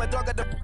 My dog got the.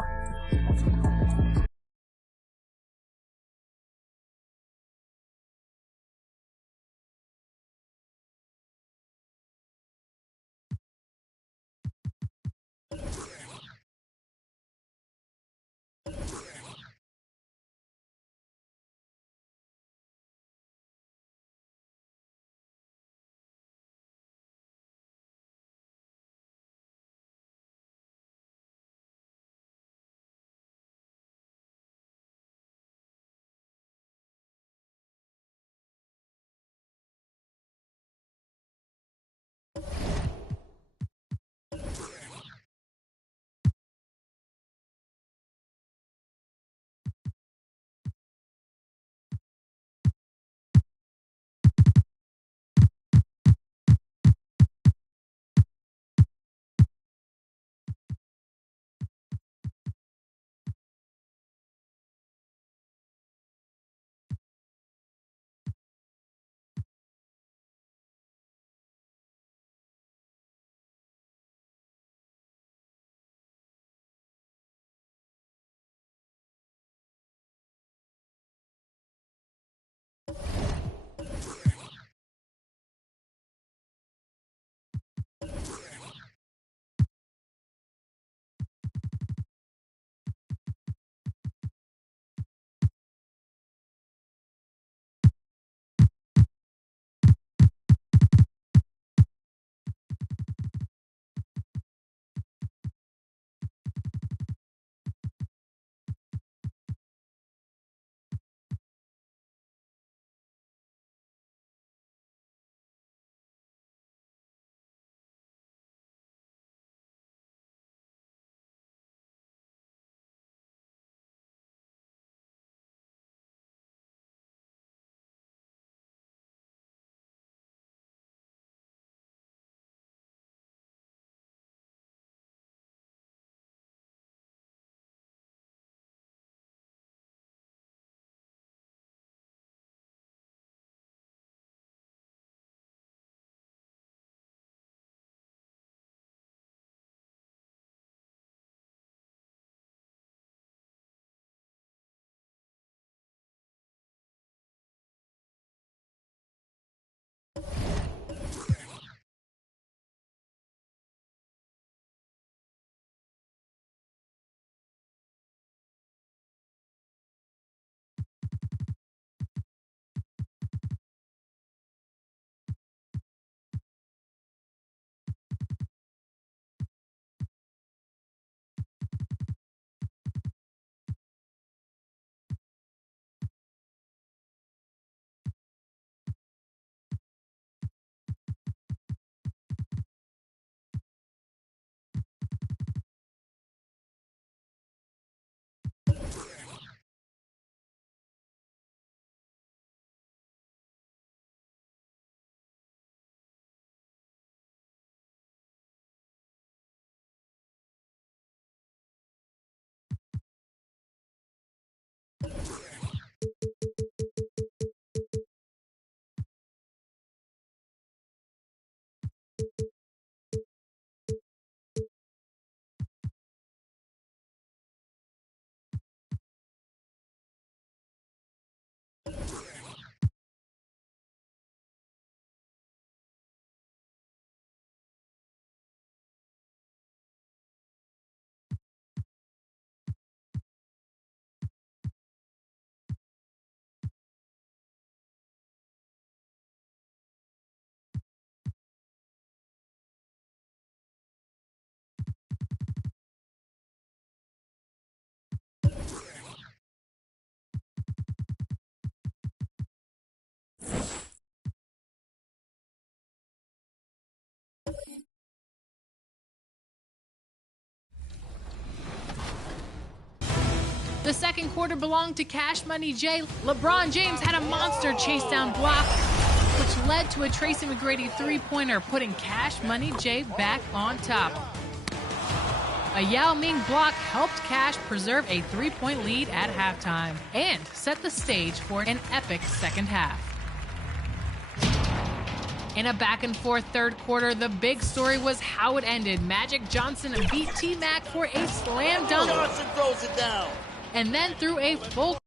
The second quarter belonged to Cash Money J. LeBron James had a monster chase down block, which led to a Tracy McGrady three-pointer, putting Cash Money J back on top. A Yao Ming block helped Cash preserve a three-point lead at halftime and set the stage for an epic second half. In a back-and-forth third quarter, the big story was how it ended. Magic Johnson beat T-Mac for a slam dunk. Johnson throws it down. And then threw a full...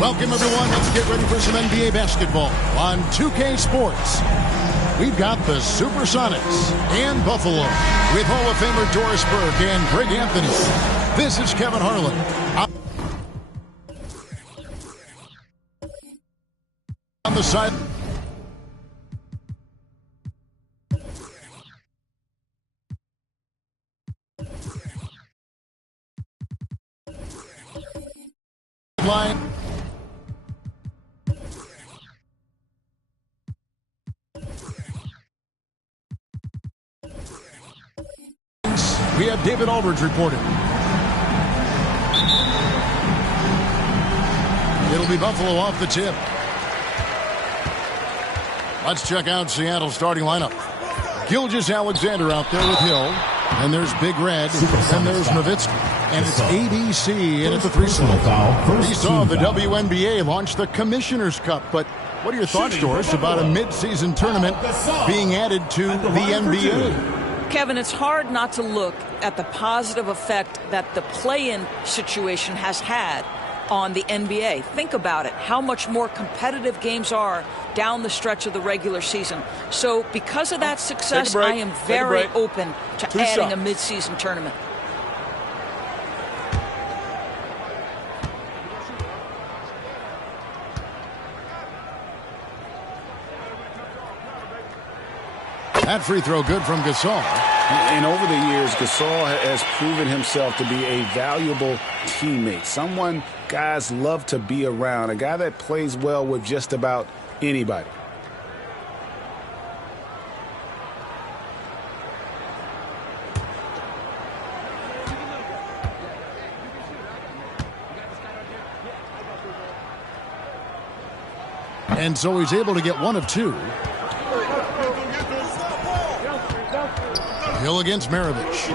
Welcome, everyone. Let's get ready for some NBA basketball on 2K Sports. We've got the Supersonics and Buffalo with Hall of Famer Doris Burke and Greg Anthony. This is Kevin Harlan. On the side. Line. We have David Aldridge reporting. It'll be Buffalo off the tip. Let's check out Seattle's starting lineup. Gilgeous-Alexander out there with Hill. And there's Big Red. And there's Nowitzki. And it's ABC in at the three-throw. We saw the WNBA launch the Commissioner's Cup. But what are your thoughts, Doris, about a mid-season tournament being added to the NBA? Kevin, it's hard not to look at the positive effect that the play-in situation has had on the NBA. Think about it, how much more competitive games are down the stretch of the regular season. So because of that success, I am very open to adding a mid-season tournament. That free throw good from Gasol. And over the years, Gasol has proven himself to be a valuable teammate. Someone guys love to be around. A guy that plays well with just about anybody. And so he's able to get one of two. Hill against Maravich.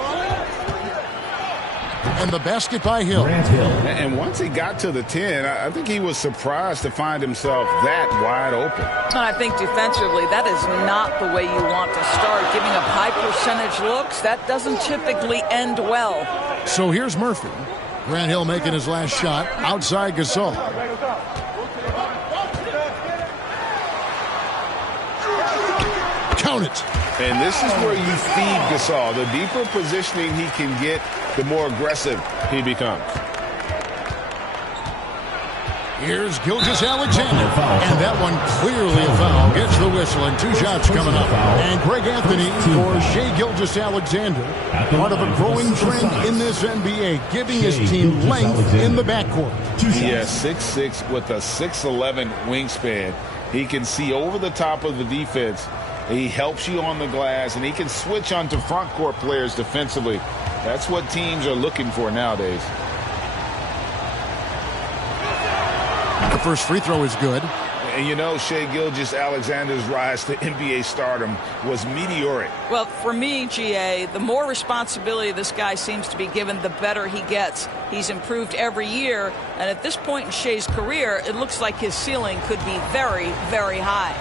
And the basket by Hill. And once he got to the 10, I think he was surprised to find himself that wide open. I think defensively, that is not the way you want to start. Giving up high percentage looks, that doesn't typically end well. So here's Murphy. Grant Hill making his last shot outside Gasol. Count it. And this is where you feed Gasol. The deeper positioning he can get, the more aggressive he becomes. Here's Gilgeous-Alexander. And that one clearly a foul. Gets the whistle and two shots coming up. And Greg Anthony for Shai Gilgeous-Alexander. Part of a growing trend in this NBA, giving his team length in the backcourt. Yes, 6'6" with a 6'11" wingspan. He can see over the top of the defense. He helps you on the glass, and he can switch onto front court players defensively. That's what teams are looking for nowadays. The first free throw is good. And you know, Shai Gilgeous-Alexander's rise to NBA stardom was meteoric. Well, for me, GA, the more responsibility this guy seems to be given, the better he gets. He's improved every year, and at this point in Shai's career, it looks like his ceiling could be very, very high.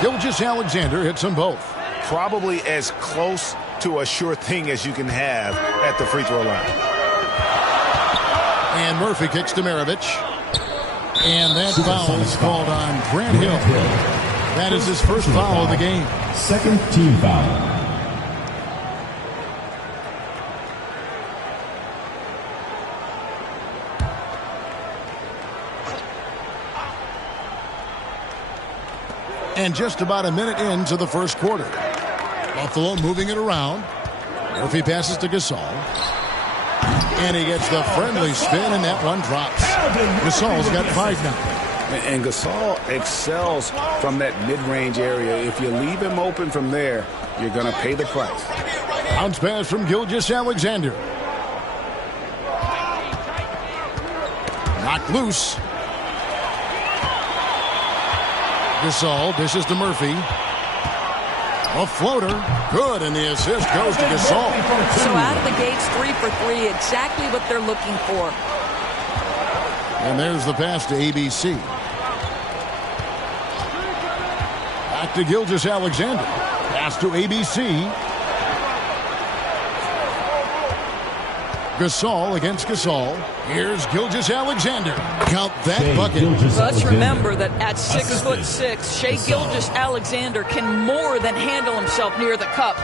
Gilgeous-Alexander hits them both. Probably as close to a sure thing as you can have at the free throw line. And Murphy kicks to Maravich. And that foul is called on Grant Hill. That is his first foul of the game. Second team foul. And just about a minute into the first quarter. Buffalo moving it around. Murphy passes to Gasol. And he gets the friendly spin, and that one drops. Gasol's got 5 now. And Gasol excels from that mid-range area. If you leave him open from there, you're going to pay the price. Bounce pass from Gilgeous-Alexander. Knocked loose. Gasol dishes to Murphy. A floater. Good, and the assist goes to Gasol. So out of the gates, 3 for 3, exactly what they're looking for. And there's the pass to ABC. Back to Gilgeous-Alexander. Pass to ABC. Gasol against Gasol. Here's Gilgeous-Alexander. Count that bucket. Let's remember that at 6'6", Shai Gilgeous-Alexander can more than handle himself near the cup.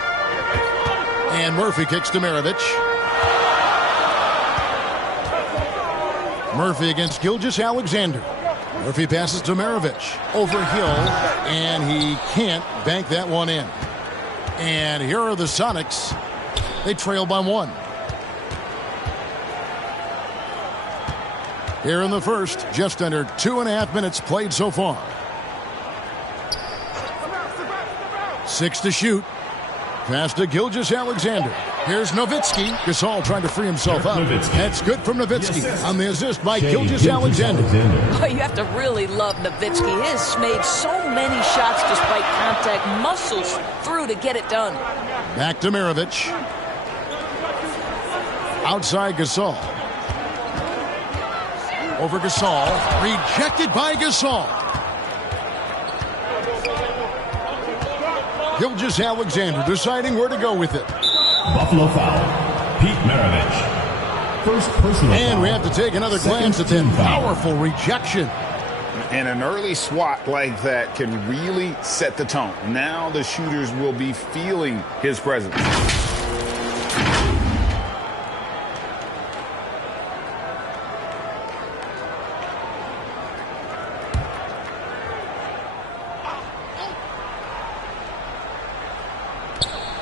And Murphy kicks to Maravich. Murphy against Gilgeous-Alexander. Murphy passes to Maravich. Over Hill, and he can't bank that one in. And here are the Sonics. They trail by 1. Here in the first, just under 2.5 minutes played so far. 6 to shoot. Pass to Gilgeous-Alexander. Here's Nowitzki. Gasol trying to free himself up. That's good from Nowitzki on the assist by Gilgeous-Alexander. Oh, you have to really love Nowitzki. He has made so many shots despite contact. Muscles through to get it done. Back to Maravich. Outside Gasol. Over Gasol. Rejected by Gasol. Gilgeous-Alexander deciding where to go with it. Buffalo foul. Pete Maravich. First personal foul. And we have to take another glance at that powerful rejection. And an early swat like that can really set the tone. Now the shooters will be feeling his presence.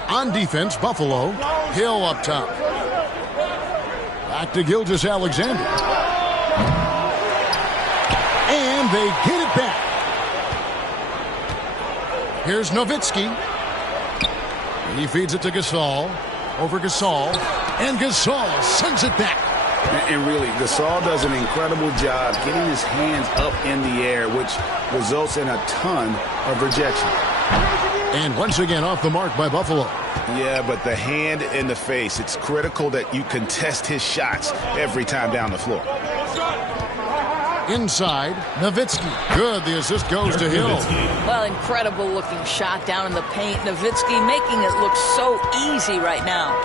On defense, Buffalo. Hill up top. Back to Gilgeous-Alexander. And they get it back. Here's Nowitzki. He feeds it to Gasol. Over Gasol. And Gasol sends it back. And really, Gasol does an incredible job getting his hands up in the air, which results in a ton of rejection. And once again off the mark by Buffalo. Yeah, but the hand in the face, it's critical that you contest his shots every time down the floor. Inside, Nowitzki. Good, the assist goes to Hill. Well, incredible looking shot down in the paint. Nowitzki making it look so easy right now.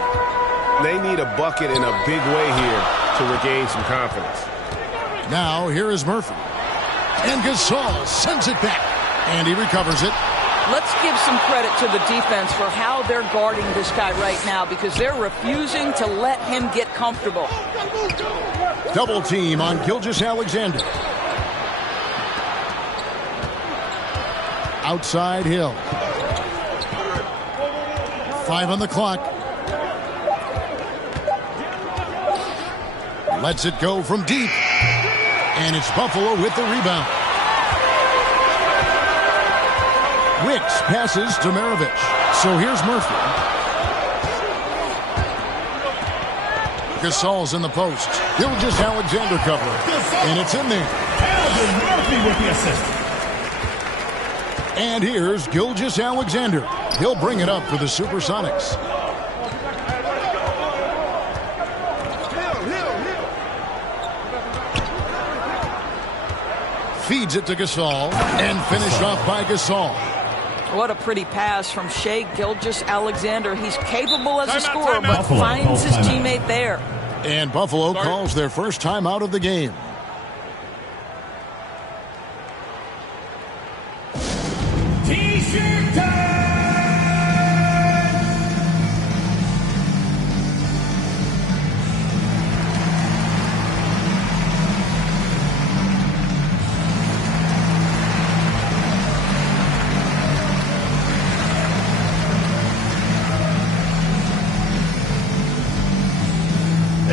They need a bucket in a big way here to regain some confidence. Now, here is Murphy. And Gasol sends it back. And he recovers it. Let's give some credit to the defense for how they're guarding this guy right now because they're refusing to let him get comfortable. Double team on Gilgeous-Alexander. Outside Hill. 5 on the clock. Lets it go from deep. And it's Buffalo with the rebound. Wicks passes to Maravich. So here's Murphy. Gasol's in the post. Gilgeous-Alexander covering. And it's in there. Murphy with the assist. And here's Gilgeous-Alexander. He'll bring it up for the Supersonics. Feeds it to Gasol. And finished off by Gasol. What a pretty pass from Shai Gilgeous-Alexander. He's capable as a scorer, but finds his teammate there. And Buffalo calls their first time out of the game. T-shirt time!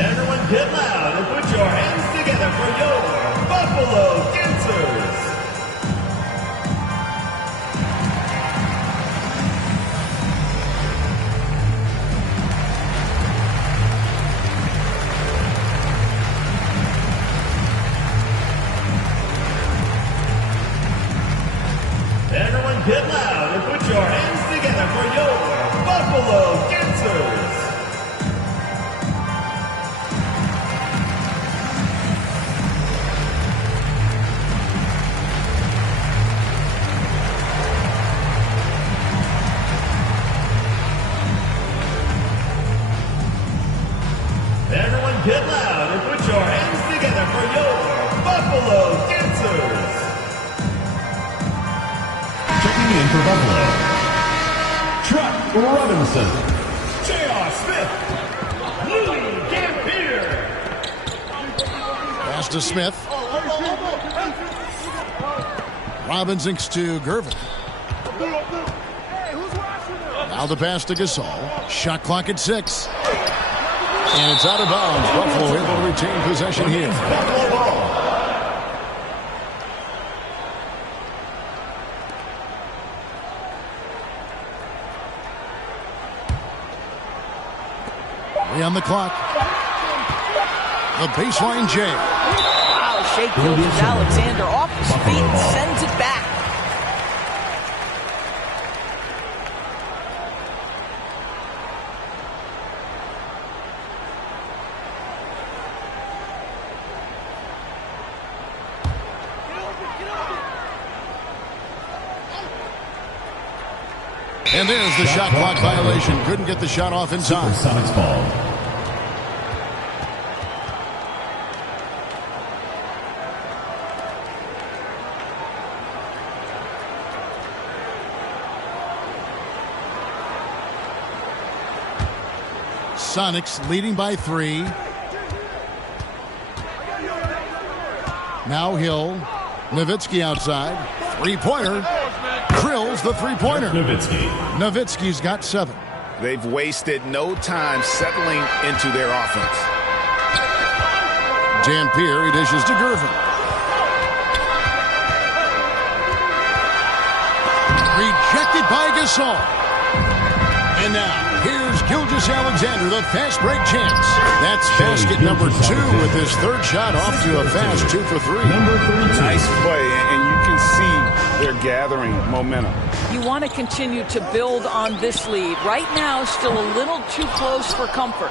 Everyone get loud and put your hands together for your Buffalo Dancers. Everyone get loud and put your hands together for your Buffalo Dancers. Everyone get loud and put your hands together for your Buffalo Dancers. Checking in for Buffalo, Trent Robinson, J.R. Smith, Louis Dampier. Pass to Smith. Robinson to Gervin. Now the pass to Gasol. Shot clock at 6. And it's out of bounds. Buffalo able to retain possession here. On the clock. The baseline J. Wow, Shea Gilgeous-Alexander off his feet and sends it back. And there's the shot clock violation. Couldn't get the shot off in time. Supersonics ball. Sonics leading by 3. Now Hill. Nowitzki outside. Three-pointer. Drills the three-pointer. Nowitzki's got 7. They've wasted no time settling into their offense. Dampier, he dishes to Gervin. Rejected by Gasol. And now, here's Gilgeous-Alexander, the fast break chance. That's basket number 2 with his third shot off to a fast 2 for 3. Nice play, and you can see they're gathering momentum. You want to continue to build on this lead. Right now, still a little too close for comfort.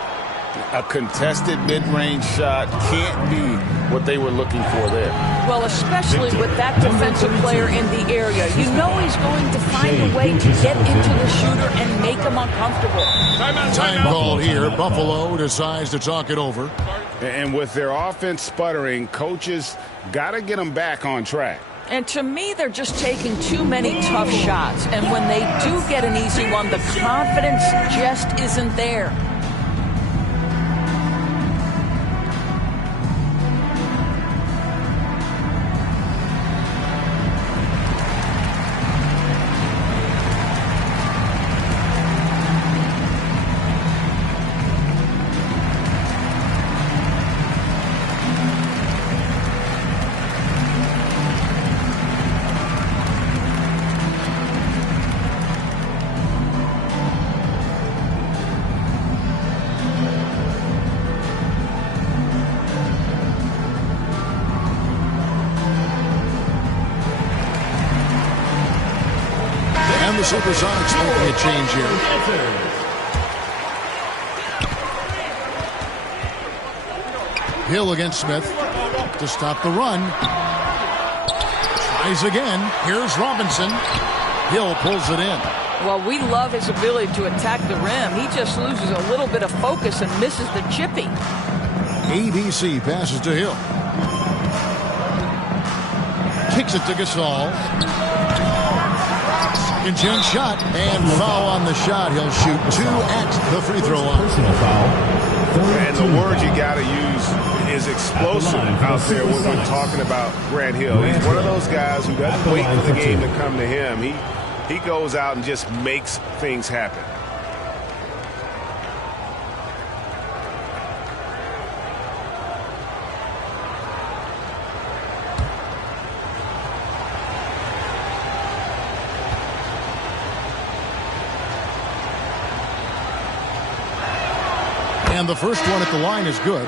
A contested mid-range shot can't be what they were looking for there. Well, especially with that defensive player in the area. You know he's going to find a way to get into the shooter and make him uncomfortable. Time call here. Buffalo decides to talk it over. And with their offense sputtering, coaches got to get them back on track. And to me, they're just taking too many tough shots. And when they do get an easy one, the confidence just isn't there. The Supersonics making a change here. Hill against Smith to stop the run. Tries again. Here's Robinson. Hill pulls it in. Well, we love his ability to attack the rim. He just loses a little bit of focus and misses the chippy. ABC passes to Hill. Kicks it to Gasol. Second shot and foul on the shot. He'll shoot 2 at the free throw line. And the word you got to use is explosive out there when we're talking about Grant Hill. He's one of those guys who doesn't wait for the game to come to him. He goes out and just makes things happen. And the first one at the line is good.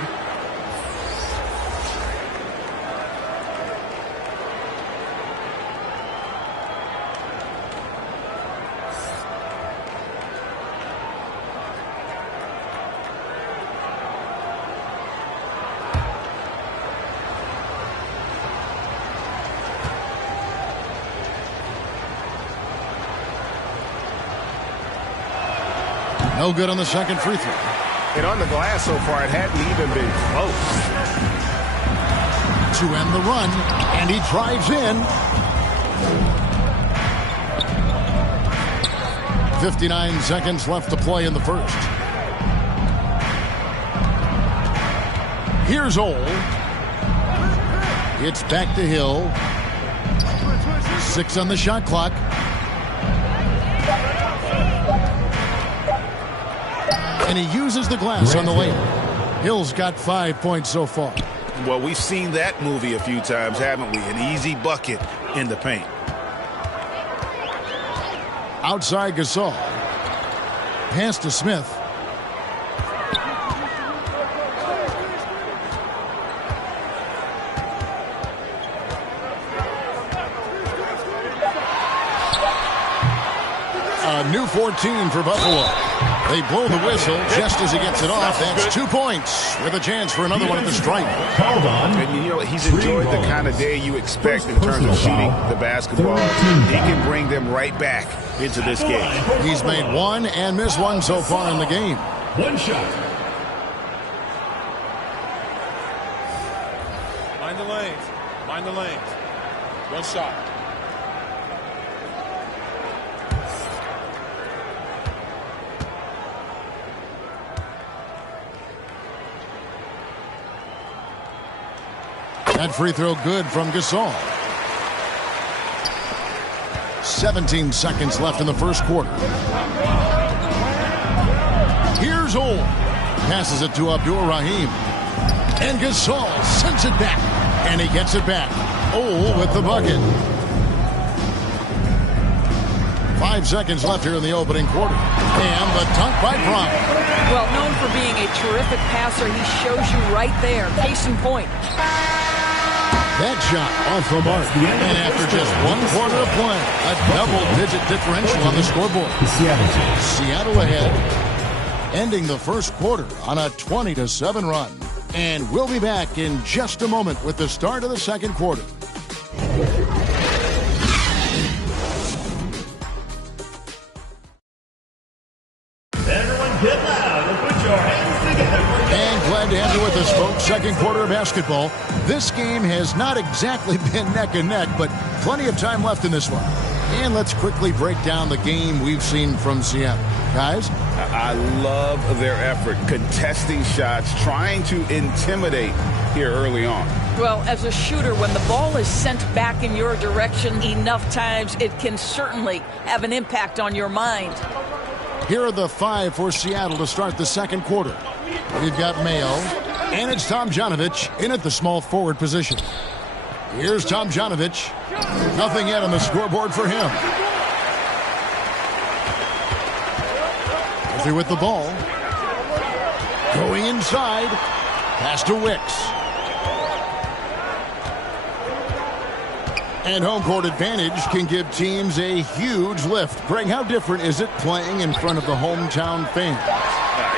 No good on the second free throw. And on the glass so far, it hadn't even been close. To end the run, and he drives in. 59 seconds left to play in the first. Here's Ole. It's back to Hill. 6 on the shot clock. And he uses the glass on the layup. Hill's got 5 points so far. Well, we've seen that movie a few times, haven't we? An easy bucket in the paint. Outside Gasol. Pass to Smith. A new 14 for Buffalo. They blow the whistle just as he gets it off. That's 2 points with a chance for another one at the stripe. And you know, he's enjoyed the kind of day you expect in terms of shooting the basketball. He can bring them right back into this game. He's made one and missed one so far in the game. One shot. Mind the lanes. Mind the lanes. One shot. That free throw good from Gasol. 17 seconds left in the first quarter. Here's Ole. Passes it to Abdur-Rahim. And Gasol sends it back. And he gets it back. Ole with the bucket. 5 seconds left here in the opening quarter. And the dunk by Bron. Well, known for being a terrific passer, he shows you right there. Case in point. That shot off the mark. And after just 1 quarter of play, a double-digit differential on the scoreboard. Seattle ahead, ending the first quarter on a 20-7 run. And we'll be back in just a moment with the start of the second quarter. Everyone get loud and put your hands together. And glad to have you with us, folks. Second quarter of basketball. This game has not exactly been neck and neck, but plenty of time left in this one. And let's quickly break down the game we've seen from Seattle. Guys? I love their effort, contesting shots, trying to intimidate here early on. Well, as a shooter, when the ball is sent back in your direction enough times, it can certainly have an impact on your mind. Here are the 5 for Seattle to start the second quarter. We've got Mayo, and it's Tomjanovich in at the small forward position. Here's Tomjanovich. Nothing yet on the scoreboard for him. Murphy with the ball. Going inside. Pass to Wicks. And home court advantage can give teams a huge lift. Greg, how different is it playing in front of the hometown fans?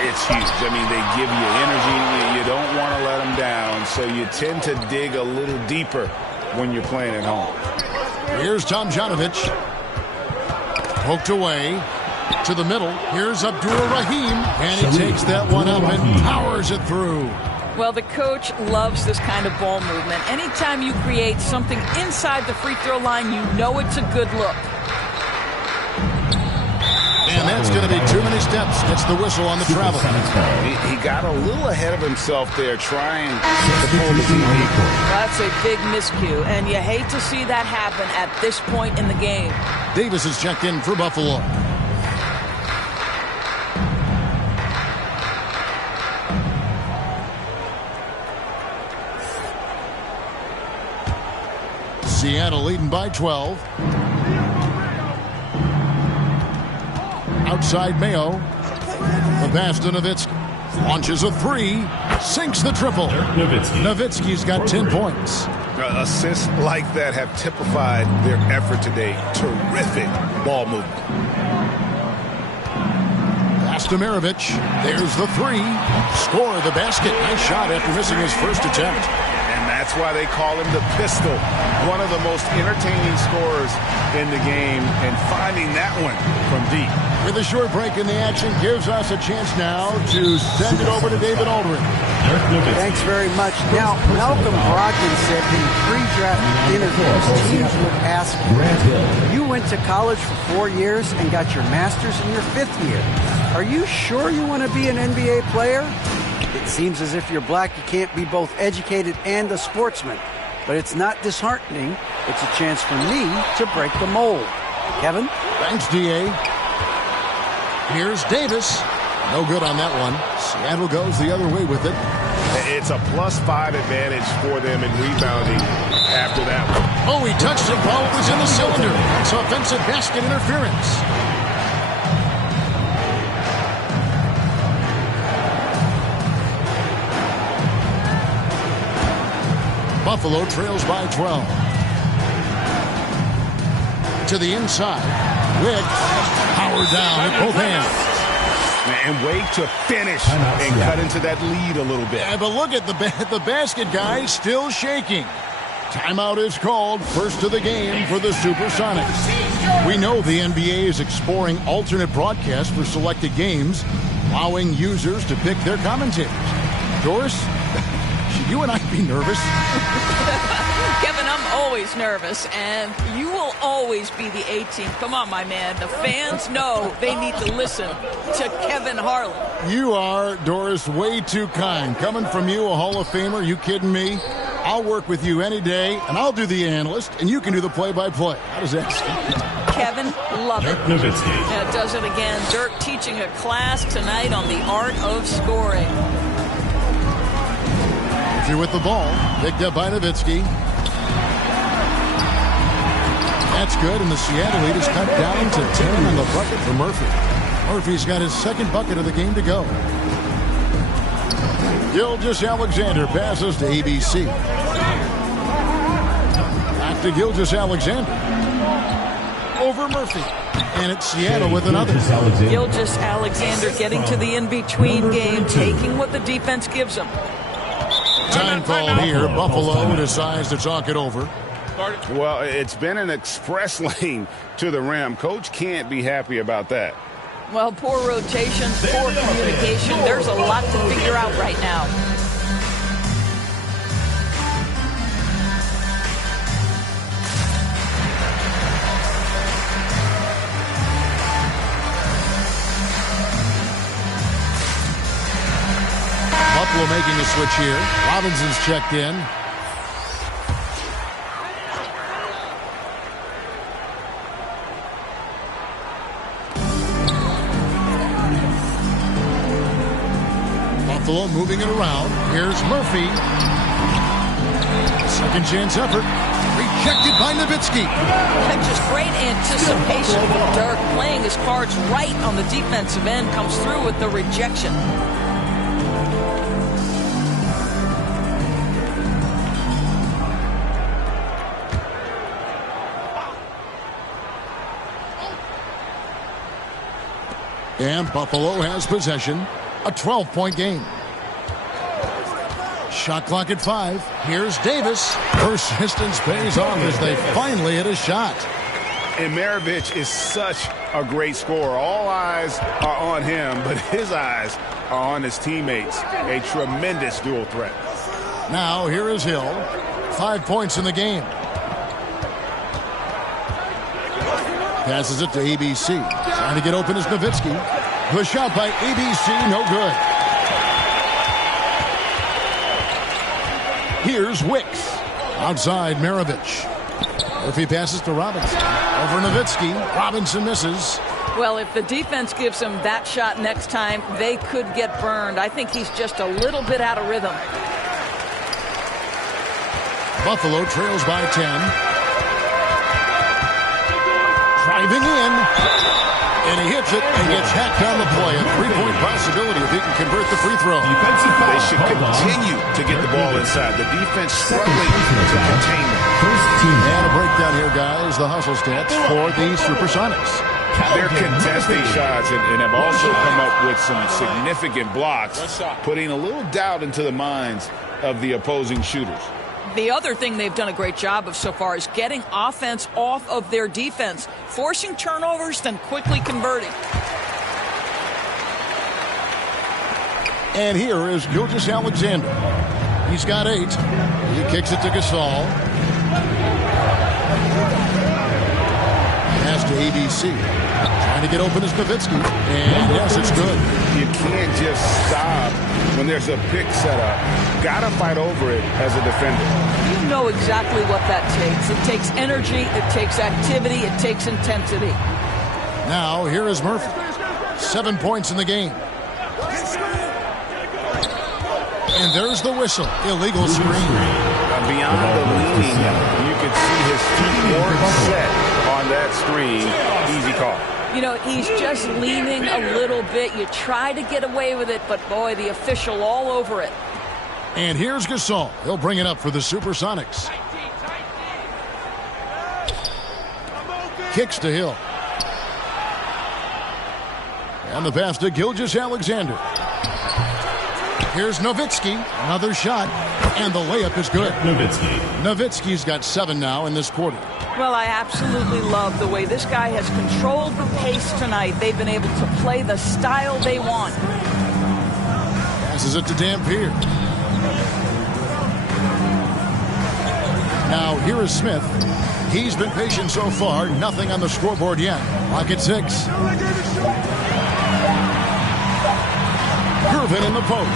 It's huge. I mean, they give you energy. You don't want to let them down, so you tend to dig a little deeper when you're playing at home. Here's Tomjanovich. Poked away to the middle. Here's Abdur-Rahim, and he takes that one up and powers it through. Well, the coach loves this kind of ball movement. Anytime you create something inside the free throw line, you know it's a good look. And that's going to be too many steps. Gets the whistle on the travel. He got a little ahead of himself there trying to pull the TV. That's a big miscue, and you hate to see that happen at this point in the game. Davis is checked in for Buffalo. Seattle leading by 12. Outside Mayo. The pass to Nowitzki. Launches a 3. Sinks the triple. Nowitzki's got 10 points. Assists like that have typified their effort today. Terrific ball movement. Pass to Maravich. There's the 3. Score the basket. Nice shot after missing his first attempt. And that's That's why they call him the Pistol. One of the most entertaining scorers in the game, and finding that one from deep. With a short break in the action gives us a chance now to send it over to David Aldridge. Thanks very much. Now, Malcolm Brogdon said in pre-draft interviews, teams would ask him, you went to college for 4 years and got your master's in your 5th year. Are you sure you want to be an NBA player? It seems as if you're black, you can't be both educated and a sportsman. But it's not disheartening. It's a chance for me to break the mold. Kevin? Thanks, D.A. Here's Davis. No good on that one. Seattle goes the other way with it. It's a +5 advantage for them in rebounding after that one. Oh, he touched it while it was in the cylinder. It's offensive basket interference. Buffalo trails by 12. To the inside. Wicks. Power down with both hands. And wait to finish and cut into that lead a little bit. Yeah, but look at the basket guy still shaking. Timeout is called. First of the game for the Supersonics. We know the NBA is exploring alternate broadcasts for selected games, allowing users to pick their commentators. Doris, should you and I be nervous? Kevin, I'm always nervous, and you will always be the A-team. Come on, my man. The fans know they need to listen to Kevin Harlan. You are, Doris, way too kind. Coming from you, a Hall of Famer, you kidding me? I'll work with you any day, and I'll do the analyst, and you can do the play-by-play. How does that sound? Kevin, love it. Yeah, does it again. Dirk teaching a class tonight on the art of scoring. Murphy with the ball. Picked up by Nowitzki. That's good, and the Seattle lead is cut down to 10 on the bucket for Murphy. Murphy's got his second bucket of the game to go. Gilgeous-Alexander passes to ABC. Back to Gilgeous-Alexander. Over Murphy. And it's Seattle with another. Gilgeous-Alexander getting to the in-between game, taking what the defense gives him. Time call here. Buffalo decides to talk it over. Well, it's been an express lane to the rim. Coach can't be happy about that. Well, poor rotation, poor communication. There's a lot to figure out right now. Buffalo making a switch here. Robinson's checked in. Buffalo moving it around. Here's Murphy. Second chance effort. Rejected by Nowitzki. Just great anticipation from Dirk, playing his cards right on the defensive end, comes through with the rejection. And Buffalo has possession. A 12-point game. Shot clock at 5. Here's Davis. Persistence pays off as they finally hit a shot. And Maravich is such a great scorer. All eyes are on him, but his eyes are on his teammates. A tremendous dual threat. Now here is Hill. 5 points in the game. Passes it to ABC. Trying to get open is Nowitzki. The shot by ABC, no good. Here's Wicks. Outside, Maravich. Murphy passes to Robinson. Over Nowitzki. Robinson misses. Well, if the defense gives him that shot next time, they could get burned. I think he's just a little bit out of rhythm. Buffalo trails by 10. Driving in, and he hits it and gets hacked on the play. A three-point possibility if he can convert the free throw. They should continue to get the ball inside. The defense struggling to contain them. And a breakdown here, guys. The hustle stats for the Supersonics. They're contesting shots and have also come up with some significant blocks, putting a little doubt into the minds of the opposing shooters. The other thing they've done a great job of so far is getting offense off of their defense, forcing turnovers, then quickly converting. And here is Gilgeous-Alexander. He's got 8. He kicks it to Gasol. Pass to ABC. Trying to get open is Nowitzki. And yes, it's good. You can't just stop when there's a pick set up. Got to fight over it as a defender. You know exactly what that takes. It takes energy, it takes activity, it takes intensity. Now, here is Murphy. 7 points in the game. And there's the whistle. Illegal screen. Beyond the leaning, you could see his feet weren't set on that screen. Easy call. You know, he's just leaning a little bit. You try to get away with it, but boy, the official all over it. And here's Gasol. He'll bring it up for the Supersonics. Kicks to Hill. And the pass to Gilgeous-Alexander. Here's Nowitzki. Another shot. And the layup is good. Nowitzki's got 7 now in this quarter. Well, I absolutely love the way this guy has controlled the pace tonight. They've been able to play the style they want. Passes it to Dampier. Now, here is Smith. He's been patient so far. Nothing on the scoreboard yet. Clock at 6. Gervin in the post.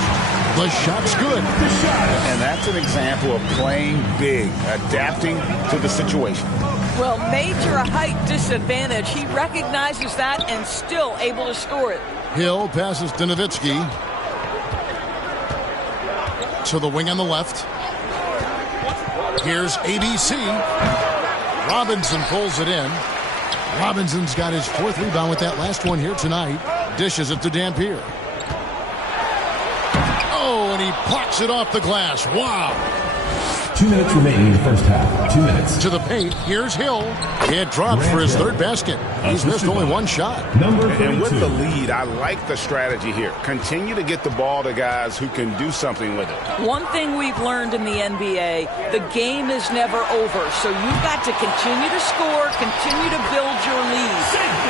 The shot's good. And that's an example of playing big, adapting to the situation. Well, major height disadvantage. He recognizes that and still able to score it. Hill passes to Nowitzki. To the wing on the left. Here's ABC. Robinson pulls it in. Robinson's got his 4th rebound with that last one here tonight. Dishes it to Dampier. Oh, and he plucks it off the glass. Wow. 2 minutes remaining in the first half. 2 minutes. To the paint. Here's Hill. It drops for his 3rd basket. He's missed only 1 shot. And with the lead, I like the strategy here. Continue to get the ball to guys who can do something with it. One thing we've learned in the NBA, the game is never over. So you've got to continue to score, continue to build your lead.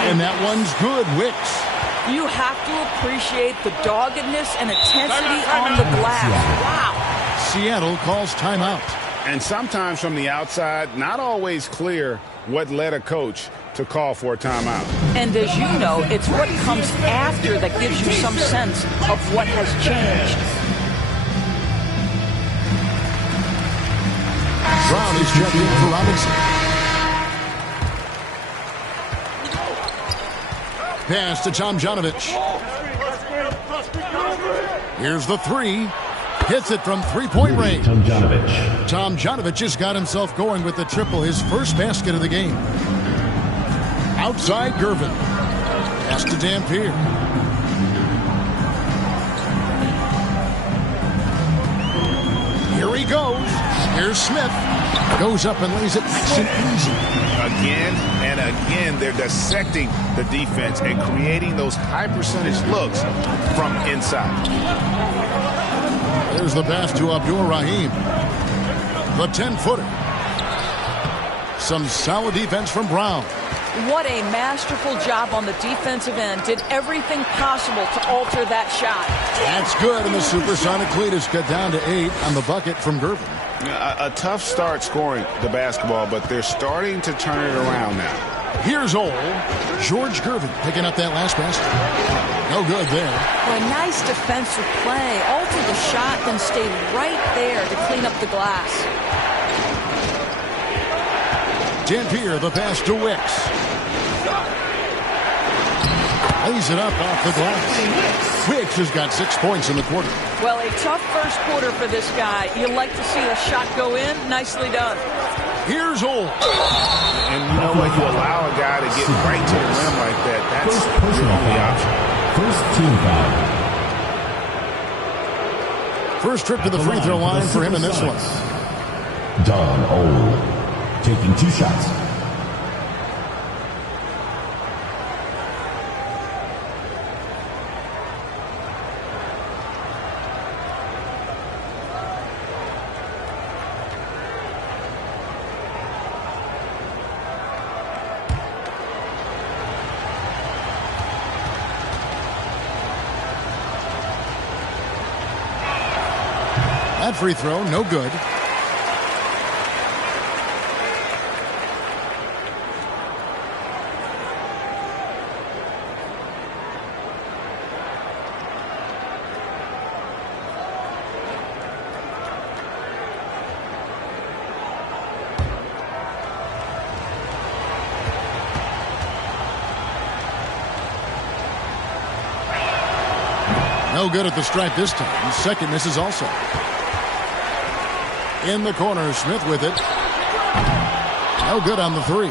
And that one's good. Wicks. You have to appreciate the doggedness and intensity on the glass. Wow. Seattle calls timeout. And sometimes from the outside, not always clear what led a coach to call for a timeout. And as you know, it's what comes after that gives you some sense of what has changed. Brown is checking in for Robinson. Pass to Tomjanovich. Here's the 3. Hits it from 3-point range. Tomjanovich just got himself going with the triple, his first basket of the game. Outside Gervin. Pass to Dampier. Here he goes. Here's Smith. Goes up and lays it nice and easy. Again and again, they're dissecting the defense and creating those high percentage looks from inside. There's the pass to Abdur Rahim. The 10-footer. Some solid defense from Brown. What a masterful job on the defensive end. Did everything possible to alter that shot. That's good, and the Supersonic lead is cut down to 8 on the bucket from Gervin. A tough start scoring the basketball, but they're starting to turn it around now. Here's George Gervin picking up that last basket. No good there. Well, a nice defensive play. Alter the shot, then stay right there to clean up the glass. Dampier, the pass to Wicks. Lays it up off the glass. Wicks has got 6 points in the quarter. Well, a tough first quarter for this guy. You like to see the shot go in. Nicely done. Here's Ole. And you know what? You allow a guy to get right to the rim like that. That's your only option. First team foul. First trip to the free throw line for him in this one. Don Ole taking 2 shots. That free throw, no good. No good at the stripe this time. Second misses also. In the corner, Smith with it. No good on the three.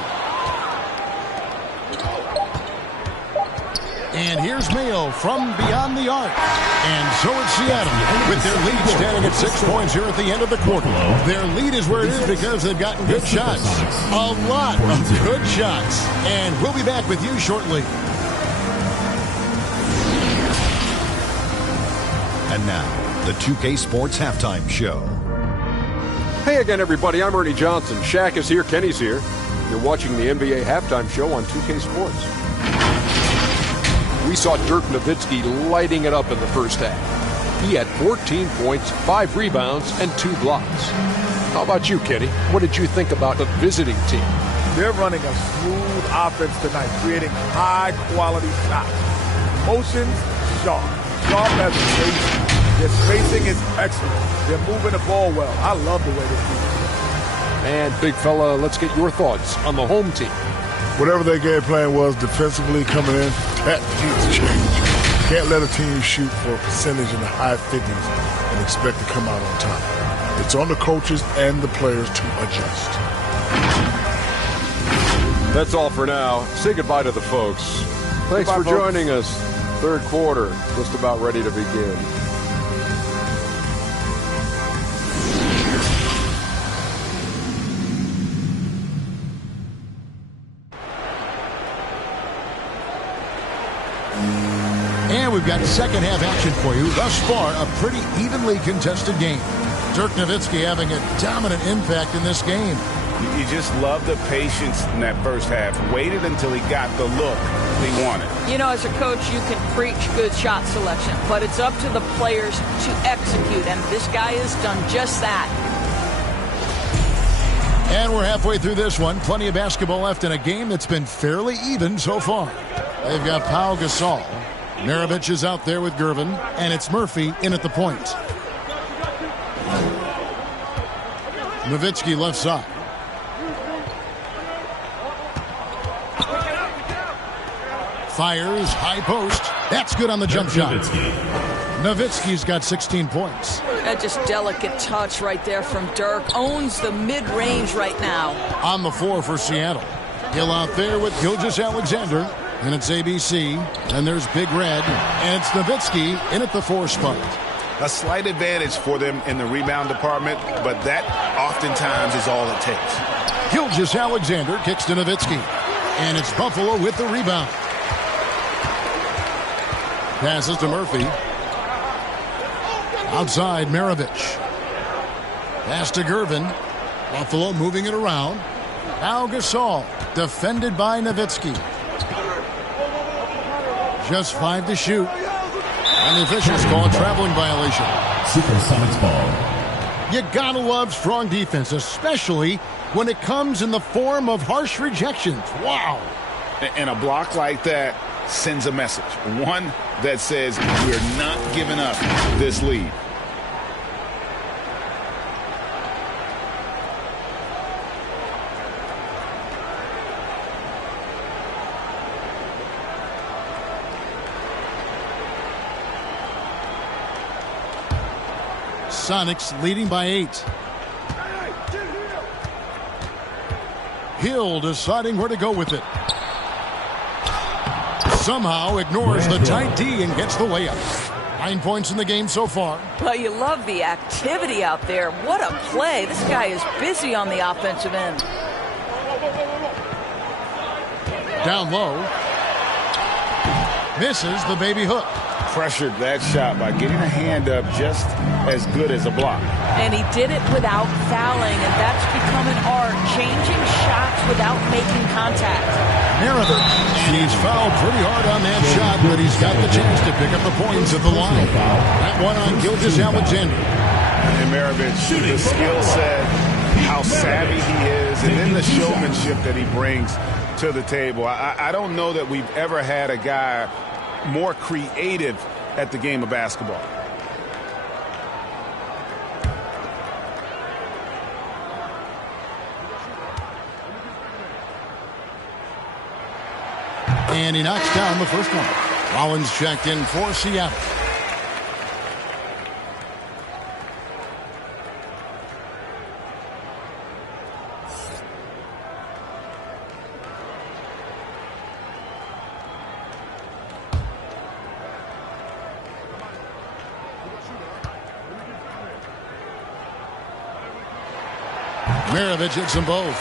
And here's Mayo from beyond the arc. And so it's Seattle with their lead standing at 6 points here at the end of the quarter. Their lead is where it is because they've gotten good shots. A lot of good shots. And we'll be back with you shortly. And now, the 2K Sports Halftime Show. Hey again, everybody. I'm Ernie Johnson. Shaq is here. Kenny's here. You're watching the NBA Halftime Show on 2K Sports. We saw Dirk Nowitzki lighting it up in the first half. He had 14 points, 5 rebounds, and 2 blocks. How about you, Kenny? What did you think about the visiting team? They're running a smooth offense tonight, creating high-quality shots. Motions, sharp. Sharp as a spacing. Their spacing is excellent. They're moving the ball well. I love the way they do it. And, big fella, let's get your thoughts on the home team. Whatever their game plan was defensively coming in, that needs to change. Can't let a team shoot for a percentage in the high 50s and expect to come out on top. It's on the coaches and the players to adjust. That's all for now. Say goodbye to the folks. Thanks for joining us. Third quarter, just about ready to begin. And we've got second half action for you. Thus far, a pretty evenly contested game. Dirk Nowitzki having a dominant impact in this game. You just love the patience in that first half. Waited until he got the look he wanted. You know, as a coach, you can preach good shot selection, but it's up to the players to execute, and this guy has done just that. And we're halfway through this one. Plenty of basketball left in a game that's been fairly even so far. They've got Pau Gasol. Maravich is out there with Gervin, and it's Murphy in at the point. Nowitzki left side. Fires, high post. That's good on the jump shot. Nowitzki's got 16 points. That just delicate touch right there from Dirk. Owns the mid-range right now. On the floor for Seattle. Hill out there with Gilgeous-Alexander. And it's ABC. And there's Big Red. And it's Nowitzki in at the 4 spot. A slight advantage for them in the rebound department, but that oftentimes is all it takes. Gilgeous-Alexander kicks to Nowitzki. And it's Buffalo with the rebound. Passes to Murphy. Outside, Maravich. Pass to Gervin. Buffalo moving it around. Now Gasol, defended by Nowitzki. Just 5 to shoot. And the officials call a traveling violation. Supersonics ball. You gotta love strong defense, especially when it comes in the form of harsh rejections. Wow. And a block like that sends a message. One that says we're not giving up this lead. Sonics leading by 8. Hill deciding where to go with it. Somehow ignores the tight D and gets the layup. 9 points in the game so far. Well, you love the activity out there. What a play. This guy is busy on the offensive end. Down low. Misses the baby hook. Pressured that shot by getting a hand up just as good as a block. And he did it without fouling, and that's become an art, changing shots without making contact. Maravich, he's fouled pretty hard on that shot, but he's got the chance to pick up the points at the line. That one on Gilgeous-Alexander. and Maravich, the skill set, how savvy he is, and then the showmanship that he brings to the table. I don't know that we've ever had a guy more creative at the game of basketball. And he knocks down the first one. Rollins checked in for Seattle. Maravich hits them both.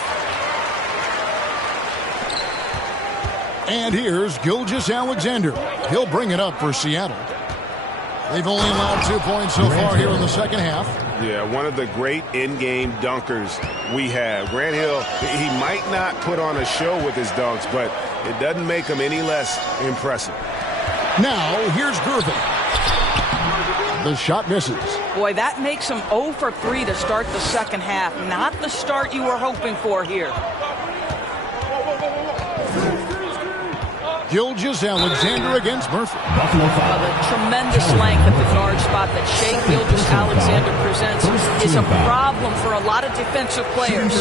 And here's Gilgeous-Alexander. He'll bring it up for Seattle. They've only allowed 2 points so far here in the second half. Yeah, one of the great in-game dunkers we have. Grant Hill, he might not put on a show with his dunks, but it doesn't make him any less impressive. Now, here's Gervin. The shot misses. Boy, that makes him 0 for 3 to start the second half. Not the start you were hoping for here. Gilgeous-Alexander against Murphy. The tremendous length at the guard spot that Shai Gilgeous-Alexander presents is a problem for a lot of defensive players.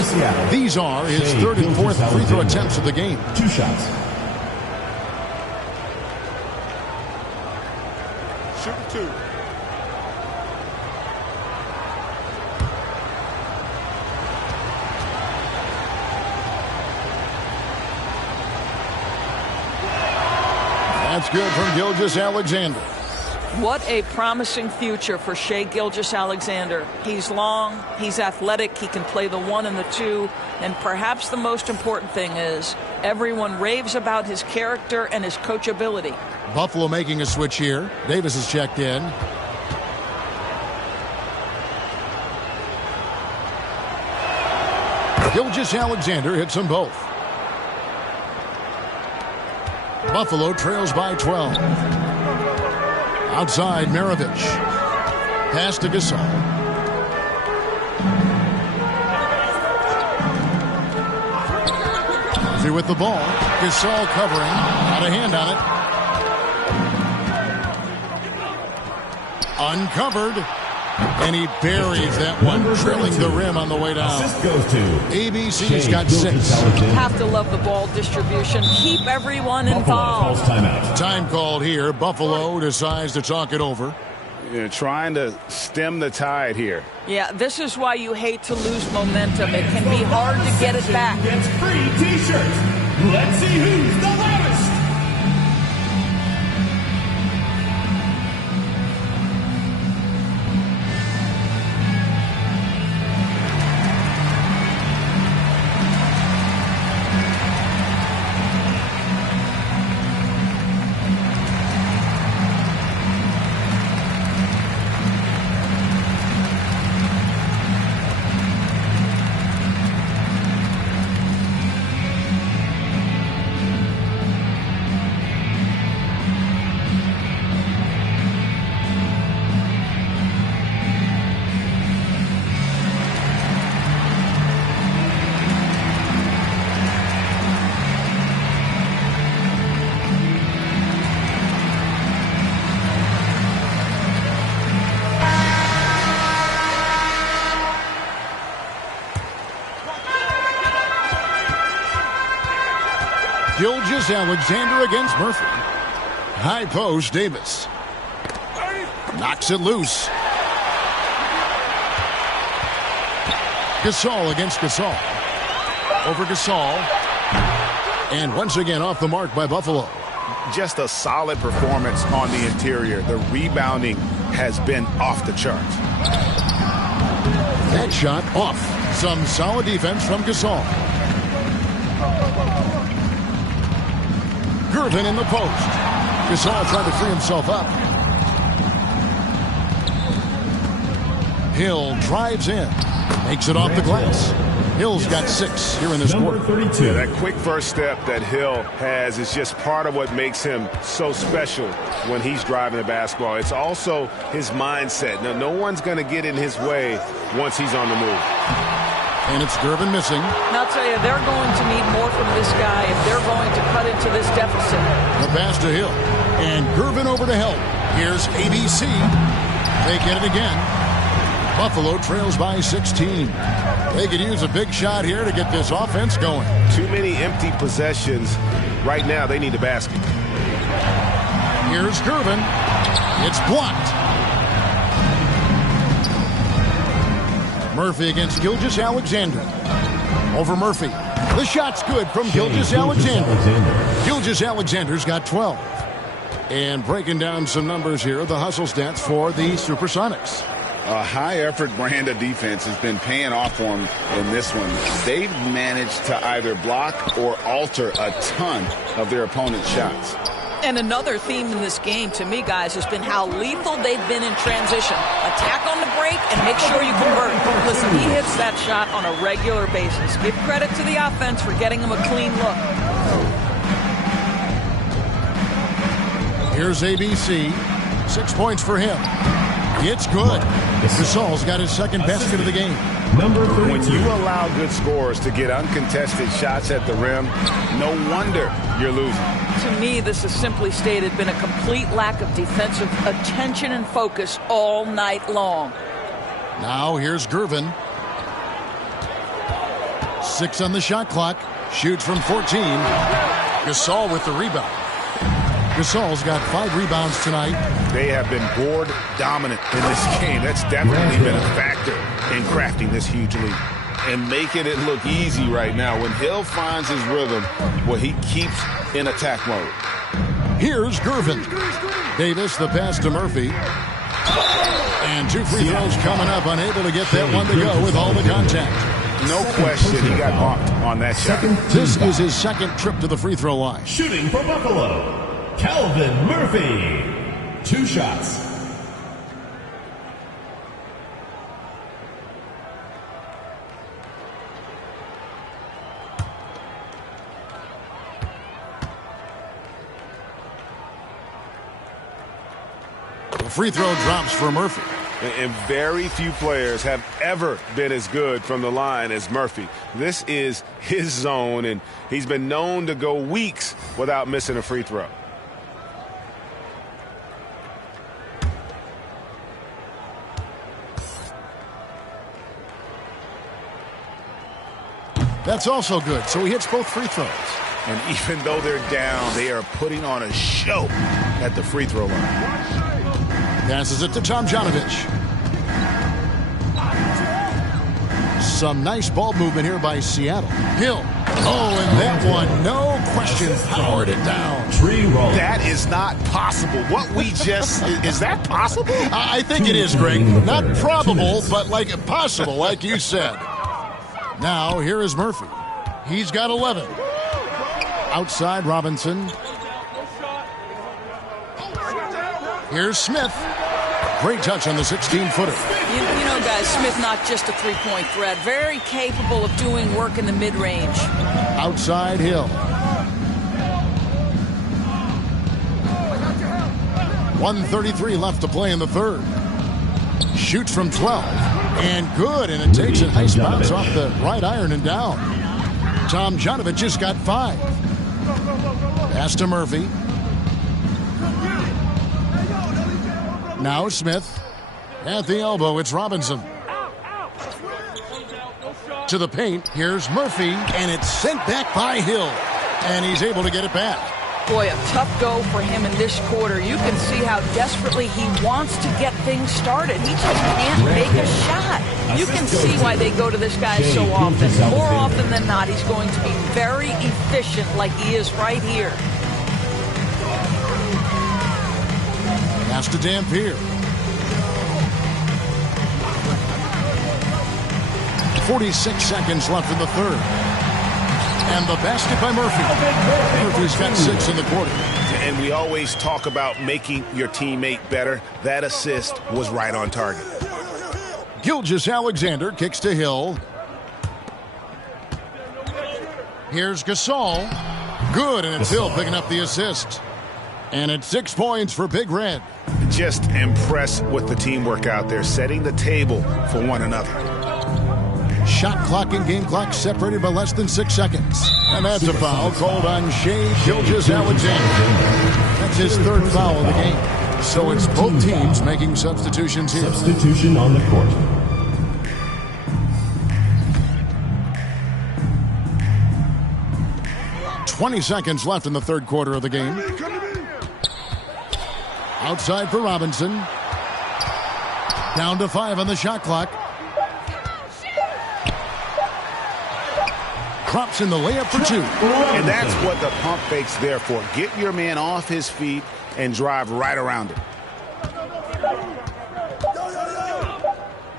These are his third and fourth free throw attempts of the game. 2 shots. Shoot 2. That's good from Gilgeous-Alexander. What a promising future for Shai Gilgeous-Alexander. He's long, he's athletic, he can play the 1 and the 2, and perhaps the most important thing is everyone raves about his character and his coachability. Buffalo making a switch here. Davis is checked in. Gilgeous-Alexander hits them both. Buffalo trails by 12. Outside, Maravich. Pass to Gasol. Murphy with the ball. Gasol covering. Got a hand on it. Uncovered. And he buries that one, drilling the rim on the way down. ABC's got 6. Have to love the ball distribution. Keep everyone involved. Time called here. Buffalo decides to talk it over. You're trying to stem the tide here. Yeah, this is why you hate to lose momentum. It can be hard to get it back. Gets free T-shirts. Let's see who's the loudest. Gilgeous-Alexander against Murphy. High post, Davis. Knocks it loose. Gasol against Gasol. Over Gasol. And once again off the mark by Buffalo. Just a solid performance on the interior. The rebounding has been off the charts. That shot off. Some solid defense from Gasol. Gervin in the post. Gasol trying to free himself up. Hill drives in. Makes it off the glass. Hill's got 6 here in this quarter. Yeah, that quick first step that Hill has is just part of what makes him so special when he's driving the basketball. It's also his mindset. Now, no one's going to get in his way once he's on the move. And it's Gervin missing. And I'll tell you, they're going to need more from this guy if they're going to cut into this deficit. The pass to Hill. And Gervin over to help. Here's ABC. They get it again. Buffalo trails by 16. They could use a big shot here to get this offense going. Too many empty possessions. Right now, they need a basket. Here's Gervin. It's blocked. Murphy against Gilgeous-Alexander. Over Murphy. The shot's good from Gilgeous-Alexander. Gilgeous-Alexander's got 12. And breaking down some numbers here, the hustle stats for the Supersonics. A high-effort brand of defense has been paying off for them in this one. They've managed to either block or alter a ton of their opponent's shots. And another theme in this game, to me, guys, has been how lethal they've been in transition. Attack on the break and make sure you convert. Listen, he hits that shot on a regular basis. Give credit to the offense for getting him a clean look. Here's ABC. 6 points for him. It's good. Gasol's got his second basket of the game. When you allow good scorers to get uncontested shots at the rim, no wonder you're losing. To me, this has simply stated been a complete lack of defensive attention and focus all night long. Now here's Gervin. 6 on the shot clock. Shoots from 14. Gasol with the rebound. Gasol's got 5 rebounds tonight. They have been board dominant in this game. That's definitely been a factor in crafting this huge lead. And making it look easy right now. When Hill finds his rhythm, well, he keeps in attack mode. Here's Gervin. Davis, the pass to Murphy. And 2 free throws coming up. Unable to get that one to go with all the contact. No question he got bumped on that shot. This is his second trip to the free throw line. Shooting for Buffalo, Calvin Murphy. 2 shots. The free throw drops for Murphy. And very few players have ever been as good from the line as Murphy. This is his zone, and he's been known to go weeks without missing a free throw. That's also good, so he hits both free throws. And even though they're down, they are putting on a show at the free throw line. Passes it to Tomjanovich. Some nice ball movement here by Seattle. Hill. Oh, and that one, no question, powered it down. That is not possible. What we just, is that possible? I think it is, Greg. Not probable, but like possible, like you said. Now, here is Murphy. He's got 11. Outside Robinson. Here's Smith. Great touch on the 16-footer. You know, guys, Smith not just a three-point threat. Very capable of doing work in the mid-range. Outside Hill. 1:33 left to play in the third. Shoots from 12. And good, and it takes a nice bounce off the right iron and down. Tomjanovich just got 5. Pass to Murphy. Now Smith. At the elbow, it's Robinson. To the paint, here's Murphy, and it's sent back by Hill. And he's able to get it back. Boy, a tough go for him in this quarter. You can see how desperately he wants to get things started. He just can't make a shot. You can see why they go to this guy so often. More often than not, he's going to be very efficient like he is right here. Pass to Dampier. 46 seconds left in the third. And the basket by Murphy. Murphy's got 6 in the quarter. And we always talk about making your teammate better. That assist was right on target. Gilgeous-Alexander kicks to Hill. Here's Gasol. Good, and it's Hill picking up the assist. And it's 6 points for Big Red. Just impressed with the teamwork out there, setting the table for one another. Shot clock and game clock separated by less than 6 seconds. And that's a foul called on Shai Gilgeous-Alexander. That's his third foul of the game. So it's both teams making substitutions here. Substitution on the court. "20 seconds left in the third quarter of the game. Outside for Robinson. Down to 5 on the shot clock. Drops in the layup for 2. And that's what the pump fake's there for. Get your man off his feet and drive right around him.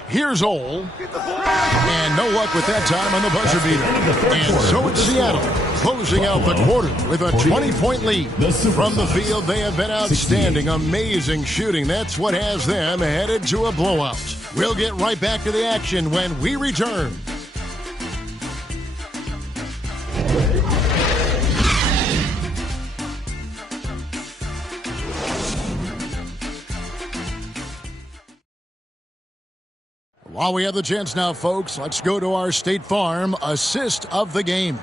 Here's Ole. And no luck with that time on the buzzer beater. And so it's Seattle closing out the quarter with a 20-point lead. From the field, they have been outstanding. Amazing shooting. That's what has them headed to a blowout. We'll get right back to the action when we return. While we have the chance now, folks, let's go to our State Farm assist of the game.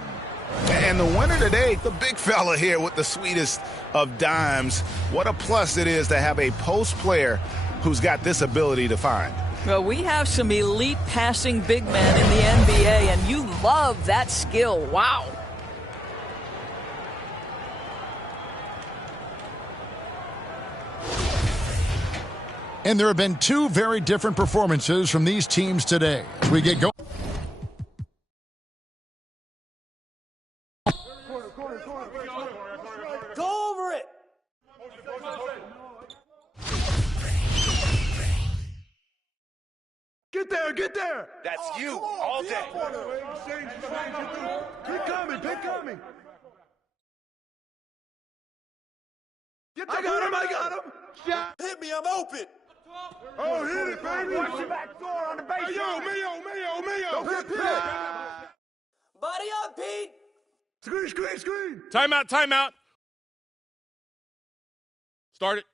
And the winner today, the big fella here with the sweetest of dimes. What a plus it is to have a post player who's got this ability to find. Well, we have some elite passing big men in the NBA, and you love that skill. Wow. And there have been 2 very different performances from these teams today. As we get going. Go over it. Get there, get there. That's you all day. Keep coming, keep coming. I got him. Hit me, I'm open. Oh, hit it, baby. Watch your back door on the baseline. Hey, yo, Mayo. Hit. Body up, Pete. Screen. Timeout. Start it.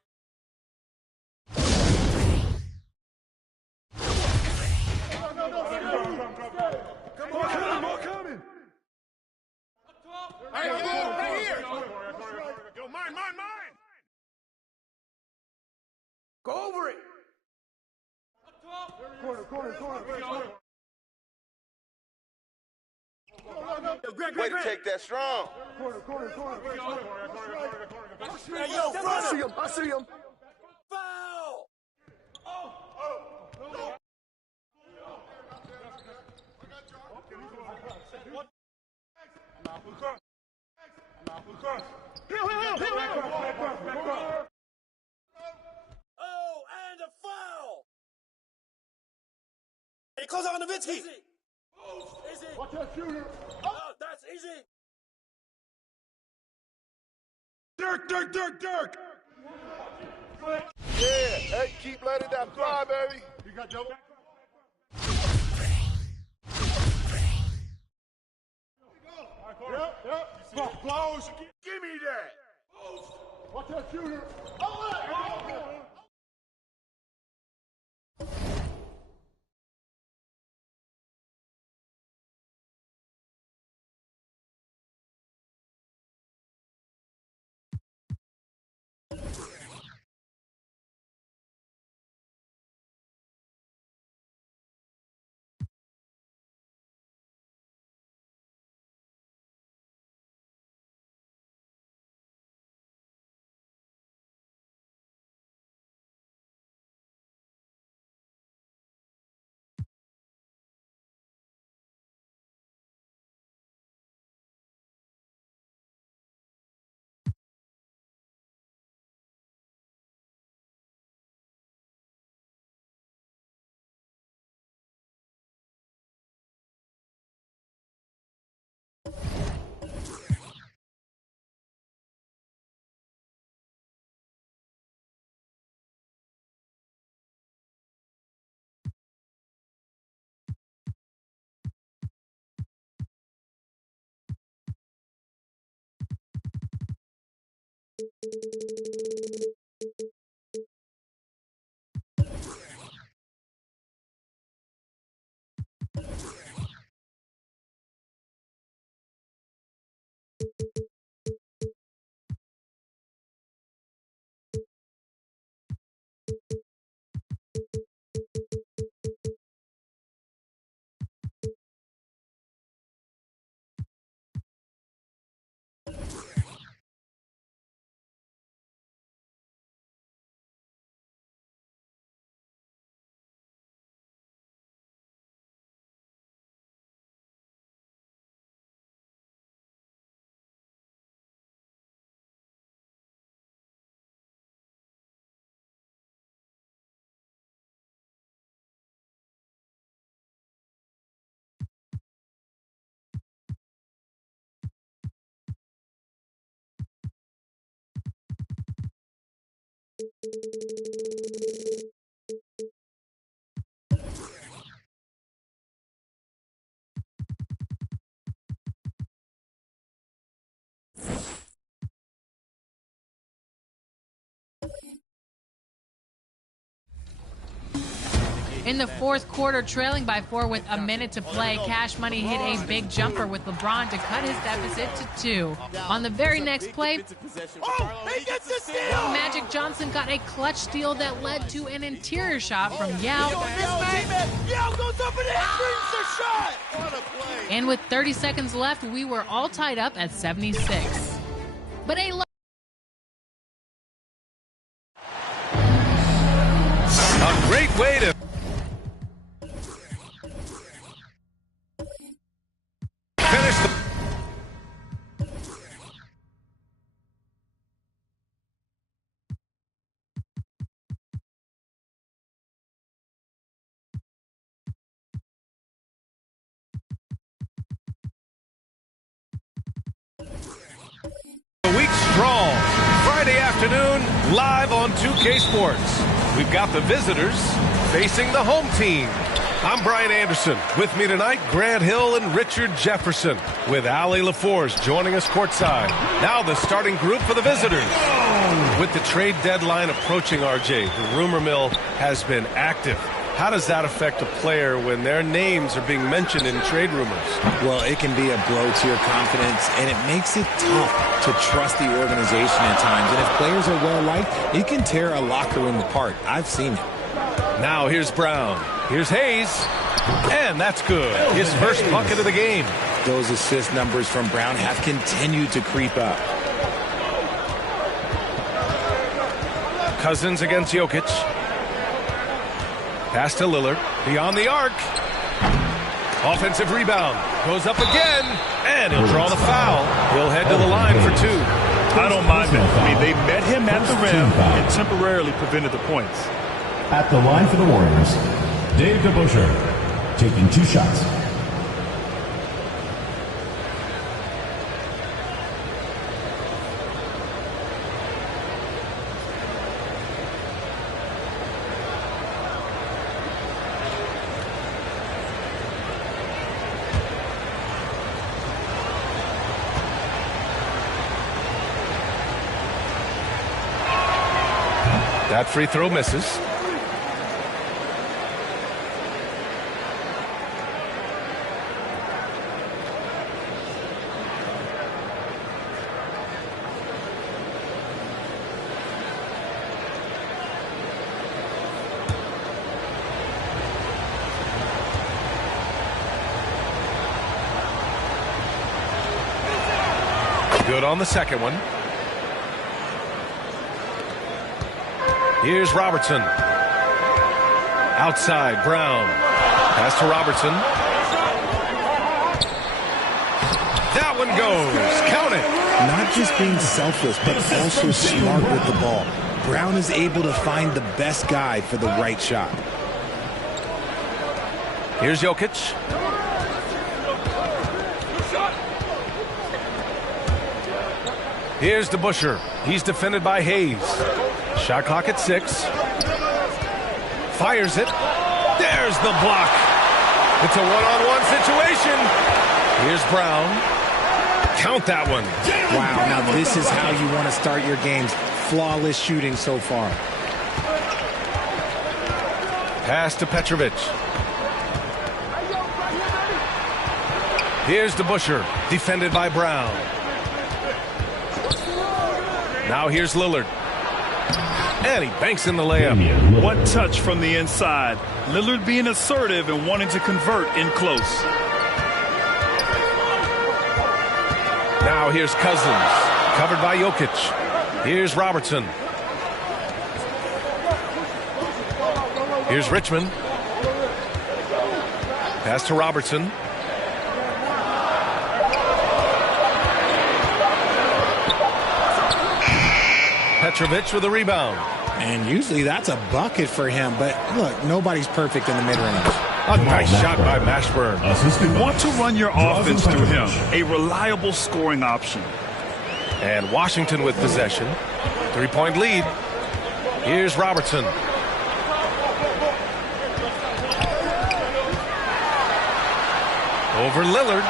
More coming. Right here. Yo, mine. Go over it. Corner. Way to take that strong. Corner. Hey, yo, front him. I see him. Foul. Oh, and a foul. Hey, close out on Nowitzki. Easy. Watch that shooter. Oh, that's easy. Dirk. Yeah, hey, keep letting that fly, baby. You got double. Yep. Close. Give me that. Watch that shooter. In the fourth quarter, trailing by 4 with a minute to play, Cash Money hit a big jumper with LeBron to cut his deficit to 2. On the very next play, Magic Johnson got a clutch steal that led to an interior shot from Yao. Yao goes up and brings the shot. What a play. And with 30 seconds left, we were all tied up at 76. But a great way to finish the week strong. Friday afternoon, live on 2K Sports. We've got the visitors facing the home team. I'm Brian Anderson. With me tonight, Grant Hill and Richard Jefferson, with Allie LaForce joining us courtside. Now the starting group for the visitors. With the trade deadline approaching, RJ, the rumor mill has been active. How does that affect a player when their names are being mentioned in trade rumors? Well, it can be a blow to your confidence, and it makes it tough to trust the organization at times. And if players are well-liked, it can tear a locker room apart. I've seen it. Now here's Brown. Here's Hayes. And that's good. His first bucket of the game. Those assist numbers from Brown have continued to creep up. Cousins against Jokic. Pass to Lillard. Beyond the arc. Offensive rebound. Goes up again. And he'll draw the foul. He'll head to the line for 2. I don't mind that. I mean, they met him at the rim and temporarily prevented the points. At the line for the Warriors, Dave DeBusschere, taking 2 shots. That free throw misses. Good on the second one. Here's Robertson. Outside, Brown. Pass to Robertson. That one goes. Count it. Not just being selfless, but also smart with the ball. Brown is able to find the best guy for the right shot. Here's Jokic. Here's DeBusschere. He's defended by Hayes. Shot clock at 6. Fires it. There's the block. It's a one-on-one situation. Here's Brown. Count that one. Wow, now this is how you want to start your games. Flawless shooting so far. Pass to Petrovic. Here's DeBusschere, defended by Brown. Now here's Lillard. And he banks in the layup. One touch from the inside. Lillard being assertive and wanting to convert in close. Now here's Cousins, covered by Jokic. Here's Robertson. Here's Richmond. Pass to Robertson. Petrovic with a rebound. And usually that's a bucket for him, but look, nobody's perfect in the mid-range. A nice shot by Mashburn. You want to run your offense through him. A reliable scoring option. And Washington with possession. 3-point lead. Here's Robertson. Over Lillard.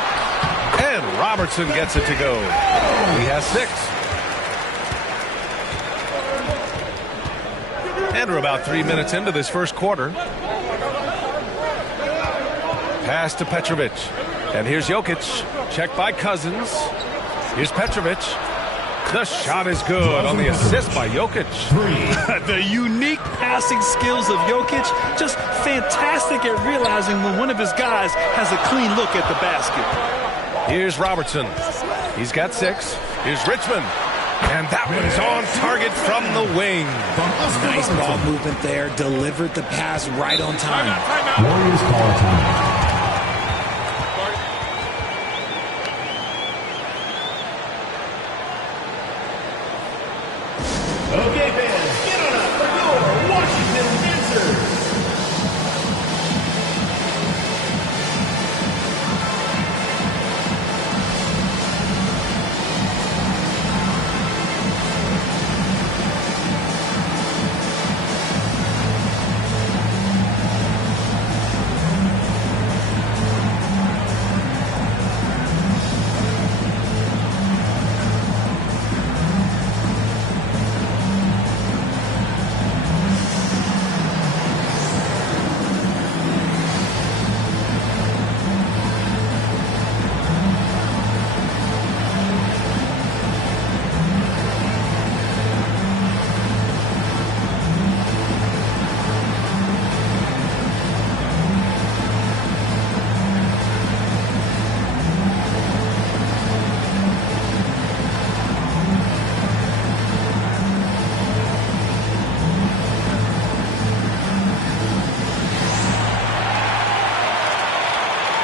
And Robertson gets it to go. He has 6. And we're about 3 minutes into this first quarter. Pass to Petrovic. And here's Jokic. Checked by Cousins. Here's Petrovic. The shot is good on the assist by Jokic. The unique passing skills of Jokic, just fantastic at realizing when one of his guys has a clean look at the basket. Here's Robertson. He's got 6. Here's Richmond. And that one's on target from the wing. Nice ball movement there. Delivered the pass right on time. Warriors call time. Okay, fans, get on up for your Washington Dancers.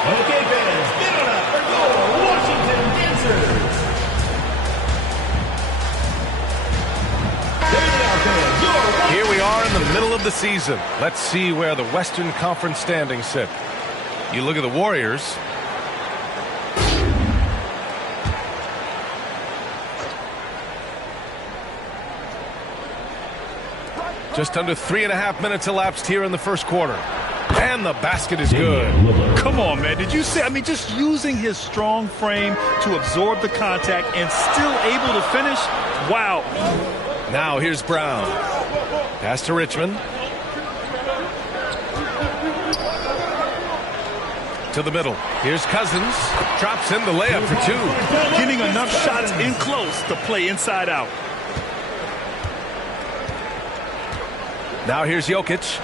Okay, fans, get on up for your Washington Dancers. Here we are in the middle of the season. Let's see where the Western Conference standings sit. You look at the Warriors. Just under 3.5 minutes elapsed here in the first quarter. And the basket is good. Come on, man. Did you see? I mean, just using his strong frame to absorb the contact and still able to finish. Wow. Now here's Brown. Pass to Richmond. To the middle. Here's Cousins. Drops in the layup for 2. Getting enough shots in close to play inside out. Now here's Jokic.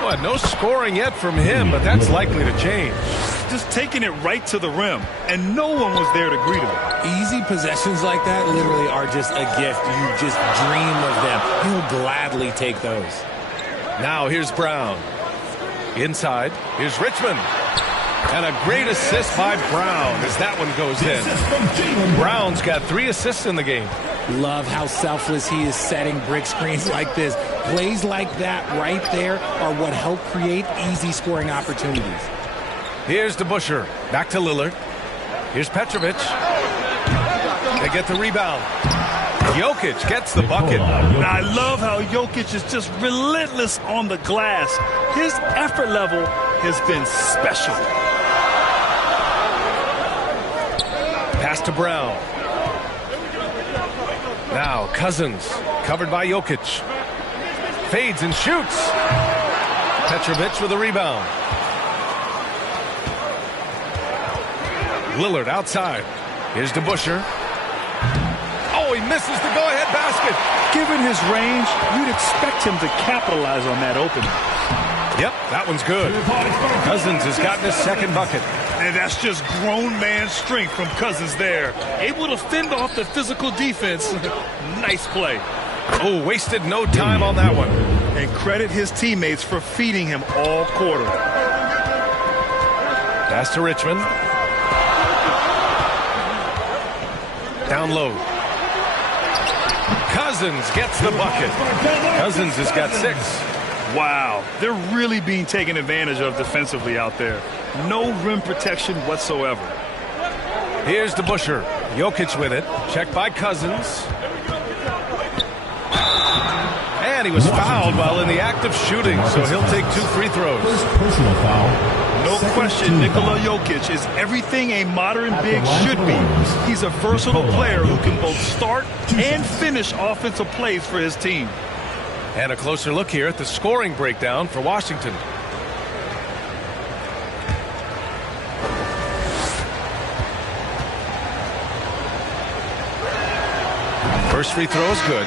Well, no scoring yet from him, but that's likely to change. Just taking it right to the rim, and no one was there to greet him. Easy possessions like that literally are just a gift. You just dream of them. He'll gladly take those. Now here's Brown. Inside, here's Richmond. And a great assist by Brown as that one goes in. Brown's got 3 assists in the game. Love how selfless he is setting brick screens like this. Plays like that right there are what help create easy scoring opportunities. Here's DeBusschere. Back to Lillard. Here's Petrovic. They get the rebound. Jokic gets the bucket. I love how Jokic is just relentless on the glass. His effort level has been special. Pass to Brown. Now Cousins, covered by Jokic. Fades and shoots. Petrovic with a rebound. Lillard outside. Here's DeBusschere. Oh, he misses the go-ahead basket. Given his range, you'd expect him to capitalize on that opening. Yep, that one's good. Cousins has gotten his second bucket. And that's just grown man strength from Cousins there. Able to fend off the physical defense. Nice play. Oh, wasted no time on that one. And credit his teammates for feeding him all quarter. Pass to Richmond. Down low. Cousins gets the bucket. Cousins has got 6. Wow, they're really being taken advantage of defensively out there. No rim protection whatsoever. Here's DeBusschere. Jokic with it. Checked by Cousins. And he was fouled while in the act of shooting, so he'll take 2 free throws. Personal foul. No question, Nikola Jokic is everything a modern big should be. He's a versatile player who can both start and finish offensive plays for his team. And a closer look here at the scoring breakdown for Washington. First free throw is good.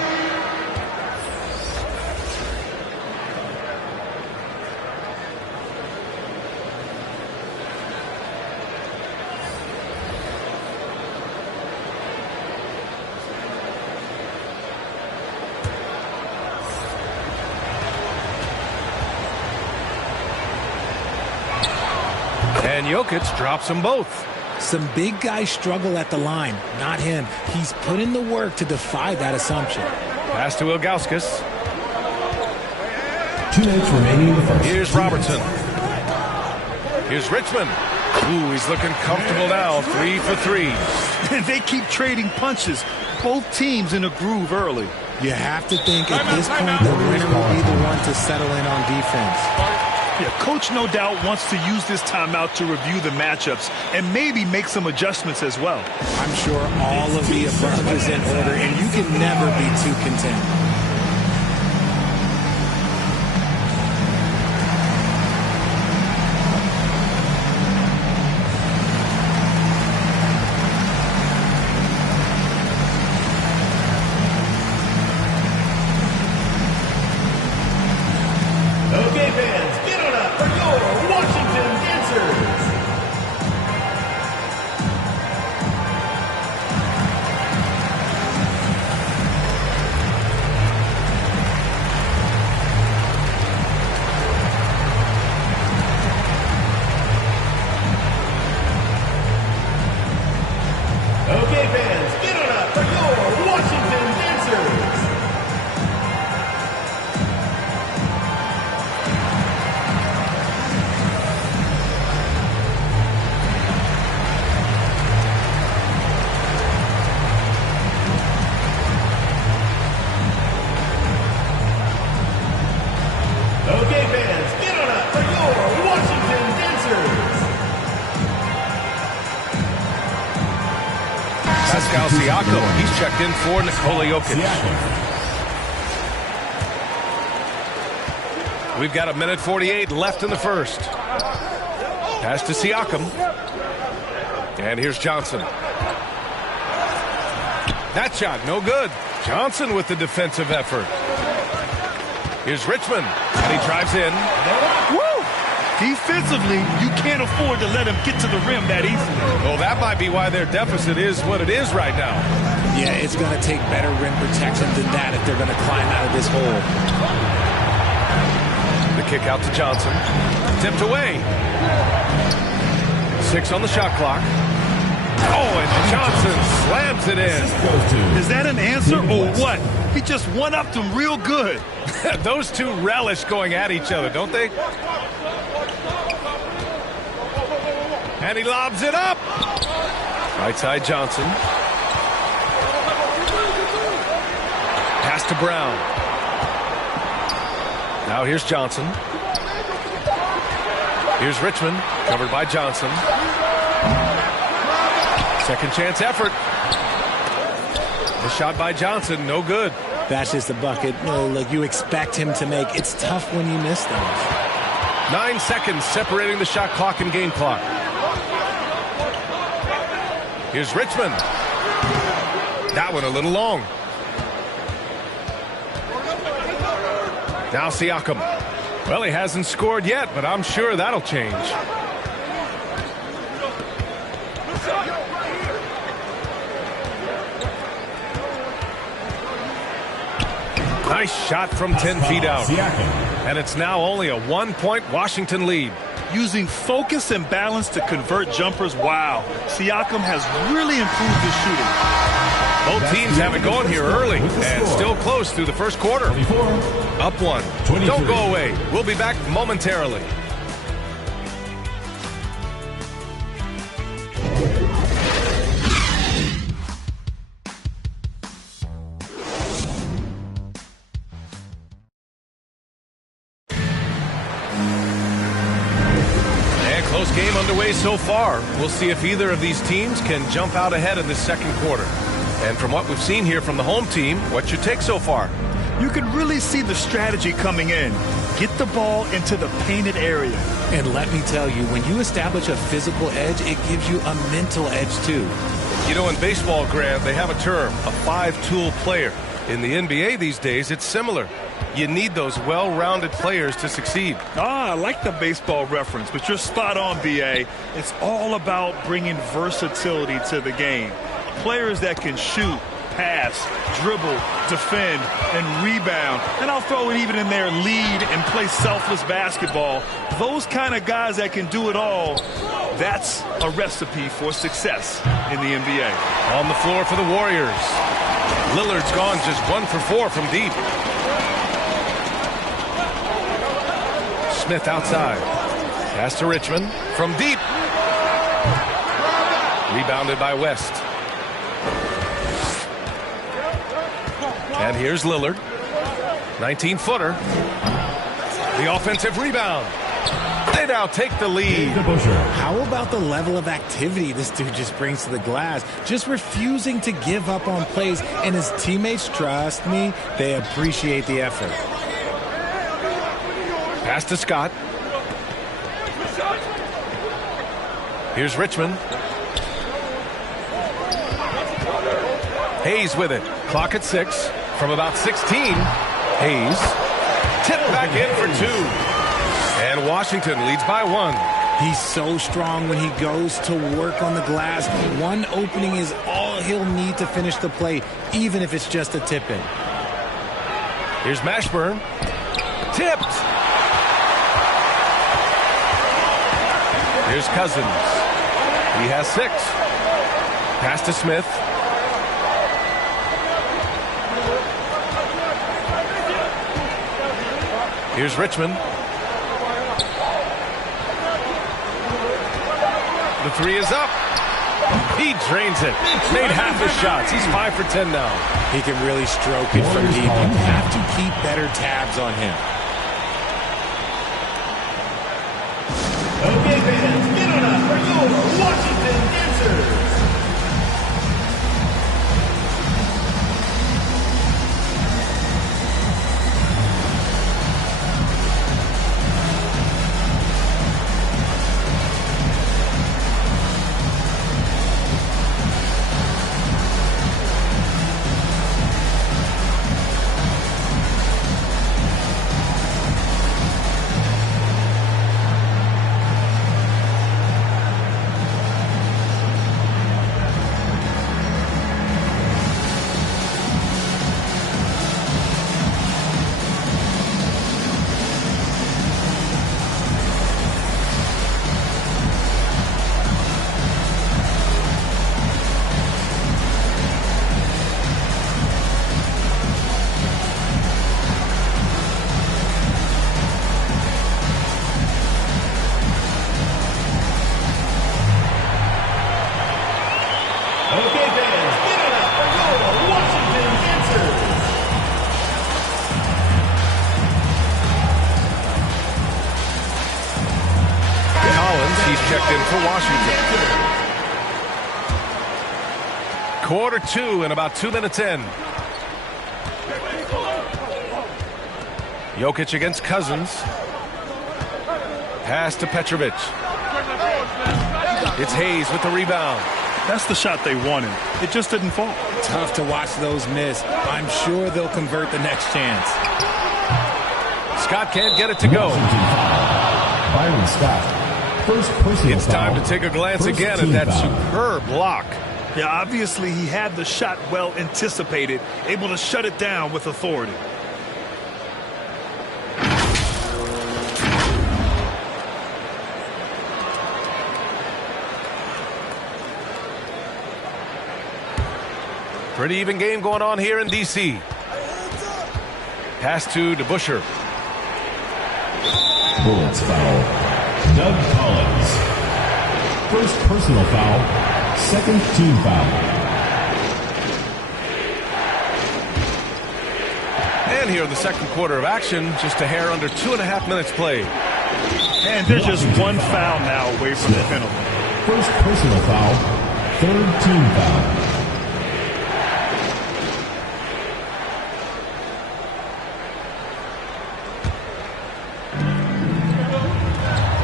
And Jokic drops them both. Some big guys struggle at the line, not him. He's put in the work to defy that assumption. Pass to Ilgauskas. 2 minutes remaining in the first. Here's Robertson. Here's Richmond. Ooh, he's looking comfortable now. 3 for 3. They keep trading punches. Both teams in a groove early. You have to think at this point the winner will be the one to settle in on defense. Yeah, coach no doubt wants to use this timeout to review the matchups and maybe make some adjustments as well. I'm sure all of the above is in order, and you can never be too content. Okay, fans, get on up for your Washington Dancers. Okay, fans, get on up for your Washington Dancers. Okay, fans, get on up for your Washington Dancers. Pascal Siakam, he's checked in for Nikola Jokic. We've got 1:48 left in the first. Pass to Siakam. And here's Johnson. That shot, no good. Johnson with the defensive effort. Here's Richmond, and he drives in. Woo! Defensively, you can't afford to let him get to the rim that easily. Well, that might be why their deficit is what it is right now. Yeah, it's going to take better rim protection than that if they're going to climb out of this hole. The kick out to Johnson. Tipped away. 6 on the shot clock. Oh, and Johnson slams it in. Is that an answer or what? He just one-upped him real good. Those two relish going at each other, don't they? And he lobs it up. Right side Johnson. Pass to Brown. Now here's Johnson. Here's Richmond, covered by Johnson. Second chance effort. The shot by Johnson, no good. That's just a bucket. No, like you expect him to make. It's tough when you miss those. 9 seconds separating the shot clock and game clock. Here's Richmond. That one a little long. Now Siakam. Well, he hasn't scored yet, but I'm sure that'll change. Nice shot from 10 feet out. And it's now only a 1-point Washington lead. Using focus and balance to convert jumpers, wow. Siakam has really improved his shooting. Both teams have it going here early and still close through the first quarter. Up one. Don't go away. We'll be back momentarily. Close game underway so far. We'll see if either of these teams can jump out ahead in this second quarter. And from what we've seen here from the home team, what's your take so far? You can really see the strategy coming in. Get the ball into the painted area. And let me tell you, when you establish a physical edge, it gives you a mental edge too. You know, in baseball, Grant, they have a term, a five-tool player. In the NBA these days, it's similar. You need those well-rounded players to succeed. I like the baseball reference, but you're spot on, B.A. It's all about bringing versatility to the game. Players that can shoot, pass, dribble, defend, and rebound. And I'll throw it even in there, lead and play selfless basketball. Those kind of guys that can do it all, that's a recipe for success in the NBA. On the floor for the Warriors. Lillard's gone just 1 for 4 from deep. Smith outside. Pass to Richmond from deep. Rebounded by West. And here's Lillard. 19-footer. The offensive rebound. They now take the lead. How about the level of activity this dude just brings to the glass? Just refusing to give up on plays. And his teammates, trust me, they appreciate the effort. Pass to Scott. Here's Richmond. Hayes with it. Clock at 6. From about 16. Hayes. Tipped back in for 2. And Washington leads by 1. He's so strong when he goes to work on the glass. One opening is all he'll need to finish the play, even if it's just a tip-in. Here's Mashburn. Tipped. Here's Cousins. He has 6. Pass to Smith. Here's Richmond. The 3 is up. He drains it. Made half his shots. He's 5 for 10 now. He can really stroke it from deep. You have to keep better tabs on him. Okay, fans, get on up for your Washington Dancers. Quarter 2 and about 2 minutes in. Jokic against Cousins. Pass to Petrovic. It's Hayes with the rebound. That's the shot they wanted. It just didn't fall. Tough to watch those miss. I'm sure they'll convert the next chance. Scott can't get it to go. Byron Scott. First personal It's time to take a glance again at that superb block. Yeah, obviously he had the shot well anticipated, able to shut it down with authority. Pretty even game going on here in D.C. Pass to DeBusschere. Bullets foul. Doug Collins. First personal foul. Second team foul. And here in the second quarter of action, just a hair under 2.5 minutes played. And they're just one foul now away from the penalty. First personal foul. Third team foul.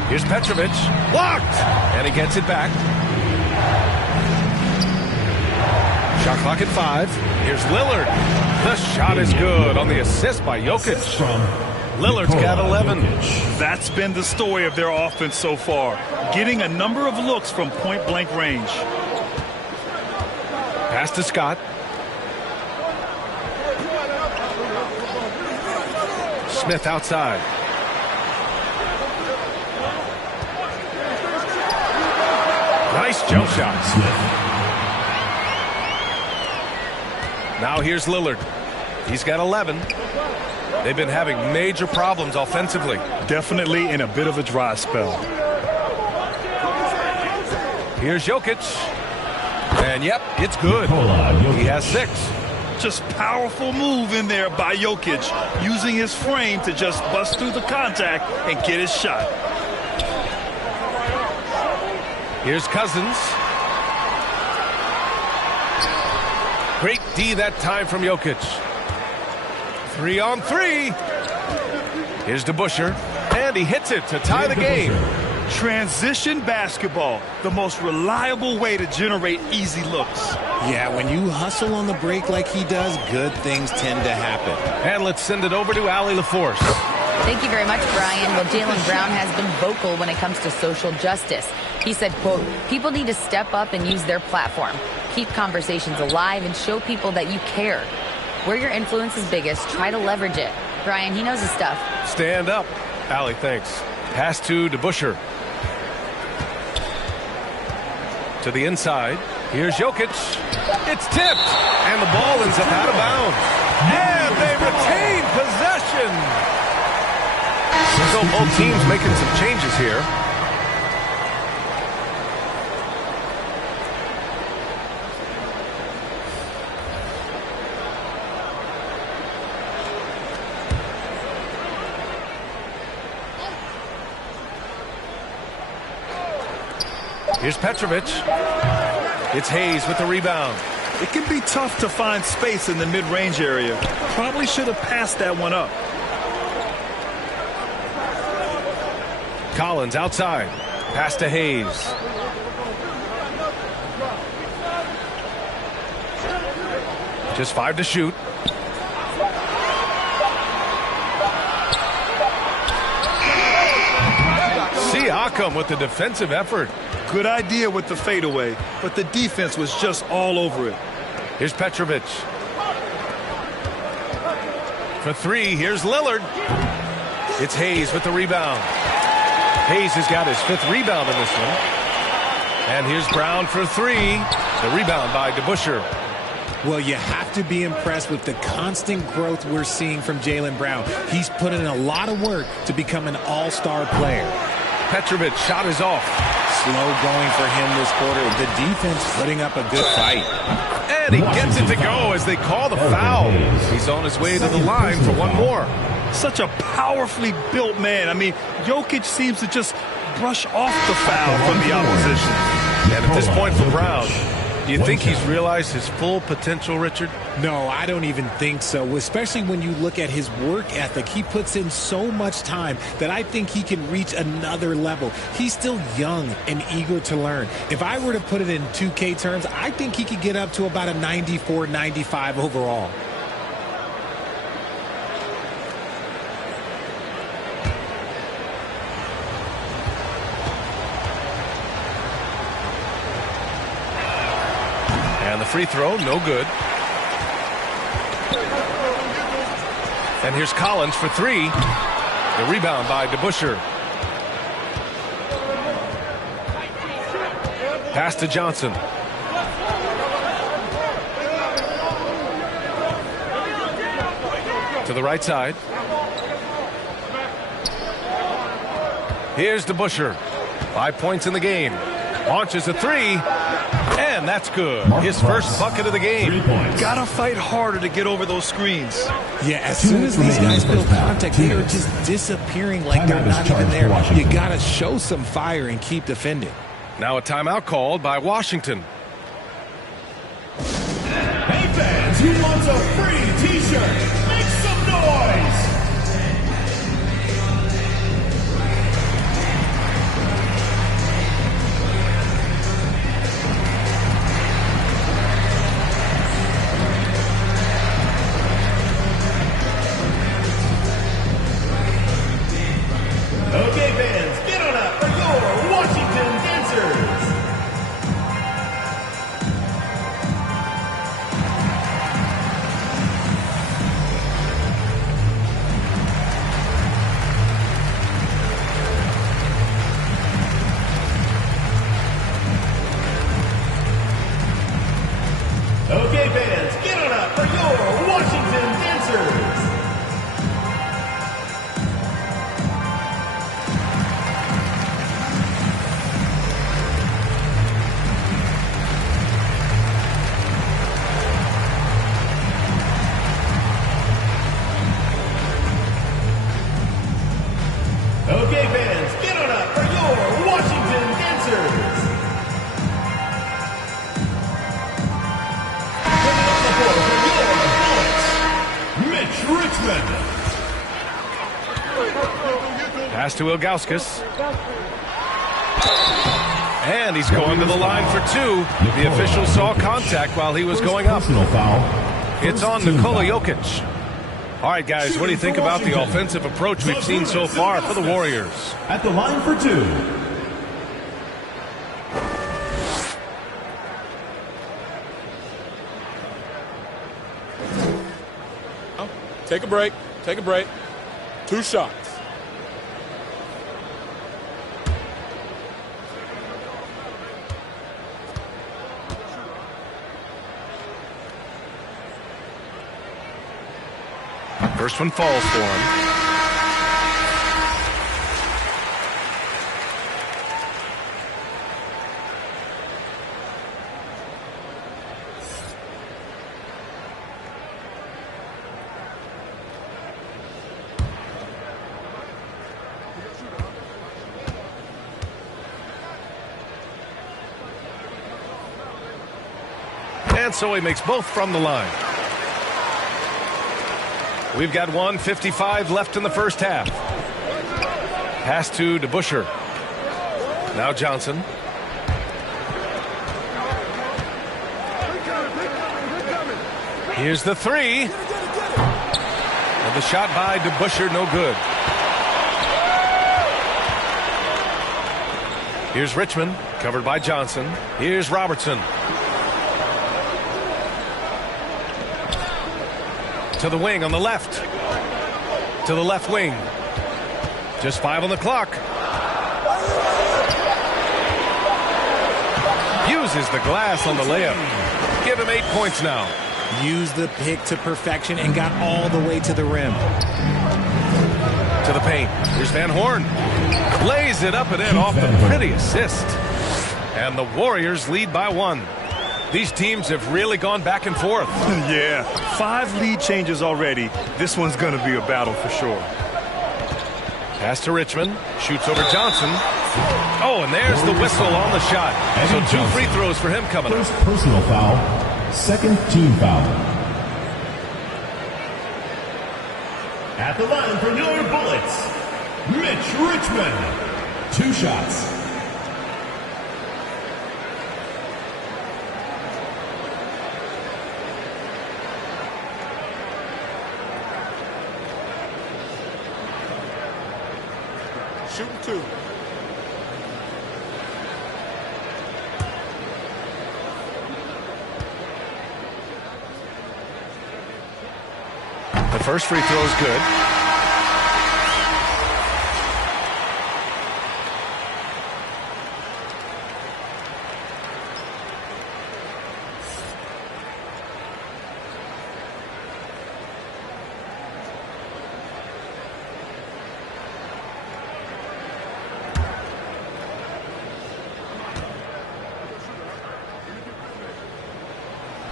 Here's Petrovic. Blocked! And he gets it back. Shot clock at 5. Here's Lillard. The shot is good on the assist by Jokic. Lillard's got 11. That's been the story of their offense so far. Getting a number of looks from point-blank range. Pass to Scott. Smith outside. Nice jump shot. Now here's Lillard. He's got 11. They've been having major problems offensively. Definitely in a bit of a dry spell. Here's Jokic. And yep, it's good. He has 6. Just powerful move in there by Jokic, using his frame to just bust through the contact and get his shot. Here's Cousins. Great D that time from Jokic. 3 on 3. Here's DeBusschere. And he hits it to tie the game. Transition basketball, the most reliable way to generate easy looks. Yeah, when you hustle on the break like he does, good things tend to happen. And let's send it over to Allie LaForce. Thank you very much, Brian. Well, Jaylen Brown has been vocal when it comes to social justice. He said, quote, people need to step up and use their platform. Keep conversations alive and show people that you care. Where your influence is biggest, try to leverage it. Brian, he knows his stuff. Stand up. Allie, thanks. Pass to DeBusschere. To the inside. Here's Jokic. It's tipped. And the ball ends up out of bounds. And they retain possession. So both teams making some changes here. Here's Petrovic. It's Hayes with the rebound. It can be tough to find space in the mid-range area. Probably should have passed that one up. Collins outside. Pass to Hayes. Just 5 to shoot. Siakam with the defensive effort. Good idea with the fadeaway, but the defense was just all over it. Here's Petrovic. For 3, here's Lillard. It's Hayes with the rebound. Hayes has got his 5th rebound in this one. And here's Brown for 3. The rebound by DeBusschere. Well, you have to be impressed with the constant growth we're seeing from Jaylen Brown. He's put in a lot of work to become an all-star player. Petrovic shot is off. Slow going for him this quarter. The defense putting up a good fight. And he gets it to go as they call the foul. He's on his way to the line for one more. Such a powerfully built man. I mean, Jokic seems to just brush off the foul from the opposition. And at this point for Brown, Do you think he's realized his full potential, Richard? No, I don't even think so, especially when you look at his work ethic. He puts in so much time that I think he can reach another level. He's still young and eager to learn. If I were to put it in 2K terms, I think he could get up to about a 94, 95 overall. And the free throw, no good. And here's Collins for three. The rebound by DeBusschere. Pass to Johnson. To the right side. Here's DeBusschere. 5 points in the game. Launches a three. And that's good. His first bucket of the game. Gotta fight harder to get over those screens. Yeah, as soon as these guys build contact, they are just disappearing like they're not even there. You gotta show some fire and keep defending. Now a timeout called by Washington. Hey fans, who wants a free t-shirt? Make some noise! Okay, fans, get on up for your Washington Dancers! Okay, fans, get on up for your Washington Dancers! Okay, fans, get on up for your Washington Dancers! Bringing on the floor for your Bullets, Mitch Richmond. Pass to Ilgauskas. And he's going to the line for two. The official saw contact while he was going up. It's on Nikola Jokic. All right, guys, what do you think about the offensive approach we've seen so far for the Warriors? At the line for two. Take a break. Take a break. 2 shots. First one falls for him. And so he makes both from the line. We've got 1:55 left in the first half. Pass to DeBusschere. Now Johnson. Here's the three. And the shot by DeBusschere, no good. Here's Richmond, covered by Johnson. Here's Robertson. To the wing on the left. To the left wing. Just 5 on the clock. Uses the glass on the layup. Give him 8 points now. Used the pick to perfection and got all the way to the rim. To the paint. Here's Van Horn. Lays it up and in off the pretty assist. And the Warriors lead by 1. These teams have really gone back and forth. Yeah, 5 lead changes already. This one's going to be a battle for sure. Pass to Richmond. Shoots over Johnson. Oh, and there's the whistle on the shot. So 2 free throws for him coming up. First personal foul, second team foul. At the line for your Bullets, Mitch Richmond. 2 shots. Shooting 2. The first free throw is good.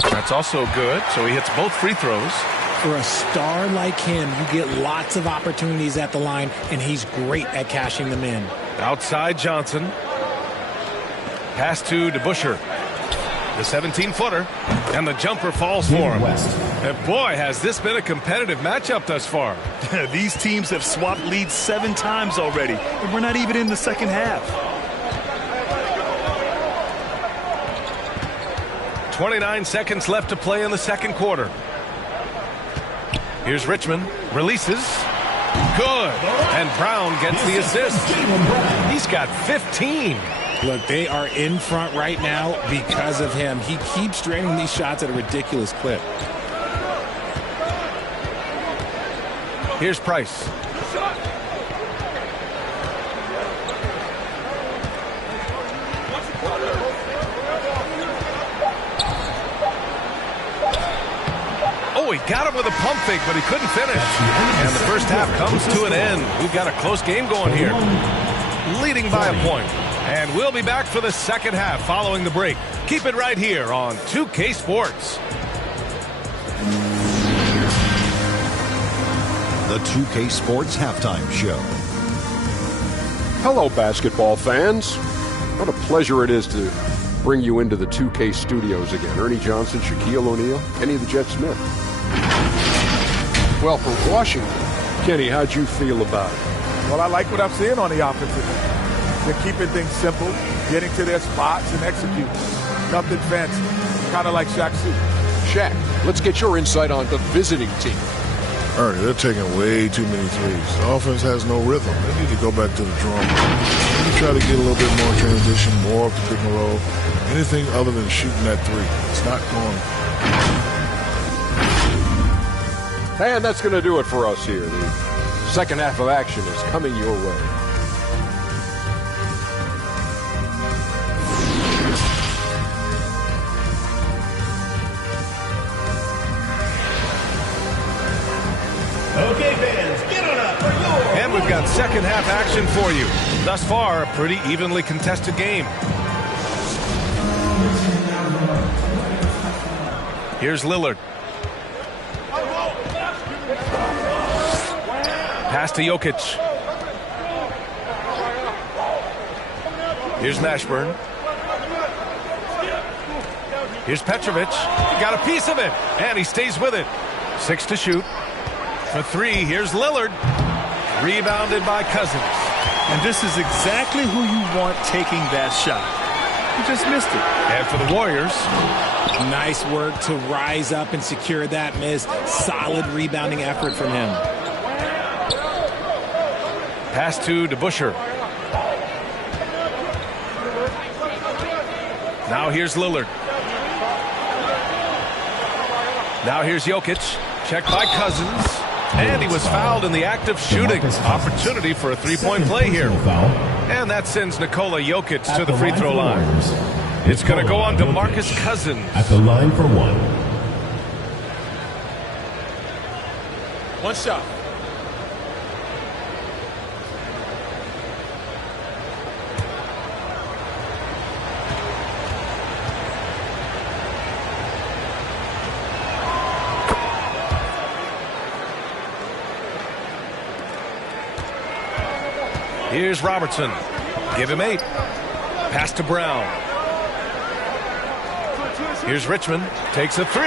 That's also good, so he hits both free throws. For a star like him, you get lots of opportunities at the line, and he's great at cashing them in. Outside Johnson. Pass to DeBusschere. The 17-footer. And the jumper falls for him. And boy, has this been a competitive matchup thus far. These teams have swapped leads 7 times already, and we're not even in the second half. 29 seconds left to play in the second quarter. Here's Richmond. Releases. Good. And Brown gets the assist. He's got 15. Look, they are in front right now because of him. He keeps draining these shots at a ridiculous clip. Here's Price. Oh, he got him with a pump fake, but he couldn't finish. And the first half comes to an end. We've got a close game going here. Leading by a point. And we'll be back for the second half following the break. Keep it right here on 2K Sports. The 2K Sports Halftime Show. Hello, basketball fans. What a pleasure it is to bring you into the 2K studios again. Ernie Johnson, Shaquille O'Neal, Kenny the Jet Smith. Well, for Washington, Kenny, how'd you feel about it? Well, I like what I'm seeing on the offensive end. They're keeping things simple, getting to their spots and executing. Nothing fancy, kind of like Shaq's suit. Shaq, let's get your insight on the visiting team. Ernie, they're taking way too many threes. The offense has no rhythm. They need to go back to the drawing board. Maybe try to get a little bit more transition, more of the pick and roll. Anything other than shooting that three. It's not going. And that's going to do it for us here. The second half of action is coming your way. Okay, fans, get on up for your... And we've got second half action for you. Thus far, a pretty evenly contested game. Here's Lillard. Pass to Jokic. Here's Mashburn. Here's Petrovic. He got a piece of it, and he stays with it. 6 to shoot. For 3, here's Lillard. Rebounded by Cousins. And this is exactly who you want taking that shot. He just missed it. And for the Warriors. Nice work to rise up and secure that miss. Solid rebounding effort from him. Pass to DeBusschere. Now here's Lillard. Now here's Jokic. Checked by Cousins. And he was fouled in the act of shooting. Opportunity for a three-point play here. And that sends Nikola Jokic to the free throw line. It's going to go on to DeMarcus Cousins. At the line for 1. One shot. Here's Robertson. Give him 8. Pass to Brown. Here's Richmond. Takes a 3.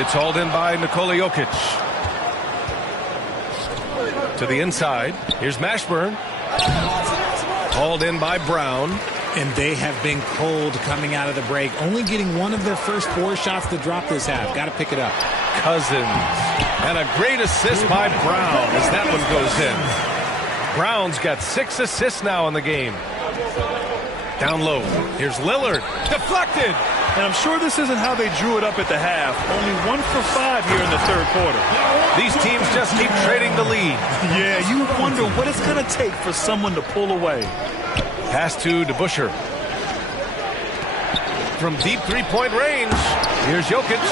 It's hauled in by Nikola Jokic. To the inside. Here's Mashburn. Hauled in by Brown. And they have been cold coming out of the break. Only getting one of their first 4 shots to drop this half. Got to pick it up. Cousins. And a great assist by Brown as that one goes in. Brown's got 6 assists now in the game. Down low. Here's Lillard. Deflected. And I'm sure this isn't how they drew it up at the half. Only 1 for 5 here in the third quarter. These teams just keep trading the lead. Yeah, you wonder what it's going to take for someone to pull away. Pass to DeBusschere. From deep three-point range, here's Jokic.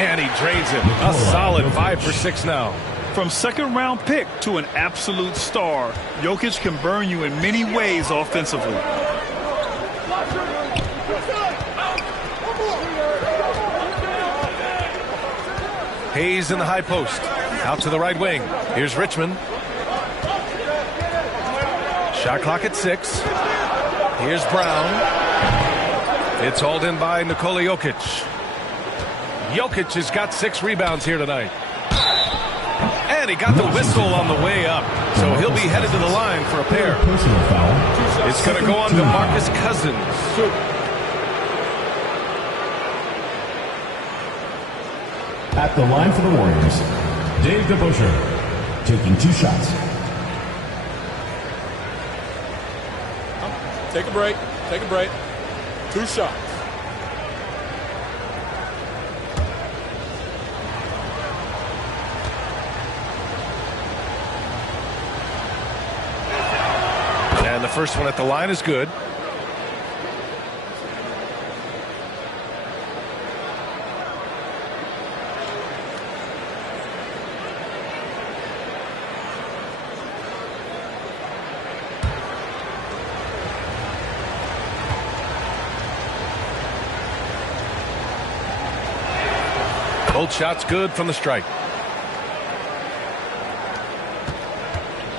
And he drains it. A solid 5 for 6 now. From second-round pick to an absolute star, Jokic can burn you in many ways offensively. Hayes in the high post. Out to the right wing. Here's Richmond. Shot clock at 6. Here's Brown. It's hauled in by Nikola Jokic. Jokic has got 6 rebounds here tonight. And he got the whistle on the way up. So he'll be headed to the line for a pair. It's going to go on to Marcus Cousins. At the line for the Warriors, Dave DeBusschere, taking 2 shots. Take a break. Take a break. 2 shots. And the first one at the line is good. Both shots good from the stripe.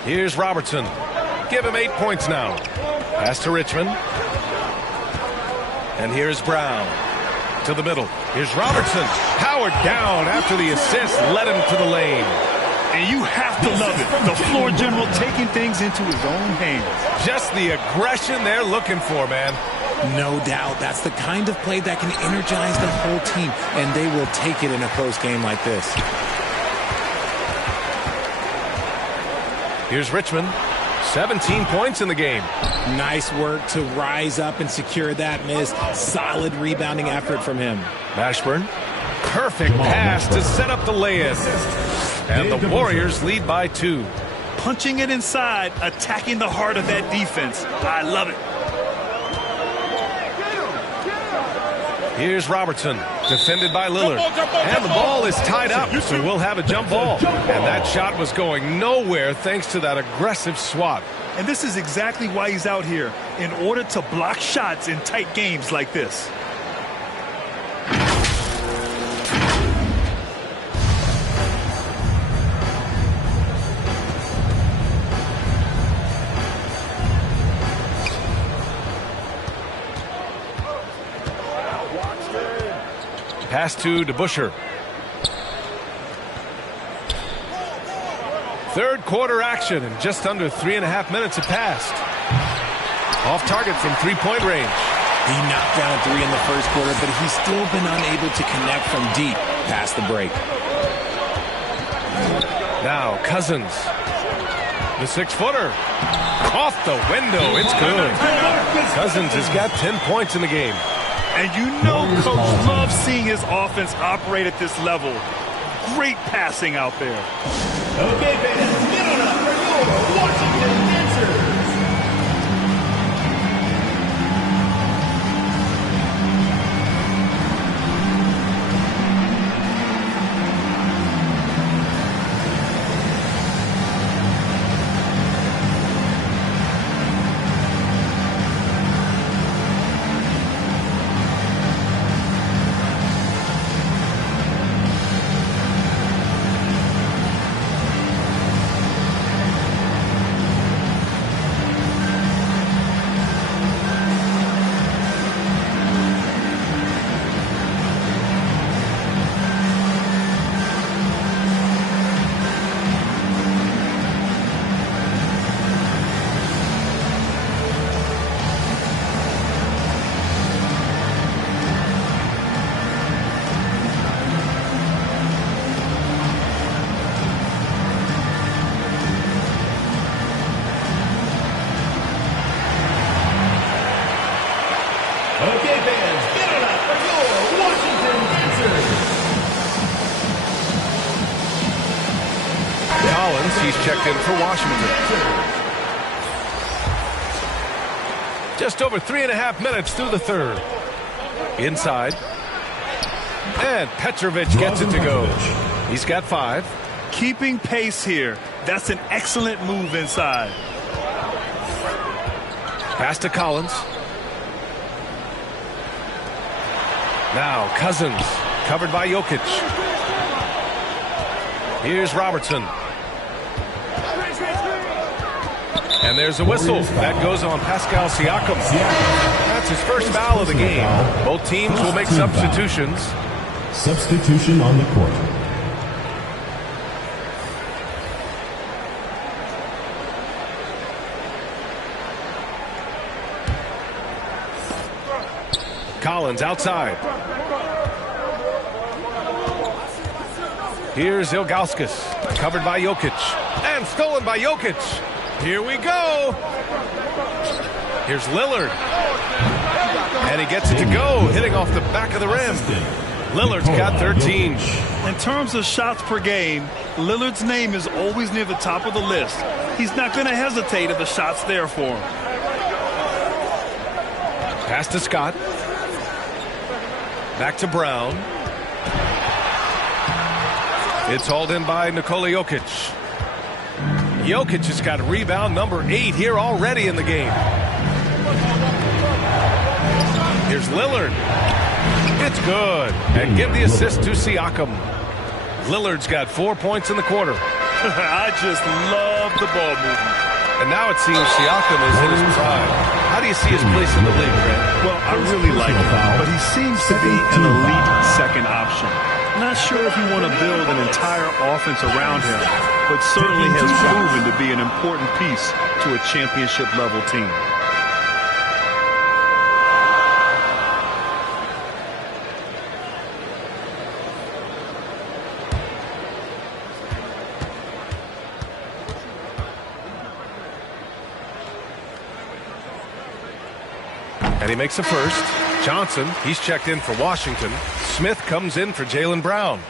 Here's Robertson. Give him 8 points now. Pass to Richmond. And here's Brown. To the middle. Here's Robertson. Powered down after the assist. Led him to the lane. And you have to love it. The floor general taking things into his own hands. Just the aggression they're looking for, man. No doubt. That's the kind of play that can energize the whole team, and they will take it in a close game like this. Here's Richmond. 17 points in the game. Nice work to rise up and secure that miss. Solid rebounding effort from him. Mashburn. Perfect pass to set up the lay-in. And the Warriors lead by 2. Punching it inside, attacking the heart of that defense. I love it. Here's Robertson, defended by Lillard. And the ball is tied up, so we'll have a jump ball. And that shot was going nowhere thanks to that aggressive swat. And this is exactly why he's out here, in order to block shots in tight games like this. Pass to DeBusschere. Third quarter action, and just under 3.5 minutes have passed. Off target from three-point range. He knocked down a 3 in the first quarter, but he's still been unable to connect from deep past the break. Now Cousins. The 6-footer. Off the window. It's good. Cousins has got 10 points in the game. And you know Coach loves seeing his offense operate at this level. Great passing out there. Okay, fans, get on up for your Washington Dancers. Collins. He's checked in for Washington. Just over 3.5 minutes through the third. Inside. And Petrovic gets it to go. He's got 5. Keeping pace here. That's an excellent move inside. Pass to Collins. Now Cousins, covered by Jokic. Here's Robertson. And there's a whistle. That goes on Pascal Siakam. That's his first foul of the game. Both teams will make substitutions. Substitution on the court. Collins outside. Here's Ilgauskas, covered by Jokic. And stolen by Jokic. Here we go. Here's Lillard. And he gets it to go, hitting off the back of the rim. Lillard's got 13. In terms of shots per game, Lillard's name is always near the top of the list. He's not going to hesitate if the shot's there for him. Pass to Scott. Back to Brown. It's hauled in by Nikola Jokic. Jokic has got rebound number 8 here already in the game. Here's Lillard. It's good. And give the assist to Siakam. Lillard's got 4 points in the quarter. I just love the ball movement. And now it seems Siakam is in his prime. How do you see his place in the league, Grant? Well, I really like him, but he seems to be an elite second option. Not sure if you want to build an entire offense around him, but certainly has proven to be an important piece to a championship-level team. And he makes a first. Johnson, he's checked in for Washington. Smith comes in for Jaylen Brown.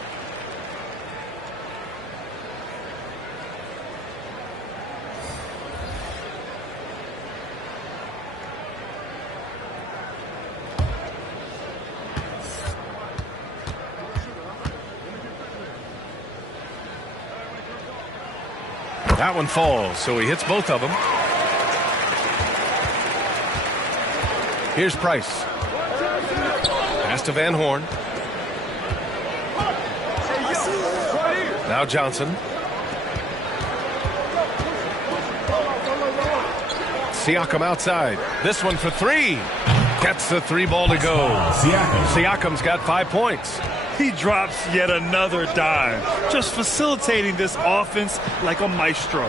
That one falls, so he hits both of them. Here's Price. Pass to Van Horn. Now Johnson. Siakam outside. This one for 3. Gets the 3 ball to go. Siakam's got 5 points. He drops yet another dime, just facilitating this offense like a maestro.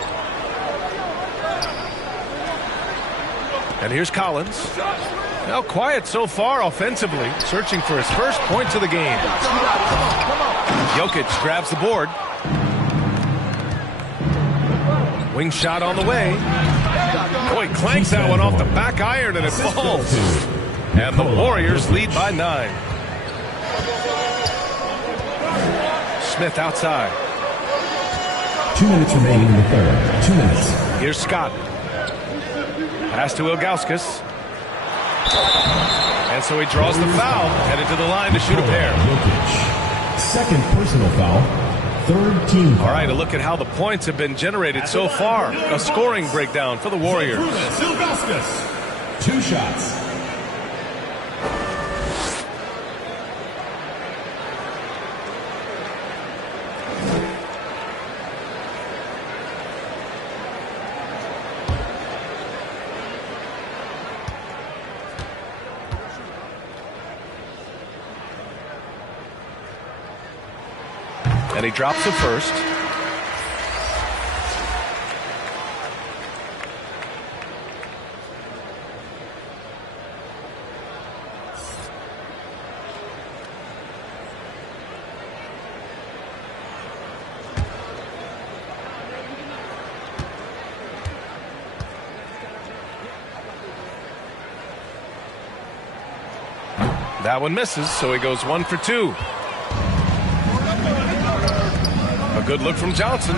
And here's Collins. Now quiet so far offensively, searching for his first points of the game. Jokic grabs the board. Wing shot on the way. Boy, clanks that one off the back iron and it falls. And the Warriors lead by 9. Smith outside. 2 minutes remaining in the third. 2 minutes. Here's Scott. Pass to Ilgauskas. And so he draws the foul, headed to the line to shoot a pair. Second personal foul. Third team foul. All right, a look at how the points have been generated so far. A scoring breakdown for the Warriors. 2 shots. And he drops the first. That one misses, so he goes 1 for 2. A good look from Johnson.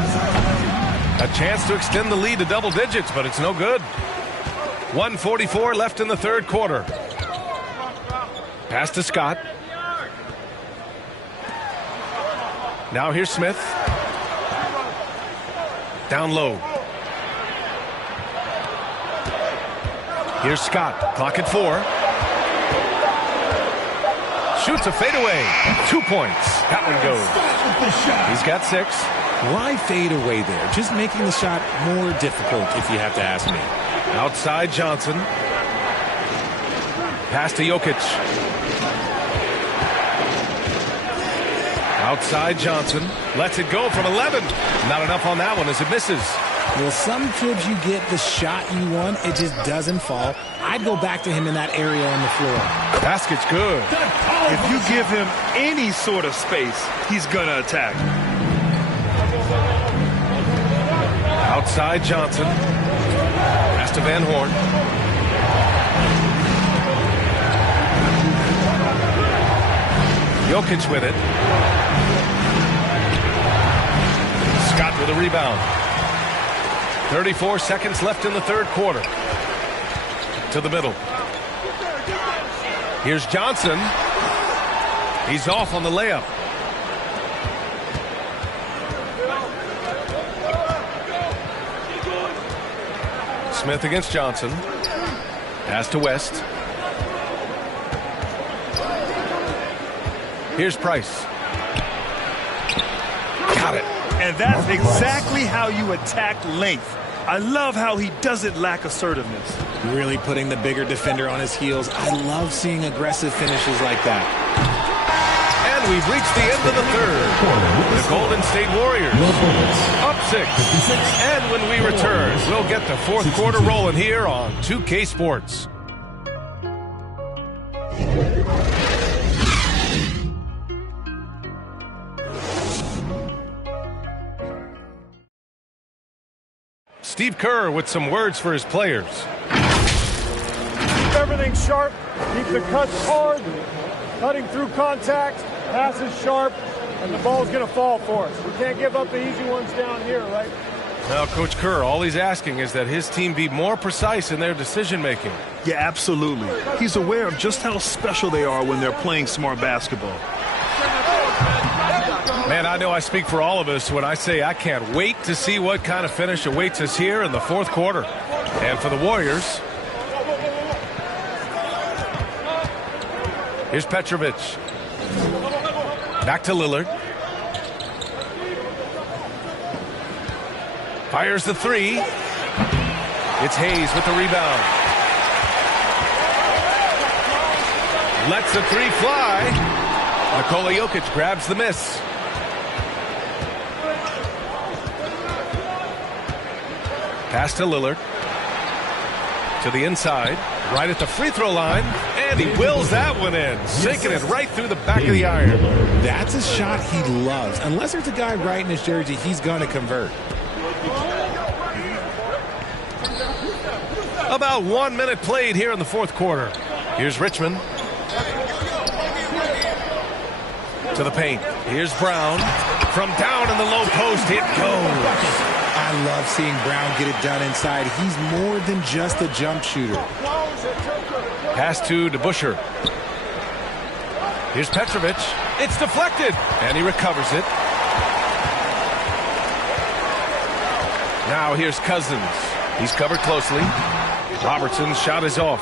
A chance to extend the lead to double digits, but it's no good. 1:44 left in the third quarter. Pass to Scott. Now here's Smith. Down low. Here's Scott. Clock at 4. Shoots a fadeaway. 2 points. That one goes. He's got 6. Why fade away there? Just making the shot more difficult, if you have to ask me. Outside Johnson. Pass to Jokic. Outside Johnson. Lets it go from 11. Not enough on that one as it misses. Well, some trips you get the shot you want, it just doesn't fall. I'd go back to him in that area on the floor. Basket's good. If you give him any sort of space, he's going to attack. Outside Johnson. Pass to Van Horn. Jokic with it. Scott with a rebound. 34 seconds left in the third quarter. To the middle. Here's Johnson. He's off on the layup. Smith against Johnson. Pass to West. Here's Price. Got it. And that's exactly how you attack length. I love how he doesn't lack assertiveness. Really putting the bigger defender on his heels. I love seeing aggressive finishes like that. And we've reached the end of the third. The Golden State Warriors up 6. And when we return, we'll get the fourth quarter rolling here on 2K Sports. Steve Kerr with some words for his players. Keep everything sharp. Keep the cuts hard. Cutting through contact. Passes sharp. And the ball's going to fall for us. We can't give up the easy ones down here, right? Now, Coach Kerr, all he's asking is that his team be more precise in their decision-making. Yeah, absolutely. He's aware of just how special they are when they're playing smart basketball. Man, I know I speak for all of us when I say I can't wait to see what kind of finish awaits us here in the fourth quarter. And for the Warriors, here's Petrovic. Back to Lillard. Fires the 3. It's Hayes with the rebound. Lets the 3 fly. Nikola Jokic grabs the miss. Pass to Lillard. To the inside. Right at the free throw line. And he wills that one in. Sinking it right through the back of the iron. That's a shot he loves. Unless there's a guy right in his jersey, he's going to convert. About 1 minute played here in the fourth quarter. Here's Richmond. To the paint. Here's Brown. From down in the low post, it goes. I love seeing Brown get it done inside. He's more than just a jump shooter. Pass to DeBusschere. Here's Petrovic. It's deflected, and he recovers it. Now here's Cousins. He's covered closely. Robertson's shot is off.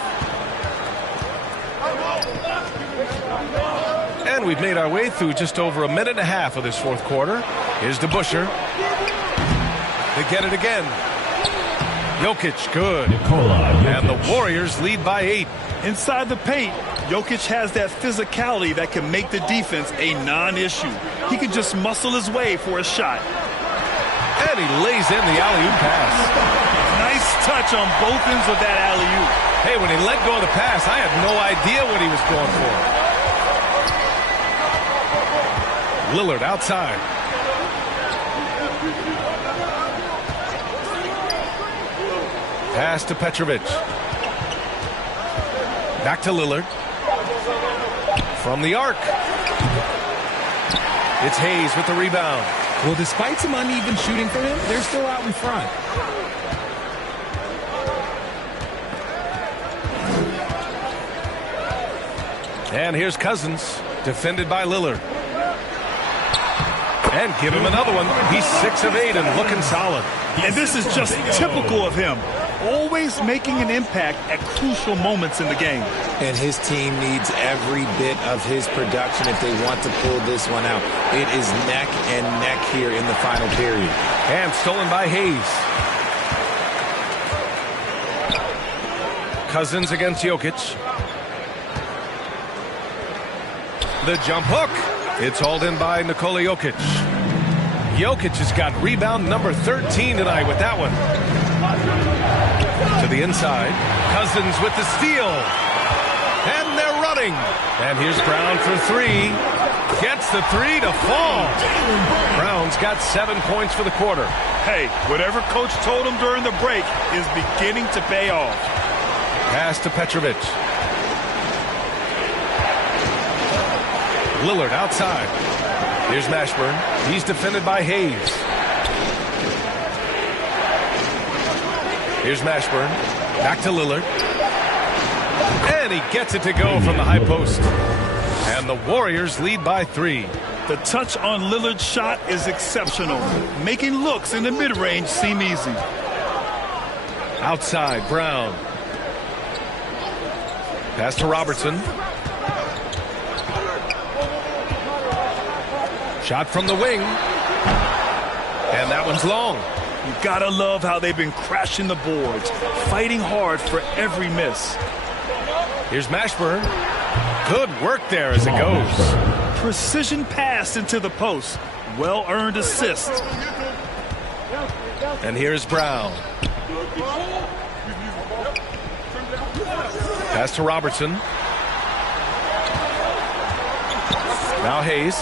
And we've made our way through just over a minute and a half of this fourth quarter. Here's DeBusschere. They get it again. Jokic, good. And the Warriors lead by 8. Inside the paint, Jokic has that physicality that can make the defense a non-issue. He can just muscle his way for a shot. And he lays in the alley-oop pass. Nice touch on both ends of that alley-oop. Hey, when he let go of the pass, I had no idea what he was going for. Lillard outside. Pass to Petrovic. Back to Lillard. From the arc. It's Hayes with the rebound. Well, despite some uneven shooting for him, they're still out in front. And here's Cousins, defended by Lillard. And give him another one. He's 6 of 8 and looking solid. And this is just typical of him. Always making an impact at crucial moments in the game. And his team needs every bit of his production if they want to pull this one out. It is neck and neck here in the final period. And stolen by Hayes. Cousins against Jokic. The jump hook. It's hauled in by Nikola Jokic. Jokic has got rebound number 13 tonight with that one. To the inside. Cousins with the steal. And they're running. And here's Brown for 3. Gets the 3 to fall. Brown's got 7 points for the quarter. Hey, whatever coach told him during the break is beginning to pay off. Pass to Petrovic. Lillard outside. Here's Mashburn. He's defended by Hayes. Here's Mashburn. Back to Lillard. And he gets it to go from the high post. And the Warriors lead by 3. The touch on Lillard's shot is exceptional. Making looks in the mid-range seem easy. Outside, Brown. Pass to Robertson. Shot from the wing. And that one's long. You gotta love how they've been crashing the boards, fighting hard for every miss. Here's Mashburn. Good work there as it goes. Precision pass into the post. Well-earned assist. And here's Brown. Pass to Robertson. Now Hayes.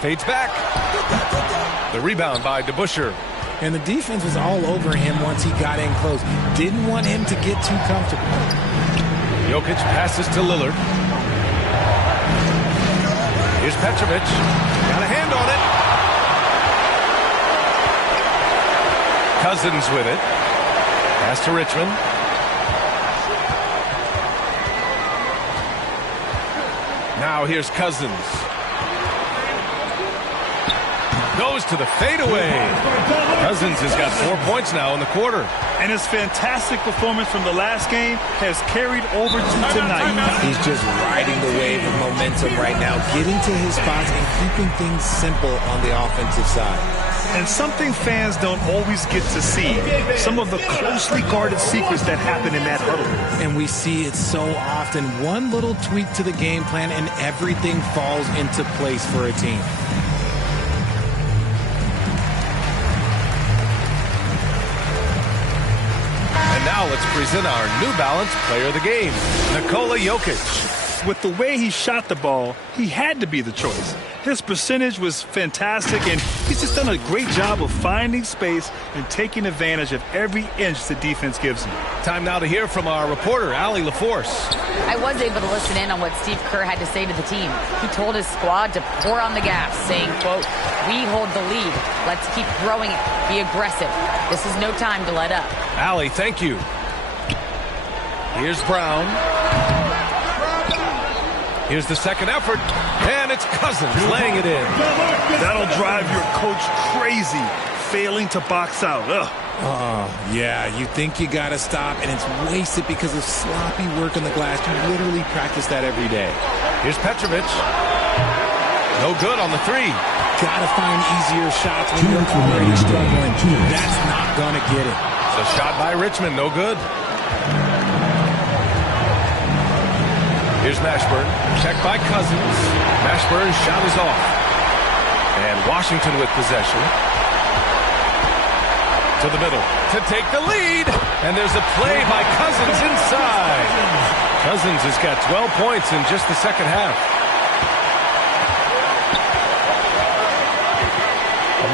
Fades back. The rebound by DeBusschere. And the defense was all over him once he got in close. Didn't want him to get too comfortable. Jokic passes to Lillard. Here's Petrovic. Got a hand on it. Cousins with it. Pass to Richmond. Now here's Cousins. Goes to the fadeaway. Cousins has got 4 points now in the quarter. And his fantastic performance from the last game has carried over to tonight. He's just riding the wave of momentum right now, getting to his spots and keeping things simple on the offensive side. And something fans don't always get to see, some of the closely guarded secrets that happen in that huddle. And we see it so often. One little tweak to the game plan and everything falls into place for a team. Now let's present our New Balance player of the game, Nikola Jokic. With the way he shot the ball, he had to be the choice. His percentage was fantastic, and he's just done a great job of finding space and taking advantage of every inch the defense gives him. Time now to hear from our reporter, Allie LaForce. I was able to listen in on what Steve Kerr had to say to the team. He told his squad to pour on the gas, saying, quote, "We hold the lead. Let's keep growing it. Be aggressive. This is no time to let up." Allie, thank you. Here's Brown. Here's the second effort, and it's Cousins laying it in. That'll drive your coach crazy, failing to box out. Ugh. Yeah, you think you got to stop, and it's wasted because of sloppy work on the glass. You literally practice that every day. Here's Petrovic. No good on the 3. Got to find easier shots when you're already struggling. That's not going to get it. The shot by Richmond, no good. Here's Mashburn. Checked by Cousins. Mashburn's shot is off. And Washington with possession. To the middle to take the lead. And there's a play by Cousins inside. Cousins has got 12 points in just the second half.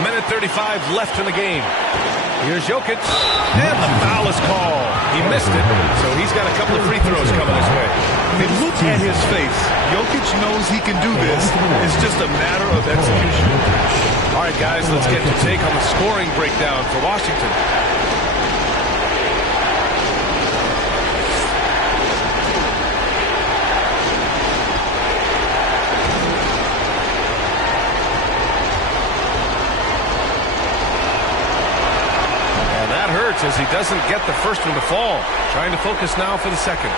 1:35 left in the game. Here's Jokic. And the foul is called. He missed it, so he's got a couple of free throws coming his way. I mean, look at his face. Jokic knows he can do this. It's just a matter of execution. All right, guys, let's get your take on the scoring breakdown for Washington. As he doesn't get the first one to fall. Trying to focus now for the second.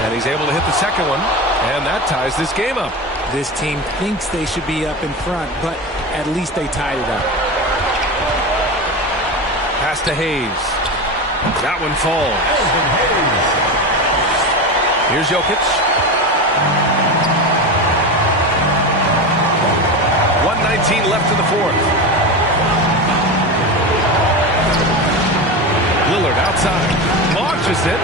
And he's able to hit the second one. And that ties this game up. This team thinks they should be up in front, but at least they tied it up. Pass to Hayes. That one falls. Here's Jokic. 1:19 left in the fourth. Lillard outside. Launches it.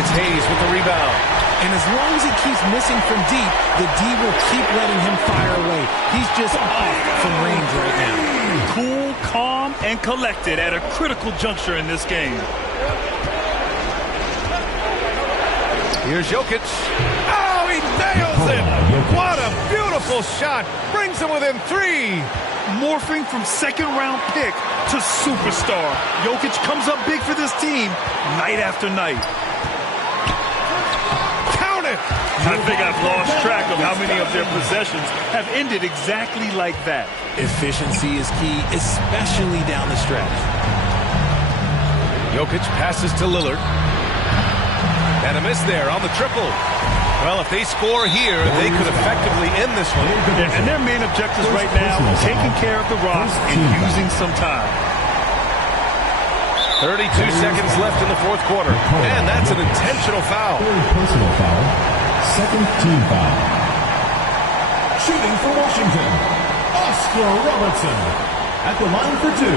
It's Hayes with the rebound. And as long as he keeps missing from deep, the D will keep letting him fire away. He's just off from range right now. Cool, calm, and collected at a critical juncture in this game. Here's Jokic. Oh, he nails it! What a beautiful shot! Brings him within 3. Morphing from second-round pick to superstar. Jokic comes up big for this team night after night. I think I've lost track of how many of their possessions have ended exactly like that. Efficiency is key, especially down the stretch. Jokic passes to Lillard. And a miss there on the triple. Well, if they score here, they could effectively end this one. And their main objectives right now, taking care of the Rocks and using some time. 32 seconds left in the fourth quarter. And that's an intentional foul. Personal foul. Second team foul. Shooting for Washington, Oscar Robertson. At the line for 2.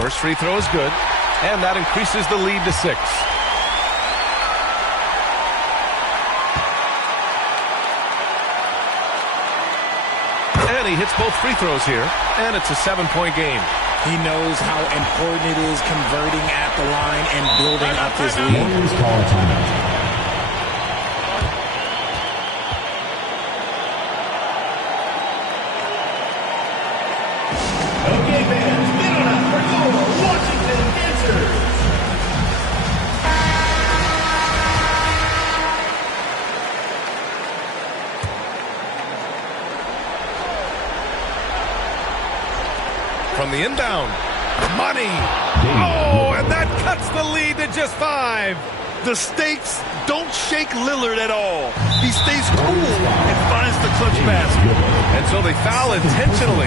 First free throw is good, and that increases the lead to 6. And he hits both free throws here, and it's a 7-point game. He knows how important it is converting at the line and building up his lead. Warriors call a timeout. Okay, fans, get on up for your Washington Dancers. From the inbound, money. Oh, and that cuts the lead to just 5. The stakes don't shake Lillard at all. He stays cool and finds the clutch basket. And so they foul intentionally.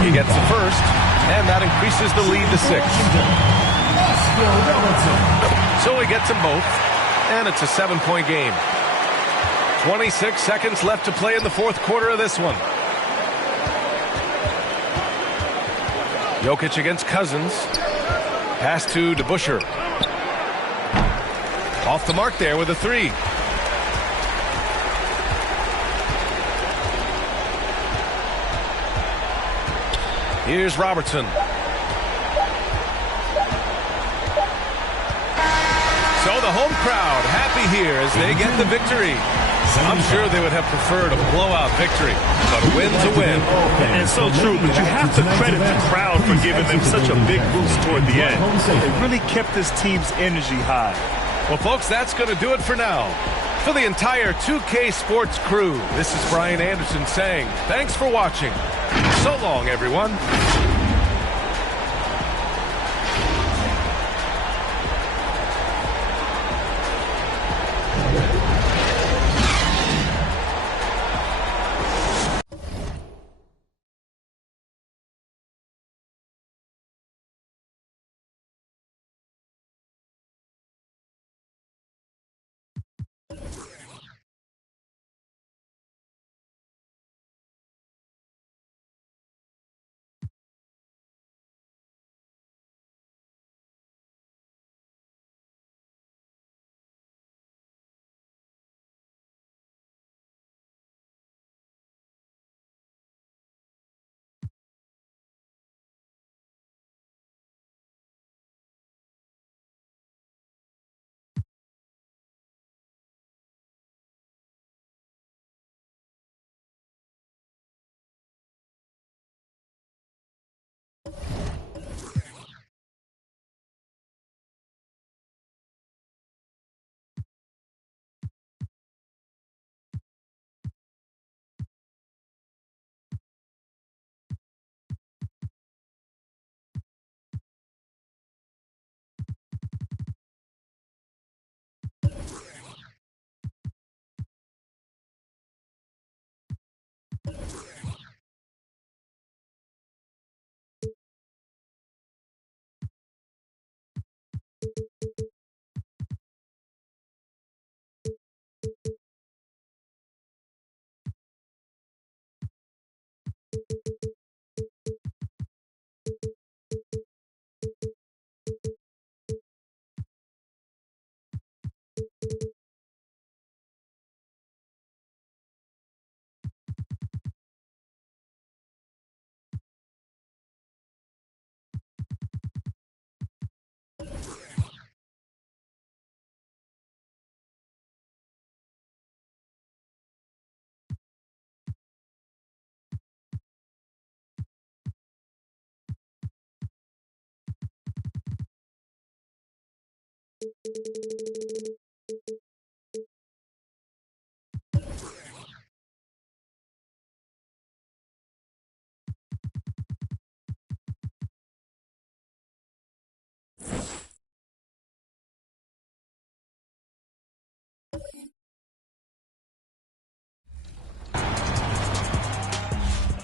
He gets the first, and that increases the lead to 6. So he gets them both, and it's a 7-point game. 26 seconds left to play in the fourth quarter of this one. Jokic against Cousins. Pass to DeBusschere. Off the mark there with a 3. Here's Robertson. So the home crowd happy here as they get the victory. I'm sure they would have preferred a blowout victory, but a win's a win. And so true, but you have to credit the crowd for giving them such a big boost toward the end. They really kept this team's energy high. Well, folks, that's going to do it for now. For the entire 2K Sports crew, this is Brian Anderson saying thanks for watching. So long, everyone.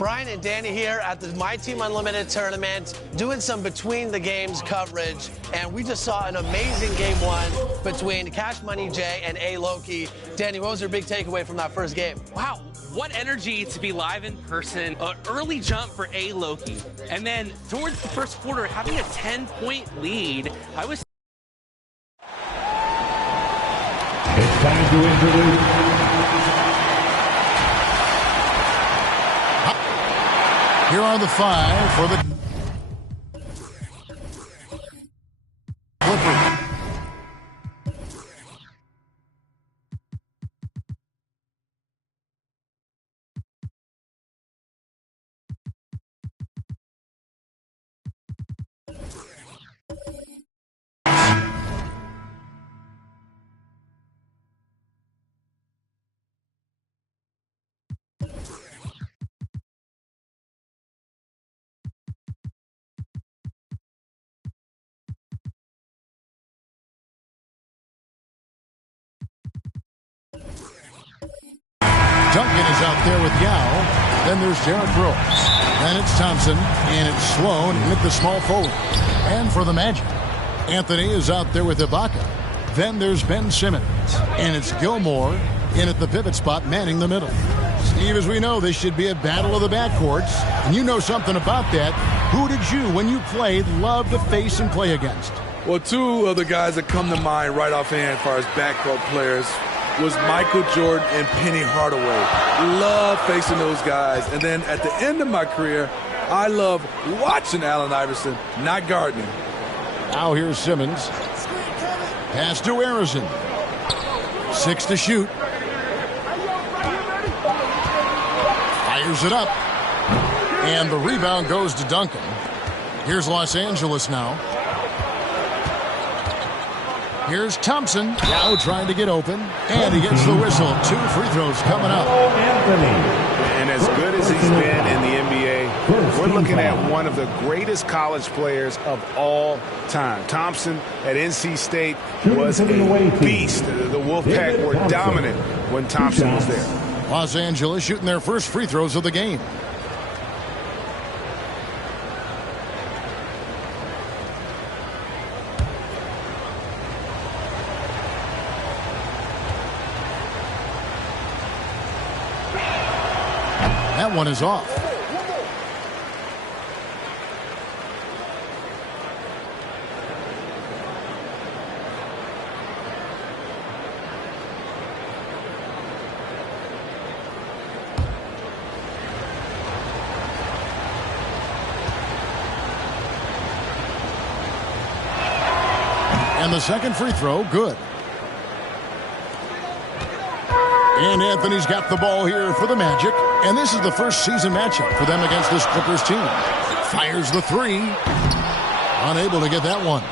Brian and Danny here at the My Team Unlimited tournament, doing some between the games coverage, and we just saw an amazing game one between Cash Money Jay and A. Loki. Danny, what was your big takeaway from that first game? Wow, what energy to be live in person. Early jump for A. Loki, and then towards the first quarter, having a 10-point lead. I was. It's time to introduce. Here are the 5 for the Clippers. Duncan is out there with Yao. Then there's Derrick Rose. Then it's Thompson. And it's Sloan in at the small forward. And for the Magic, Anthony is out there with Ibaka. Then there's Ben Simmons. And it's Gilmore in at the pivot spot, manning the middle. Steve, as we know, this should be a battle of the backcourts. And you know something about that. Who did you, when you played, love to face and play against? Well, two of the guys that come to mind right offhand as far as backcourt players was Michael Jordan and Penny Hardaway. Love facing those guys. And then at the end of my career, I love watching Allen Iverson, not guarding him. Now here's Simmons. Pass to Harrison. 6 to shoot. Fires it up. And the rebound goes to Duncan. Here's Los Angeles now. Here's Thompson, now trying to get open, and he gets the whistle. 2 free throws coming up. And as good as he's been in the NBA, we're looking at one of the greatest college players of all time. Thompson at NC State was a beast. The Wolfpack were dominant when Thompson was there. Los Angeles shooting their first free throws of the game. That one is off. And the second free throw, good. And Anthony's got the ball here for the Magic. And this is the first season matchup for them against this Clippers team. Fires the 3. Unable to get that one.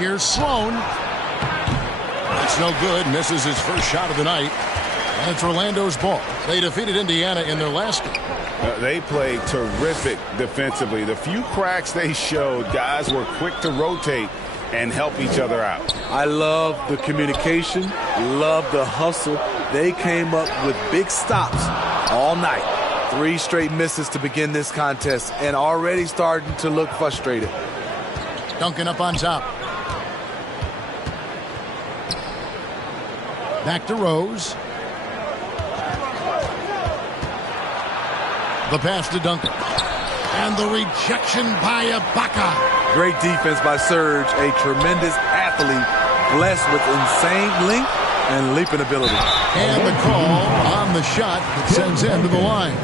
Here's Sloan. That's no good. Misses his first shot of the night. And it's Orlando's ball. They defeated Indiana in their last game. They played terrific defensively. The few cracks they showed, guys were quick to rotate and help each other out. I love the communication, love the hustle. They came up with big stops all night. 3 straight misses to begin this contest and already starting to look frustrated. Duncan up on top. Back to Rose. The pass to Duncan. And the rejection by Ibaka. Great defense by Serge, a tremendous athlete, blessed with insane length and leaping ability. And the call on the shot that sends him to the line.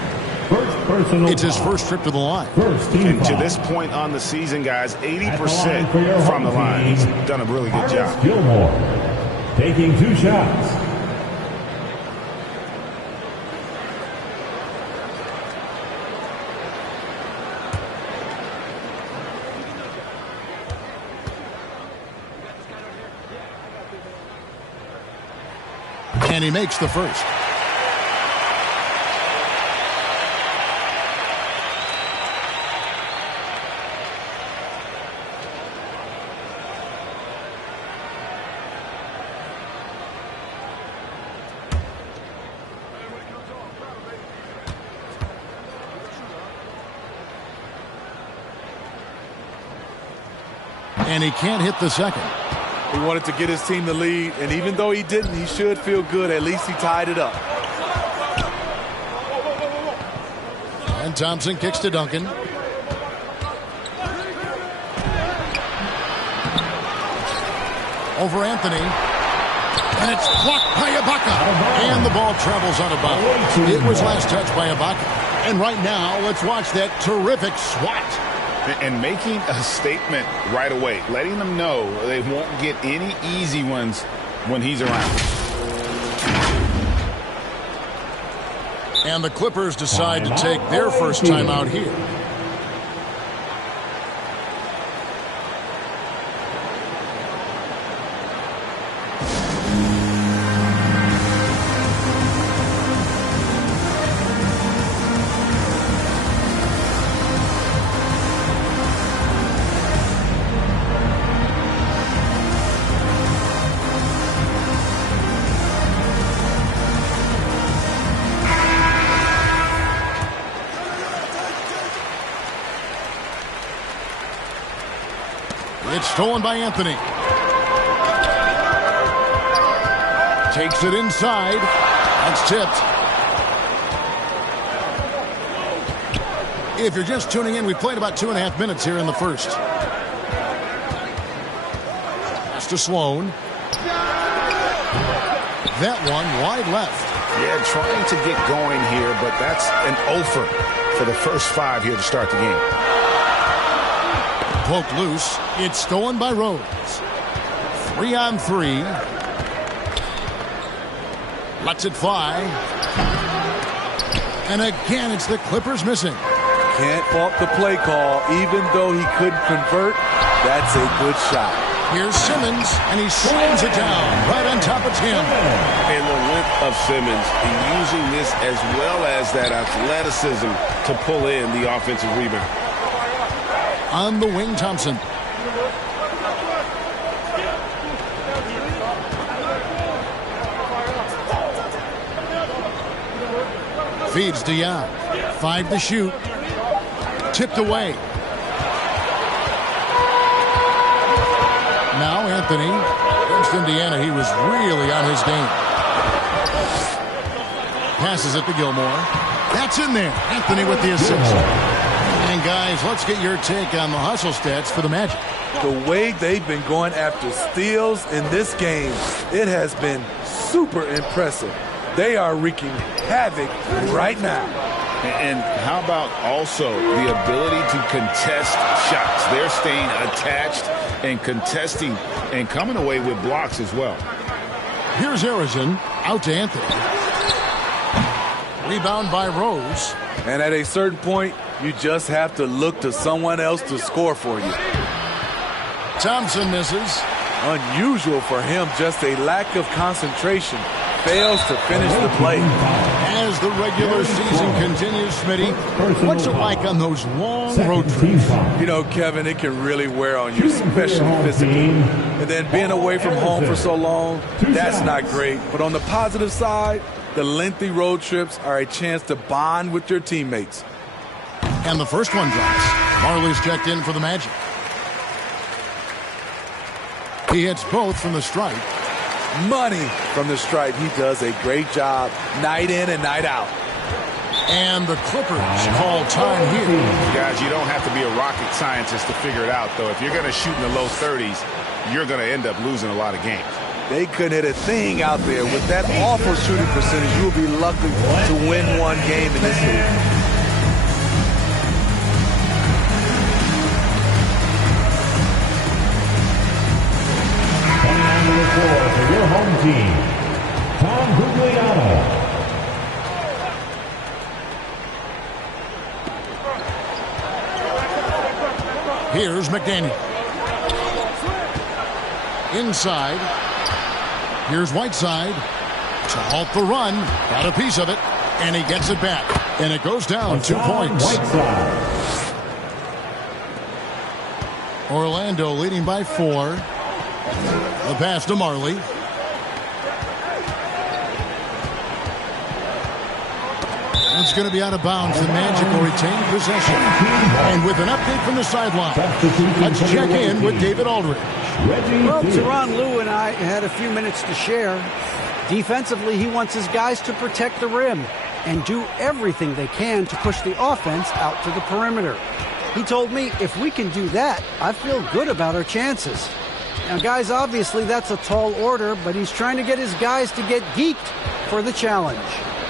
It's his first trip to the line. And to this point on the season, guys, 80% from the line. He's done a really good job. Gilmore taking 2 shots. And he makes the first. And he can't hit the second. He wanted to get his team the lead, and even though he didn't, he should feel good. At least he tied it up. And Thompson kicks to Duncan. Over Anthony. And it's blocked by Ibaka. And the ball travels out of bounds. It was last touched by Ibaka. And right now, let's watch that terrific swat. And making a statement right away, letting them know they won't get any easy ones when he's around. And the Clippers decide to take their first timeout here. It's stolen by Anthony. Takes it inside. That's tipped. If you're just tuning in, we played about 2.5 minutes here in the first. Pass to Sloan. That one wide left. Yeah, trying to get going here, but that's an offer for the first 5 here to start the game. Poked loose. It's stolen by Rose. 3-on-3. Lets it fly. And again, it's the Clippers missing. Can't fault the play call. Even though he couldn't convert, that's a good shot. Here's Simmons, and he slams it down right on top of Tim. And the length of Simmons, using this as well as that athleticism to pull in the offensive rebound. On the wing, Thompson. Feeds to Young. 5 to shoot. Tipped away. Now Anthony. Against Indiana, he was really on his game. Passes it to Gilmore. That's in there. Anthony with the assist. And guys, let's get your take on the hustle stats for the Magic. The way they've been going after steals in this game, it has been super impressive. They are wreaking havoc right now. And how about also the ability to contest shots? They're staying attached and contesting and coming away with blocks as well. Here's Harrison out to Anthony. Rebound by Rose. And at a certain point, you just have to look to someone else to score for you. Thompson misses. Unusual for him, just a lack of concentration. Fails to finish the play. As the regular season continues, Smitty, what's it like on those long road trips? You know, Kevin, it can really wear on you, especially physically. And then being away from home for so long, that's not great. But on the positive side, the lengthy road trips are a chance to bond with your teammates. And the first one drops. Marley's checked in for the Magic. He hits both from the stripe. Money from the stripe. He does a great job night in and night out. And the Clippers call time here. Guys, you don't have to be a rocket scientist to figure it out, though. If you're going to shoot in the low 30s, you're going to end up losing a lot of games. They couldn't hit a thing out there. With that awful shooting percentage, you will be lucky to win one game in this league. For your home team, Tom Guglielmo. Here's McDaniel. Inside. Here's Whiteside. To halt the run. Got a piece of it. And he gets it back. And it goes down 2 points. Whiteside. Orlando leading by 4. The pass to Marley. It's going to be out of bounds. The Magic will retain possession. And with an update from the sideline, let's check in with David Aldridge. Well, Tyronn Lue and I had a few minutes to share. Defensively, he wants his guys to protect the rim and do everything they can to push the offense out to the perimeter. He told me if we can do that, I feel good about our chances. Now, guys, obviously that's a tall order, but he's trying to get his guys to get geeked for the challenge.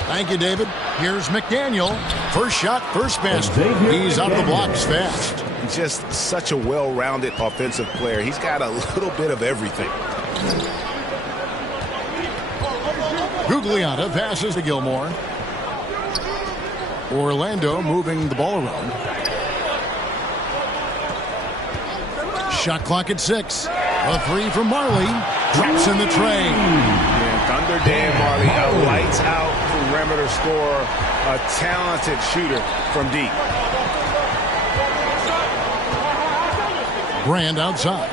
Thank you, David. Here's McDaniel. First shot, first basket. He's out of the blocks fast. Just such a well-rounded offensive player. He's got a little bit of everything. Gugliotta passes to Gilmore. Orlando moving the ball around. Shot clock at 6. A three from Marley. Drops in the tray. Yeah, Thunder Dan Marley, a lights-out perimeter scorer, a talented shooter from deep. Brand outside.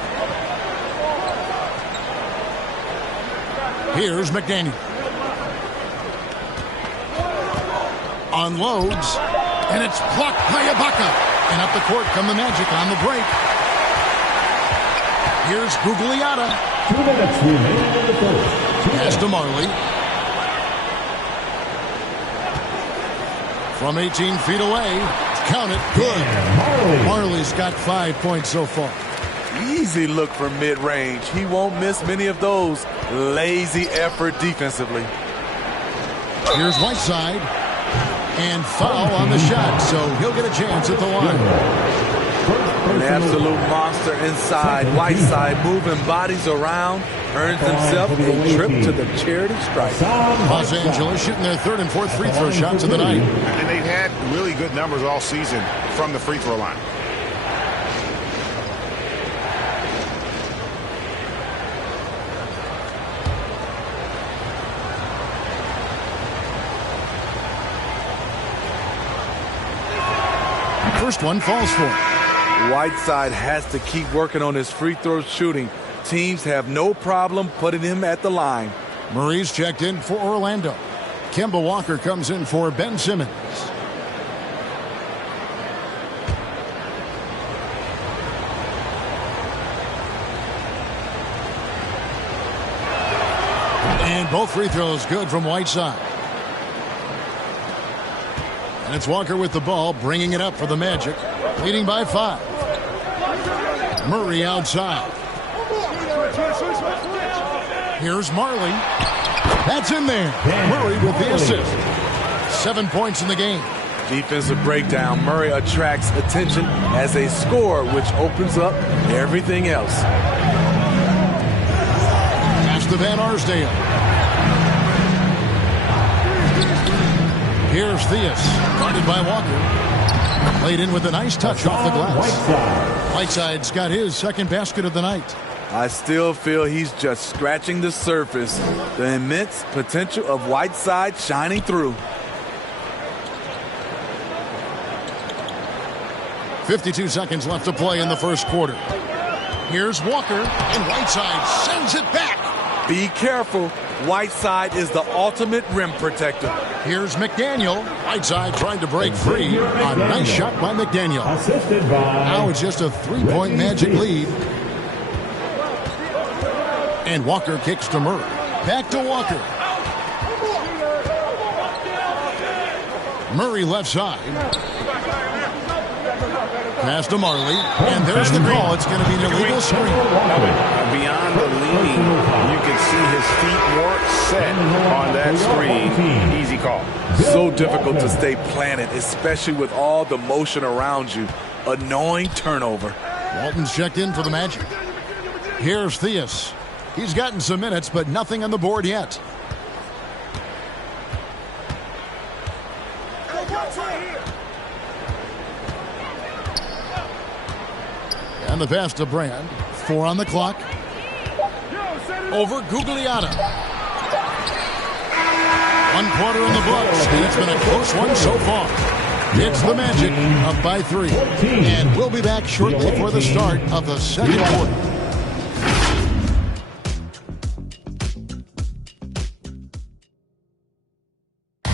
Here's McDaniel. Unloads. And it's blocked by Ibaka. And up the court come the Magic on the break. Here's Gugliotta. 2 minutes remaining in the first. Pass to Marley. From 18 feet away. Count it. Good. Marley's got 5 points so far. Easy look from mid-range. He won't miss many of those. Lazy effort defensively. Here's Whiteside. And foul on the shot, so he'll get a chance at the line. An absolute monster inside. Whiteside moving bodies around. Earns himself a trip to the charity stripe. Los Angeles shooting their third and fourth free throw shots of the night. And they've had really good numbers all season from the free throw line. First one falls for him. Whiteside has to keep working on his free throw shooting. Teams have no problem putting him at the line. Murray's checked in for Orlando. Kemba Walker comes in for Ben Simmons. And both free throws good from Whiteside. And it's Walker with the ball, bringing it up for the Magic, leading by 5. Murray outside. Here's Marley. That's in there. Murray with the assist. 7 points in the game. Defensive breakdown. Murray attracts attention as a scorer, which opens up everything else. Pass to Van Arsdale. Here's Theus, guarded by Walker. Played in with a nice touch off the glass. Whiteside's got his second basket of the night. I still feel he's just scratching the surface. The immense potential of Whiteside shining through. 52 seconds left to play in the first quarter. Here's Walker, and Whiteside sends it back. Be careful. Whiteside is the ultimate rim protector. Here's McDaniel. Whiteside trying to break free. A nice shot by McDaniel. Now it's just a 3-point Magic lead. And Walker kicks to Murray. Back to Walker. Murray left side. Pass to Marley. And there's the call. It's going to be an illegal screen. Beyond the leaning, you can see his feet weren't set on that screen. Easy call. So difficult to stay planted, especially with all the motion around you. Annoying turnover. Walton's checked in for the Magic. Here's Theus. He's gotten some minutes, but nothing on the board yet. And the pass to Brand. 4 on the clock. Over Gugliotta. 1 quarter in the books, and it's been a close one so far. It's the Magic up by 3. And we'll be back shortly for the start of the second quarter.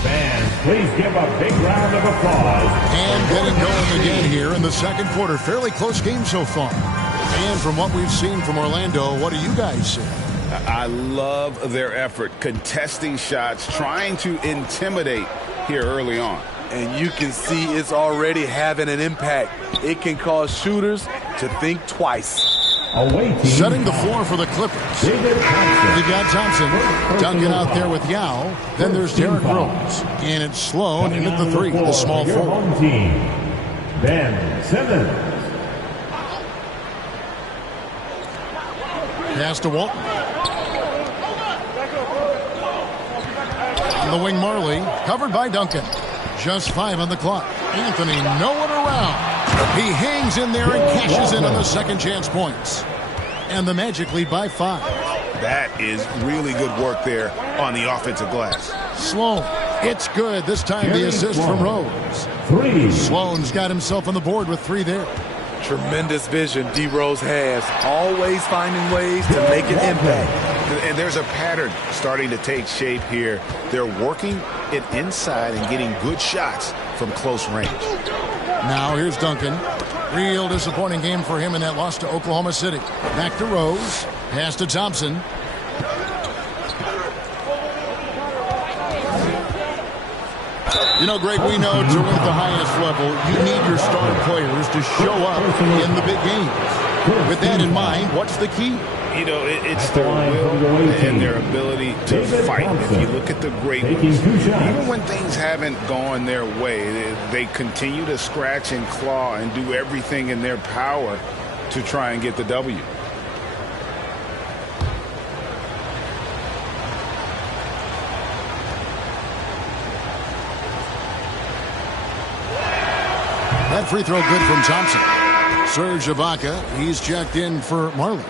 Fans, Please give a big round of applause. And getting going again here in the second quarter. Fairly close game so far. And from what we've seen from Orlando, what do you guys see? I love their effort, contesting shots, trying to intimidate here early on. And you can see it's already having an impact. It can cause shooters to think twice. Setting the floor for the Clippers. You've got Thompson, Duncan out there with Yao. Then there's Derrick Rose. And it's Sloan in at the three, the small forward. Ben Simmons. Pass to Walton. On the wing, Marley, covered by Duncan. Just 5 on the clock. Anthony, no one around. He hangs in there and cashes in on the second chance points. And the Magic lead by 5. That is really good work there on the offensive glass. Sloan, it's good. This time the assist from Rose. Sloan's got himself on the board with 3 there. Tremendous vision D. Rose has. Always finding ways to make an impact. And there's a pattern starting to take shape here. They're working it inside and getting good shots from close range. Now here's Duncan. Real disappointing game for him in that loss to Oklahoma City. Back to Rose. Pass to Thompson. You know, Greg, we know to win at the highest level, you need your star players to show up in the big games. With that in mind, what's the key? You know, it's their will and their ability to fight. If you look at the great ones, even when things haven't gone their way, they continue to scratch and claw and do everything in their power to try and get the W. That free throw good from Thompson. Serge Ibaka, he's checked in for Marley.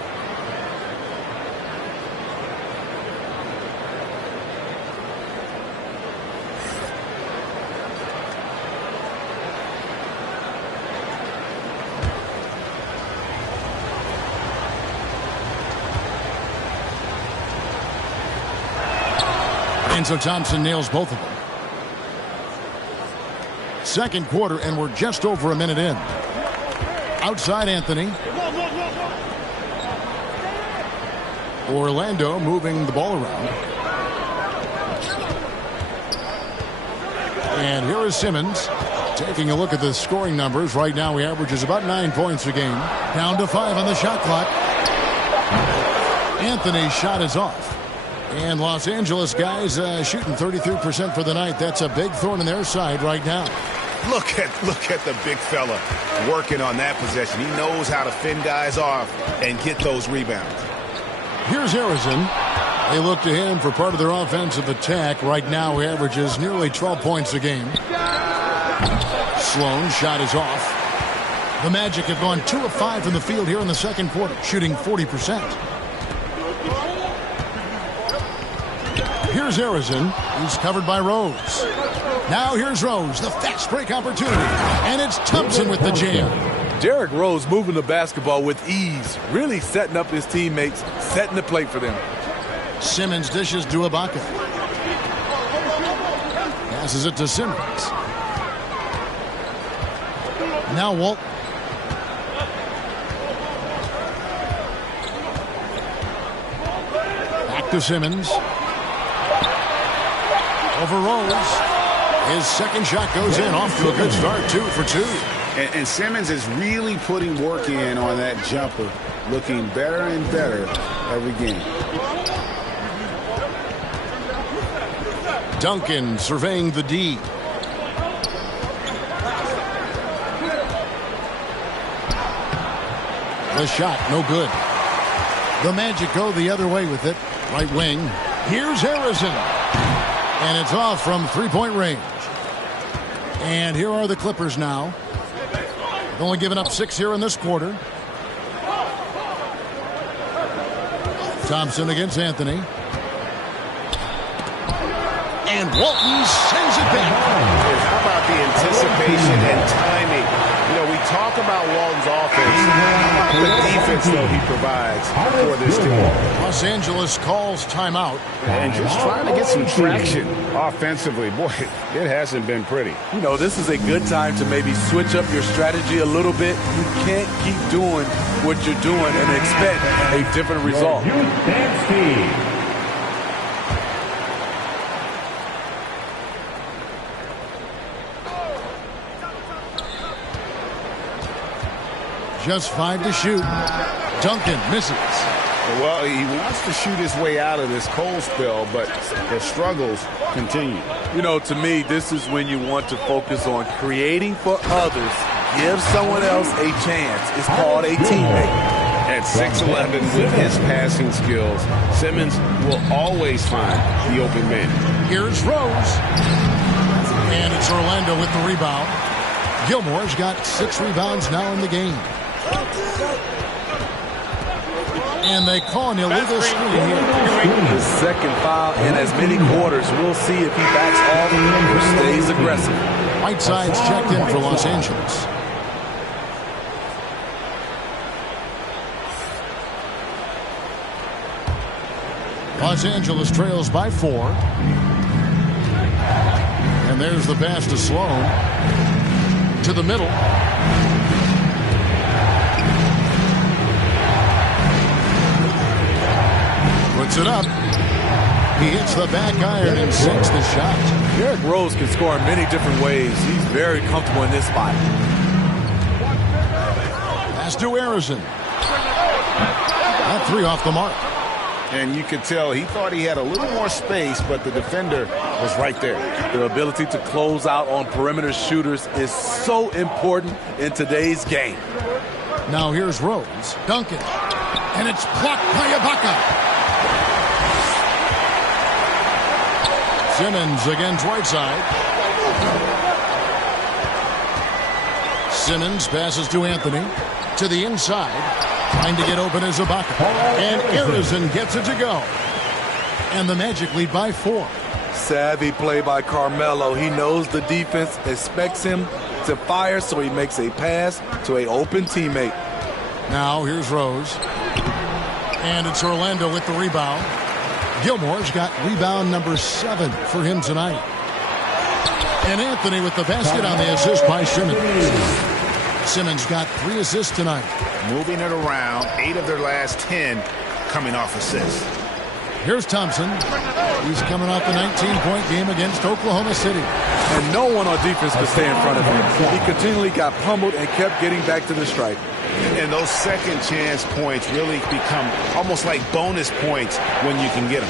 And so Thompson nails both of them. Second quarter, and we're just over a minute in. Outside Anthony. Orlando moving the ball around. And here is Simmons taking a look at the scoring numbers. Right now he averages about 9 points a game. Down to 5 on the shot clock. Anthony's shot is off. And Los Angeles guys shooting 33% for the night. That's a big thorn in their side right now. Look at the big fella working on that possession. He knows how to fend guys off and get those rebounds. Here's Harrison. They look to him for part of their offensive attack. Right now he averages nearly 12 points a game. Sloan's shot is off. The Magic have gone 2 of 5 from the field here in the second quarter, shooting 40%. Here's Harrison. He's covered by Rose. Now here's Rose, the fast break opportunity. And it's Thompson with the jam. Derrick Rose moving the basketball with ease, really setting up his teammates, setting the plate for them. Simmons dishes to Ibaka. Passes it to Simmons. Now Walt. Back to Simmons. Over Rose. His second shot goes in, off to a good start, 2 for 2. And Simmons is really putting work in on that jumper, looking better and better every game. Duncan surveying the D. The shot, no good. The Magic go the other way with it. Right wing. Here's Harrison. And it's off from three-point range. And here are the Clippers now. They've only given up 6 here in this quarter. Thompson against Anthony. And Walton sends it back. And how about the anticipation and timing? You know, we talk talk about Walton's offense. How about the defense, though, he provides for this team? Los Angeles calls timeout. And just trying to get some traction offensively. Boy, it hasn't been pretty. You know, this is a good time to maybe switch up your strategy a little bit. You can't keep doing what you're doing and expect a different result. Just 5 to shoot. Duncan misses. Well, he wants to shoot his way out of this cold spell, but the struggles continue. You know, to me, this is when you want to focus on creating for others. Give someone else a chance. It's called a teammate. At 6'11", with his passing skills, Simmons will always find the open man. Here's Rose. And it's Orlando with the rebound. Gilmore's got 6 rebounds now in the game. And they call an illegal screen here. The second foul in as many quarters. We'll see if he backs off or stays aggressive. Whiteside's checked in for Los Angeles. Los Angeles trails by 4. And there's the pass to Sloan. To the middle. Puts it up. He hits the back iron and sinks the shot. Derrick Rose can score in many different ways. He's very comfortable in this spot. Pass to Arizon. That 3 off the mark. And you could tell he thought he had a little more space, but the defender was right there. The ability to close out on perimeter shooters is so important in today's game. Now here's Rose. Duncan. And it's blocked by Ibaka. Simmons against Whiteside. Simmons passes to Anthony. To the inside. Trying to get open is Ibaka. And Arizon gets it to go. And the Magic lead by 4. Savvy play by Carmelo. He knows the defense expects him to fire, so he makes a pass to an open teammate. Now here's Rose. And it's Orlando with the rebound. Gilmore's got rebound number 7 for him tonight. And Anthony with the basket on the assist by Simmons. Simmons got 3 assists tonight. Moving it around, 8 of their last 10 coming off assists. Here's Thompson. He's coming off a 19-point game against Oklahoma City. And no one on defense could stay in front of him. He continually got pummeled and kept getting back to the stripe. And those second chance points really become almost like bonus points when you can get them.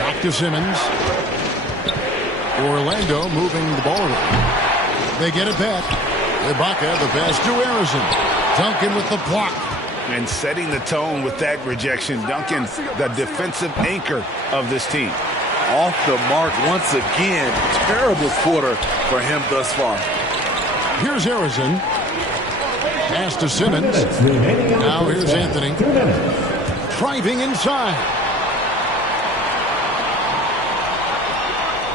Back to Simmons. Orlando moving the ball around. They get it back. Ibaka, the pass to Arizon. Duncan with the block. And setting the tone with that rejection. Duncan, the defensive anchor of this team. Off the mark once again. Terrible quarter for him thus far. Here's Arizon. Pass to Simmons. Now here's Anthony. Driving inside.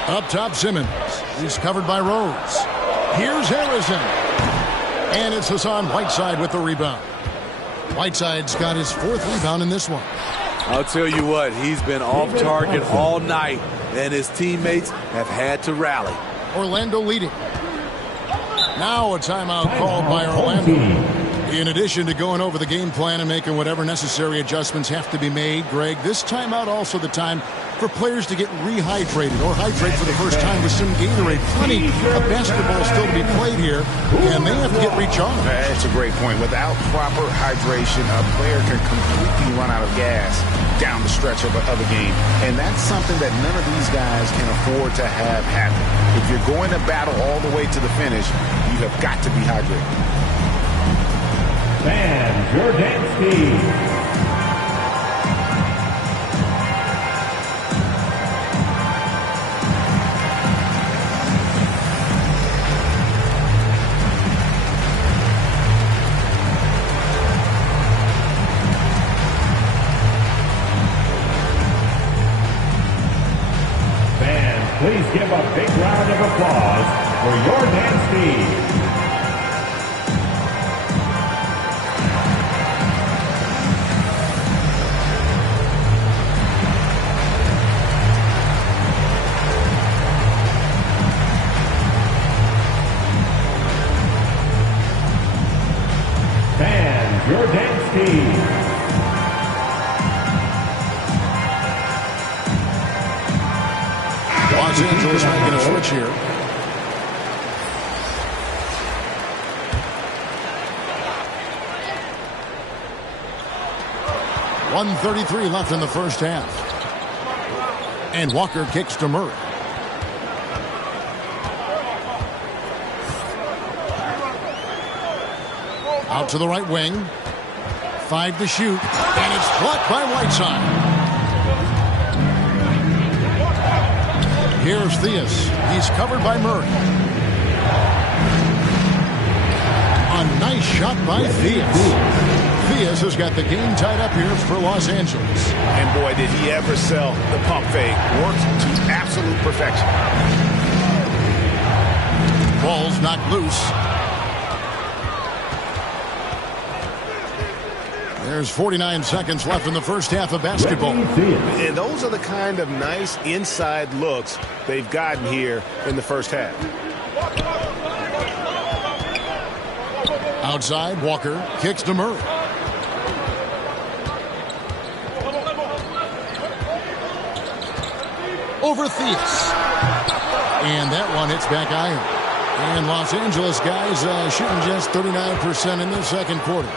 Up top, Simmons. He's covered by Rose. Here's Arizon. And it's Hassan Whiteside with the rebound. Whiteside's got his 4th rebound in this one. I'll tell you what, he's been off target all night, and his teammates have had to rally. Orlando leading. Now a timeout called by Orlando. In addition to going over the game plan and making whatever necessary adjustments have to be made, Greg, this timeout also the time for players to get rehydrated or hydrate for the first time with some Gatorade. Plenty of basketball still to be played here, and they have to get recharged. That's a great point. Without proper hydration, a player can completely run out of gas down the stretch of a game. And that's something that none of these guys can afford to have happen. If you're going to battle all the way to the finish, you have got to be hydrated. Van Jordanski. Please give a big round of applause for Jordanski. Los Angeles making a switch here. .133 left in the first half. And Walker kicks to Murray. Out to the right wing. 5 to shoot. And it's blocked by Whiteside. Here's Theus. He's covered by Murray. A nice shot by Theus. Theus has got the game tied up here for Los Angeles. And boy, did he ever sell the pump fake. Worked to absolute perfection. Ball's knocked loose. There's 49 seconds left in the first half of basketball. And those are the kind of nice inside looks they've gotten here in the first half. Outside, Walker kicks to Murray. Over Theus. And that one hits back iron. And Los Angeles guys shooting just 39% in the second quarter.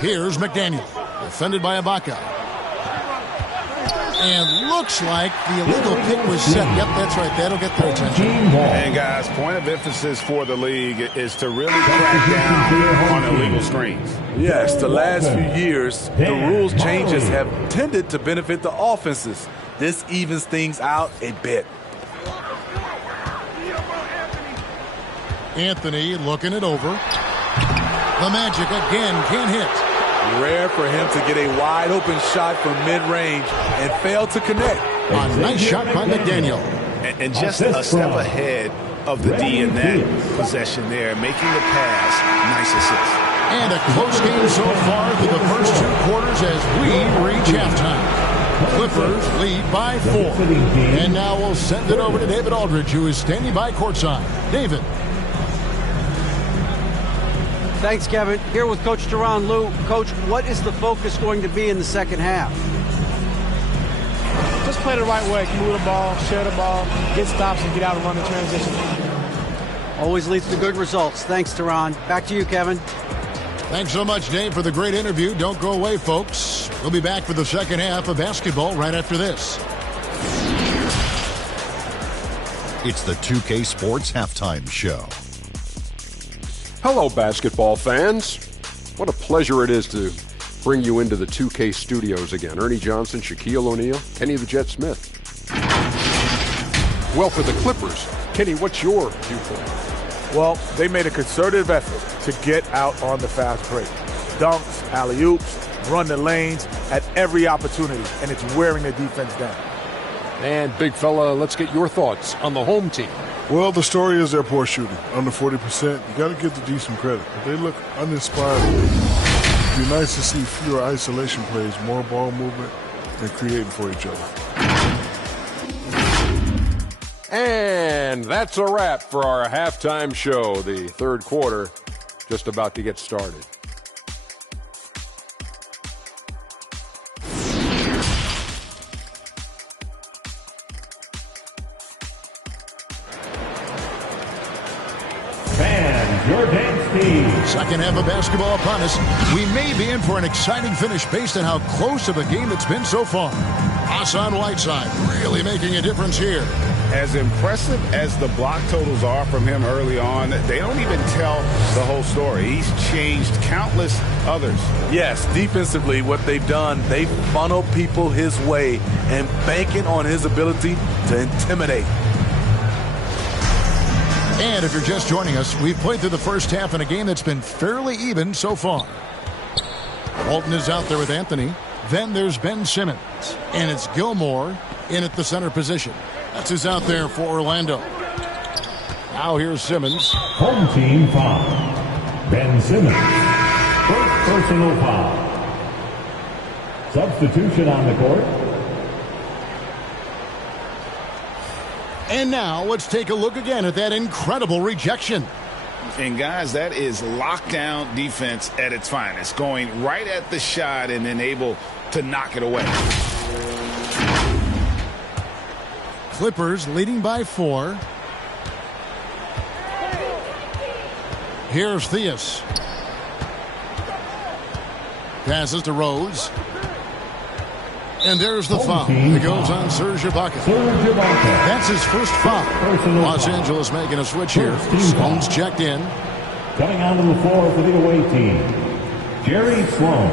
Here's McDaniel, defended by Ibaka. And looks like the illegal pick was set. Yep, that's right. That'll get their attention. And guys, point of emphasis for the league is to really crack down on illegal screens. Yes, the last few years, the rules changes have tended to benefit the offenses. This evens things out a bit. Anthony looking it over. The Magic again can't hit. Rare for him to get a wide-open shot from mid-range and fail to connect. A nice shot by McDaniel. And just a step ahead of the D in that possession there, making the pass. Nice assist. And a close game so far through the first 2 quarters as we reach halftime. Clippers lead by 4. And now we'll send it over to David Aldridge, who is standing by courtside. David. Thanks, Kevin. Here with Coach Tyronn Lue. Coach, what is the focus going to be in the second half? Just play the right way. Move the ball, share the ball, get stops, and get out and run the transition. Always leads to good results. Thanks, Tyronn. Back to you, Kevin. Thanks so much, Dave, for the great interview. Don't go away, folks. We'll be back for the second half of basketball right after this. It's the 2K Sports Halftime Show. Hello, basketball fans. What a pleasure it is to bring you into the 2K studios again. Ernie Johnson, Shaquille O'Neal, Kenny the Jet Smith. Well, for the Clippers, Kenny, what's your viewpoint? Well, they made a concerted effort to get out on the fast break. Dunks, alley-oops, run the lanes at every opportunity, and it's wearing the defense down. And, big fella, let's get your thoughts on the home team. Well, the story is their poor shooting. Under 40%, you got to give the D some credit. But they look uninspired. It'd be nice to see fewer isolation plays, more ball movement, and creating for each other. And that's a wrap for our halftime show. The third quarter just about to get started. Your dance team. Second half of basketball upon us. We may be in for an exciting finish based on how close of a game it's been so far. Hassan Whiteside really making a difference here. As impressive as the block totals are from him early on, they don't even tell the whole story. He's changed countless others. Yes, defensively, what they've done, they funnel people his way and banking on his ability to intimidate. And if you're just joining us, we've played through the first half in a game that's been fairly even so far. Walton is out there with Anthony. Then there's Ben Simmons. And it's Gilmore in at the center position. That's who's out there for Orlando. Now here's Simmons. Home team foul. Ben Simmons. First personal foul. Substitution on the court. And now let's take a look again at that incredible rejection. And, guys, that is lockdown defense at its finest, going right at the shot and then able to knock it away. Clippers leading by 4. Here's Theus. Passes to Rose. And there's the foul. It goes on Serge Ibaka. That's his first foul. Los Angeles making a switch here. Sloan's checked in. Coming onto the floor for the away team, Jerry Sloan.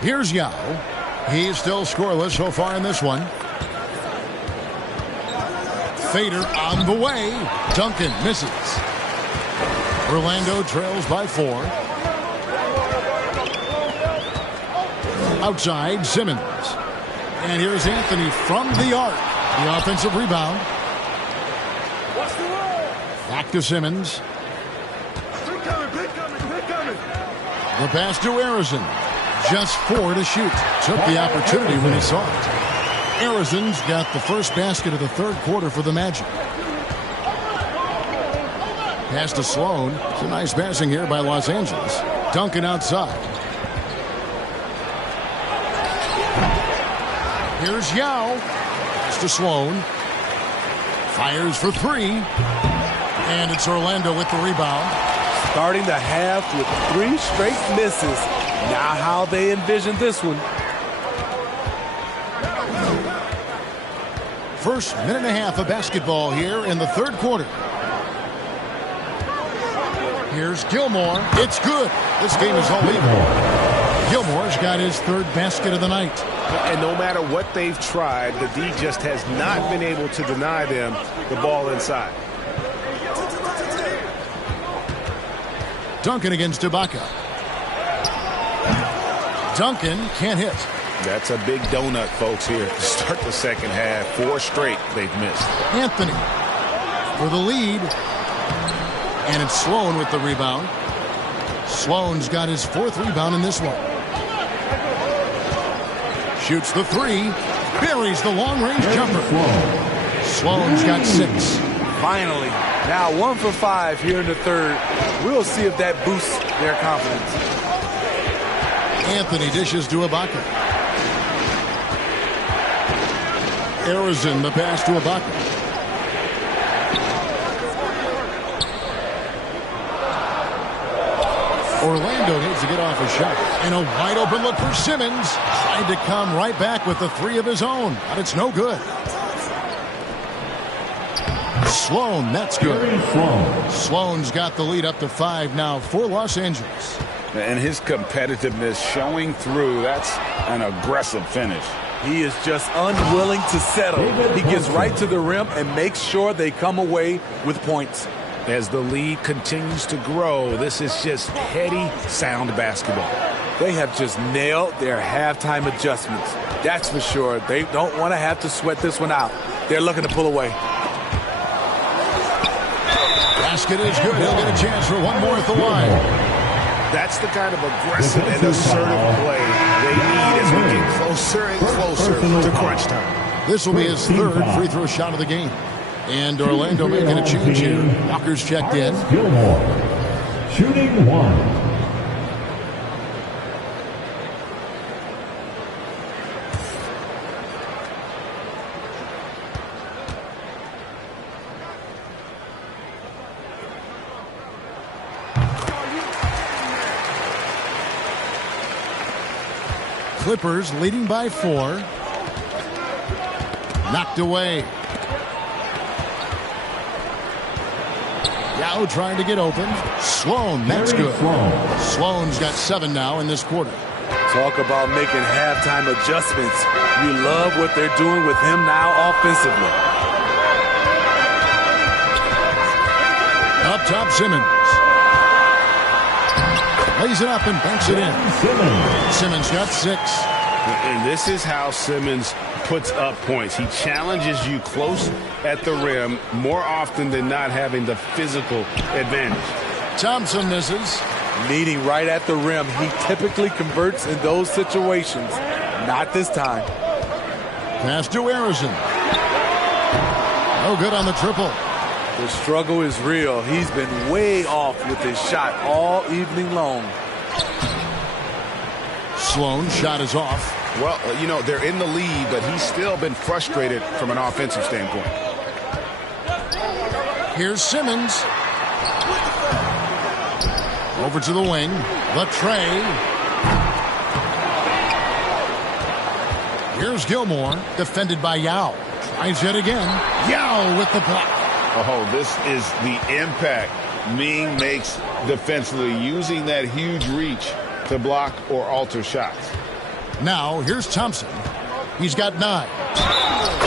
Here's Yao. He's still scoreless so far in this one. Fader on the way. Duncan misses. Orlando trails by 4. Outside, Simmons. And here's Anthony from the arc. The offensive rebound. Back to Simmons. The pass to Arizon. Just 4 to shoot. Took the opportunity when he saw it. Arizon's got the first basket of the third quarter for the Magic. Pass to Sloan. It's a nice passing here by Los Angeles. Duncan outside. Here's Yao. Pass to Sloan. Fires for 3. And it's Orlando with the rebound. Starting the half with 3 straight misses. Now how they envision this one. First minute and a half of basketball here in the third quarter. Here's Gilmore. It's good. This game is all even. Gilmore's got his third basket of the night. And no matter what they've tried, the D just has not been able to deny them the ball inside. Duncan against Ibaka. Duncan can't hit. That's a big donut, folks, here to start the second half. 4 straight they've missed. Anthony for the lead. And it's Sloan with the rebound. Sloan's got his 4th rebound in this one. Shoots the 3. Buries the long-range jumper. Sloan's got 6. Finally. Now 1 for 5 here in the third. We'll see if that boosts their confidence. Anthony dishes to Ibaka. Arizon the pass to Ibaka. Orlando needs to get off a shot. And a wide open look for Simmons. Trying to come right back with the 3 of his own. But it's no good. Sloan, that's good. Sloan's got the lead up to 5 now for Los Angeles. And his competitiveness showing through. That's an aggressive finish. He is just unwilling to settle. He gets right to the rim and makes sure they come away with points. As the lead continues to grow, this is just heady, sound basketball. They have just nailed their halftime adjustments. That's for sure. They don't want to have to sweat this one out. They're looking to pull away. Basket is good. He'll get a chance for one more at the line. That's the kind of aggressive and assertive play they need as we get closer and closer to crunch time. This will be his 3rd free throw shot of the game. And Orlando making a change here. Walker's checked in. Gilmore, shooting 1. Clippers leading by 4. Knocked away. Yao trying to get open. Sloan, that's good. Sloan's got 7 now in this quarter. Talk about making halftime adjustments. You love what they're doing with him now offensively. Up top, Simmons. Lays it up and banks it in. Simmons got 6. And this is how Simmons puts up points. He challenges you close at the rim more often than not, having the physical advantage. Thompson misses. Meeting right at the rim. He typically converts in those situations. Not this time. Pass to Harrison. No good on the triple. The struggle is real. He's been way off with his shot all evening long. Sloan shot is off. Well, you know, they're in the lead, but he's still been frustrated from an offensive standpoint. Here's Simmons. Over to the wing. The tray. Here's Gilmore, defended by Yao. Tries it again. Yao with the block. Oh, this is the impact Ming makes defensively, using that huge reach to block or alter shots. Now, here's Thompson. He's got 9.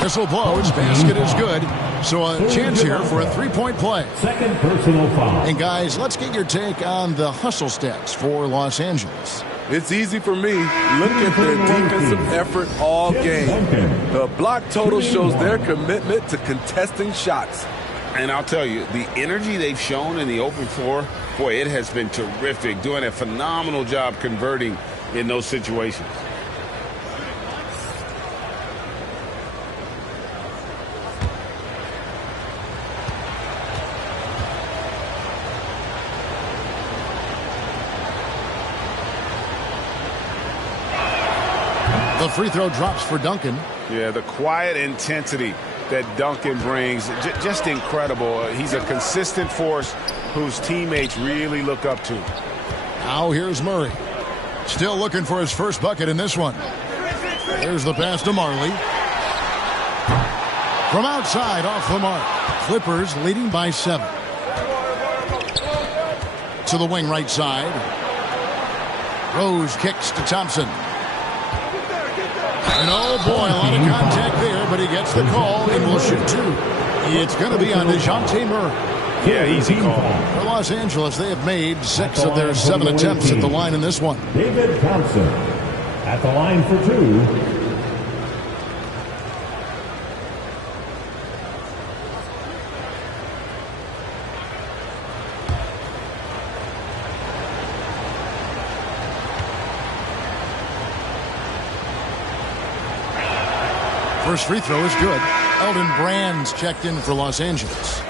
Whistle blows. Basket is good. So a chance here for a three-point play. Second personal foul. And guys, let's get your take on the hustle stats for Los Angeles. It's easy for me. Look at their defensive effort all game. The block total shows their commitment to contesting shots. And I'll tell you, the energy they've shown in the open floor, boy, it has been terrific. Doing a phenomenal job converting in those situations. The free throw drops for Duncan. Yeah, the quiet intensity that Duncan brings, just incredible. He's a consistent force whose teammates really look up to. Now here's Murray. Still looking for his first bucket in this one. There's the pass to Marley. From outside, off the mark. Clippers leading by 7. To the wing right side. Rose kicks to Thompson. And oh boy, a lot of contact there, but he gets the call and will shoot 2. It's going to be on DeJounte Murray. Yeah, easy call. For Los Angeles, they have made 6 of their 7 attempts at the line in this one. David Thompson at the line for 2. First free throw is good. Elton Brand's checked in for Los Angeles.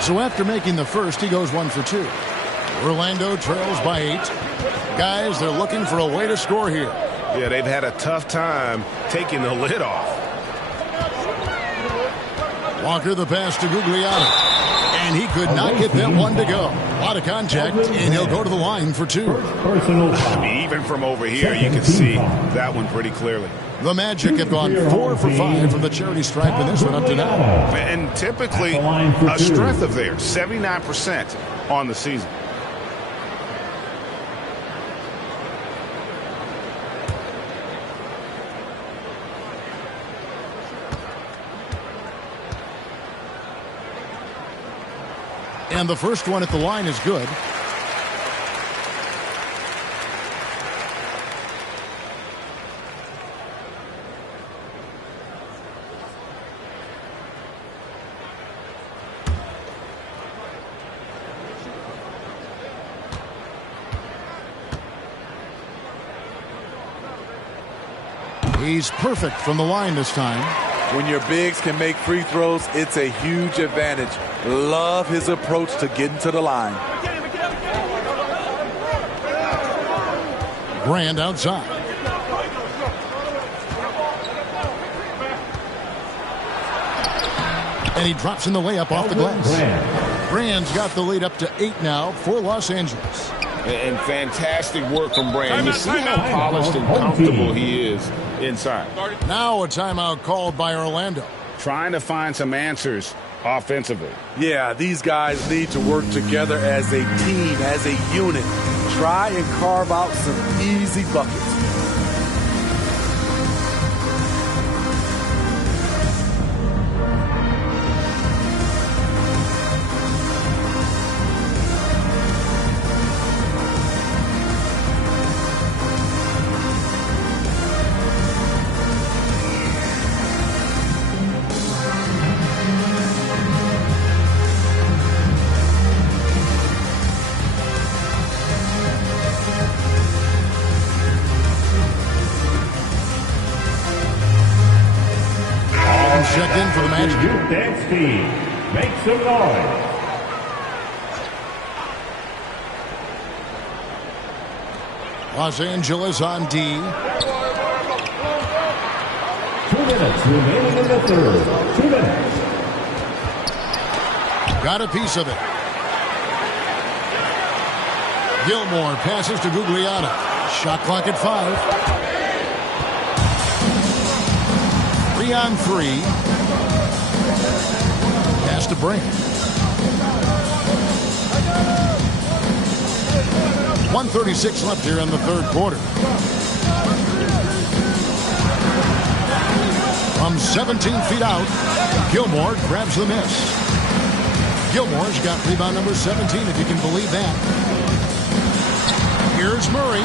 So after making the first, he goes 1 for 2. Orlando trails by 8. Guys, they're looking for a way to score here. Yeah, they've had a tough time taking the lid off. Walker the pass to Gugliotta. And he could not get that one to go. A lot of contact, and he'll go to the line for 2. Even from over here, you can see that one pretty clearly. The Magic have gone 4 for 5 from the charity stripe in this one up to now. And typically, a strength of theirs, 79% on the season. And the first one at the line is good. He's perfect from the line this time. When your bigs can make free throws, it's a huge advantage. Love his approach to getting to the line. Brand outside. And he drops in the layup off the glass. Brand's got the lead up to 8 now for Los Angeles. And fantastic work from Brand. You see how polished and comfortable he is inside. Now a timeout called by Orlando. Trying to find some answers offensively. Yeah, these guys need to work together as a team, as a unit. Try and carve out some easy buckets. yards. Los Angeles on D. 2 minutes remaining in the third. 2 minutes. Got a piece of it. Gilmore passes to Gugliotta. Shot clock at 5. 3 on 3. Pass to Brink. 1:36 left here in the third quarter. From 17 feet out, Gilmore grabs the miss. Gilmore's got rebound number 17, if you can believe that. Here's Murray.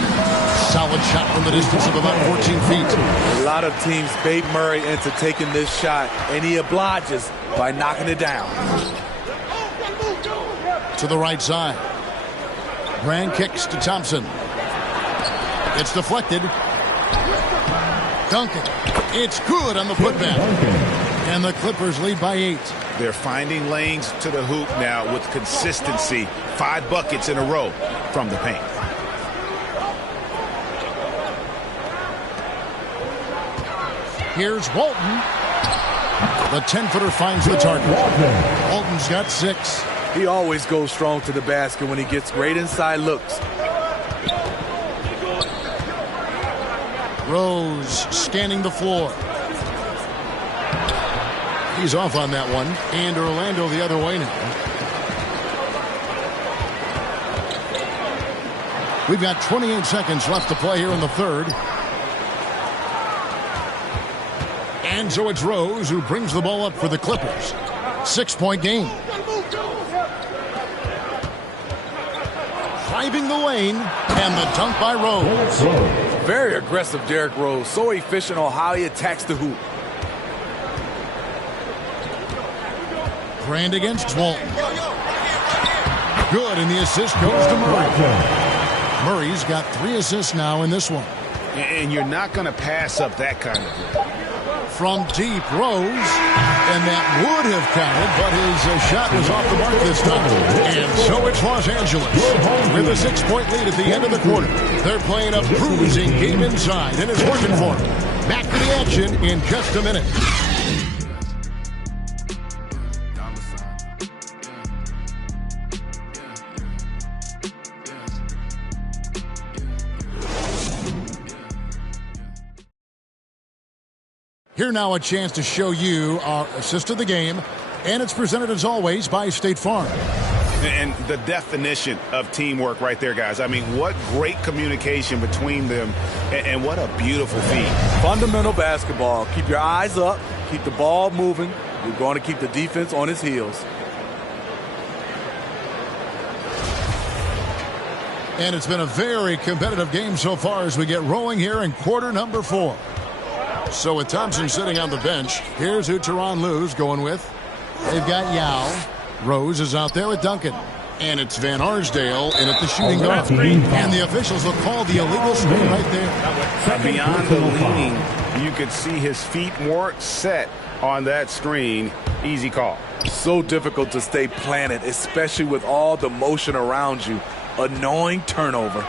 Solid shot from the distance of about 14 feet. A lot of teams bait Murray into taking this shot, and he obliges by knocking it down. To the right side. Brand kicks to Thompson. It's deflected. Duncan. It's good on the putback. And the Clippers lead by 8. They're finding lanes to the hoop now with consistency. 5 buckets in a row from the paint. Here's Walton. The 10-footer finds the target. Walton's got 6. He always goes strong to the basket when he gets great inside looks. Rose scanning the floor. He's off on that one. And Orlando the other way now. We've got 28 seconds left to play here in the third. And so it's Rose who brings the ball up for the Clippers. 6-point game. Driving the lane, and the dunk by Rose. Very aggressive Derrick Rose. So efficient on how he attacks the hoop. Brand against Walton. Good, and the assist goes to Murray. Murray's got 3 assists now in this one. And you're not going to pass up that kind of play. From deep, Rose, and that would have counted, but his shot was off the mark this time. And so it's Los Angeles with a 6-point lead at the end of the quarter. They're playing a bruising game inside, and it's working for them. Back to the action in just a minute. Here now a chance to show you our assist of the game, and it's presented as always by State Farm. And the definition of teamwork right there, guys. I mean, what great communication between them, and what a beautiful feed. Fundamental basketball. Keep your eyes up, keep the ball moving. You're going to keep the defense on its heels. And it's been a very competitive game so far as we get rolling here in quarter number 4. So with Thompson sitting on the bench, here's who Tyronn Lue's going with. They've got Yao. Rose is out there with Duncan. And it's Van Arsdale in at the shooting guard. And the officials will call the illegal screen right there. Beyond the leaning, you could see his feet more set on that screen. Easy call. So difficult to stay planted, especially with all the motion around you. Annoying turnover.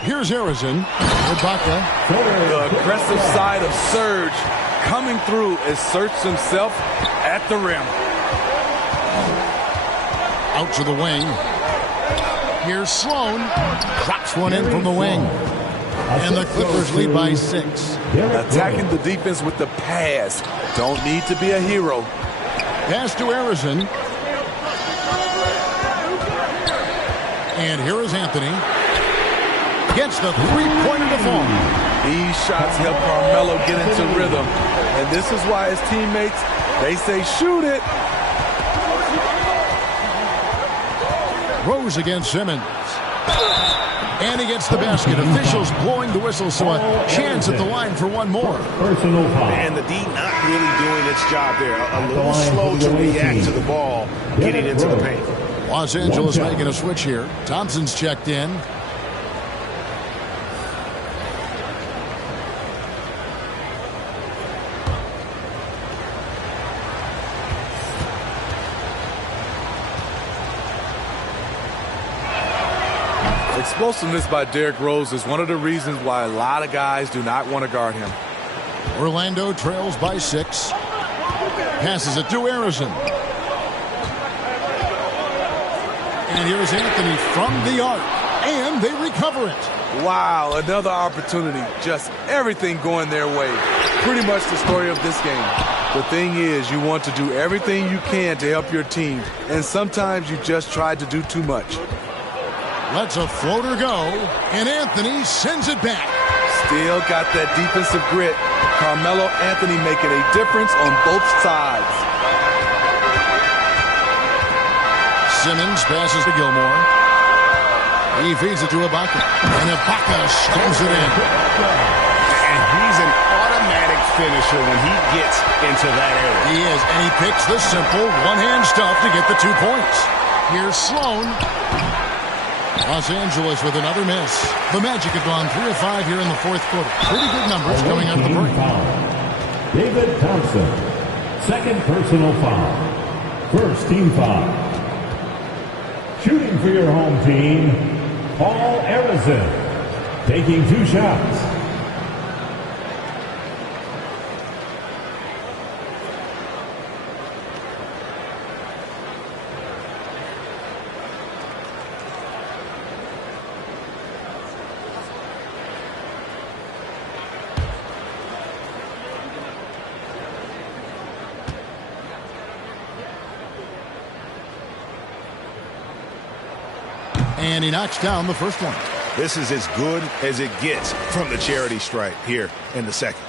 Here's Harrison. Ibaka. The aggressive side of Serge coming through, asserts himself at the rim. Out to the wing. Here's Sloan. Drops one in from the wing. And the Clippers lead by 6. Attacking the defense with the pass. Don't need to be a hero. Pass to Harrison. And here is Anthony. Gets the three-pointer to fall. These shots help Carmelo get into rhythm. And this is why his teammates, they say shoot it. Rose against Simmons. And he gets the basket. Officials blowing the whistle, so a chance at the line for one more. And the D not really doing its job there. A little slow to react to the ball getting into the paint. Los Angeles making a switch here. Thompson's checked in. Explosiveness by Derrick Rose is one of the reasons why a lot of guys do not want to guard him. Orlando trails by 6. Passes it to Arison. And here's Anthony from the arc. And they recover it. Wow, another opportunity. Just everything going their way. Pretty much the story of this game. The thing is, you want to do everything you can to help your team. And sometimes you just try to do too much. Lets a floater go. And Anthony sends it back. Still got that defensive grit. Carmelo Anthony making a difference on both sides. Simmons passes to Gilmore. He feeds it to Ibaka. And Ibaka scores it in. And he's an automatic finisher when he gets into that area. He is. And he picks the simple one-hand stuff to get the 2 points. Here's Sloan. Los Angeles with another miss. The Magic have gone 3 of 5 here in the fourth quarter. Pretty good numbers coming out of the break. David Thompson, second personal foul. First team foul. Shooting for your home team, Paul Arison, taking 2 shots. And he knocks down the first one. This is as good as it gets from the charity stripe here in the second.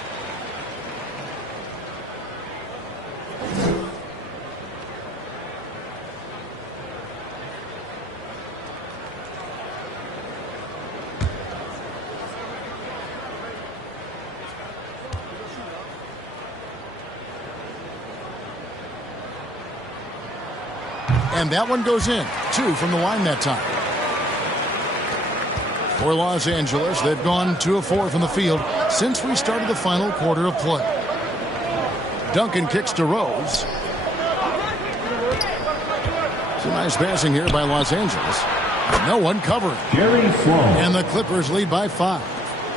And that one goes in. 2 from the line that time. For Los Angeles, they've gone 2 of 4 from the field since we started the final quarter of play. Duncan kicks to Rose. It's a nice passing here by Los Angeles. No one covering. Jerry Sloan. And the Clippers lead by 5.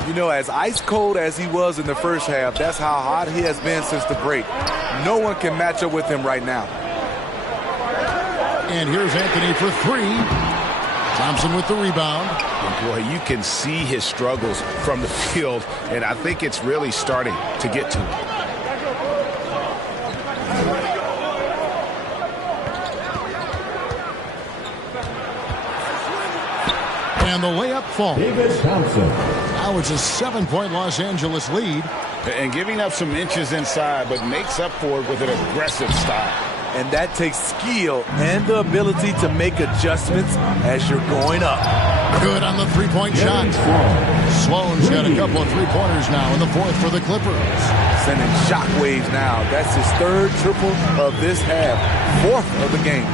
You know, as ice cold as he was in the first half, that's how hot he has been since the break. No one can match up with him right now. And here's Anthony for 3. Thompson with the rebound. And boy, you can see his struggles from the field, and I think it's really starting to get to him. And the layup falls. David Thompson. Now it's a 7-point Los Angeles lead. And giving up some inches inside, but makes up for it with an aggressive style. And that takes skill and the ability to make adjustments as you're going up. Good on the 3-point shot. Sloan's got a couple of 3-pointers now in the fourth for the Clippers. Sending shockwaves now. That's his 3rd triple of this half. 4th of the game.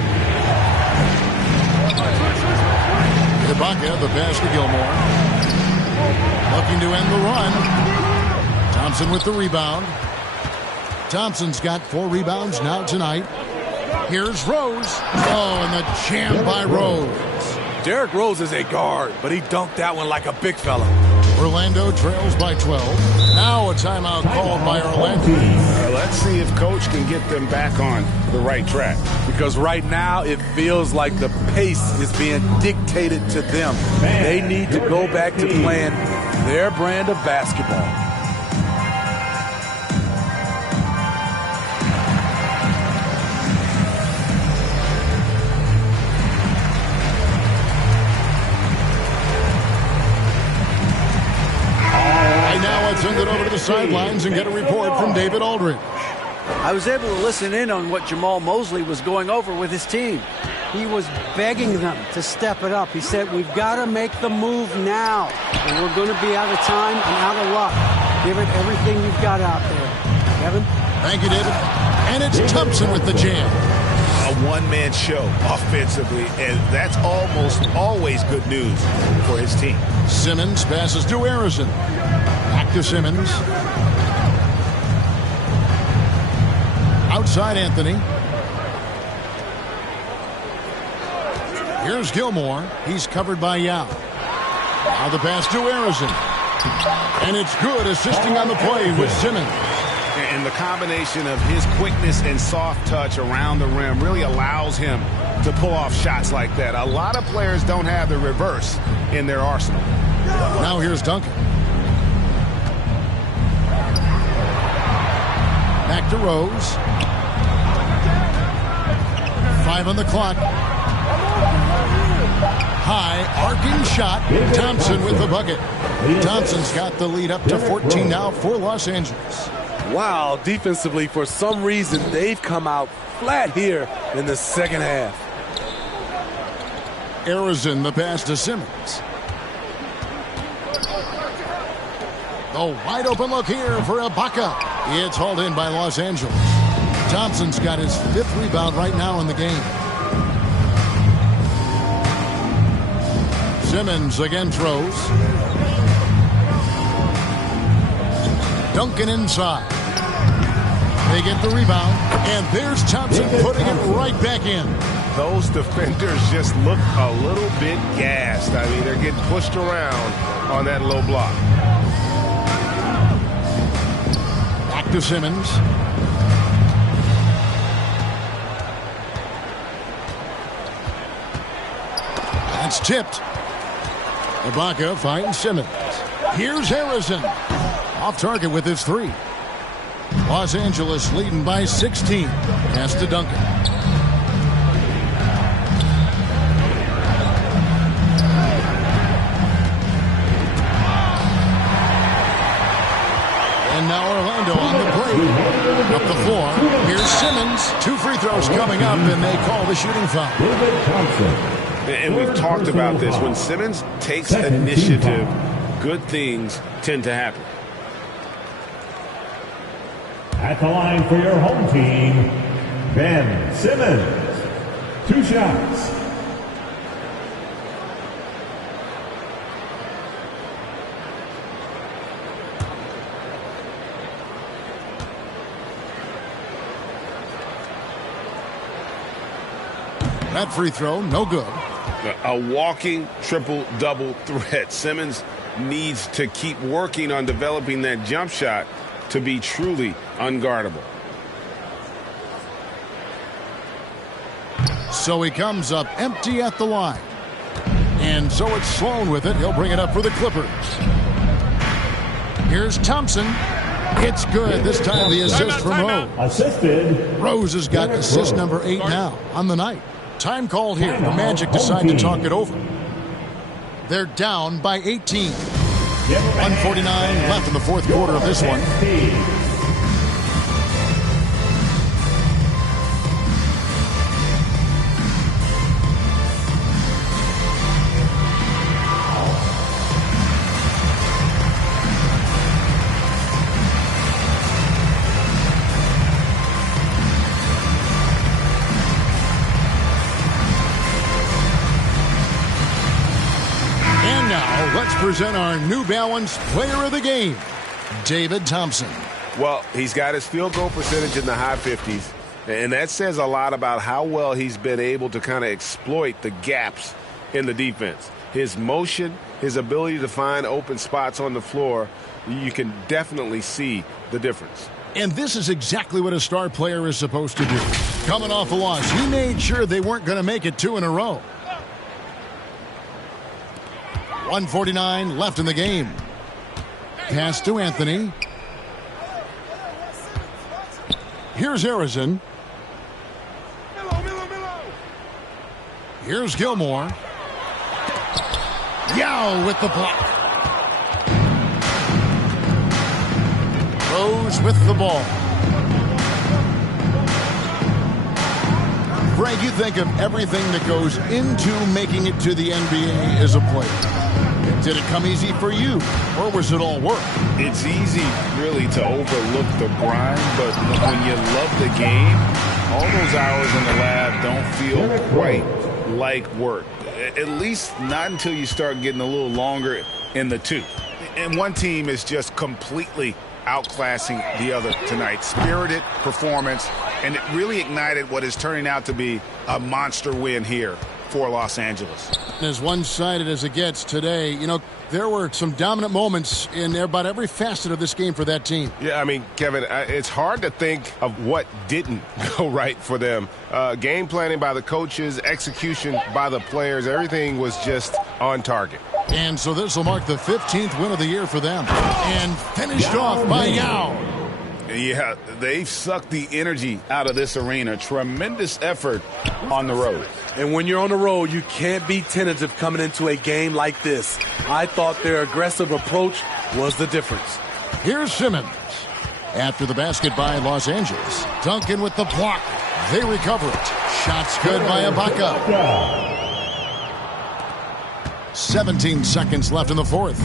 Ibaka, the pass to Gilmore. Looking to end the run. Thompson with the rebound. Thompson's got 4 rebounds now tonight. Here's Rose. Oh, and the jam by Rose. Derrick Rose is a guard, but he dunked that one like a big fella. Orlando trails by 12. Now a timeout called by Orlando. Let's see if Coach can get them back on the right track. Because right now it feels like the pace is being dictated to them. They need to go back to playing their brand of basketball. Send it over to the sidelines and get a report from David Aldridge. I was able to listen in on what Jamal Mosley was going over with his team. He was begging them to step it up. He said, we've got to make the move now. And we're going to be out of time and out of luck. Give it everything you've got out there. Kevin? Thank you, David. And it's Thompson with the jam. A one-man show offensively, and that's almost always good news for his team. Simmons passes to Arison. Back to Simmons. Outside Anthony. Here's Gilmore. He's covered by Yao. Now the pass to Harrison. And it's good, assisting on the play with Simmons. And the combination of his quickness and soft touch around the rim really allows him to pull off shots like that. A lot of players don't have the reverse in their arsenal. Now here's Duncan. Back to Rose. 5 on the clock. High arcing shot. Thompson with the bucket. Thompson's got the lead up to 14 now for Los Angeles. Wow, defensively, for some reason, they've come out flat here in the second half. Harrison, the pass to Simmons. The wide open look here for Ibaka. It's hauled in by Los Angeles. Thompson's got his 5th rebound right now in the game. Simmons again throws. Duncan inside. They get the rebound, and there's Thompson putting it right back in. Those defenders just look a little bit gassed. I mean, they're getting pushed around on that low block. Back to Simmons. That's tipped. Ibaka finds Simmons. Here's Harrison. Off target with his 3. Los Angeles leading by 16. Pass to Duncan. And now Orlando on the play. Up the floor. Here's Simmons. 2 free throws coming up, and they call the shooting foul. And we've talked about this. When Simmons takes initiative, good things tend to happen. At the line for your home team, Ben Simmons. 2 shots. That free throw, no good. A walking triple-double threat. Simmons needs to keep working on developing that jump shot to be truly unguardable. So he comes up empty at the line. And so it's Sloan with it. He'll bring it up for the Clippers. Here's Thompson. It's good. This time the assist from Rose. Assisted. Rose has got assist number 8 now on the night. Time called here. The Magic decide to talk it over. They're down by 18. 1:49 left in the 4th quarter of this one. Let's present our New Balance Player of the Game, David Thompson. Well, he's got his field goal percentage in the high 50s, and that says a lot about how well he's been able to kind of exploit the gaps in the defense. His motion, his ability to find open spots on the floor, you can definitely see the difference. And this is exactly what a star player is supposed to do. Coming off a loss, he made sure they weren't going to make it 2 in a row. 1:49 left in the game. Pass to Anthony. Here's Harrison. Here's Gilmore. Yao with the block. Rose with the ball. Frank, you think of everything that goes into making it to the NBA as a player. Did it come easy for you, or was it all work? It's easy, really, to overlook the grind, but when you love the game, all those hours in the lab don't feel quite like work. At least not until you start getting a little longer in the tooth. And one team is just completely outclassing the other tonight. Spirited performance, and it really ignited what is turning out to be a monster win here for Los Angeles. As one-sided as it gets today, you know, there were some dominant moments in about every facet of this game for that team. Yeah, I mean, Kevin, it's hard to think of what didn't go right for them. Game planning by the coaches, execution by the players, everything was just on target. And so this will mark the 15th win of the year for them. And finished off by Yao. Yeah, they've sucked the energy out of this arena. Tremendous effort on the road. And when you're on the road, you can't be tentative coming into a game like this. I thought their aggressive approach was the difference. Here's Simmons. After the basket by Los Angeles. Duncan with the block. They recover it. Shots good by Ibaka. 17 seconds left in the fourth.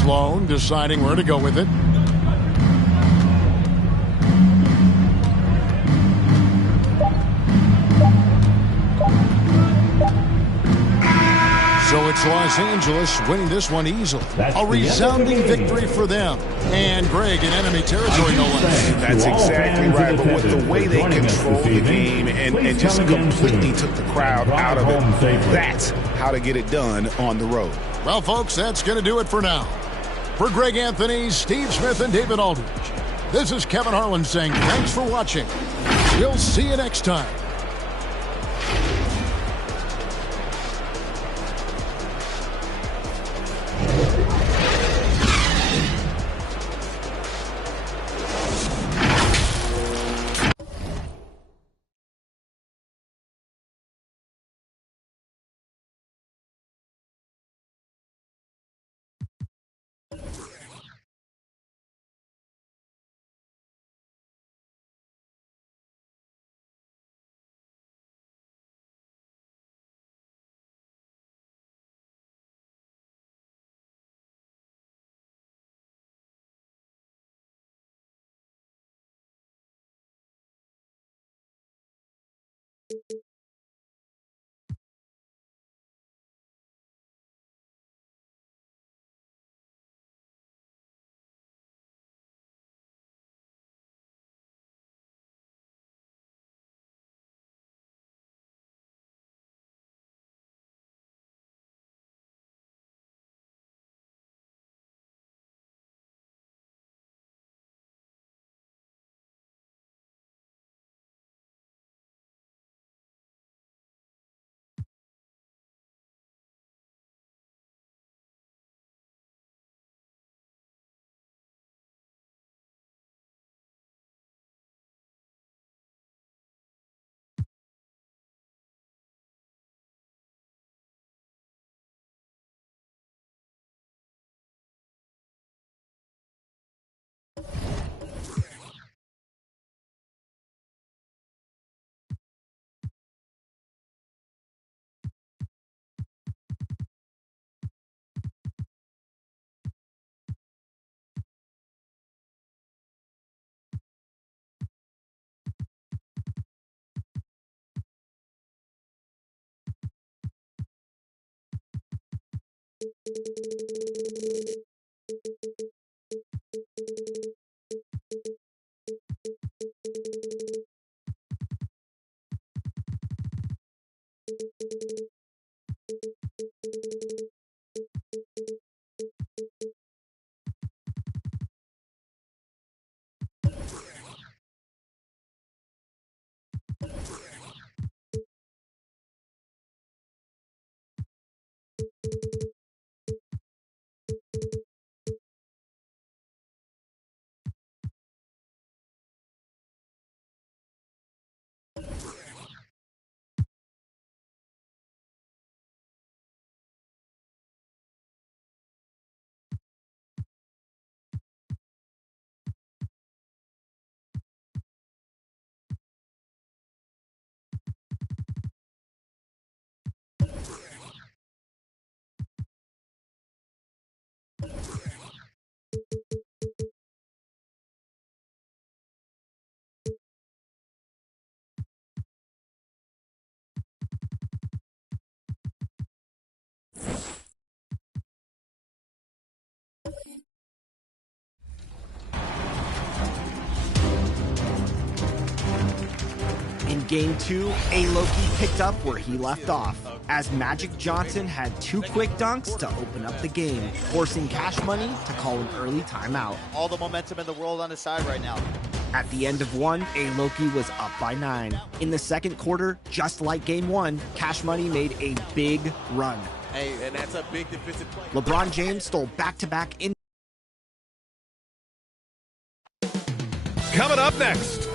Sloan deciding where to go with it. So it's Los Angeles winning this one easily. A resounding victory for them. And Greg in enemy territory, no less. That's exactly right. But with the way they control the game and just completely took the crowd out of it, that's how to get it done on the road. Well, folks, that's going to do it for now. For Greg Anthony, Steve Smith, and David Aldridge, this is Kevin Harlan saying thanks for watching. We'll see you next time. Game 2, A-Loki picked up where he left off, as Magic Johnson had 2 quick dunks to open up the game, forcing Cash Money to call an early timeout. All the momentum in the world on his side right now. At the end of 1, A-Loki was up by 9. In the second quarter, just like Game 1, Cash Money made a big run. Hey, and that's a big defensive play. LeBron James stole back-to-back in. Coming up next.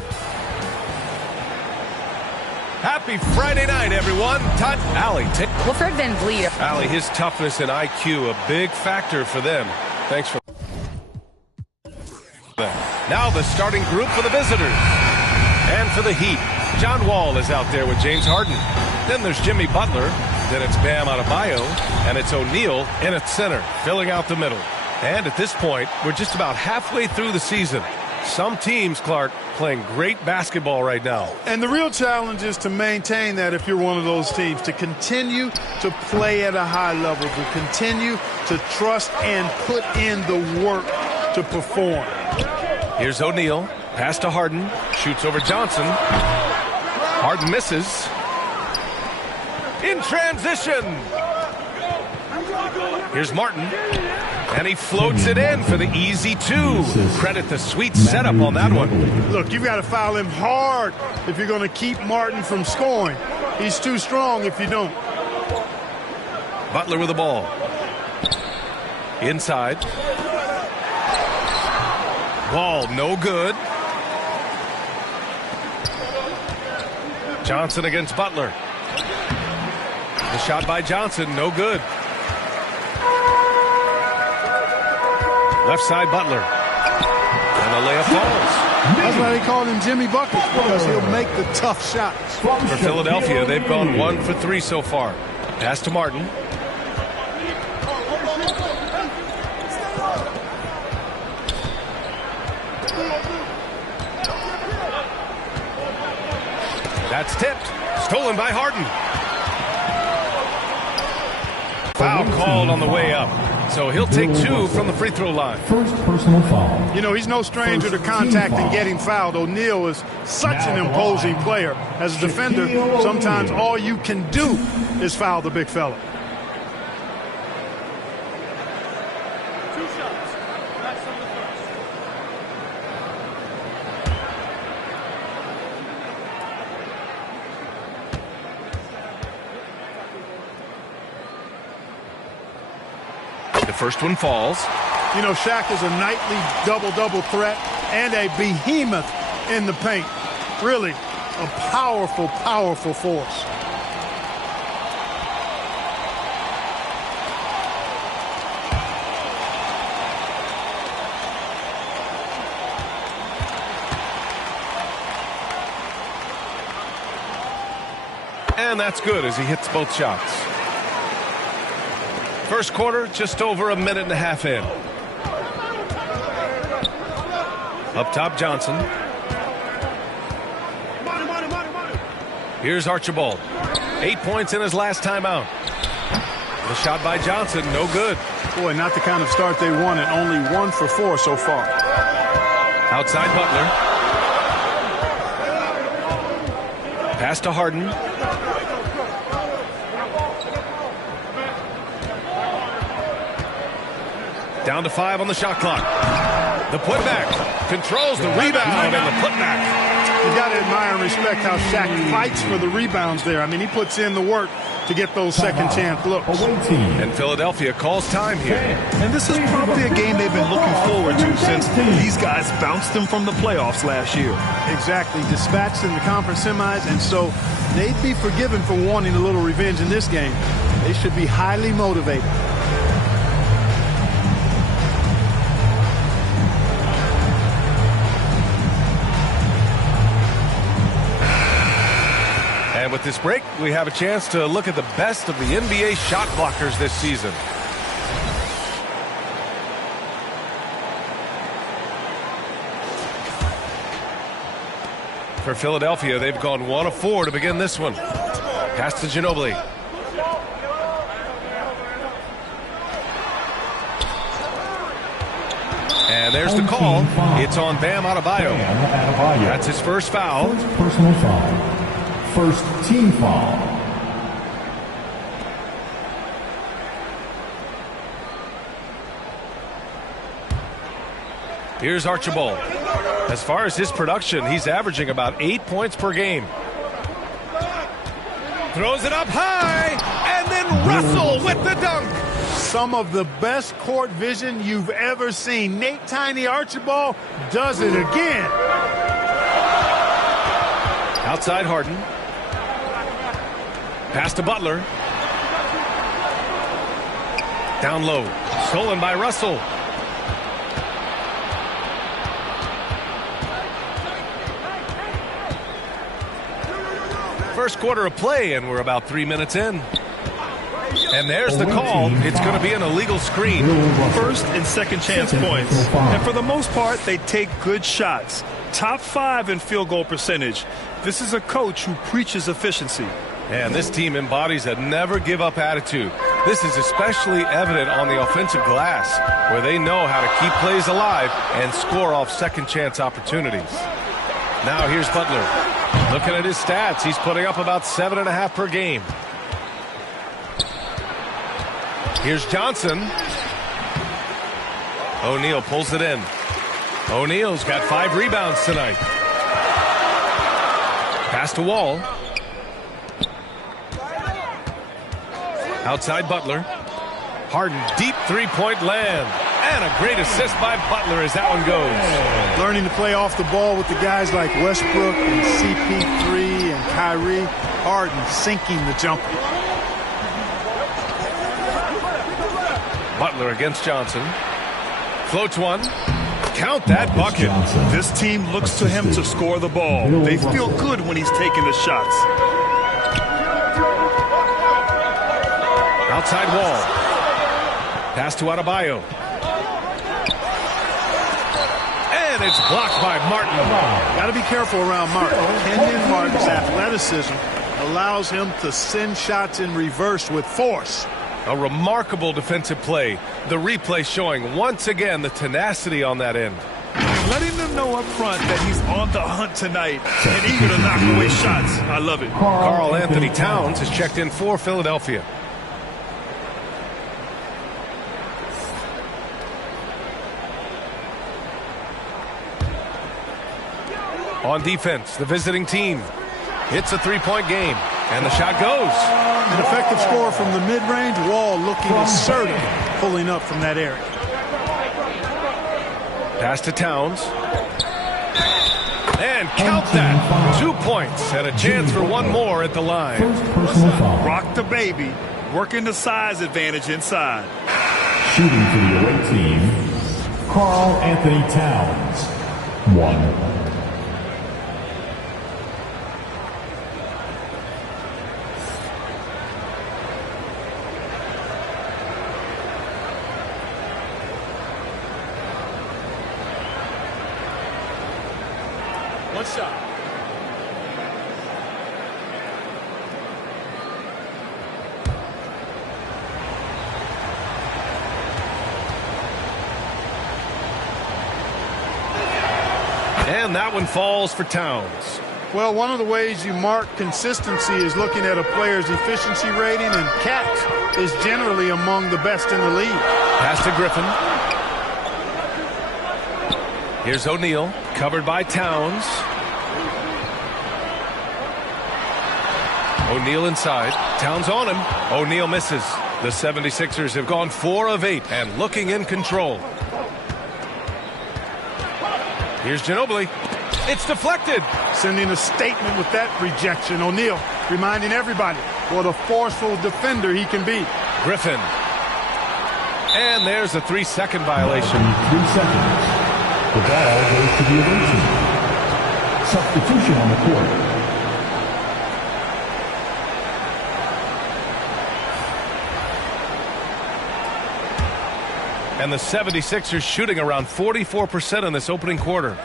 Happy Friday night, everyone. Todd Allie. Wilfred Van Vliet. Allie, his toughness and IQ, a big factor for them. Thanks for that. Now the starting group for the visitors. And for the Heat, John Wall is out there with James Harden. Then there's Jimmy Butler. Then it's Bam Adebayo. And it's O'Neal in at center, filling out the middle. And at this point, we're just about halfway through the season. Some teams, Clark, playing great basketball right now. And the real challenge is to maintain that if you're one of those teams, to continue to play at a high level, to continue to trust and put in the work to perform. Here's O'Neal. Pass to Harden. Shoots over Johnson. Harden misses. In transition. Here's Martin. And he floats it in for the easy 2. Credit the sweet setup on that one. Look, you've got to foul him hard if you're going to keep Martin from scoring. He's too strong if you don't. Butler with the ball. Inside. Ball no good. Johnson against Butler. The shot by Johnson, no good. Left side Butler. And the layup falls. That's why they call him Jimmy Buckets, because he'll make the tough shots. For Philadelphia, they've gone 1 for 3 so far. Pass to Martin. That's tipped. Stolen by Harden. Foul called on the way up. So he'll take 2 from the free throw line. First personal foul. You know, he's no stranger to contact and getting fouled. O'Neal is such an imposing player. As a defender, sometimes all you can do is foul the big fella. First one falls. You know, Shaq is a nightly double-double threat and a behemoth in the paint. Really a powerful, powerful force. And that's good as he hits both shots. First quarter, just over a minute and a half in. Up top, Johnson. Here's Archibald. 8 points in his last timeout. The shot by Johnson, no good. Boy, not the kind of start they wanted. Only 1 for 4 so far. Outside Butler. Pass to Harden. Down to 5 on the shot clock. The putback controls the rebound and the putback. You got to admire and respect how Shaq fights for the rebounds there. I mean, he puts in the work to get those second chance looks. And Philadelphia calls time here. And this is probably a game they've been looking forward to since these guys bounced them from the playoffs last year. Exactly. Dispatched in the conference semis, and so they'd be forgiven for wanting a little revenge in this game. They should be highly motivated. And with this break, we have a chance to look at the best of the NBA shot blockers this season. For Philadelphia, they've gone 1 of 4 to begin this one. Pass to Ginobili. And there's the call. It's on Bam Adebayo. That's his first foul. Personal foul. First team foul. Here's Archibald. As far as his production, he's averaging about 8 points per game. Throws it up high, and then Russell with the dunk. Some of the best court vision you've ever seen. Nate Tiny Archibald does it again. Outside Harden. Pass to Butler. Down low. Stolen by Russell. First quarter of play, and we're about 3 minutes in. And there's the call. It's going to be an illegal screen. First and second chance points. And for the most part, they take good shots. Top 5 in field goal percentage. This is a coach who preaches efficiency. And this team embodies a never-give-up attitude. This is especially evident on the offensive glass, where they know how to keep plays alive and score off second-chance opportunities. Now here's Butler. Looking at his stats, he's putting up about 7.5 per game. Here's Johnson. O'Neal pulls it in. O'Neal's got 5 rebounds tonight. Pass to Wall. Outside Butler. Harden, deep three-point land. And a great assist by Butler as that one goes. Learning to play off the ball with the guys like Westbrook and CP3 and Kyrie. Harden sinking the jumper. Butler against Johnson. Floats one. Count that bucket. This team looks to him to score the ball. They feel good when he's taking the shots. Outside Wall. Pass to Adebayo. And it's blocked by Martin. Got to be careful around Martin. Kenyon Martin's athleticism allows him to send shots in reverse with force. A remarkable defensive play. The replay showing once again the tenacity on that end. Letting them know up front that he's on the hunt tonight and eager to knock away shots. I love it. Karl Anthony Towns has checked in for Philadelphia. On defense, the visiting team. It's a three-point game, and the shot goes. An effective score from the mid-range. Wall looking assertive, pulling up from that area. Pass to Towns. And count that. 2 points and a chance for one more at the line. Rock the baby, working the size advantage inside. Shooting for the away team, Karl Anthony Towns. 1. One shot. And that one falls for Towns. Well, one of the ways you mark consistency is looking at a player's efficiency rating, and Cat is generally among the best in the league. Pass to Griffin. Here's O'Neal, covered by Towns. O'Neal inside. Towns on him. O'Neal misses. The 76ers have gone 4 of 8 and looking in control. Here's Ginobili. It's deflected. Sending a statement with that rejection. O'Neal reminding everybody what a forceful defender he can be. Griffin. And there's a 3-second violation. 3 seconds. The ball goes to the away team. Substitution on the court. And the 76ers shooting around 44% in this opening quarter.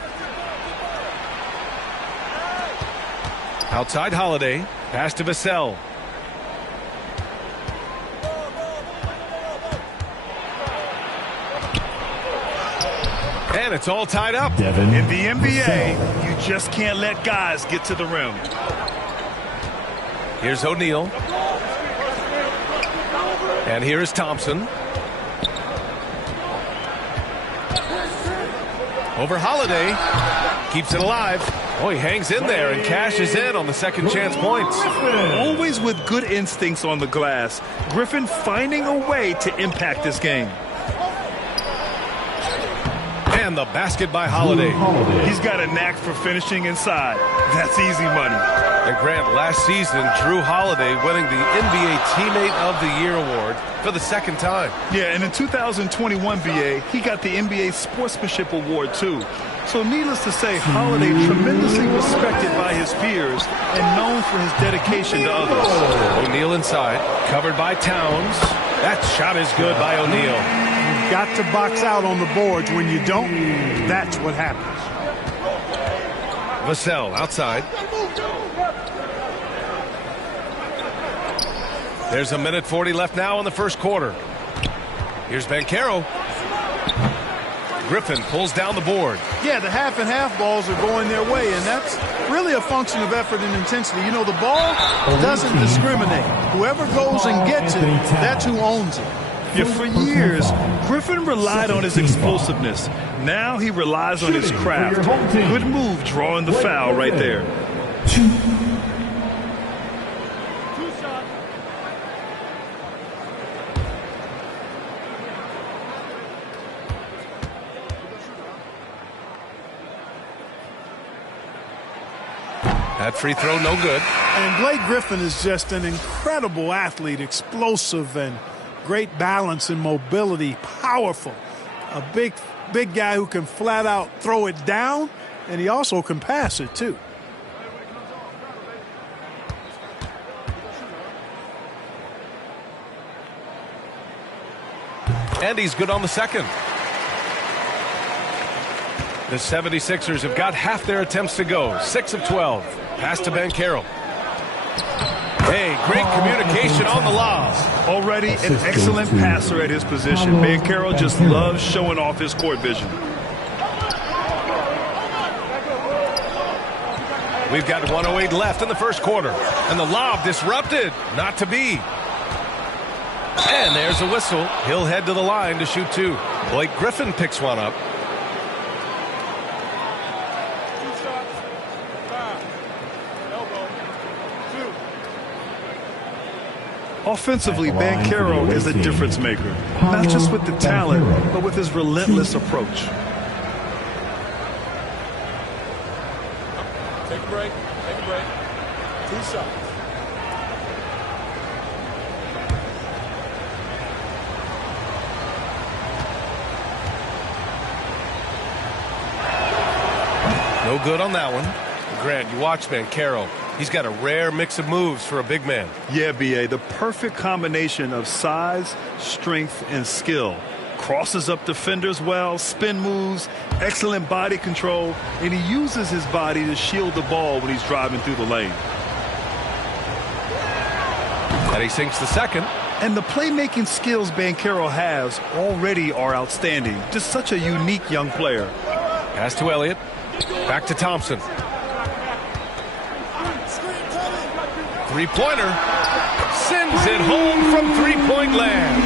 Outside Holiday. Pass to Vassell. And it's all tied up. In the NBA, you just can't let guys get to the rim. Here's O'Neal. And here is Thompson. Over Holiday. Keeps it alive. Oh, he hangs in there and cashes in on the second chance points. Always with good instincts on the glass. Griffin finding a way to impact this game. And the basket by Holiday. He's got a knack for finishing inside. That's easy money. And Grant, last season, Drew Holiday winning the NBA Teammate of the Year award for the second time. Yeah, and in 2021, BA, he got the NBA Sportsmanship Award, too. So needless to say, Holiday tremendously respected by his peers and known for his dedication to others. O'Neal inside, covered by Towns. That shot is good by O'Neal. You've got to box out on the boards. When you don't, that's what happens. Vassell outside. There's 1:40 left now in the first quarter. Here's Banchero. Griffin pulls down the board. Yeah, the half and half balls are going their way, and that's really a function of effort and intensity. You know, the ball doesn't discriminate. Whoever goes and gets it, that's who owns it. Yeah, for years, Griffin relied on his explosiveness. Now he relies on his craft. Good move drawing the foul right there. That free throw no good. And Blake Griffin is just an incredible athlete, explosive and great balance and mobility, powerful. A big guy who can flat out throw it down, and he also can pass it too. And he's good on the second. The 76ers have got half their attempts to go. 6 of 12. Pass to Banchero. Hey, great communication on the lob. Already an excellent passer at his position. Banchero just loves showing off his court vision. We've got 1:08 left in the first quarter. And the lob disrupted. Not to be. And there's a whistle. He'll head to the line to shoot two. Blake Griffin picks one up. Offensively, Banchero is a difference maker. Not just with the talent, but with his relentless approach. Take a break. Take a break. 2 shots. No good on that one. Grant, you watch Banchero. He's got a rare mix of moves for a big man. Yeah, B.A., the perfect combination of size, strength, and skill. Crosses up defenders well, spin moves, excellent body control, and he uses his body to shield the ball when he's driving through the lane. And he sinks the second. And the playmaking skills Banchero has already are outstanding. Just such a unique young player. Pass to Elliott. Back to Thompson. Three-pointer. Sends it home from three-point land.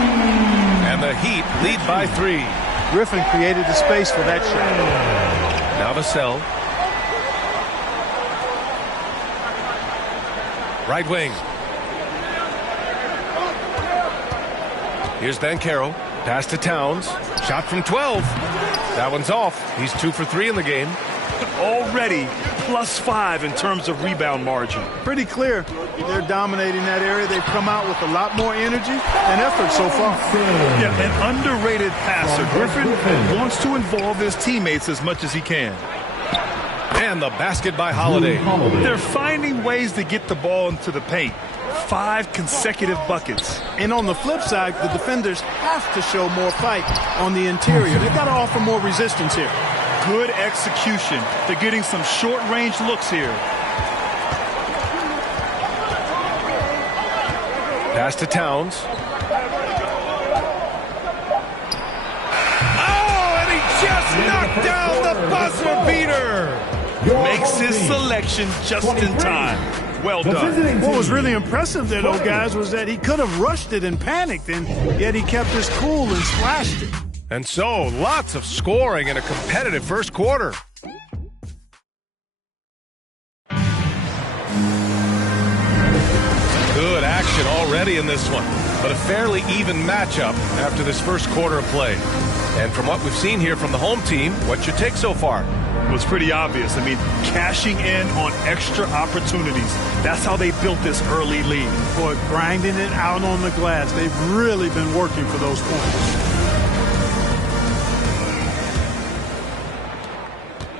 And the Heat lead by 3. Griffin created the space for that shot. Now Vassell. Right wing. Here's Banchero. Pass to Towns. Shot from 12. That one's off. He's 2 for 3 in the game. Already +5 in terms of rebound margin. Pretty clear. They're dominating that area. They've come out with a lot more energy and effort so far. Yeah, an underrated passer. Griffin wants to involve his teammates as much as he can. And the basket by Holiday. They're finding ways to get the ball into the paint. 5 consecutive buckets. And on the flip side, the defenders have to show more fight on the interior. They've got to offer more resistance here. Good execution. They're getting some short-range looks here. Pass to Towns. Oh, and he just knocked down the buzzer beater. Makes his selection just in time. Well done. What was really impressive there, though, guys, was that he could have rushed it and panicked, and yet he kept his cool and splashed it. And so, lots of scoring in a competitive first quarter. Good action already in this one, but a fairly even matchup after this first quarter of play. And from what we've seen here from the home team, what's your take so far? Well, it's pretty obvious. I mean, cashing in on extra opportunities. That's how they built this early lead. Boy, grinding it out on the glass. They've really been working for those points.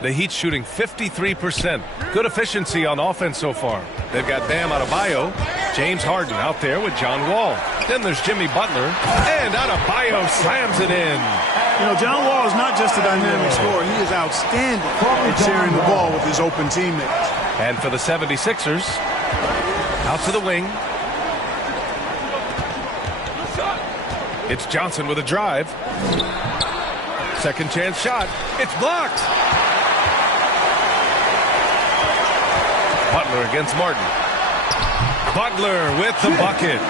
The Heat shooting 53%. Good efficiency on offense so far. They've got Bam Adebayo, James Harden out there with John Wall. Then there's Jimmy Butler, and Adebayo slams it in. You know, John Wall is not just a dynamic scorer. He is outstanding at sharing the ball with his open teammates. And for the 76ers, out to the wing. It's Johnson with a drive. Second chance shot. It's blocked. Butler against Martin. Butler with the bucket.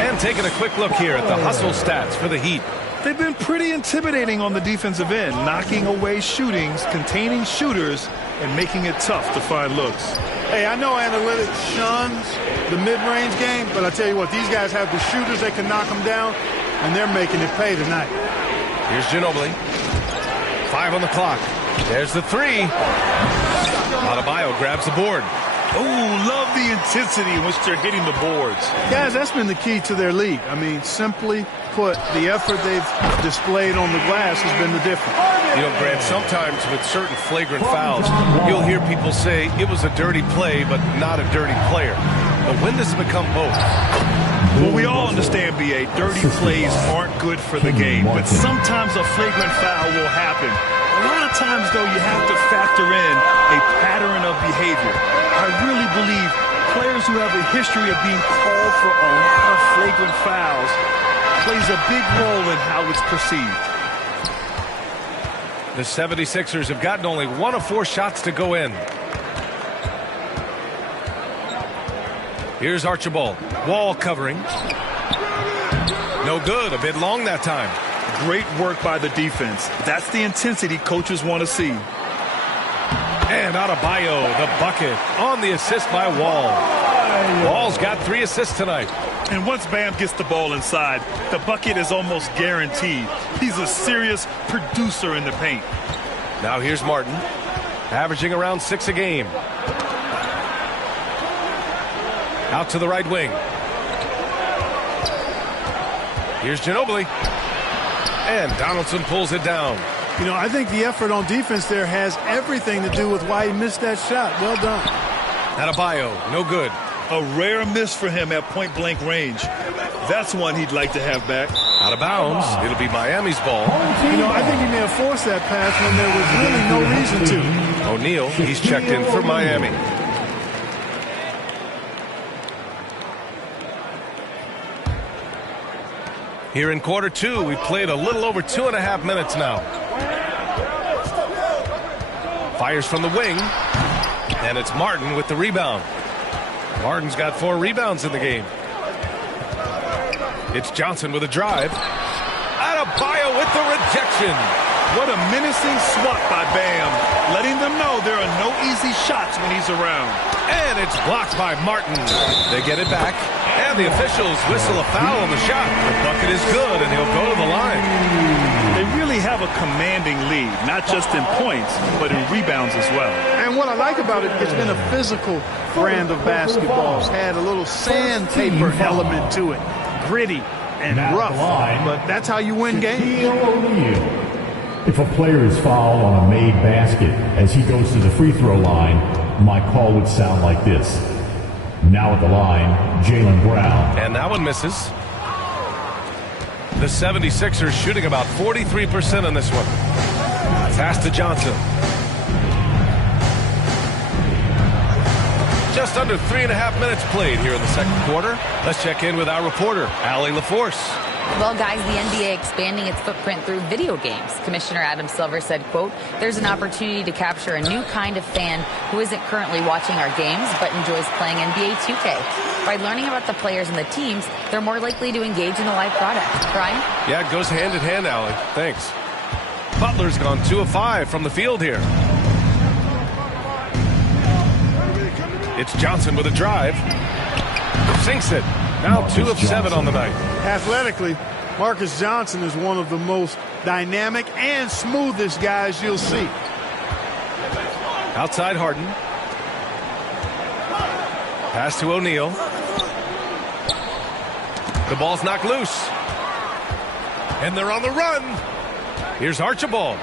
And taking a quick look here at the hustle stats for the Heat. They've been pretty intimidating on the defensive end, knocking away shootings, containing shooters, and making it tough to find looks. Hey, I know analytics shuns the mid-range game, but I tell you what, these guys have the shooters that can knock them down, and they're making it pay tonight. Here's Ginobili. 5 on the clock. There's the three. Adebayo grabs the board. Oh, love the intensity in which they're hitting the boards. Guys, that's been the key to their league. I mean, simply put, the effort they've displayed on the glass has been the difference. You know, Grant, sometimes with certain flagrant fouls, you'll hear people say it was a dirty play, but not a dirty player. But when does it become both? Well, we all understand, B.A., dirty plays aren't good for the game, but sometimes a flagrant foul will happen. A lot of times, though, you have to factor in a pattern of behavior. I really believe players who have a history of being called for a lot of flagrant fouls plays a big role in how it's perceived. The 76ers have gotten only 1 of 4 shots to go in. Here's Archibald. Wall covering. No good. A bit long that time. Great work by the defense. That's the intensity coaches want to see. And Adebayo, the bucket, on the assist by Wall. Wall's got 3 assists tonight. And once Bam gets the ball inside, the bucket is almost guaranteed. He's a serious producer in the paint. Now here's Martin, averaging around 6 a game. Out to the right wing. Here's Ginobili. And Donaldson pulls it down. You know, I think the effort on defense there has everything to do with why he missed that shot. Well done. Adebayo, no good. A rare miss for him at point-blank range. That's one he'd like to have back. Out of bounds. It'll be Miami's ball. You know, I think he may have forced that pass when there was really no reason to. O'Neal, he's checked in for Miami. Here in quarter 2, we've played a little over 2.5 minutes now. Fires from the wing. And it's Martin with the rebound. Martin's got 4 rebounds in the game. It's Johnson with a drive. Adebayo with the rejection. What a menacing swat by Bam, letting them know there are no easy shots when he's around. And it's blocked by Martin. They get it back, and the officials whistle a foul on the shot. The bucket is good, and he'll go to the line. They really have a commanding lead, not just in points, but in rebounds as well. And what I like about it, it's been a physical brand of basketball. It's had a little sandpaper element to it. Gritty and rough, but that's how you win games. If a player is fouled on a made basket as he goes to the free throw line, my call would sound like this. Now at the line, Jaylen Brown. And that one misses. The 76ers shooting about 43% on this one. Pass to Johnson. Just under 3.5 minutes played here in the second quarter. Let's check in with our reporter, Allie LaForce. Well, guys, the NBA expanding its footprint through video games. Commissioner Adam Silver said, quote, there's an opportunity to capture a new kind of fan who isn't currently watching our games but enjoys playing NBA 2K. By learning about the players and the teams, they're more likely to engage in the live product. Brian? Yeah, it goes hand in hand, Allie. Thanks. Butler's gone 2 of 5 from the field here. It's Johnson with a drive. Sinks it. Now 2 of 7 on the night. Athletically, Marcus Johnson is one of the most dynamic and smoothest guys you'll see. Outside Harden. Pass to O'Neal. The ball's knocked loose. And they're on the run. Here's Archibald.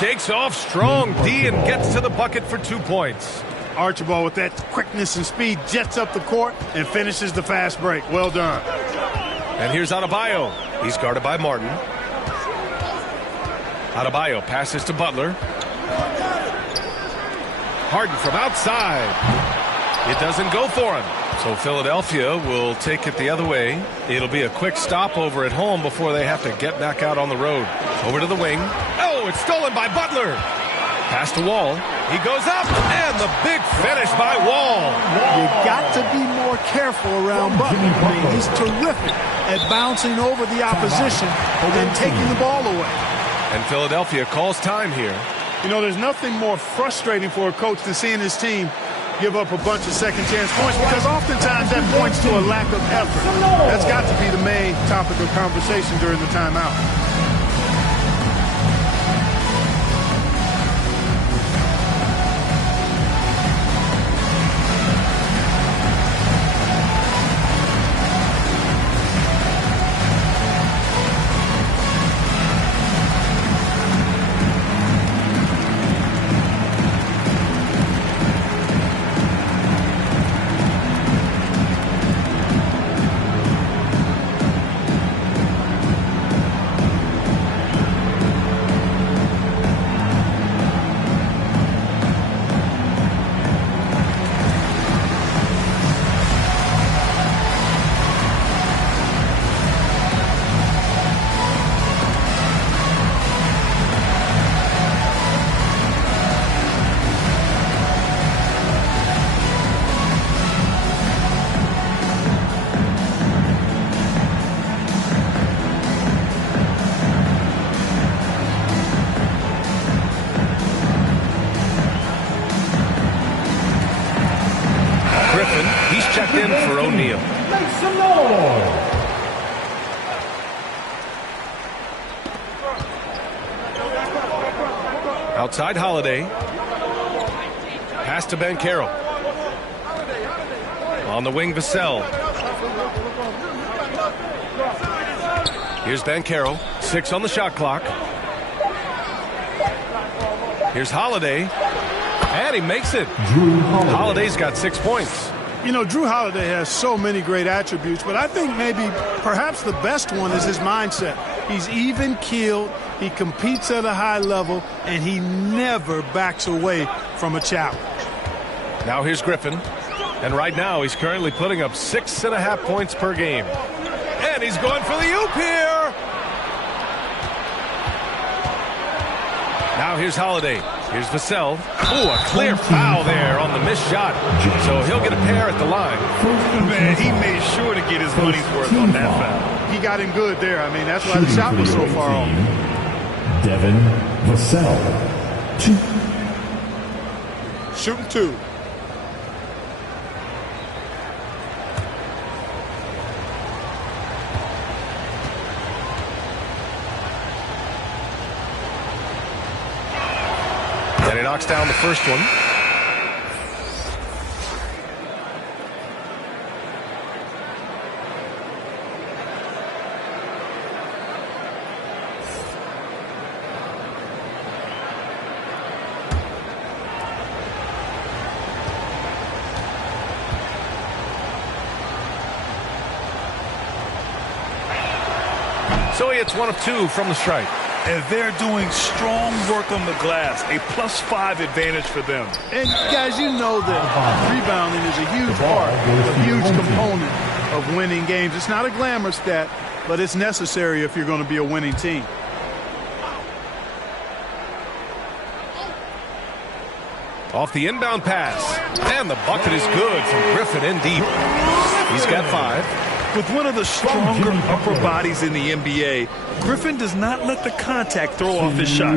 Shakes off strong D and gets to the bucket for 2 points. Archibald, with that quickness and speed, jets up the court and finishes the fast break. Well done. And here's Adebayo. He's guarded by Martin. Adebayo passes to Butler. Harden from outside. It doesn't go for him. So Philadelphia will take it the other way. It'll be a quick stopover at home before they have to get back out on the road. Over to the wing. Oh, it's stolen by Butler. Pass to Wall. He goes up, and the big finish by Wall. You got to be more careful around Butler. I mean, he's terrific at bouncing over the opposition and taking the ball away. And Philadelphia calls time here. You know, there's nothing more frustrating for a coach than seeing his team give up a bunch of second chance points, because oftentimes that points to a lack of effort. That's got to be the main topic of conversation during the timeout. Outside Holiday. Pass to Banchero. On the wing, Vassell. Here's Banchero. 6 on the shot clock. Here's Holiday. And he makes it. Holiday's got 6 points. You know, Drew Holiday has so many great attributes, but I think perhaps the best one is his mindset. He's even-keeled, he competes at a high level, and he never backs away from a challenge. Now here's Griffin. And right now he's currently putting up 6.5 points per game. And he's going for the oop here. Now here's Holiday. Here's Vassell. Ooh, a clear foul there on the missed shot. So he'll get a pair at the line. Man, he made sure to get his money's worth on that foul. He got him good there. I mean, that's why the shot was so far off. Devin Vassell. 2. Shooting 2. And he knocks down the first one. So he hits 1 of 2 from the strike. And they're doing strong work on the glass, a +5 advantage for them. And guys, you know that rebounding is a huge part, a huge component of winning games. It's not a glamour stat, but it's necessary if you're going to be a winning team. Off the inbound pass. And the bucket is good from Griffin in deep. He's got 5. With one of the stronger upper bodies in the NBA, Griffin does not let the contact throw off his shot.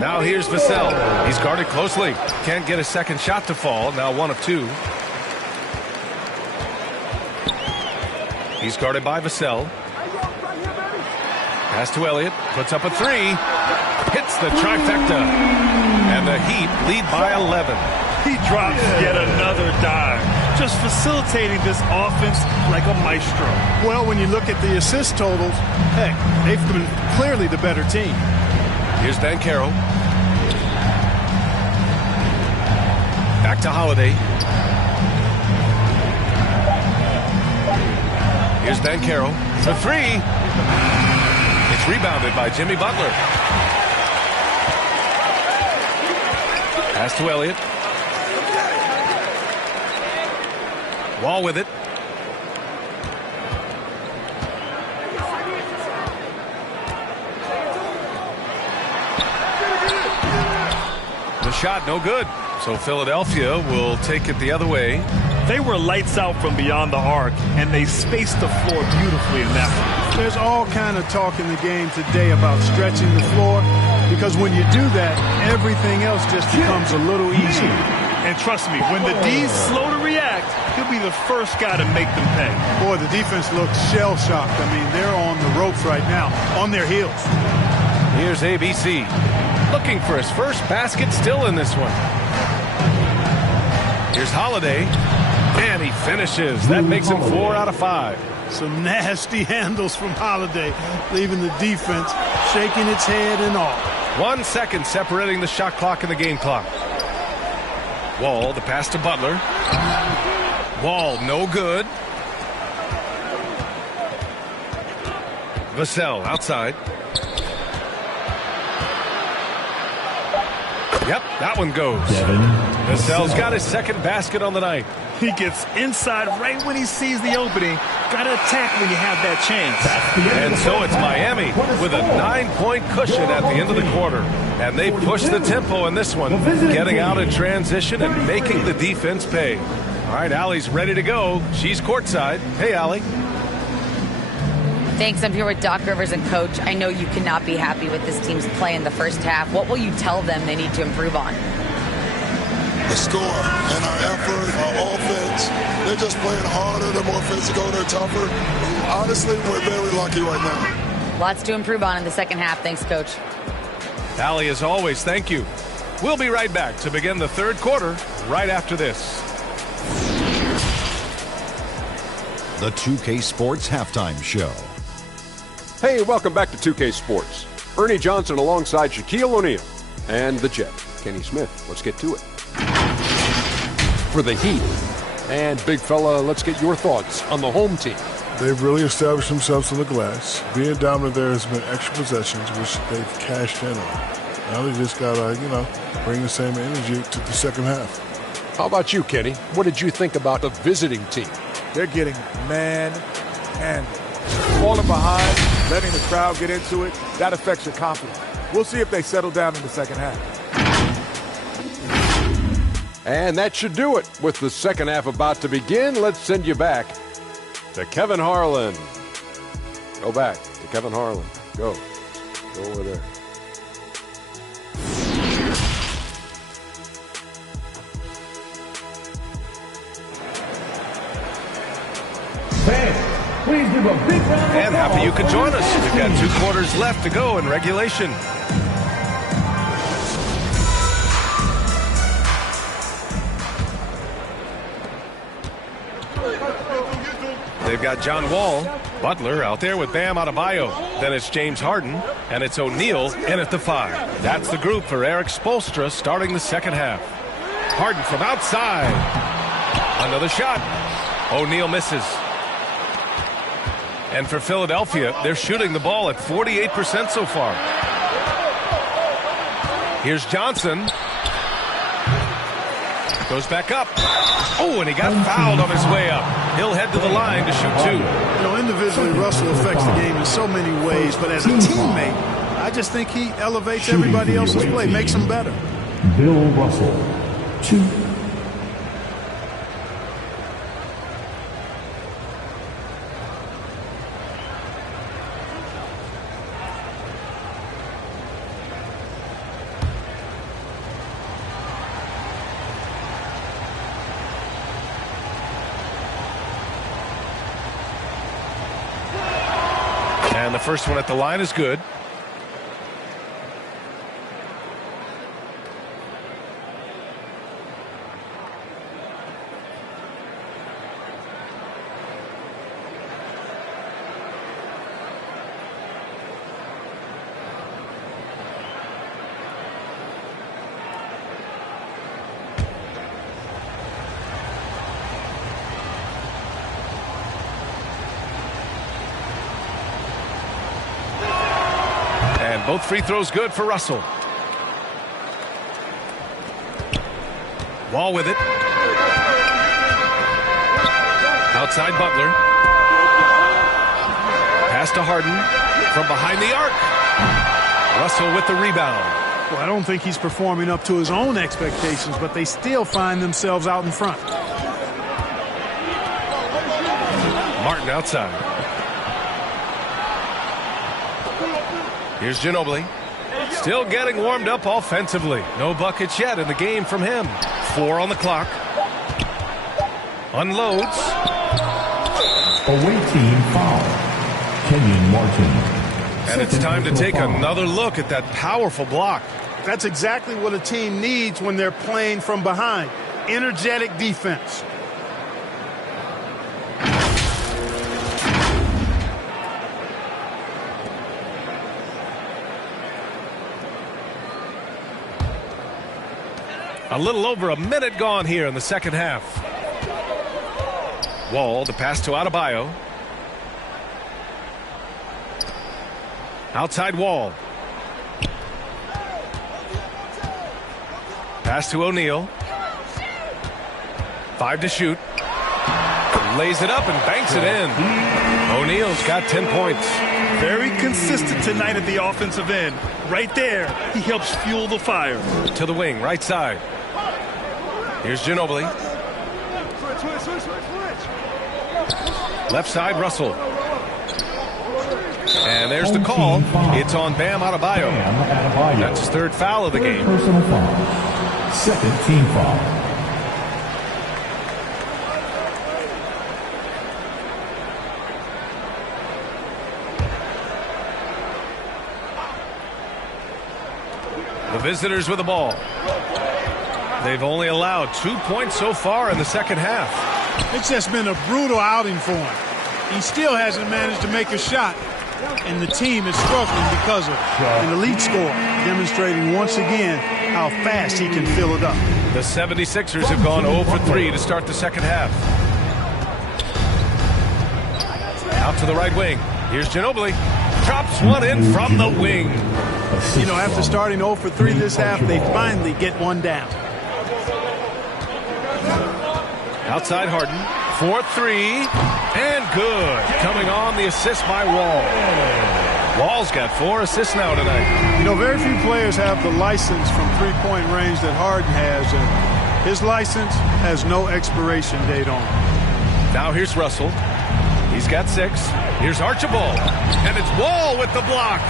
Now here's Vassell. He's guarded closely. Can't get a second shot to fall. Now 1 of 2. He's guarded by Vassell. Pass to Elliott. Puts up a 3. Hits the trifecta. And the Heat lead by 11. He drops yet another dive. Just facilitating this offense like a maestro. Well, when you look at the assist totals, heck, they've been clearly the better team. Here's Banchero. Back to Holiday. Here's Banchero. The 3. It's rebounded by Jimmy Butler. Pass to Elliott. Wall with it. The shot no good. So Philadelphia will take it the other way. They were lights out from beyond the arc, and they spaced the floor beautifully in that one. There's all kind of talk in the game today about stretching the floor, because when you do that, everything else just becomes a little easier. And trust me, when the D's slow to react, he'll be the first guy to make them pay. Boy, the defense looks shell-shocked. I mean, they're on the ropes right now, on their heels. Here's ABC. Looking for his first basket, still in this one. Here's Holiday. And he finishes. That makes him 4 out of 5. Some nasty handles from Holiday, leaving the defense shaking its head and all. 1 second separating the shot clock and the game clock. Wall, the pass to Butler. Wall, no good. Vassell outside. Yep, that one goes. Vassell's got his second basket on the night. He gets inside right when he sees the opening. Got to attack when you have that chance. And so it's Miami with a 9-point cushion at the end of the quarter. And they push the tempo in this one, getting out in transition and making the defense pay. All right, Allie's ready to go. She's courtside. Hey, Allie. Thanks. I'm here with Doc Rivers and Coach. I know you cannot be happy with this team's play in the first half. What will you tell them they need to improve on? The score and our effort, our offense. They're just playing harder. They're more physical. They're tougher. Honestly, we're very lucky right now. Lots to improve on in the second half. Thanks, Coach. Allie, as always, thank you. We'll be right back to begin the third quarter right after this. The 2K Sports Halftime Show. Hey, welcome back to 2K Sports. Ernie Johnson alongside Shaquille O'Neal and the Jet, Kenny Smith. Let's get to it. For the Heat. And big fella, let's get your thoughts on the home team. They've really established themselves on the glass. Being dominant there has been extra possessions, which they've cashed in on. Now they just got to, bring the same energy to the second half. How about you, Kenny? What did you think about the visiting team? They're getting man-handed. Falling behind, letting the crowd get into it, that affects your confidence. We'll see if they settle down in the second half. And that should do it. With the second half about to begin, let's send you back to Kevin Harlan. Go back to Kevin Harlan. Go. Go over there. Please give a big round. And happy you could join us. We've got 2 quarters left to go in regulation. They've got John Wall, Butler out there with Bam Adebayo. Then it's James Harden, and it's O'Neal in at the 5. That's the group for Eric Spoelstra starting the second half. Harden from outside. Another shot. O'Neal misses. And for Philadelphia, they're shooting the ball at 48% so far. Here's Johnson. Goes back up. Oh, and he got fouled on his way up. He'll head to the line to shoot 2. You know, individually, Russell affects the game in so many ways, but as a teammate, I just think he elevates everybody else's play, makes them better. Bill Russell, 2. And the first one at the line is good. Both free throws good for Russell. Wall with it. Outside Butler. Pass to Harden from behind the arc. Russell with the rebound. Well, I don't think he's performing up to his own expectations, but they still find themselves out in front. Martin outside. Here's Ginobili. Still getting warmed up offensively. No buckets yet in the game from him. 4 on the clock. Unloads. Away team foul. Kenyon Martin. And it's time to take another look at that powerful block. That's exactly what a team needs when they're playing from behind. Energetic defense. A little over a minute gone here in the second half. Wall, the pass to Adebayo. Outside Wall. Pass to O'Neal. 5 to shoot. Lays it up and banks it in. O'Neal's got 10 points. Very consistent tonight at the offensive end. Right there, he helps fuel the fire. To the wing, right side. Here's Ginobili. Left side, Russell. And there's the call. It's on Bam Adebayo. That's his 3rd foul of the game. Personal foul. 2nd team foul. The visitors with the ball. They've only allowed 2 points so far in the second half. It's just been a brutal outing for him. He still hasn't managed to make a shot, and the team is struggling because of it. An elite scorer, demonstrating once again how fast he can fill it up. The 76ers have gone 0 for 3 to start the second half. Out to the right wing. Here's Ginobili. Drops one in from the wing. You know, after starting 0 for 3 this half, they finally get one down. Outside Harden. 4-3. And good. Coming on the assist by Wall. Wall's got 4 assists now tonight. You know, very few players have the license from three-point range that Harden has, and his license has no expiration date on it. Now here's Russell. He's got 6. Here's Archibald. And it's Wall with the block.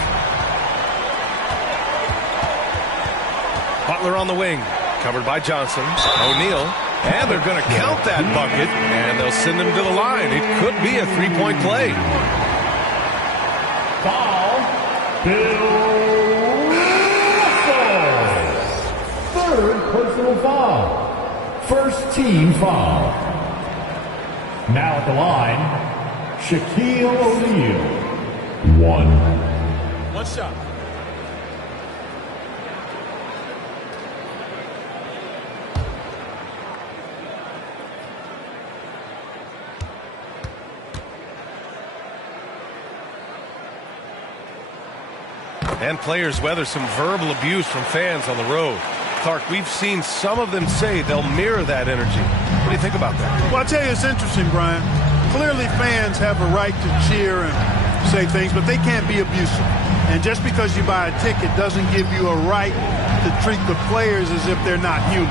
Butler on the wing. Covered by Johnson. O'Neal. And they're going to count that bucket, and they'll send him to the line. It could be a 3-point play. Foul. Bill Russell. 3rd personal foul. 1st team foul. Now at the line, Shaquille O'Neal. 1 shot. And players weather some verbal abuse from fans on the road. Clark, we've seen some of them say they'll mirror that energy. What do do you think about that? Well, I'll tell you, it's interesting, Brian. Clearly, fans have a right to cheer and say things, but they can't be abusive. And just because you buy a ticket doesn't give you a right to treat the players as if they're not human.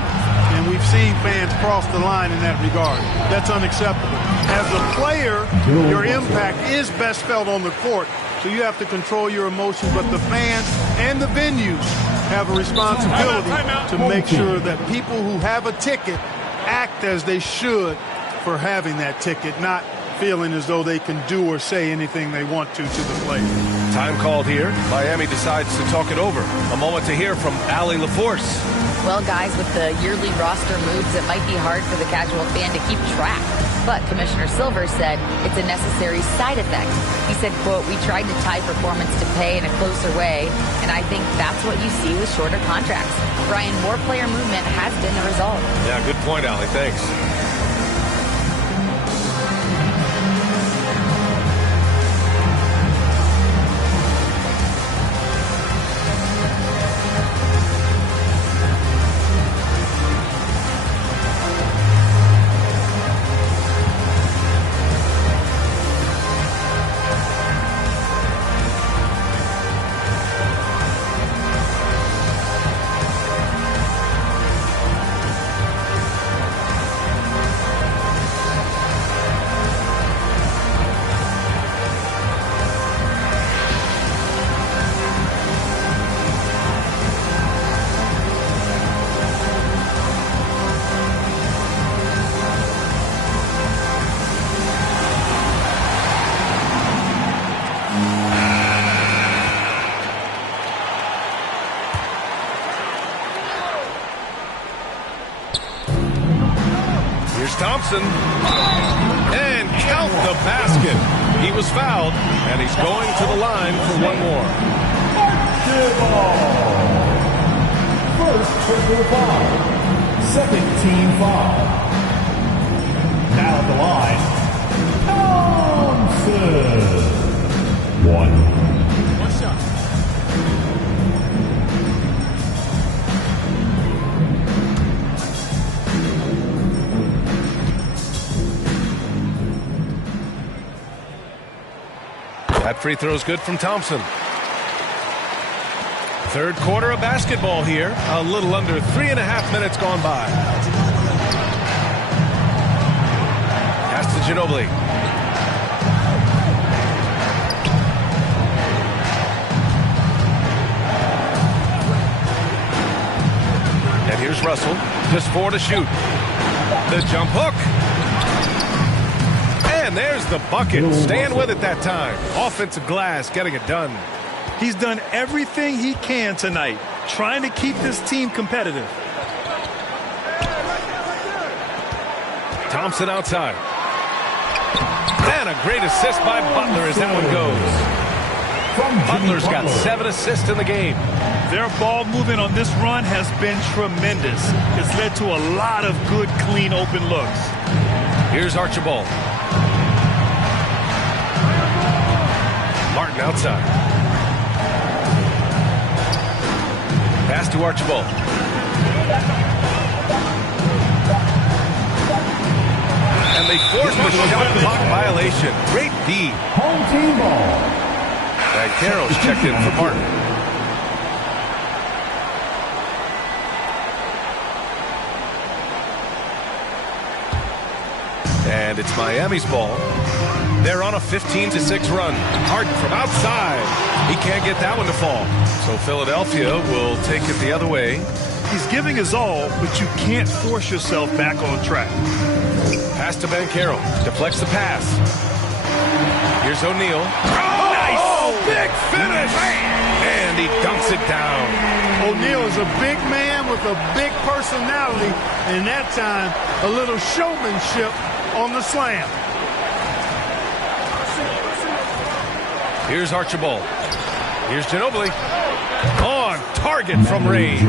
And we've seen fans cross the line in that regard. That's unacceptable. As a player, your impact is best felt on the court, so you have to control your emotions, but the fans and the venues have a responsibility to make sure that people who have a ticket act as they should for having that ticket, not feeling as though they can do or say anything they want to the players. Time called here. Miami decides to talk it over. A moment to hear from Allie LaForce. Well, guys, with the yearly roster moves, it might be hard for the casual fan to keep track. But Commissioner Silver said it's a necessary side effect. He said, quote, "We tried to tie performance to pay in a closer way, and I think that's what you see with shorter contracts." Brian, more player movement has been the result. Yeah, good point, Allie. Thanks. Thompson, and count the basket. He was fouled, and he's going to the line for one more. First personal foul. Second team foul. Now at the line, Thompson. One shot. That free throw is good from Thompson. Third quarter of basketball here. A little under 3.5 minutes gone by. Pass to Ginobili. And here's Russell. Just 4 to shoot. The jump hook. And there's the bucket. Staying with it that time. Offensive glass, getting it done. He's done everything he can tonight, trying to keep this team competitive. Thompson outside. And a great assist by Butler as that one goes. Butler's got 7 assists in the game. Their ball movement on this run has been tremendous. It's led to a lot of good, clean, open looks. Here's Archibald. Martin outside. Pass to Archibald. And they force the shot clock violation. Great D. Home team ball. And Carroll's checked in for Martin. And it's Miami's ball. They're on a 15-6 run. Harden from outside. He can't get that one to fall. So Philadelphia will take it the other way. He's giving his all, but you can't force yourself back on track. Pass to Banchero. Deflects the pass. Here's O'Neal. Oh, nice! Oh, big finish! And he dunks it down. O'Neal is a big man with a big personality, and that time, a little showmanship on the slam. Here's Archibald. Here's Ginobili. On target from range.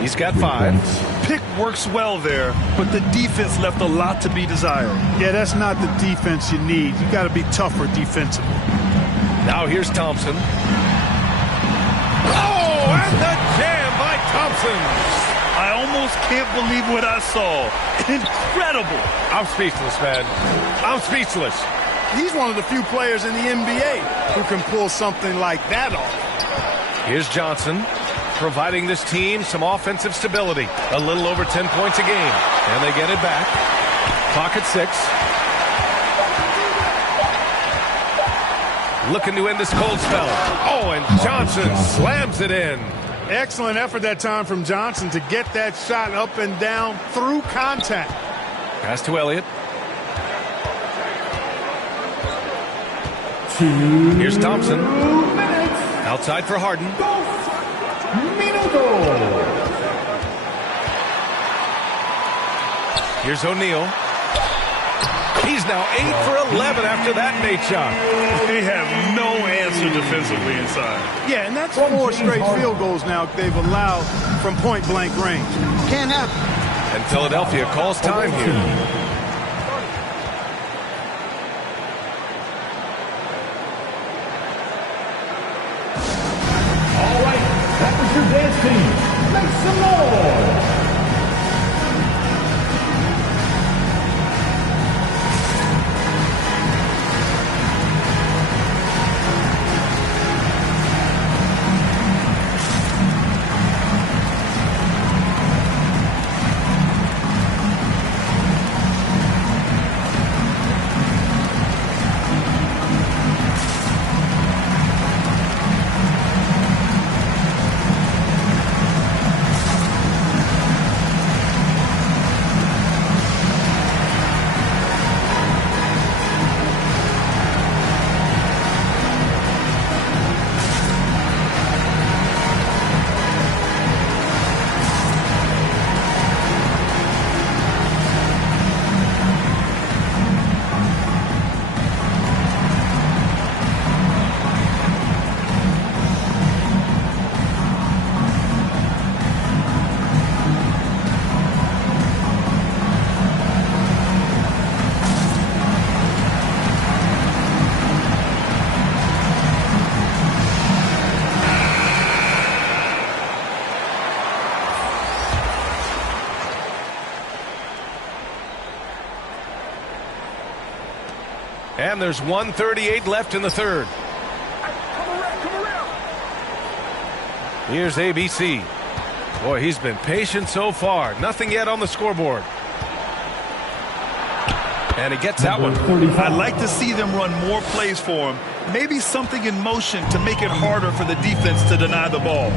He's got 5. Pick works well there, but the defense left a lot to be desired. Yeah, that's not the defense you need. You got to be tougher defensively. Now here's Thompson. Oh, and the jam by Thompson. I almost can't believe what I saw. Incredible. I'm speechless, man. I'm speechless. He's one of the few players in the NBA who can pull something like that off. Here's Johnson, providing this team some offensive stability. A little over 10 points a game. And they get it back. Clock at 6. Looking to end this cold spell. Oh, and Johnson slams it in. Excellent effort that time from Johnson to get that shot up and down through contact. Pass to Elliott. Here's Thompson. Outside for Harden. Here's O'Neal. He's now 8 for 11 after that Nate shot. They have no answer defensively inside. Yeah, and that's 4 straight field goals now they've allowed from point-blank range. Can't happen. And Philadelphia calls time here. All right, that was your dance team. Make some noise. And there's 1:38 left in the third. Here's ABC. Boy, he's been patient so far. Nothing yet on the scoreboard. And he gets that one. I'd like to see them run more plays for him. Maybe something in motion to make it harder for the defense to deny the ball.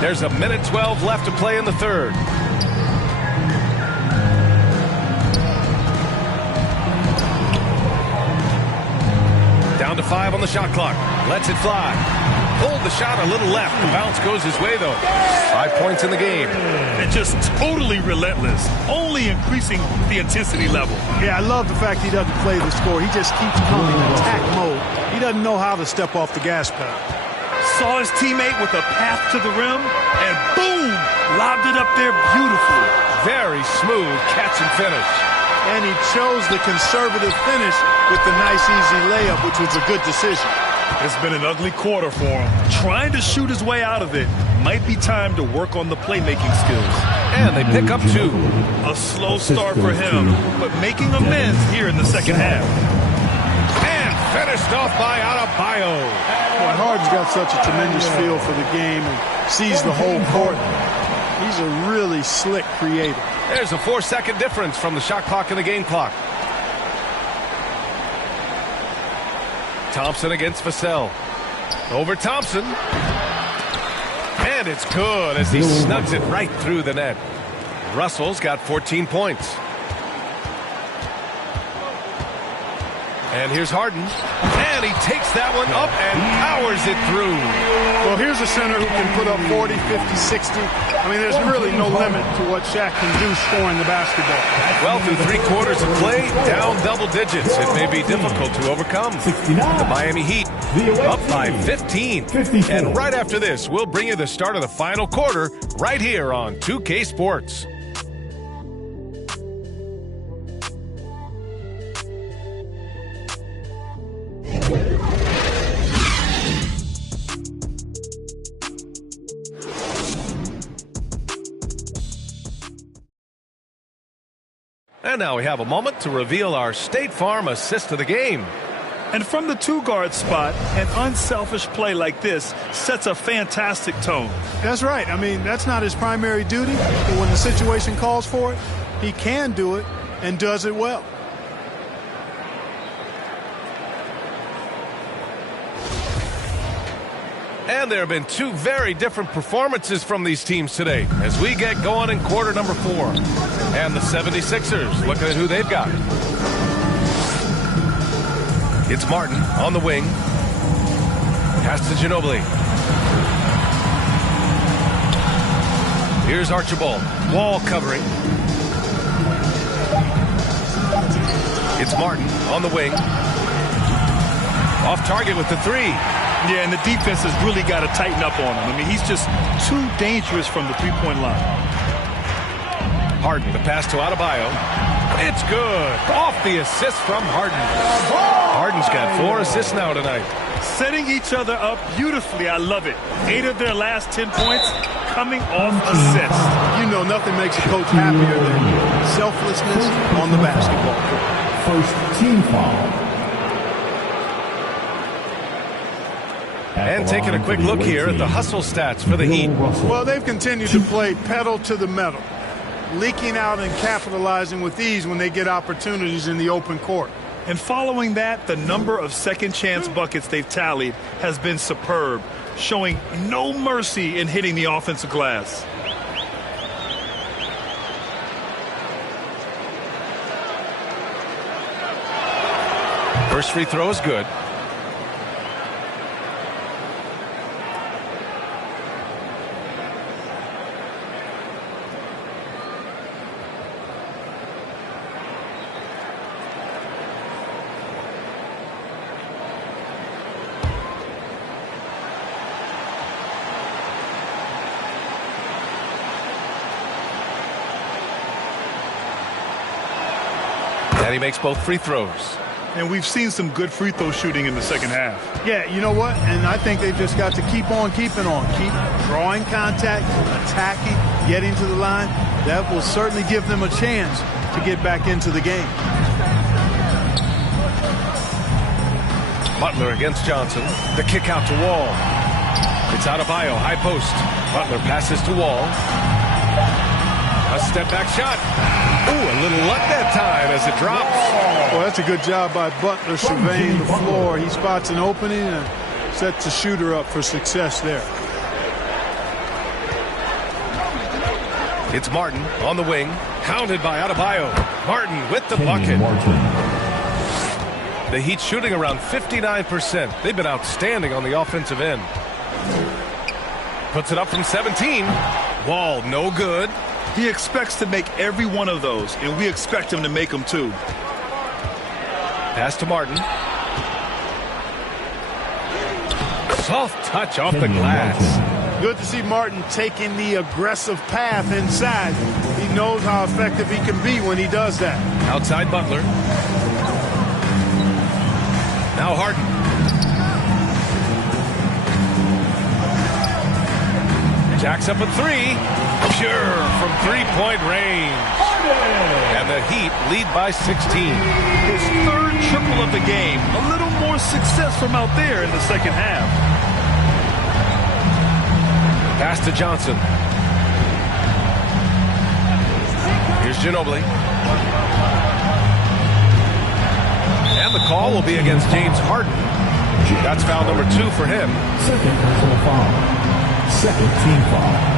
There's 1:12 left to play in the third. Down to 5 on the shot clock. Lets it fly. Pulled the shot a little left. The bounce goes his way, though. 5 points in the game. And just totally relentless. Only increasing the intensity level. Yeah, I love the fact he doesn't play the score. He just keeps coming in attack mode. He doesn't know how to step off the gas pedal. Saw his teammate with a path to the rim, and boom! Lobbed it up there beautifully. Very smooth catch and finish. And he chose the conservative finish with the nice, easy layup, which was a good decision. It's been an ugly quarter for him. Trying to shoot his way out of it. Might be time to work on the playmaking skills. And they pick up 2. A slow start for him, but making amends here in the second half. And finished off by Adebayo. Boy, Harden's got such a tremendous feel for the game and sees the whole court. He's a really slick creator. There's a 4-second difference from the shot clock and the game clock. Thompson against Vassell. Over Thompson. And it's good as he snugs it right through the net. Russell's got 14 points. And here's Harden. And he takes that one up and powers it through. Well, here's a center who can put up 40, 50, 60. I mean, there's really no limit to what Shaq can do scoring the basketball. Well, through 3 quarters of play, down double digits. It may be difficult to overcome. The Miami Heat up by 15. And right after this, we'll bring you the start of the final quarter right here on 2K Sports. And now we have a moment to reveal our State Farm assist of the game. And from the two-guard spot, an unselfish play like this sets a fantastic tone. That's right. I mean, that's not his primary duty, but when the situation calls for it, he can do it and does it well. And there have been two very different performances from these teams today as we get going in quarter number 4. And the 76ers looking at who they've got. It's Martin on the wing. Pass to Ginobili. Here's Archibald. Wall covering. It's Martin on the wing. Off target with the 3. Yeah, and the defense has really got to tighten up on him. I mean, he's just too dangerous from the three-point line. Harden, the pass to Adebayo. It's good. Off the assist from Harden. Harden's got 4 assists now tonight. Setting each other up beautifully. I love it. 8 of their last 10 points coming off assists. You know nothing makes a coach happier than selflessness on the basketball court. First team foul. And taking a quick look here at the hustle stats for the Heat. Well, they've continued to play pedal to the metal, leaking out and capitalizing with ease when they get opportunities in the open court. And following that, the number of second-chance buckets they've tallied has been superb, showing no mercy in hitting the offensive glass. First free throw is good. And he makes both free throws. And we've seen some good free throw shooting in the second half. Yeah, you know what? And I think they've just got to keep on keeping on. Keep drawing contact, attacking, getting to the line. That will certainly give them a chance to get back into the game. Butler against Johnson. The kick out to Wall. It's Adebayo, high post. Butler passes to Wall. A step back shot. Ooh, a little luck that time as it drops. Well, that's a good job by Butler surveying the floor. He spots an opening and sets the shooter up for success there. It's Martin on the wing, hounded by Adebayo. Martin with the bucket. The Heat shooting around 59%. They've been outstanding on the offensive end. Puts it up from 17. Wall, no good. He expects to make every one of those, and we expect him to make them too. Pass to Martin. Soft touch off the glass. Good to see Martin taking the aggressive path inside. He knows how effective he can be when he does that. Outside Butler. Now Harden. Jacks up a 3. Pure from three-point range. And the Heat lead by 16. His third triple of the game. A little more success from out there in the second half. Pass to Johnson. Here's Ginobili. And the call will be against James Harden. That's foul number 2 for him. Second personal foul. Second team foul.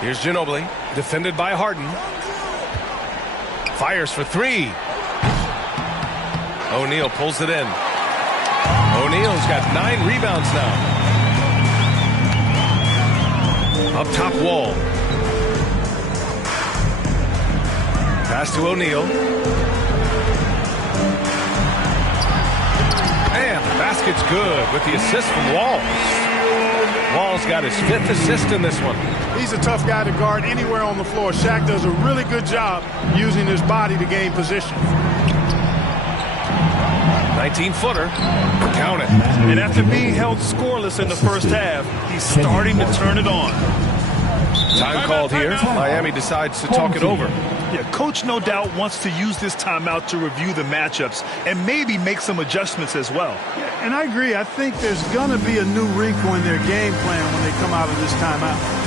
Here's Ginobili, defended by Harden. Fires for 3. O'Neal pulls it in. O'Neal's got 9 rebounds now. Up top, Wall. Pass to O'Neal. And the basket's good with the assist from Wall. Wall's got his 5th assist in this one. He's a tough guy to guard anywhere on the floor. Shaq does a really good job using his body to gain position. 19-footer. Count it. And after being held scoreless in the first half, he's starting to turn it on. Time called here. Miami decides to talk it over. Yeah, coach no doubt wants to use this timeout to review the matchups and maybe make some adjustments as well. Yeah, and I agree. I think there's going to be a new wrinkle in their game plan when they come out of this timeout.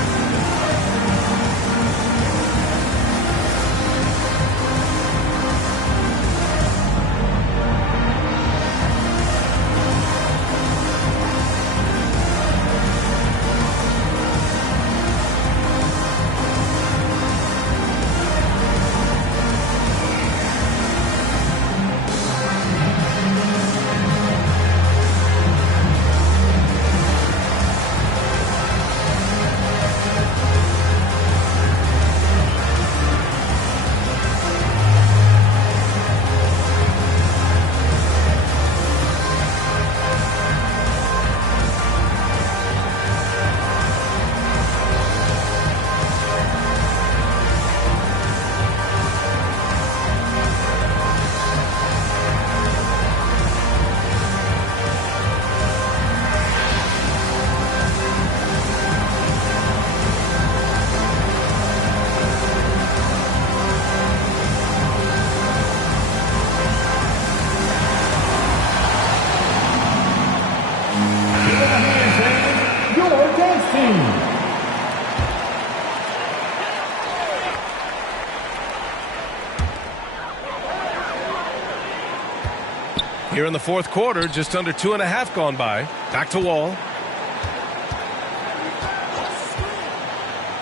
Here in the fourth quarter, just under 2.5 gone by. Back to Wall.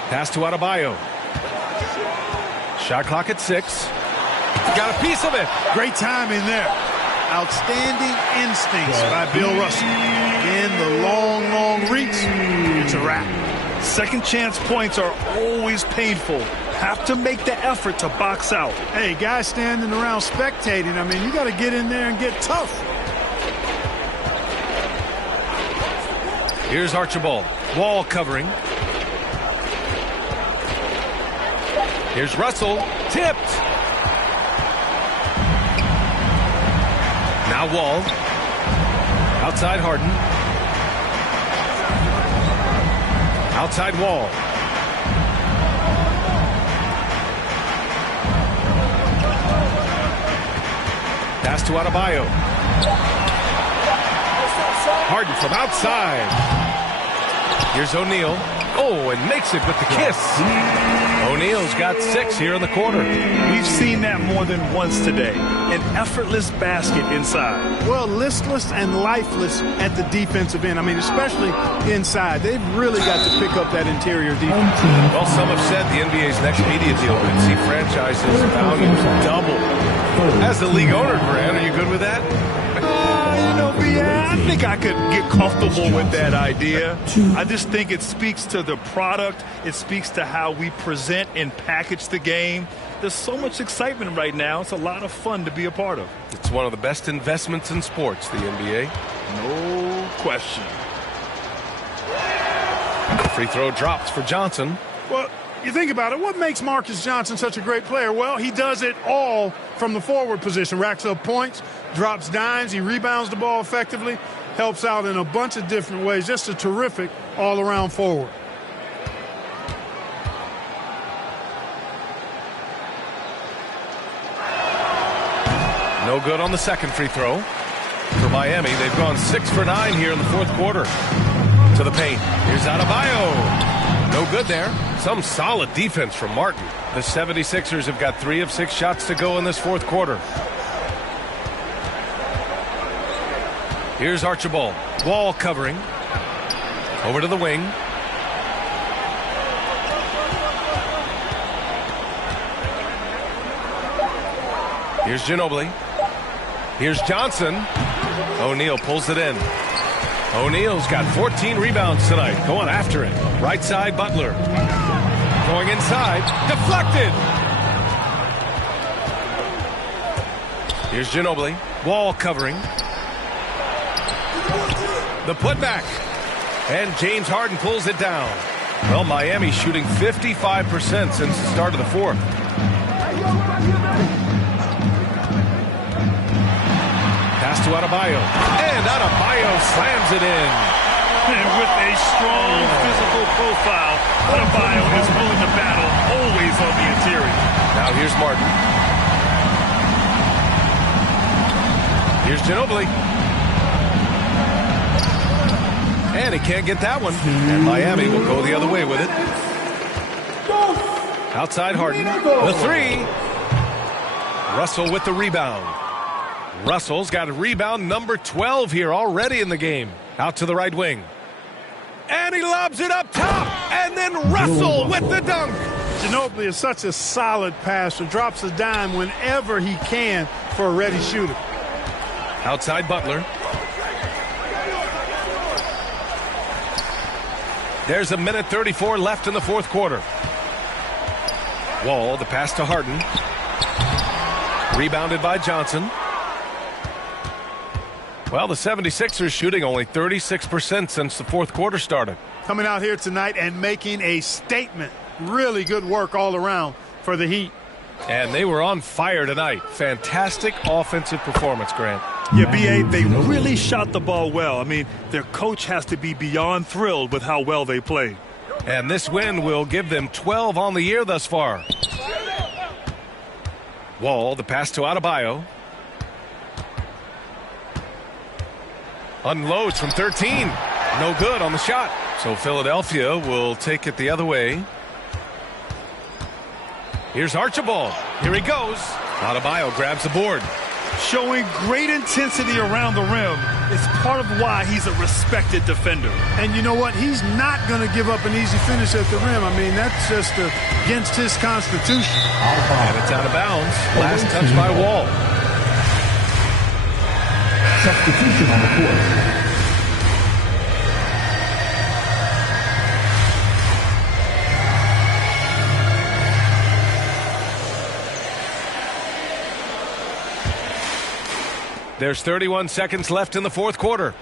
Pass to Adebayo. Shot clock at 6. Got a piece of it. Great timing there. Outstanding instincts by Bill Russell. Again, the long reach. It's a wrap. Second chance points are always painful. Have to make the effort to box out. Hey, guys standing around spectating, I mean, you got to get in there and get tough. Here's Archibald. Wall covering. Here's Russell. Tipped. Now Wall. Outside Harden. Outside Wall. Pass to Adebayo. Harden from outside. Here's O'Neal. Oh, and makes it with the kiss. O'Neal's got 6 here in the quarter. We've seen that more than once today. An effortless basket inside. Well, listless and lifeless at the defensive end. I mean, especially inside. They've really got to pick up that interior defense. Well, some have said the NBA's next media deal could see franchises' values double. As the league owner, Grant, are you good with that? I think I could get comfortable with that idea. I just think it speaks to the product. It speaks to how we present and package the game. There's so much excitement right now. It's a lot of fun to be a part of. It's one of the best investments in sports, the NBA. No question. Free throw drops for Johnson. Well, you think about it, what makes Marcus Johnson such a great player? Well, he does it all from the forward position. Racks up points, drops dimes, he rebounds the ball effectively, helps out in a bunch of different ways. Just a terrific all-around forward. No good on the second free throw for Miami. They've gone 6 for 9 here in the fourth quarter. To the paint. Here's Adebayo. No good there. Some solid defense from Martin. The 76ers have got 3 of 6 shots to go in this fourth quarter. Here's Archibald. Wall covering. Over to the wing. Here's Ginobili. Here's Johnson. O'Neal pulls it in. O'Neal's got 14 rebounds tonight. Going after it. Right side, Butler. Going inside. Deflected. Here's Ginobili. Wall covering. The putback. And James Harden pulls it down. Well, Miami shooting 55% since the start of the fourth. Pass to to Adebayo. And Adebayo slams it in. And with a strong physical profile, Adebayo is willing to battle, always on the interior. Now here's Martin. Here's Ginobili. And he can't get that one. And Miami will go the other way with it. Outside Harden. The three. Russell with the rebound. Russell's got a rebound number 12 here already in the game. Out to the right wing. And he lobs it up top. And then Russell with the dunk. Ginobili is such a solid passer. Drops a dime whenever he can for a ready shooter. Outside Butler. There's 1:34 left in the fourth quarter. Wall, the pass to Harden. Rebounded by Johnson. Well, the 76ers shooting only 36% since the fourth quarter started. Coming out here tonight and making a statement. Really good work all around for the Heat. And they were on fire tonight. Fantastic offensive performance, Grant. Yeah, B.A., they really shot the ball well. I mean, their coach has to be beyond thrilled with how well they played. And this win will give them 12 on the year thus far. Wall, the pass to Adebayo. Unloads from 13. No good on the shot. So Philadelphia will take it the other way. Here's Archibald. Here he goes. Adebayo grabs the board. Showing great intensity around the rim is part of why he's a respected defender. And you know what? He's not going to give up an easy finish at the rim. I mean, that's just against his constitution. And it's out of bounds. Last touch by Wall. Substitution on the court. There's 31 seconds left in the fourth quarter.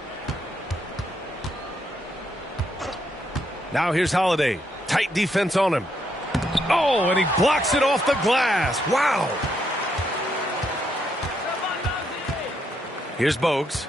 Now here's Holiday. Tight defense on him. Oh, and he blocks it off the glass. Wow. Here's Bogues.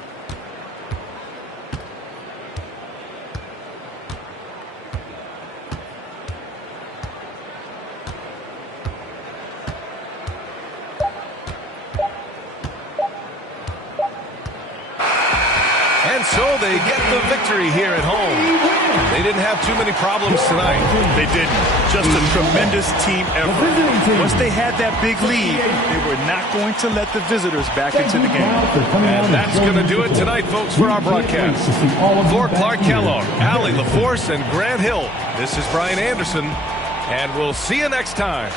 And so they get the victory here at home. They didn't have too many problems tonight. They didn't. Just a tremendous team effort. Once they had that big lead, they were not going to let the visitors back into the game. And that's going to do it tonight, folks, for our broadcast. For Clark Kellogg, Allie LaForce, and Grant Hill, this is Brian Anderson, and we'll see you next time.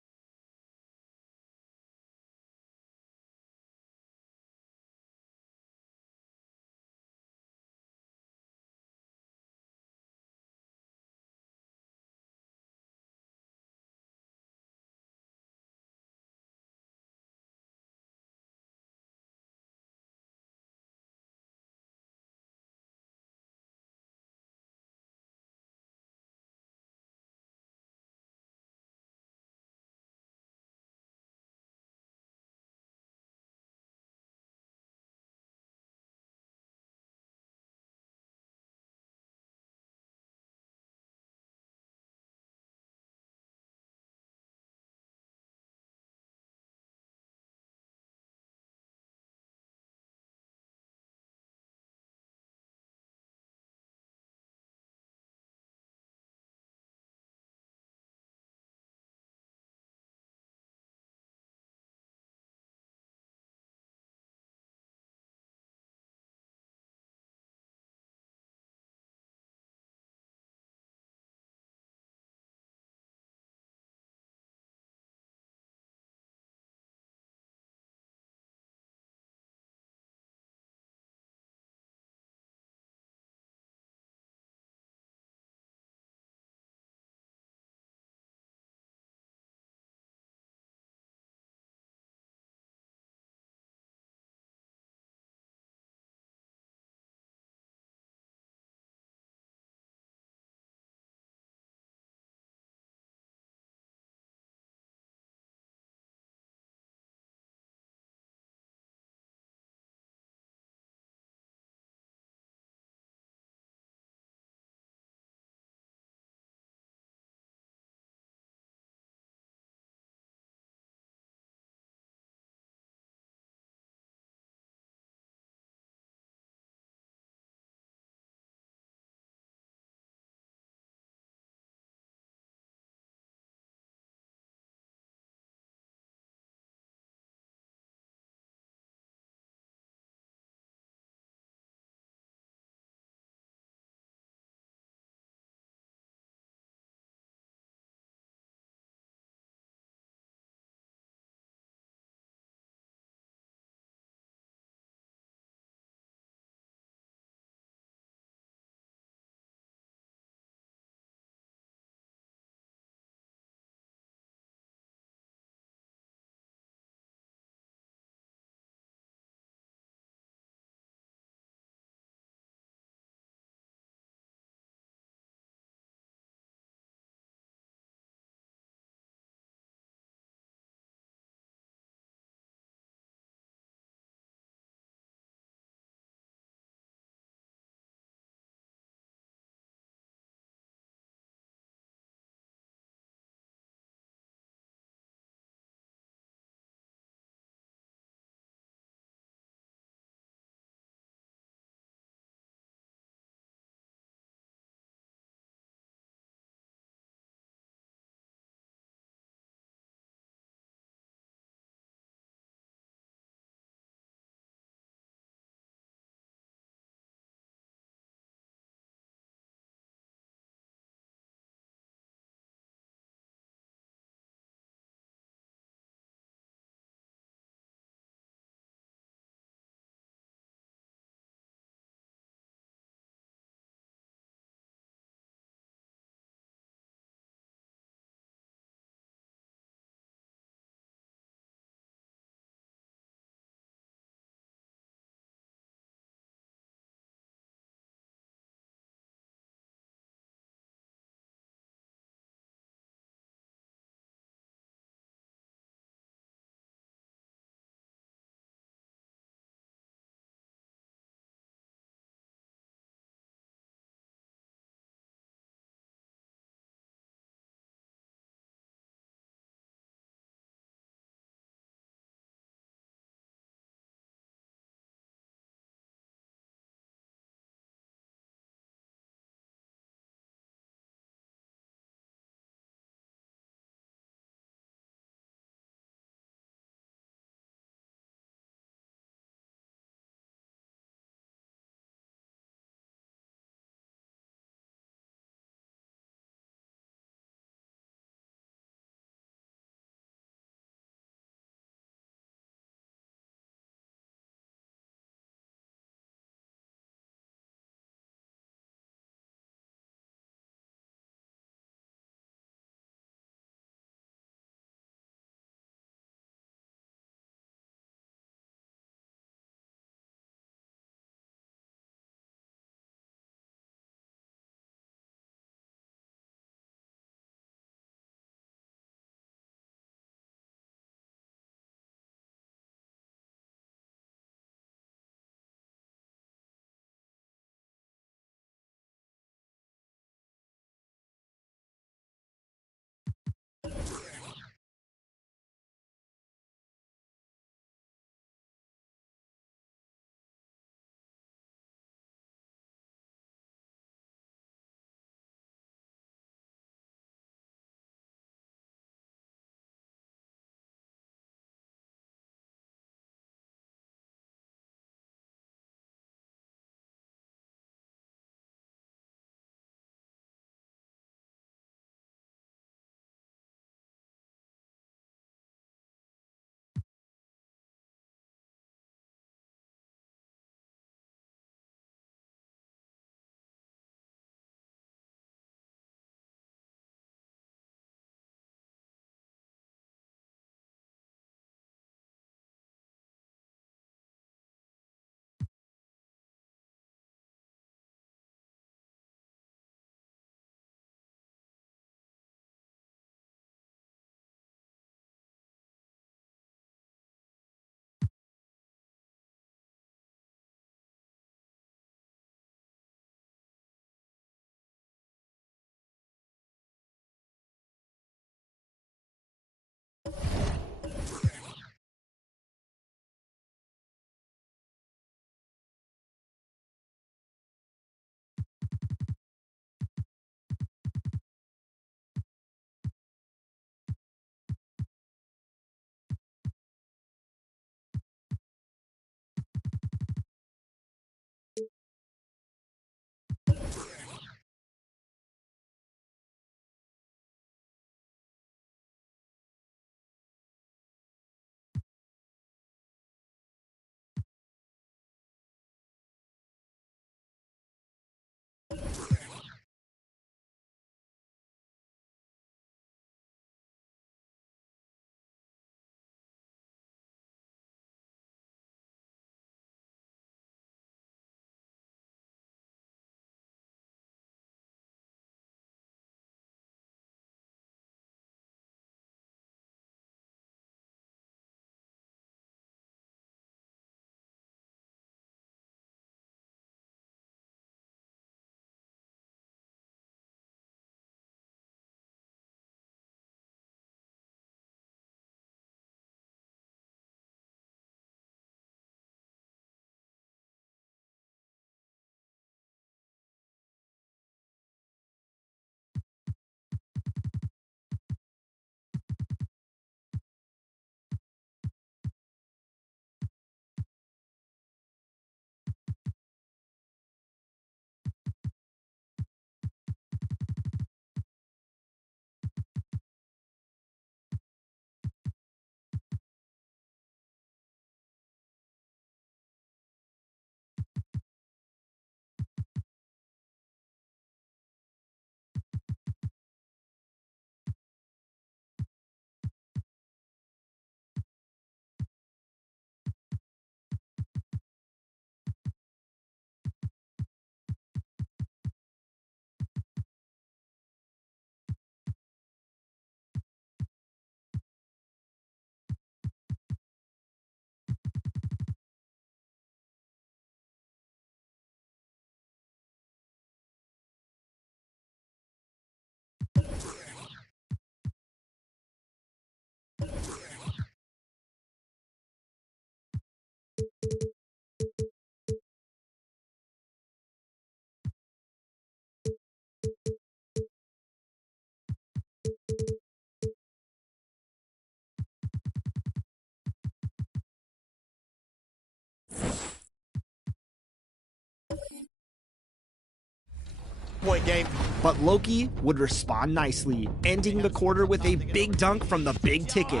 Point game. But Loki would respond nicely, ending the quarter with a big dunk from the big ticket.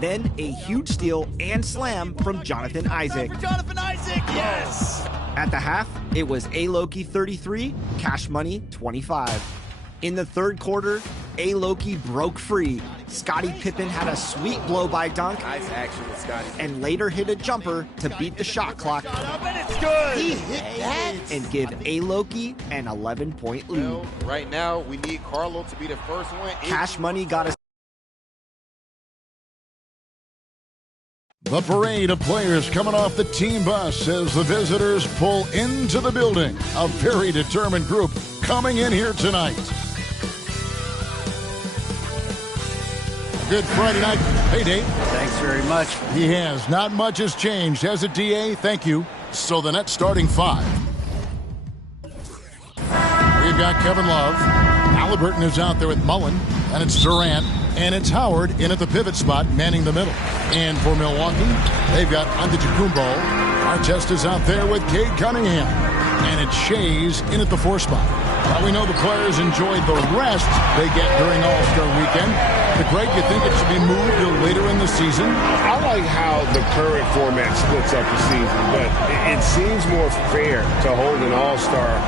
Then a huge steal and slam from Jonathan Isaac. Jonathan Isaac, yes! At the half, it was A-Loki 33, Cash Money 25. In the third quarter, A-Loki broke free. Scottie Pippen had a sweet blow-by dunk. Nice action with Scottie. And later hit a jumper to beat the shot clock. And it's good! He hit that! And give A-Loki an 11-point lead. Well, right now, we need Carlo to be the first one. Cash Money got us. The parade of players coming off the team bus as the visitors pull into the building. A very determined group coming in here tonight. Good Friday night. Hey, Dave. Thanks very much. He has. Not much has changed, has it, DA? Thank you. So the Nets starting five. We've got Kevin Love. Halliburton is out there with Mullen. And it's Durant. And it's Howard in at the pivot spot, manning the middle. And for Milwaukee, they've got Antetokounmpo. Artest is out there with Cade Cunningham. And it's Shays in at the 4 spot. Well, we know the players enjoyed the rest they get during All-Star Weekend. But Greg, you think it should be moved to later in the season? I like how the current format splits up the season, but it seems more fair to hold an All-Star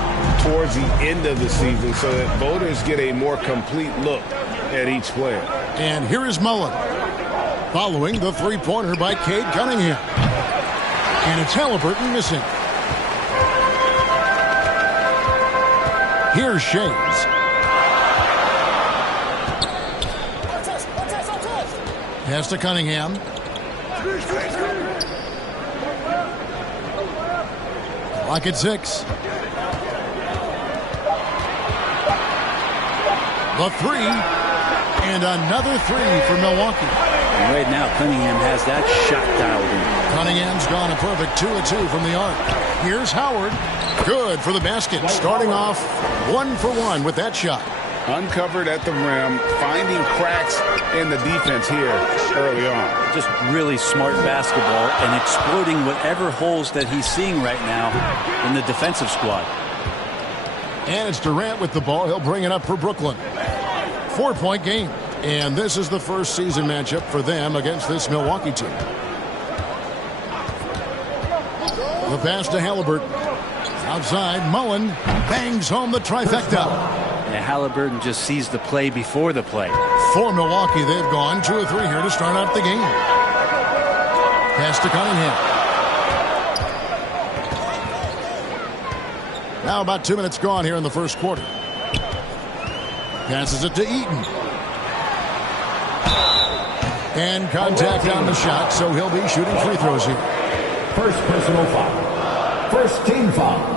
towards the end of the season so that voters get a more complete look at each player. And here is Mullen, following the three-pointer by Cade Cunningham. And it's Halliburton missing. Here's Shays. Pass to Cunningham. Clock at 6. The 3. And another 3 for Milwaukee. And right now, Cunningham has that shot dialed in. Cunningham's gone a perfect 2 of 2 from the arc. Here's Howard. Good for the basket. Starting off 1 for 1 with that shot. Uncovered at the rim, finding cracks in the defense here early on. Just really smart basketball and exploiting whatever holes that he's seeing right now in the defensive squad. And it's Durant with the ball. He'll bring it up for Brooklyn. 4-point game. And this is the first season matchup for them against this Milwaukee team. The pass to Halliburton. Outside, Mullen bangs home the trifecta. Yeah, Halliburton just sees the play before the play. For Milwaukee, they've gone 2 of 3 here to start out the game. Pass to Cunningham. Now about 2 minutes gone here in the first quarter. Passes it to Eaton. And contact on the shot, so he'll be shooting free throws here. First personal foul. First team foul.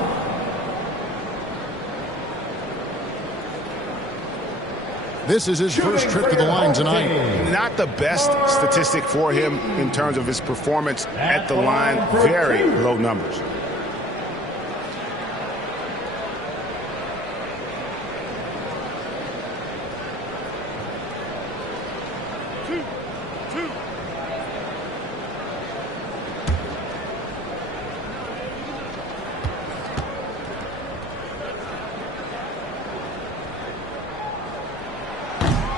This is his first trip to the line tonight. Not the best statistic for him in terms of his performance at the line. Very low numbers.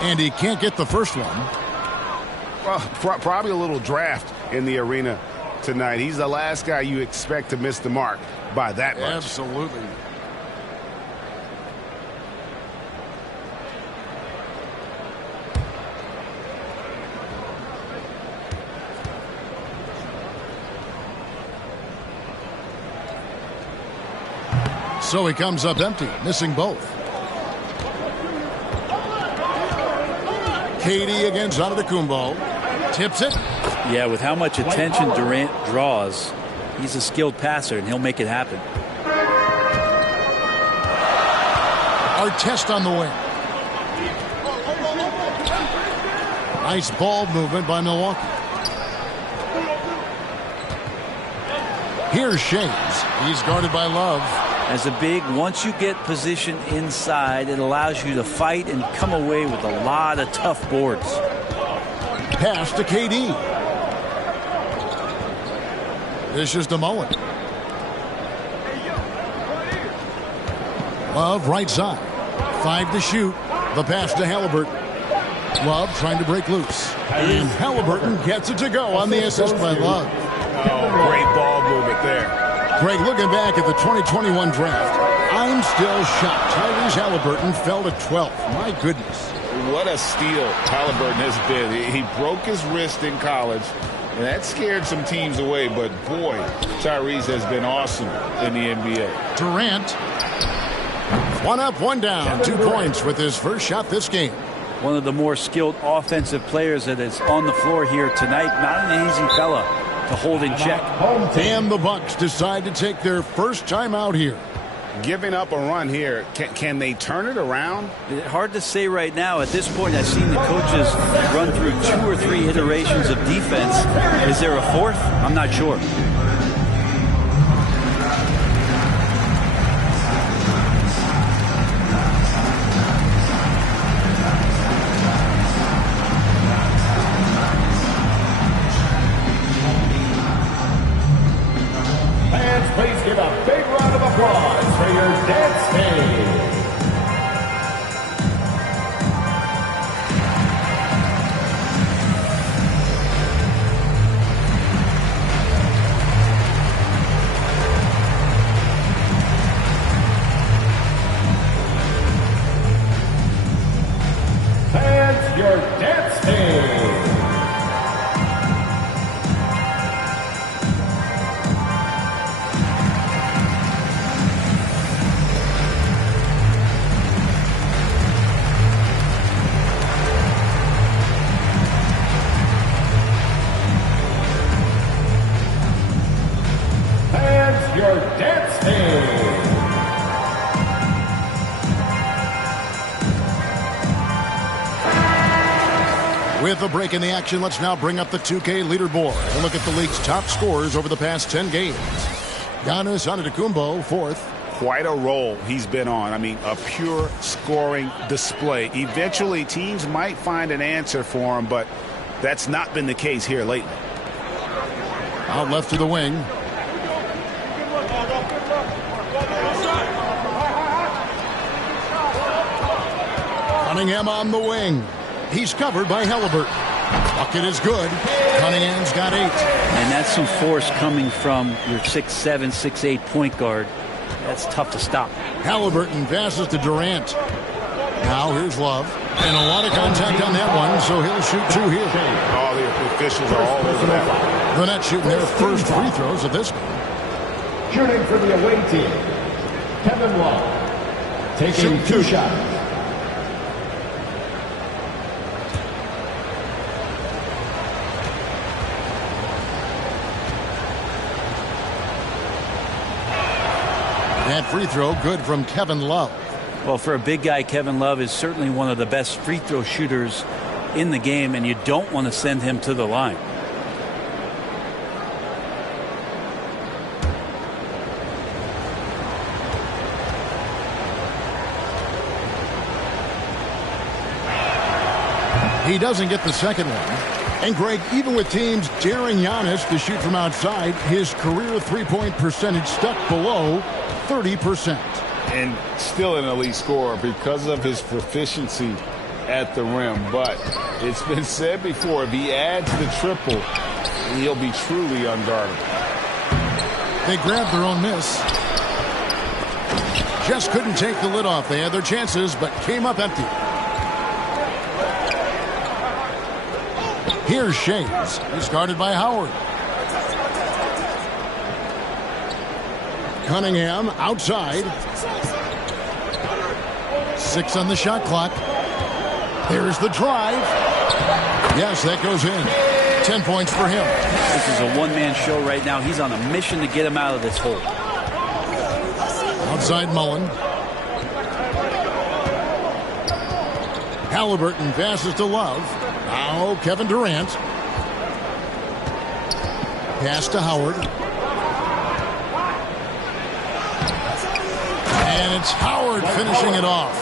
And he can't get the first one. Well, probably a little draft in the arena tonight. He's the last guy you expect to miss the mark by that much. Absolutely. So he comes up empty, missing both. Katie against Antetokounmpo. Tips it. Yeah, with how much attention Durant draws, he's a skilled passer, and he'll make it happen. Artest on the wing. Nice ball movement by Milwaukee. Here's Shays. He's guarded by Love. As a big, once you get position inside, it allows you to fight and come away with a lot of tough boards. Pass to KD. This is to Mullen. Love right side. 5 to shoot. The pass to Halliburton. Love trying to break loose. And Halliburton gets it to go on the assist by Love. Oh, great ball movement there. Greg, looking back at the 2021 draft, I'm still shocked. Tyrese Halliburton fell to 12th. My goodness. What a steal Halliburton has been. He broke his wrist in college, and that scared some teams away. But, boy, Tyrese has been awesome in the NBA. Durant. 1 up, 1 down. 2 points with his first shot this game. One of the more skilled offensive players that is on the floor here tonight. Not an easy fella to hold in check. And the Bucks decide to take their first time out here. Giving up a run here, can they turn it around? Hard to say right now. At this point, I've seen the coaches run through 2 or 3 iterations of defense. Is there a fourth? I'm not sure. Please give a big round of applause for your dance team. And your dance team. Your dance team. With a break in the action, let's now bring up the 2K leaderboard and look at the league's top scorers over the past 10 games. Giannis Antetokounmpo, 4th. Quite a roll he's been on. I mean, a pure scoring display. Eventually, teams might find an answer for him, but that's not been the case here lately. Out left to the wing. Cunningham on the wing. He's covered by Halliburton. Bucket is good. Cunningham's got 8. And that's some force coming from your 6'7", 6'8" point guard. That's tough to stop. Halliburton passes to Durant. Now here's Love. And a lot of contact on that one, so he'll shoot 2 here. All the officials are all over that. The Nets shooting their first free throws of this game. Shooting for the away team, Kevin Love. Taking 2 shots. That free throw good from Kevin Love. Well, for a big guy, Kevin Love is certainly one of the best free throw shooters in the game, and you don't want to send him to the line. He doesn't get the second one. And Greg, even with teams daring Giannis to shoot from outside, his career three-point percentage stuck below 30%. And still an elite scorer because of his proficiency at the rim. But it's been said before, if he adds the triple, he'll be truly unguardable. They grabbed their own miss. Just couldn't take the lid off. They had their chances, but came up empty. Here's Shays. He's guarded by Howard. Cunningham outside. 6 on the shot clock. There's the drive. Yes, that goes in. 10 points for him. This is a one-man show right now. He's on a mission to get him out of this hole. Outside Mullen. Halliburton passes to Love. Now Kevin Durant. Pass to Howard. And it's Howard finishing it off.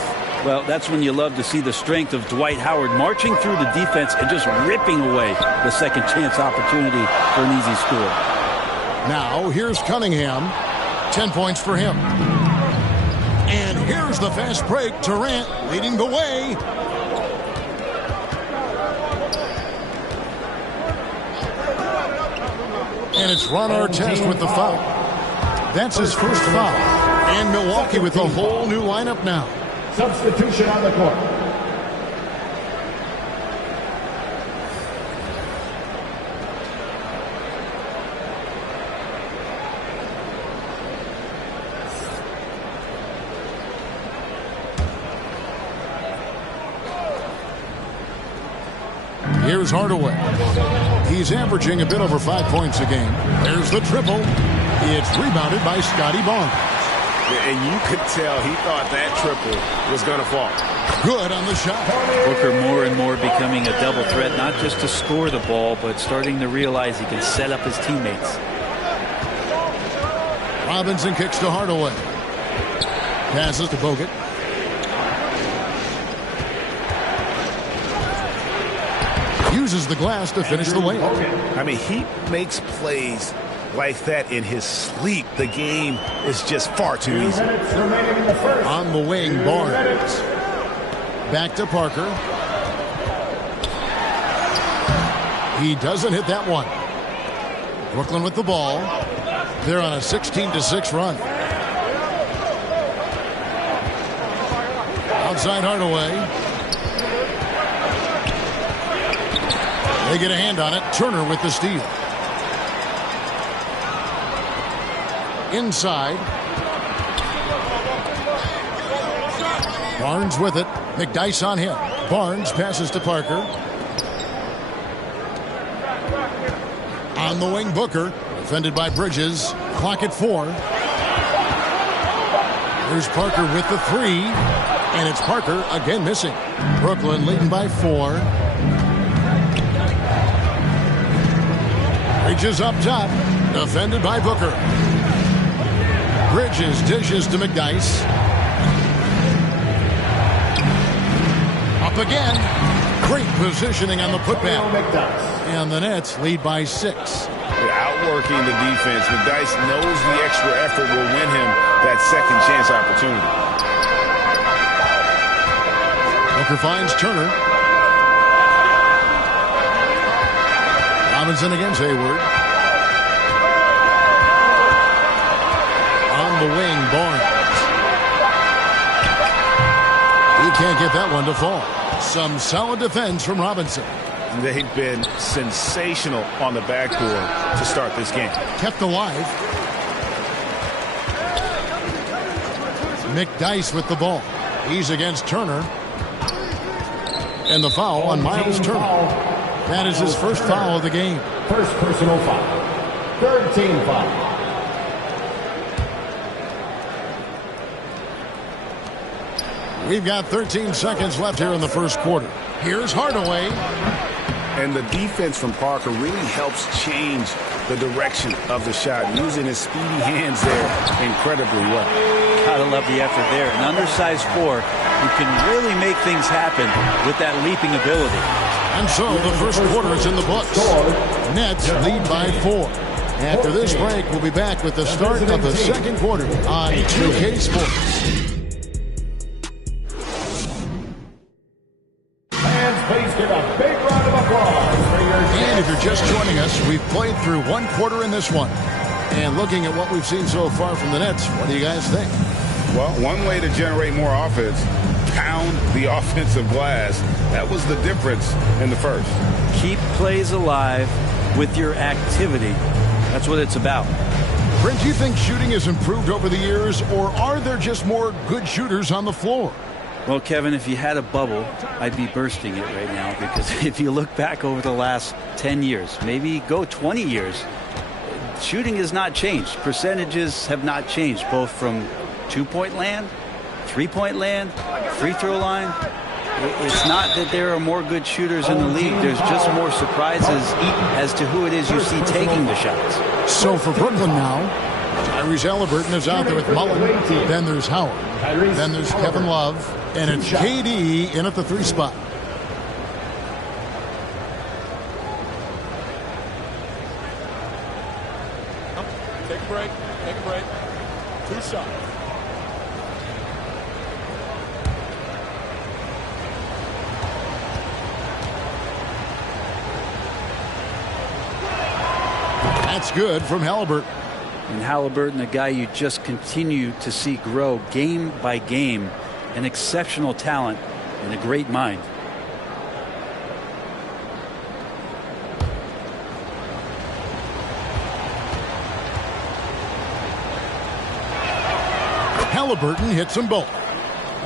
Well, that's when you love to see the strength of Dwight Howard marching through the defense and just ripping away the second chance opportunity for an easy score. Now, here's Cunningham. 10 points for him. And here's the fast break. Durant leading the way. And it's Ron Artest with the foul. That's his first foul. And Milwaukee with a whole new lineup now. Substitution on the court. Here's Hardaway. He's averaging a bit over 5 points a game. There's the triple. It's rebounded by Scotty Barnes. And you could tell he thought that triple was going to fall. Good on the shot. Booker more and more becoming a double threat, not just to score the ball, but starting to realize he can set up his teammates. Robinson kicks to Hardaway. Passes to Bogut. Uses the glass to finish the layup. I mean, he makes plays like that in his sleep. The game is just far too easy. On the wing, Barnes. Back to Parker. He doesn't hit that one. Brooklyn with the ball. They're on a 16-6 run. Outside Hardaway. They get a hand on it. Turner with the steal. Inside. Barnes with it. McDyess on him. Barnes passes to Parker. On the wing, Booker. Defended by Bridges. Clock at 4. There's Parker with the 3. And it's Parker again missing. Brooklyn leading by 4. Bridges up top. Defended by Booker. Bridges dishes to McDyess. Up again. Great positioning on the putback. And the Nets lead by 6. They're outworking the defense. McDyess knows the extra effort will win him that second chance opportunity. Booker finds Turner. Robinson against Hayward. On the wing, Barnes. He can't get that one to fall. Some solid defense from Robinson. They've been sensational on the backboard to start this game. Kept alive. McDyess with the ball. He's against Turner. And the foul on Miles Turner. That is his first foul of the game. First personal foul. Third team foul. We've got 13 seconds left here in the first quarter. Here's Hardaway. And the defense from Parker really helps change the direction of the shot, using his speedy hands there incredibly well. Gotta love the effort there. An undersized 4 who can really make things happen with that leaping ability. And so the first quarter is in the books. Nets lead by 4. After this break, we'll be back with the start of the second quarter on 2K Sports. And if you're just joining us, we've played through one quarter in this one. And looking at what we've seen so far from the Nets, what do you guys think? Well, one way to generate more offense, pound the offensive glass. That was the difference in the first. Keep plays alive with your activity. That's what it's about. Brent, do you think shooting has improved over the years, or are there just more good shooters on the floor? Well, Kevin, if you had a bubble, I'd be bursting it right now, because if you look back over the last 10 years, maybe go 20 years, shooting has not changed. Percentages have not changed, both from two-point land, three-point land, free throw line. It's not that there are more good shooters in the league. There's just more surprises as to who it is you see taking the shots. So for Brooklyn now, Tyrese Halliburton is out there with Mullen. Then there's Howard. Then there's Kevin Love. And it's KD in at the 3 spot. Take a break. Take a break. 2 shots. That's good from Halliburton. And Halliburton, a guy you just continue to see grow game by game, an exceptional talent and a great mind. Halliburton hits them both.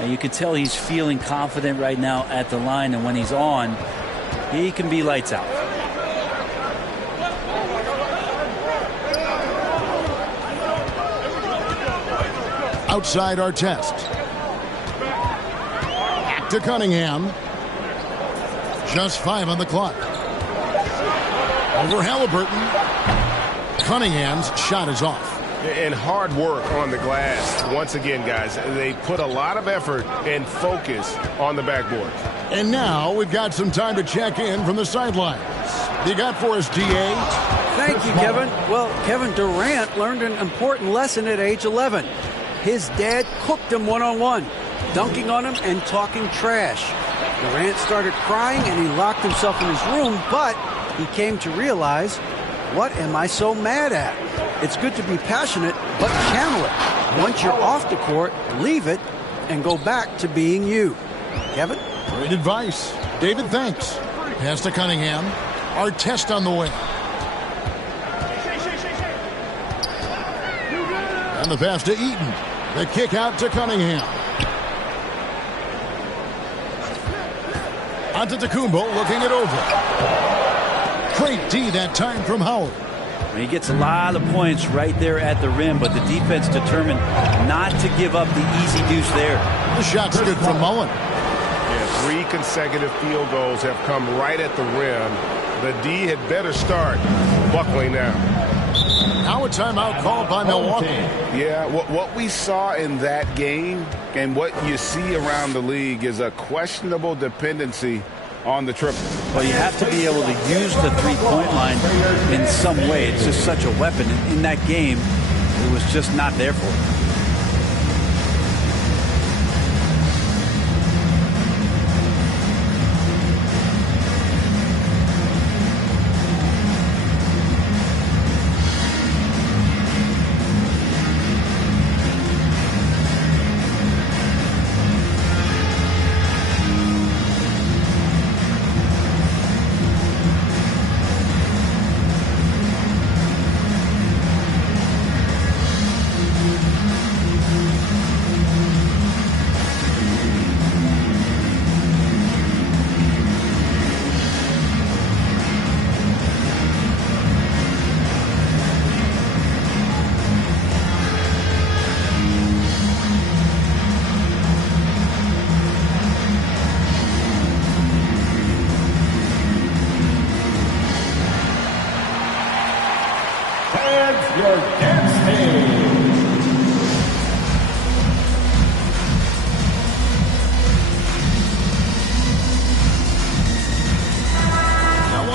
You can tell he's feeling confident right now at the line, and when he's on, he can be lights out. Outside our test. Back to Cunningham. Just 5 on the clock. Over Halliburton. Cunningham's shot is off. And hard work on the glass. Once again, guys, they put a lot of effort and focus on the backboard. And now we've got some time to check in from the sidelines. You got for us, D.A.? Thank you, Kevin. Well, Kevin Durant learned an important lesson at age 11. His dad cooked him one-on-one, dunking on him and talking trash. Durant started crying and he locked himself in his room, but he came to realize, what am I so mad at? It's good to be passionate, but channel it. Once you're off the court, leave it and go back to being you. Kevin? Great advice. David, thanks. Pass to Cunningham. Our test on the way. And the pass to Eaton. The kick out to Cunningham. Antetokounmpo looking it over. Great D that time from Howard. He gets a lot of points right there at the rim, but the defense determined not to give up the easy deuce there. The shot's good from Mullen. Yeah, 3 consecutive field goals have come right at the rim. The D had better start buckling now. Now a timeout called by Milwaukee. Yeah, what we saw in that game and what you see around the league is a questionable dependency on the triple. Well, you have to be able to use the three-point line in some way. It's just such a weapon. In that game, it was just not there for him.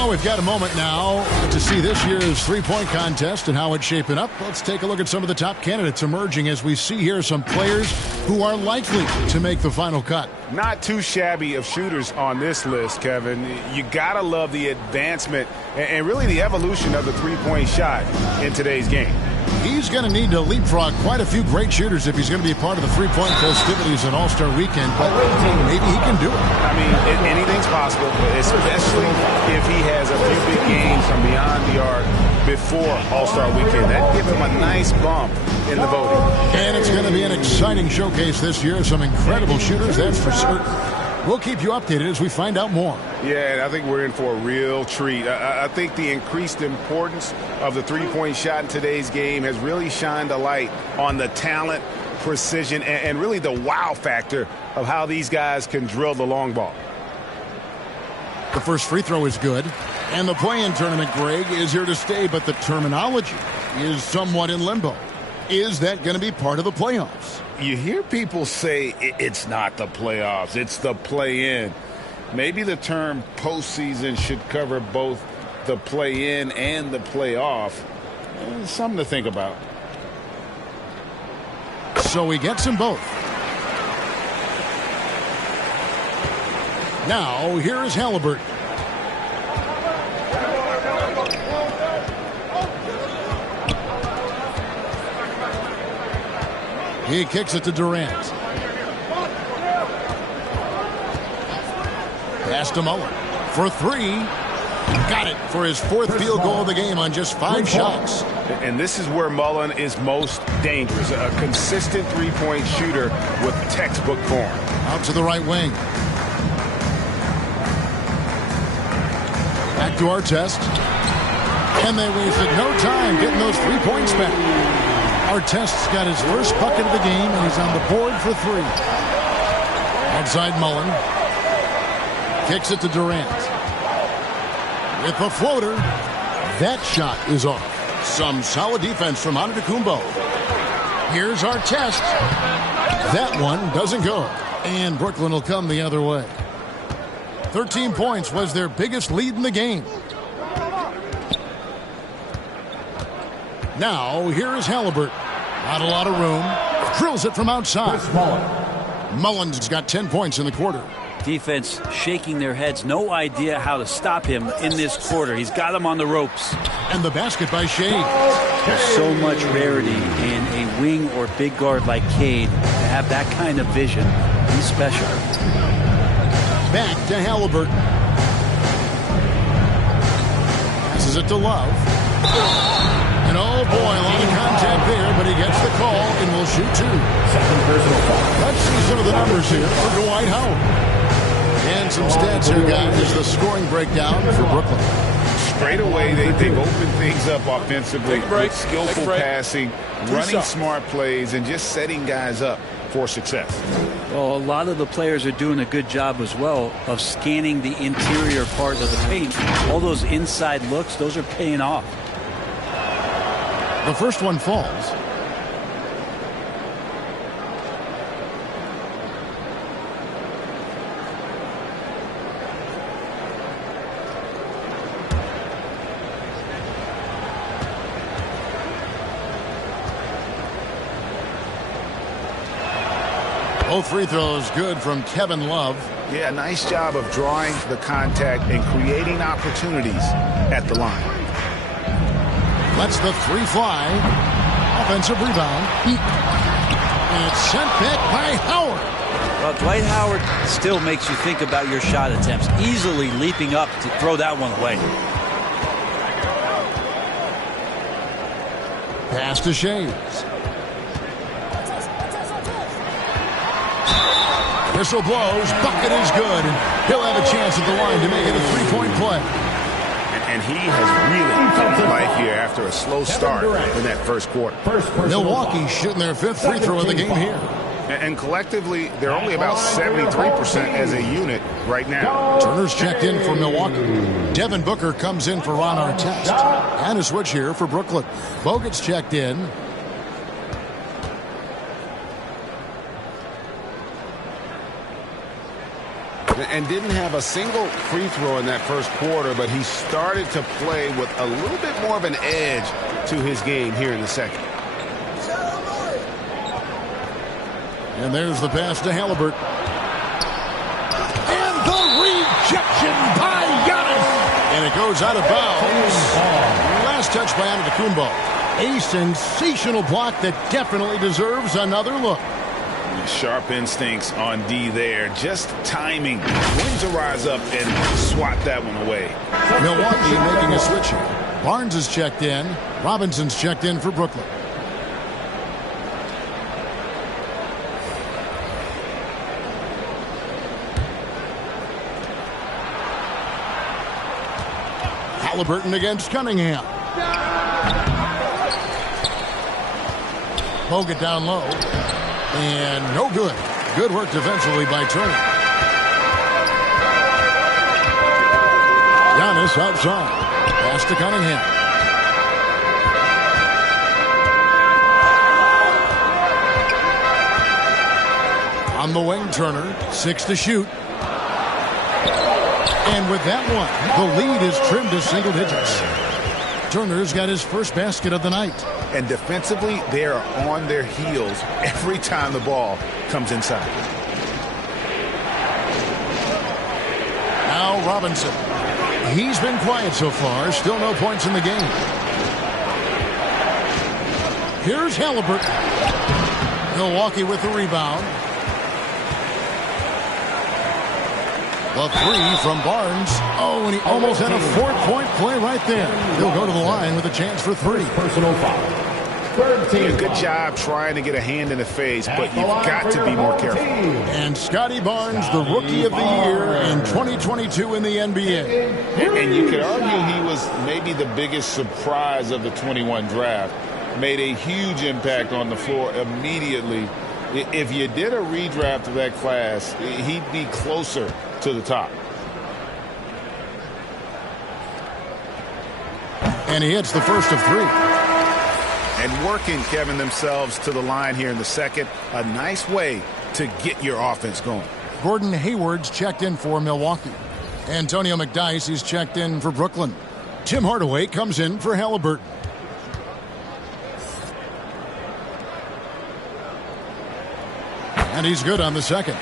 We've got a moment now to see this year's three-point contest and how it's shaping up. Let's take a look at some of the top candidates emerging as we see here some players who are likely to make the final cut. Not too shabby of shooters on this list, Kevin. You gotta love the advancement and really the evolution of the three-point shot in today's game. He's going to need to leapfrog quite a few great shooters if he's going to be a part of the three-point festivities on All-Star Weekend, but maybe he can do it. I mean, anything's possible, especially if he has a few big games from beyond the arc before All-Star Weekend. That gives him a nice bump in the voting. And it's going to be an exciting showcase this year. Some incredible shooters, that's for certain. We'll keep you updated as we find out more. Yeah, I think we're in for a real treat. I think the increased importance of the three-point shot in today's game has really shined a light on the talent, precision, and really the wow factor of how these guys can drill the long ball. The first free throw is good. And the play-in tournament, Greg, is here to stay, but the terminology is somewhat in limbo. Is that going to be part of the playoffs? You hear people say it's not the playoffs, it's the play-in. Maybe the term postseason should cover both the play-in and the playoff. Something to think about. So he gets them both. Now, here is Halliburton. He kicks it to Durant. Pass to Mullen for three. Got it for his fourth field goal of the game on just 5 shots. And this is where Mullen is most dangerous. A consistent three-point shooter with textbook form. Out to the right wing. Back to Artest. And they wasted no time getting those 3 points back. Artest's got his first bucket of the game, and he's on the board for 3. Outside Mullen. Kicks it to Durant. With the floater. That shot is off. Some solid defense from Antetokounmpo. Here's Artest. That one doesn't go. And Brooklyn will come the other way. 13 points was their biggest lead in the game. Now, here is Halliburton. Not a lot of room. Drills it from outside. Mullen's got 10 points in the quarter. Defense shaking their heads. No idea how to stop him in this quarter. He's got him on the ropes. And the basket by Shade. There's so much rarity in a wing or big guard like Cade to have that kind of vision. He's special. Back to Halliburton. Passes it to Love. And oh boy, a lot of contact there, but he gets the call and will shoot 2. Second personal foul. Let's see some of the numbers here for Dwight Howard. And some stats here, guys, is the scoring breakdown for Brooklyn. Straight away, they've opened things up offensively with skillful passing, running smart plays, and just setting guys up for success. Well, a lot of the players are doing a good job as well of scanning the interior part of the paint. All those inside looks, those are paying off. The first one falls. Both free throws good from Kevin Love. Yeah, nice job of drawing the contact and creating opportunities at the line. Lets the 3 fly. Offensive rebound. And it's sent back by Howard. Well, Dwight Howard still makes you think about your shot attempts. Easily leaping up to throw that one away. Pass to Shades. Whistle blows. Bucket is good. And he'll have a chance at the line to make it a 3-point play. And he has really come to life here after a slow start in that first quarter. Milwaukee shooting their 5th free throw of the game here. And collectively, they're only about 73% as a unit right now. Turner's checked in for Milwaukee. Devin Booker comes in for Ron Artest. And a switch here for Brooklyn. Bogut's checked in. And didn't have a single free throw in that first quarter, but he started to play with a little bit more of an edge to his game here in the second. And there's the pass to Halliburton. And the rejection by Giannis. And it goes out of bounds. Last touch by Antetokounmpo. A sensational block that definitely deserves another look. Sharp instincts on D there. Just timing. When to rise up and swat that one away. Milwaukee making a switch here. Barnes is checked in. Robinson's checked in for Brooklyn. Halliburton against Cunningham. Bogut down low. And no good. Good work defensively by Turner. Giannis outside. Pass to Cunningham. On the wing, Turner, 6 to shoot. And with that one, the lead is trimmed to single digits. Turner's got his first basket of the night. And defensively, they are on their heels every time the ball comes inside. Now Robinson. He's been quiet so far. Still no points in the game. Here's Halliburton. Milwaukee with the rebound. The three from Barnes. Oh, and he almost had a 4-point play right there. He'll go to the line with a chance for 3. Personal foul. Yeah, good job trying to get a hand in the face, but you've got to be more careful. And Scotty Barnes, the Rookie of the Year in 2022 in the NBA. And you could argue he was maybe the biggest surprise of the 21 draft. Made a huge impact on the floor immediately. If you did a redraft of that class, he'd be closer to the top. And he hits the first of 3. And working, Kevin, themselves to the line here in the second. A nice way to get your offense going. Gordon Hayward's checked in for Milwaukee. Antonio McDyess is checked in for Brooklyn. Tim Hardaway comes in for Halliburton. And he's good on the second.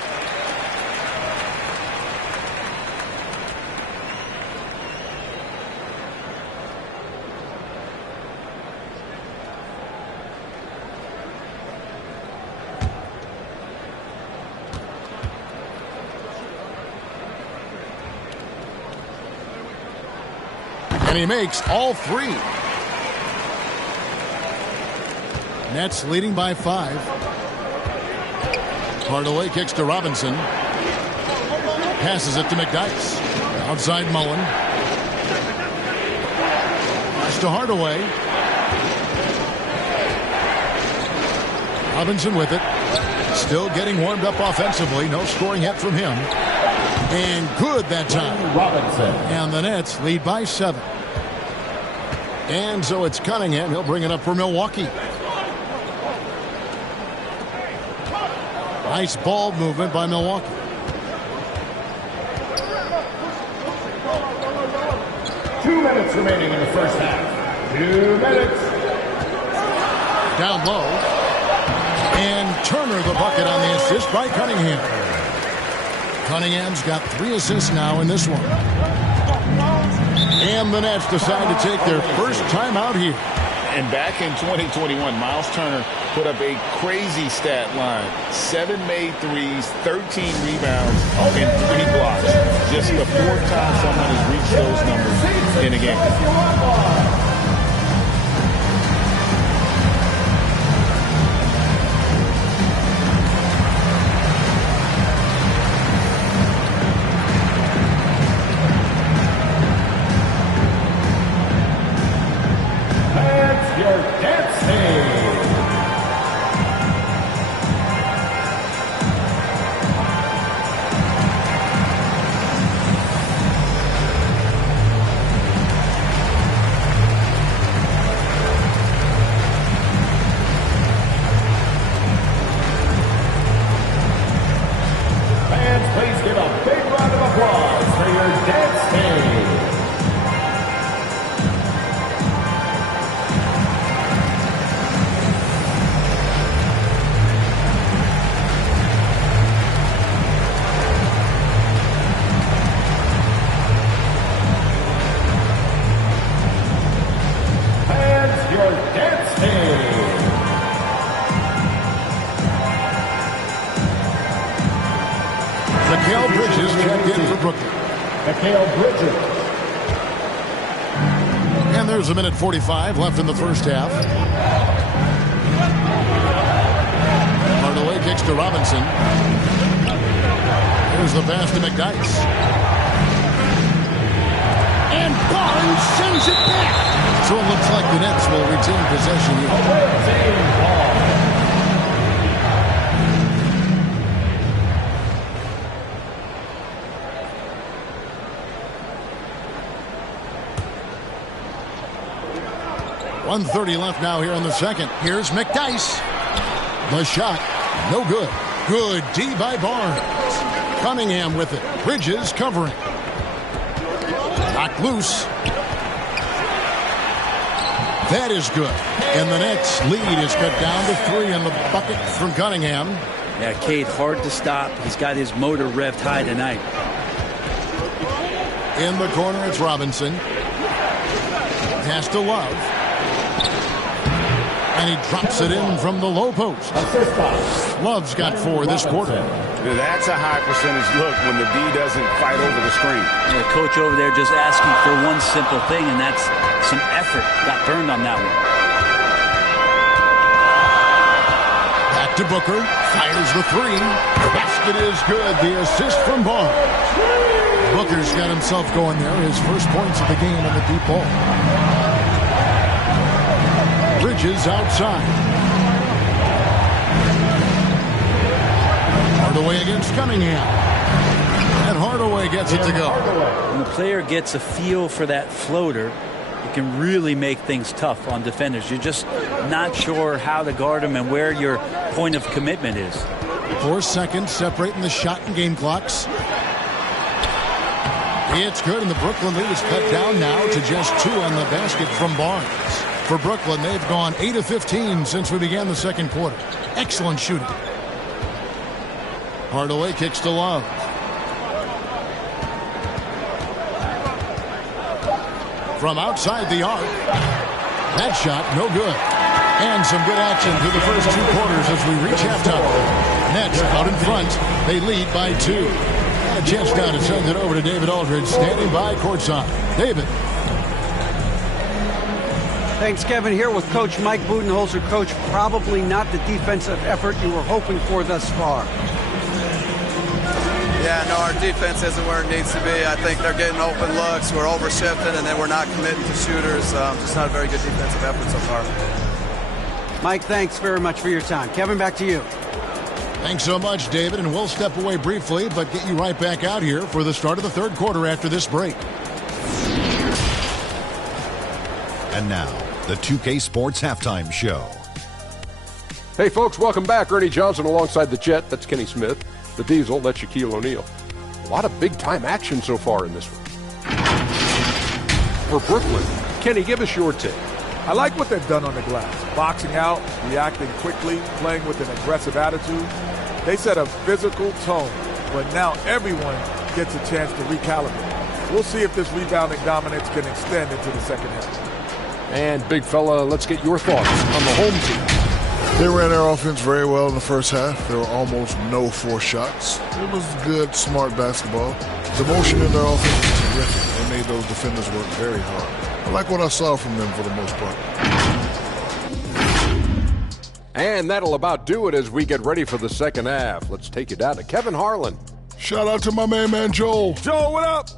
And he makes all 3. Nets leading by 5. Hardaway kicks to Robinson. Passes it to McDyess. Outside Mullen. Pass to Hardaway. Robinson with it. Still getting warmed up offensively. No scoring yet from him. And good that time. Robinson. And the Nets lead by 7. And so it's Cunningham. He'll bring it up for Milwaukee. Nice ball movement by Milwaukee. Two minutes remaining in the first half. 2 minutes. Down low. And Turner the bucket on the assist by Cunningham. Cunningham's got 3 assists now in this one. And the Nets decide to take their first time out here. And back in 2021, Miles Turner put up a crazy stat line. 7 made threes, 13 rebounds, and 3 blocks. Just the 4th time someone has reached those numbers in a game. Mikal Bridges checked in for Brooklyn. Mikal Bridges. And there's 1:45 left in the first half. Hardaway kicks to Robinson. Here's the pass to McDyess. And Barnes sends it back. So it looks like the Nets will retain possession here. .130 left now here in the second. Here's McDyess. The shot, no good. Good D by Barnes. Cunningham with it. Bridges covering. Knocked loose. That is good. And the Nets lead is cut down to 3 in the bucket from Cunningham. Yeah, Cade, hard to stop. He's got his motor revved high tonight. In the corner, it's Robinson. Pass to Love. And he drops it in from the low post. Love's got 4 this quarter. That's a high percentage look when the D doesn't fight over the screen. The coach over there just asking for one simple thing, and that's some effort. Got burned on that one. Back to Booker. Fires the 3. The basket is good. The assist from Barnes. Booker's got himself going there. His first points of the game on the deep ball. Bridges outside. Hardaway against Cunningham. And Hardaway gets it to go. When the player gets a feel for that floater, it can really make things tough on defenders. You're just not sure how to guard them and where your point of commitment is. 4 seconds separating the shot and game clocks. It's good, and the Brooklyn lead is cut down now to just 2 on the basket from Barnes. For Brooklyn, they've gone 8 of 15 since we began the second quarter. Excellent shooting. Hardaway kicks to Love. From outside the arc. That shot, no good. And some good action through the first 2 quarters as we reach halftime. Nets out in front. They lead by 2. A chance now to send it over to David Aldridge, standing by courtside. David. Thanks, Kevin. Here with Coach Mike Budenholzer. Coach, probably not the defensive effort you were hoping for thus far. Yeah, no, our defense isn't where it needs to be. I think they're getting open looks. We're overshifting, and then we're not committing to shooters. Just not a very good defensive effort so far. Mike, thanks very much for your time. Kevin, back to you. Thanks so much, David, and we'll step away briefly, but get you right back out here for the start of the third quarter after this break. And now, the 2K Sports Halftime Show. Hey, folks, welcome back. Ernie Johnson alongside the Jet. That's Kenny Smith. The Diesel, that's Shaquille O'Neal. A lot of big-time action so far in this one. For Brooklyn, Kenny, give us your take. I like what they've done on the glass. Boxing out, reacting quickly, playing with an aggressive attitude. They set a physical tone, but now everyone gets a chance to recalibrate. We'll see if this rebounding dominance can extend into the second half. And, big fella, let's get your thoughts on the home team. They ran their offense very well in the first half. There were almost no forced shots. It was good, smart basketball. The motion in their offense was terrific. They made those defenders work very hard. I like what I saw from them for the most part. And that'll about do it as we get ready for the second half. Let's take you down to Kevin Harlan. Shout out to my man Joel. Joel, what up?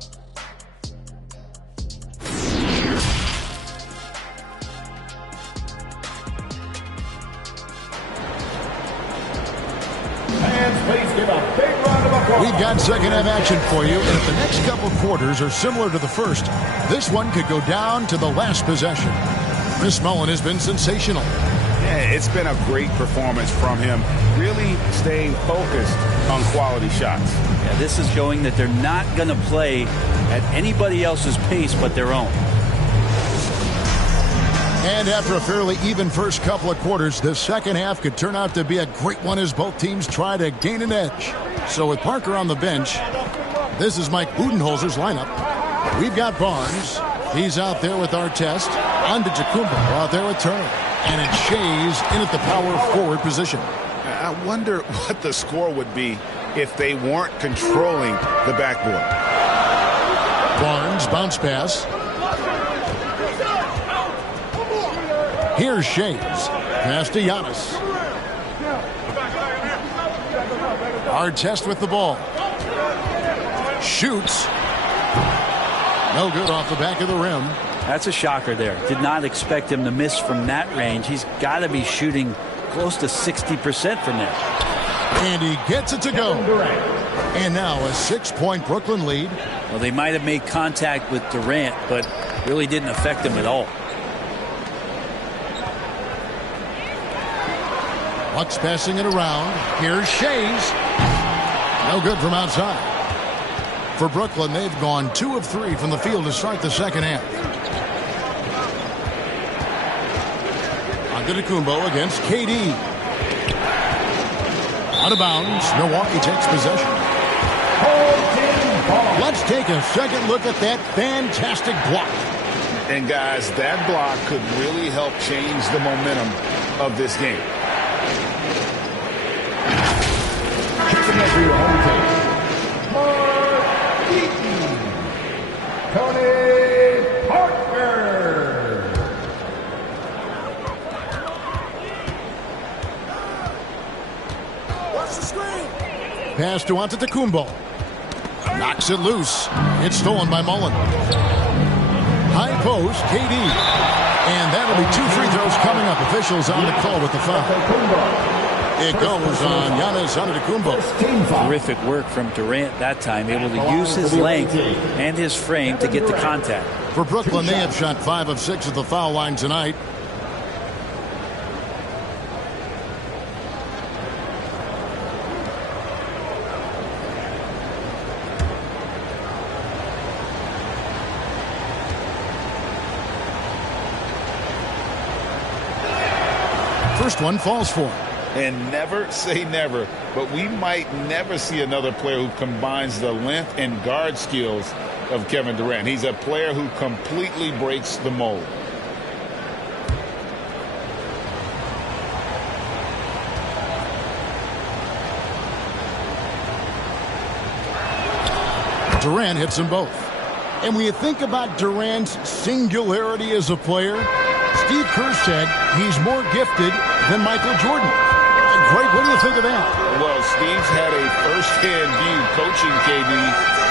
We've got second half action for you, and if the next couple quarters are similar to the first, this one could go down to the last possession. Chris Mullin has been sensational. Yeah, it's been a great performance from him, really staying focused on quality shots. Yeah, this is showing that they're not going to play at anybody else's pace but their own. And after a fairly even first couple of quarters, the second half could turn out to be a great one as both teams try to gain an edge. So with Parker on the bench, this is Mike Budenholzer's lineup. We've got Barnes. He's out there with Artest. Antetokounmpo out there with Turner. And it's Shays in at the power forward position. I wonder what the score would be if they weren't controlling the backboard. Barnes, bounce pass. Here's Shays. Pass to Giannis. Artest with the ball. Shoots. No good off the back of the rim. That's a shocker there. Did not expect him to miss from that range. He's got to be shooting close to 60% from there. And he gets it to go. And now a 6-point Brooklyn lead. Well, they might have made contact with Durant, but really didn't affect him at all. Bucks passing it around. Here's Shays. No good from outside. For Brooklyn, they've gone 2 of 3 from the field to start the second half. Antetokounmpo against KD. Out of bounds. Milwaukee takes possession. Let's take a second look at that fantastic block. And guys, that block could really help change the momentum of this game. Tony Parker. Watch the screen. Pass to Antetokounmpo. Knocks it loose. It's stolen by Mullen. High post, KD. And that'll be 2 free throws coming up. Officials on the call with the foul. It goes on Giannis Antetokounmpo. Terrific work from Durant that time, able to use his length and his frame to get the contact. For Brooklyn, they have shot 5 of 6 at the foul line tonight. First one falls for him. And never say never, but we might never see another player who combines the length and guard skills of Kevin Durant. He's a player who completely breaks the mold. Durant hits them both. And when you think about Durant's singularity as a player, Steve Kerr said he's more gifted than Michael Jordan. Great. What do you think of that? Well, Steve's had a first-hand view coaching KD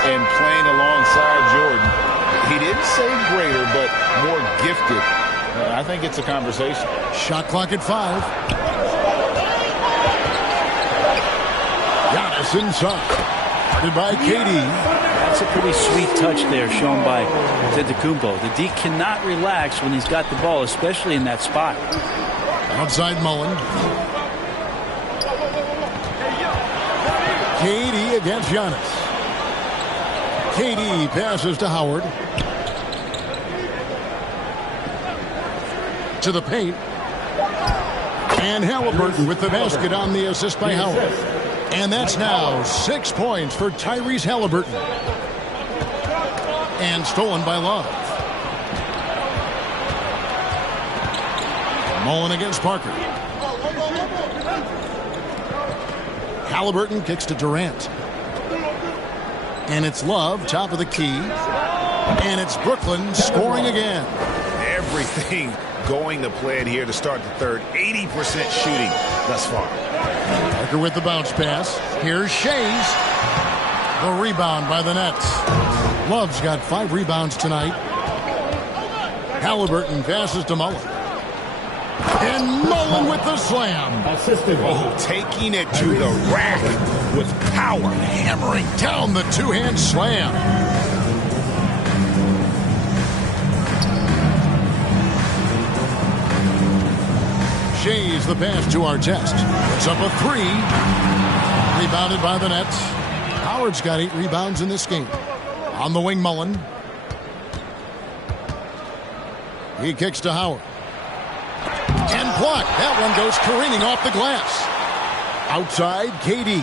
and playing alongside Jordan. He didn't say greater, but more gifted. I think it's a conversation. Shot clock at 5. Giannis inside. Guarded by KD. That's a pretty sweet touch there shown by Antetokounmpo. The D cannot relax when he's got the ball, especially in that spot. Outside Mullen. KD against Giannis. KD passes to Howard. To the paint. And Halliburton with the basket on the assist by Howard. And that's now 6 points for Tyrese Halliburton. And stolen by Love. Mullen against Parker. Halliburton kicks to Durant. And it's Love, top of the key. And it's Brooklyn scoring again. Everything going to plan here to start the third. 80% shooting thus far. Parker with the bounce pass. Here's Shays. The rebound by the Nets. Love's got 5 rebounds tonight. Halliburton passes to Mullen. And Mullen with the slam. Oh, taking it to the rack with power. Hammering down the 2-hand slam. Shays the pass to Artest. It's up a 3. Rebounded by the Nets. Howard's got 8 rebounds in this game. On the wing, Mullen. He kicks to Howard. And blocked. That one goes careening off the glass. Outside, KD.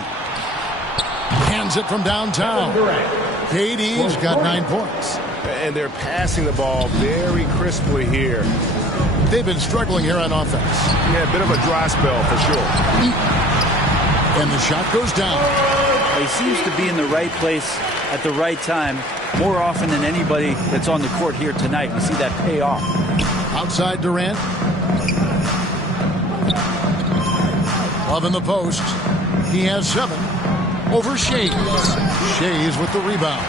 Hands it from downtown. KD's got 9 points. And they're passing the ball very crisply here. They've been struggling here on offense. Yeah, a bit of a dry spell for sure. And the shot goes down. He seems to be in the right place at the right time more often than anybody that's on the court here tonight. We see that pay off. Outside Durant. Love in the post. He has 7 over Shays. Shays with the rebound.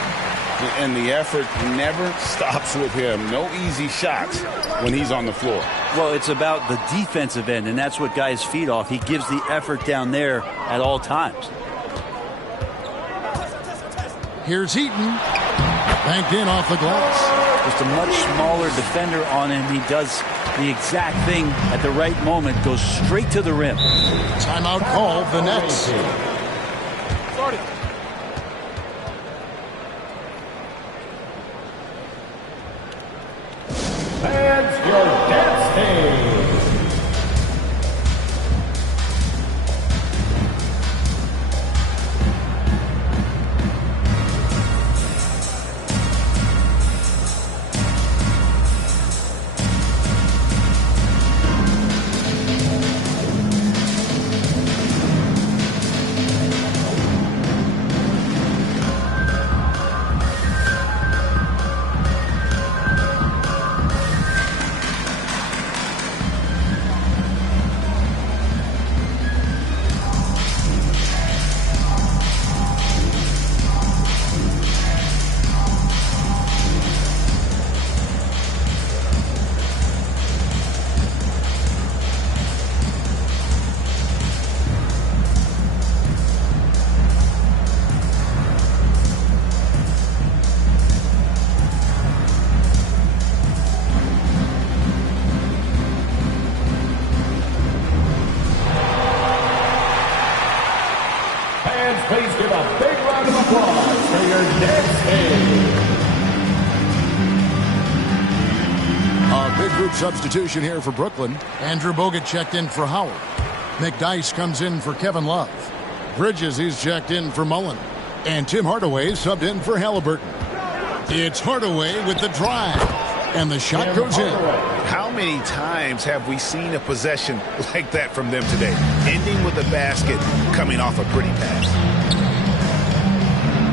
And the effort never stops with him. No easy shots when he's on the floor. Well, it's about the defensive end, and that's what guys feed off. He gives the effort down there at all times. Here's Heaton. Banked in off the glass. This just a much smaller defender on him. He does the exact thing at the right moment, goes straight to the rim. Timeout called the Nets. Fans, your dance team. Please give a big round of applause for your dance team. A big group substitution here for Brooklyn. Andrew Bogut checked in for Howard. McDyess comes in for Kevin Love. Bridges, he's checked in for Mullen. And Tim Hardaway subbed in for Halliburton. It's Hardaway with the drive. And the shot goes in. How many times have we seen a possession like that from them today? Ending with a basket, coming off a pretty pass.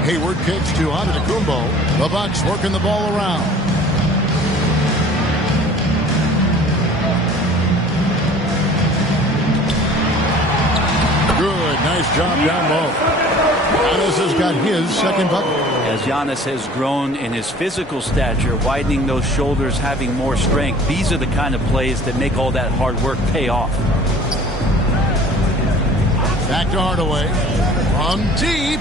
Hayward kicks to Antetokounmpo. The Bucks working the ball around. Good, nice job down low. Giannis has got his second bucket. As Giannis has grown in his physical stature, widening those shoulders, having more strength, these are the kind of plays that make all that hard work pay off. Back to Hardaway. From deep.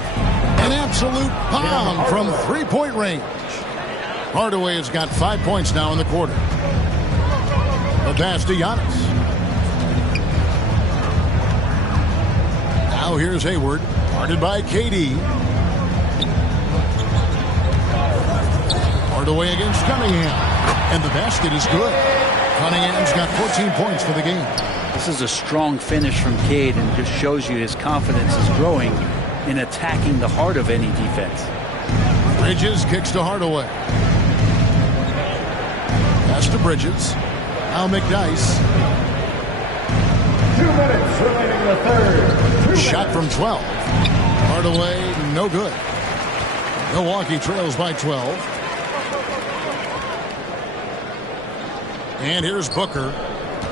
An absolute bomb from three-point range. Hardaway has got 5 points now in the quarter. The pass to Giannis. Now here's Hayward. Guarded by KD. Hardaway against Cunningham. And the basket is good. Cunningham's got 14 points for the game. This is a strong finish from Cade and just shows you his confidence is growing in attacking the heart of any defense. Bridges kicks to Hardaway. Pass to Bridges. Now McDyess. 2 minutes remaining in the third. Shot from 12. Hardaway, no good. Milwaukee trails by 12. And here's Booker.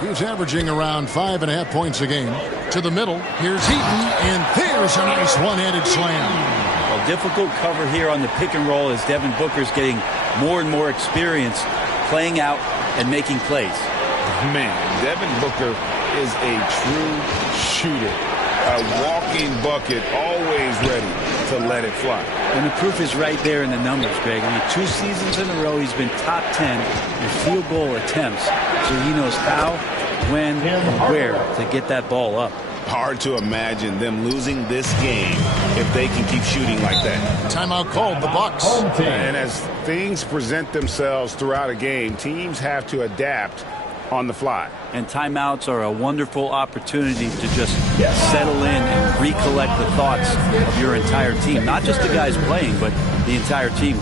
He's averaging around 5.5 points a game. To the middle, here's Heaton, and there's a nice one-handed slam. Well, difficult cover here on the pick and roll as Devin Booker's getting more and more experience playing out and making plays. Man, Devin Booker is a true shooter. A walking bucket, always ready to let it fly. And the proof is right there in the numbers, Greg. I mean, 2 seasons in a row, he's been top 10 in field goal attempts. So he knows how, when, and where to get that ball up. Hard to imagine them losing this game if they can keep shooting like that. Timeout called the Bucks. And as things present themselves throughout a game, teams have to adapt on the fly. And timeouts are a wonderful opportunity to just settle in and recollect the thoughts of your entire team. Not just the guys playing, but the entire team.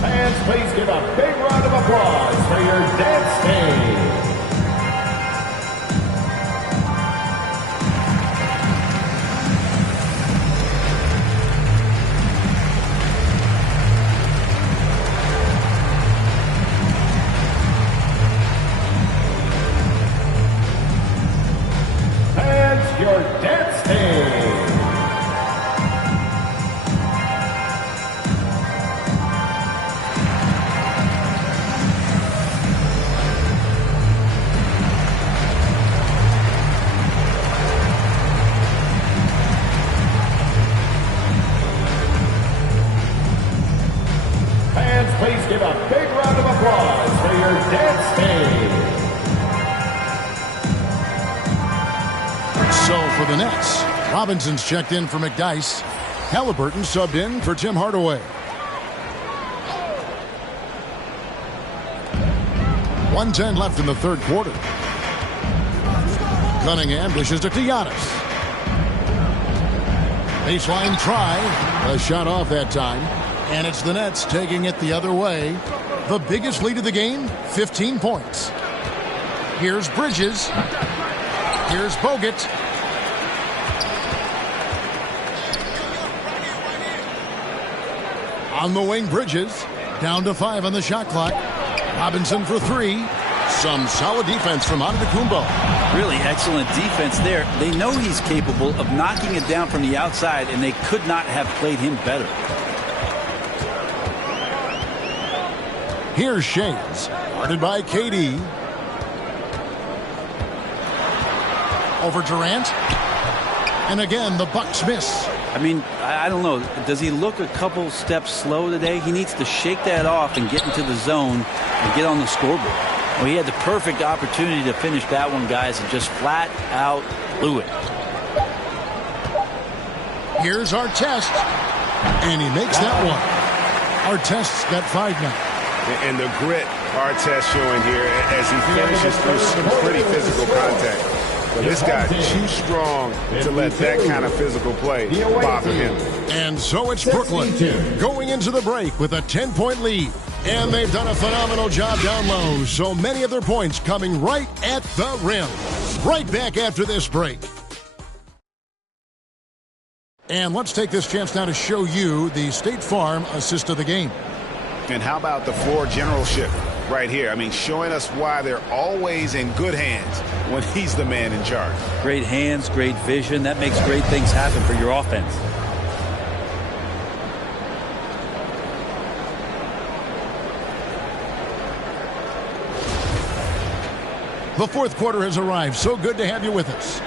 Fans, please give a big round of applause for your dance team. For the Nets, Robinson's checked in for McDyess. Halliburton subbed in for Tim Hardaway. 1:10 left in the third quarter. Cunningham dishes it to Giannis. Baseline try. A shot off that time. And it's the Nets taking it the other way. The biggest lead of the game, 15 points. Here's Bridges. Here's Bogut. On the wing, Bridges. Down to 5 on the shot clock. Robinson for 3. Some solid defense from Antetokounmpo. Really excellent defense there. They know he's capable of knocking it down from the outside, and they could not have played him better. Here's Shays, guarded by KD. Over Durant. And again, the Bucks miss. I mean, I don't know. Does he look a couple steps slow today? He needs to shake that off and get into the zone and get on the scoreboard. Well, he had the perfect opportunity to finish that one, guys, and just flat out blew it. Here's Artest. And he makes that one. Artest's got 5 now. And the grit Artest showing here as he finishes through some pretty physical contact. But this guy's too strong to let that kind of physical play bother him. And so it's Brooklyn going into the break with a 10-point lead. And they've done a phenomenal job down low. So many of their points coming right at the rim. Right back after this break. And let's take this chance now to show you the State Farm assist of the game. And how about the floor generalship right here? I mean, showing us why they're always in good hands when he's the man in charge. Great hands, great vision. That makes great things happen for your offense. The fourth quarter has arrived. So good to have you with us.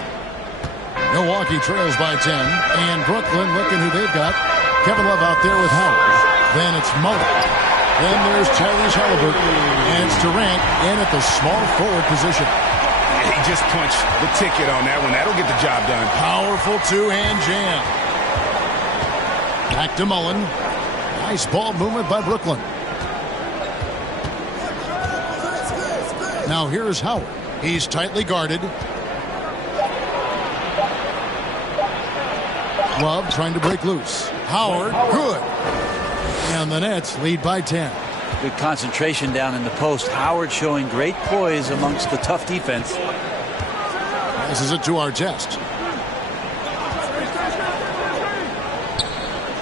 Milwaukee trails by 10. And Brooklyn looking who they've got. Kevin Love out there with Howard. Then it's Mullen. Then there's Tyrese Halliburton. And it's Durant in at the small forward position. He just punched the ticket on that one. That'll get the job done. Powerful two-hand jam. Back to Mullen. Nice ball movement by Brooklyn. Now here's Howard. He's tightly guarded. Love trying to break loose. Howard, good. And the Nets lead by 10. Good concentration down in the post. Howard showing great poise amongst the tough defense. Passes it to Artest.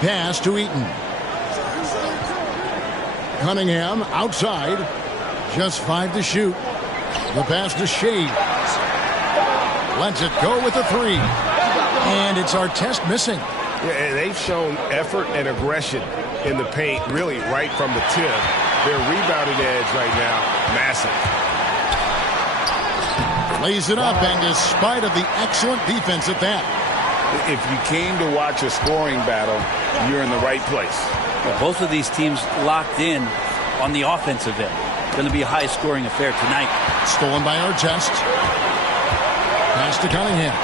Pass to Eaton. Cunningham outside. Just 5 to shoot. The pass to Shades. Lets it go with a 3. And it's Artest missing. Yeah, and they've shown effort and aggression in the paint, really right from the tip. Their rebounding edge right now, massive. Lays it up, and despite of the excellent defense at that. If you came to watch a scoring battle, you're in the right place. Well, both of these teams locked in on the offensive end. Going to be a high-scoring affair tonight. Stolen by Artest. Pass to Cunningham.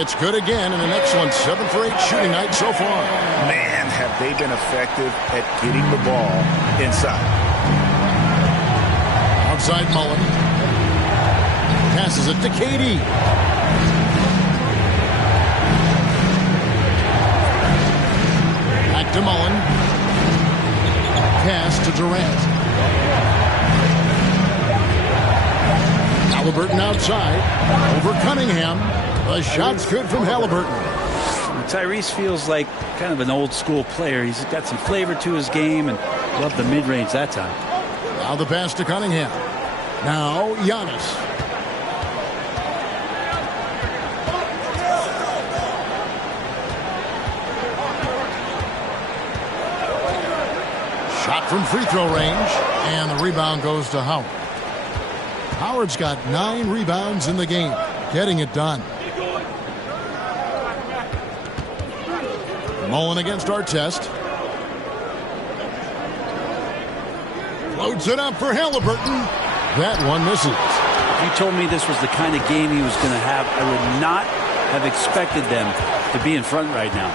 It's good again, and an excellent 7 for 8 shooting night so far. Man, have they been effective at getting the ball inside. Outside Mullen. Passes it to KD. Back to Mullen. Pass to Durant. Halliburton outside. Over Cunningham. The shot's good from Halliburton. Tyrese feels like kind of an old school player. He's got some flavor to his game and loved the mid-range that time. Now the pass to Cunningham. Now Giannis. Shot from free throw range. And the rebound goes to Howard. Howard's got 9 rebounds in the game. Getting it done. Mullen against Artest. Loads it up for Halliburton. That one misses. If you told me this was the kind of game he was going to have, I would not have expected them to be in front right now.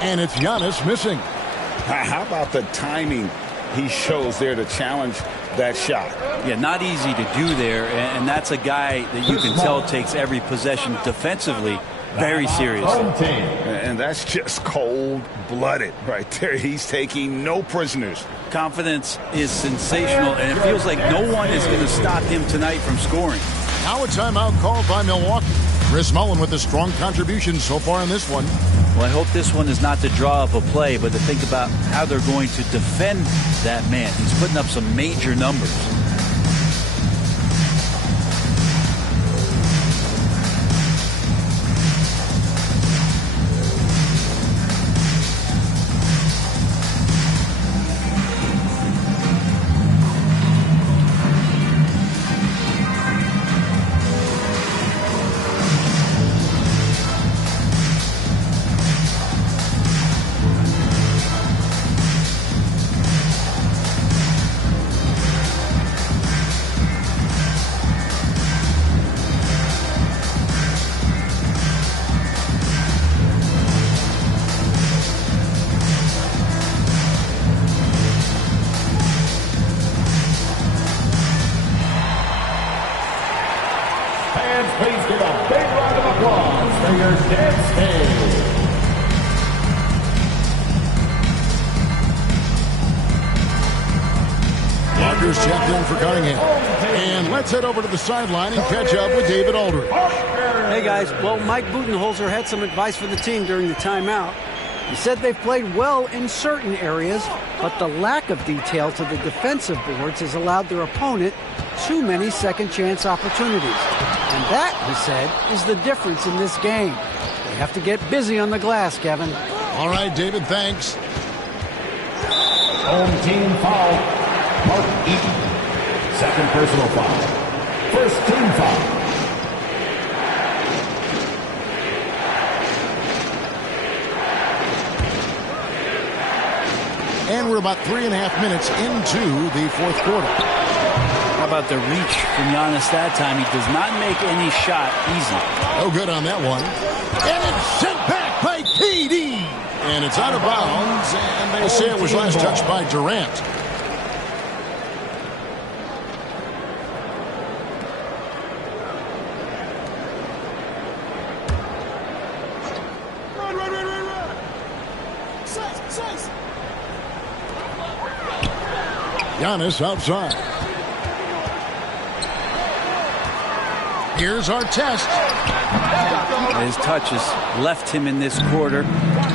And it's Giannis missing. How about the timing he shows there to challenge that shot? Yeah, not easy to do there, and that's a guy that you can tell takes every possession defensively very seriously. And that's just cold-blooded right there. He's taking no prisoners. Confidence is sensational, and it feels like no one is going to stop him tonight from scoring. Now a timeout called by Milwaukee. Chris Mullin with a strong contribution so far in this one. Well, I hope this one is not to draw up a play, but to think about how they're going to defend that man. He's putting up some major numbers. Walker's checked in for Cunningham. And let's head over to the sideline and catch up with David Aldridge. Hey, guys. Well, Mike Budenholzer had some advice for the team during the timeout. He said they've played well in certain areas, but the lack of detail to the defensive boards has allowed their opponent too many second-chance opportunities. And that, he said, is the difference in this game. They have to get busy on the glass, Kevin. All right, David, thanks. Home team foul. Mark Eaton. Second personal foul. First team foul. And we're about 3.5 minutes into the fourth quarter. How about the reach from Giannis that time? He does not make any shot easy. No good on that one. And it's sent back by KD. And it's out of bounds. And they say it was last touched by Durant. Giannis outside. Here's our test. His touches left him in this quarter.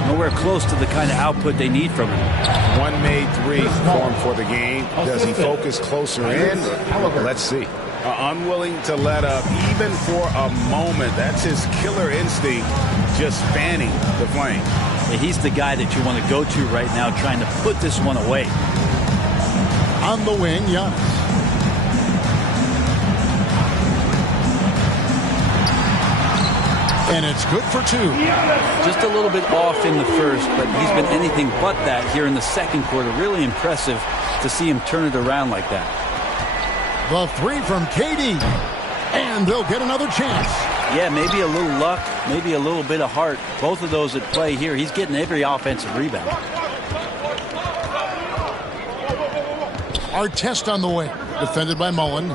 Nowhere close to the kind of output they need from him. One made three form for the game. Does he focus closer in? Let's see. Unwilling to let up even for a moment. That's his killer instinct, just fanning the flame. He's the guy that you want to go to right now, trying to put this one away. On the wing, Giannis. And it's good for two. Just a little bit off in the first, but he's been anything but that here in the second quarter. Really impressive to see him turn it around like that. The three from KD. And they'll get another chance. Yeah, maybe a little luck, maybe a little bit of heart. Both of those at play here. He's getting every offensive rebound. Our test on the way. Defended by Mullin.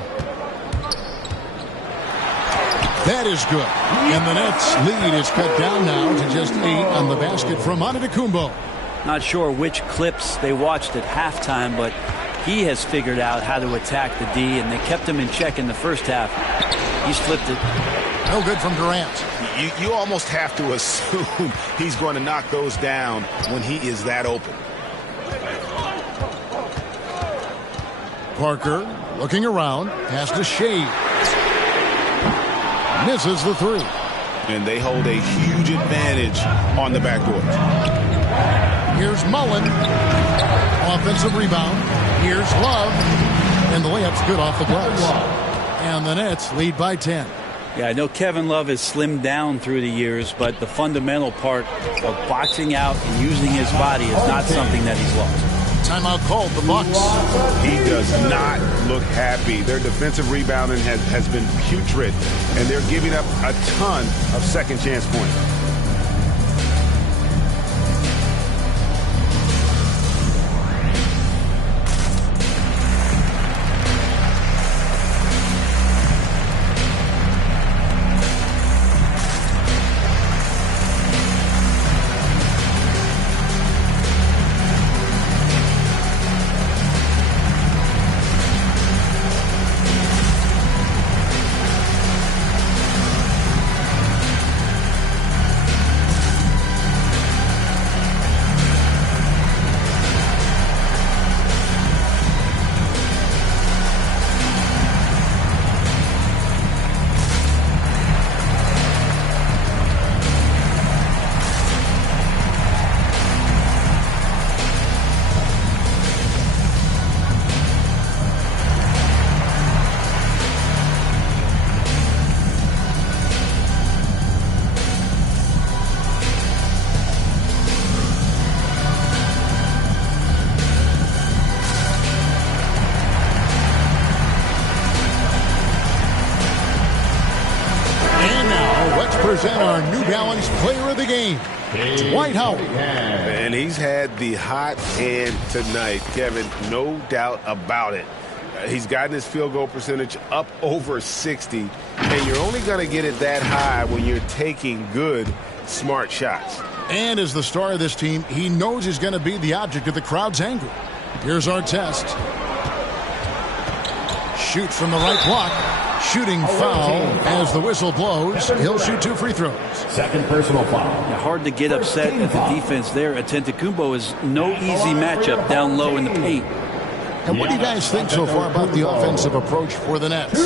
That is good. And the Nets lead is cut down now to just 8 on the basket from Antetokounmpo. Not sure which clips they watched at halftime, but he has figured out how to attack the D, and they kept him in check in the first half. He's flipped it. No good from Durant. You almost have to assume he's going to knock those down when he is that open. Parker looking around, pass to Shea. Misses the three. And they hold a huge advantage on the backboard. Here's Mullin. Offensive rebound. Here's Love. And the layup's good off the glass. And the Nets lead by 10. Yeah, I know Kevin Love has slimmed down through the years, but the fundamental part of boxing out and using his body is not something that he's lost. Timeout called the Bucks. He does not look happy. Their defensive rebounding has been putrid, and they're giving up a ton of second chance points. Present our New Balance Player of the Game, Dwight Howard. And he's had the hot hand tonight, Kevin, no doubt about it. He's gotten his field goal percentage up over 60, and you're only going to get it that high when you're taking good, smart shots. And as the star of this team, he knows he's going to be the object of the crowd's anger. Here's our test. Shoot from the right block. Shooting foul as the whistle blows. He'll shoot 2 free throws. Second personal foul. Yeah, hard to get upset at the defense there. Antetokounmpo is no easy matchup down low in the paint. And what do you guys think so far about the offensive approach for the Nets?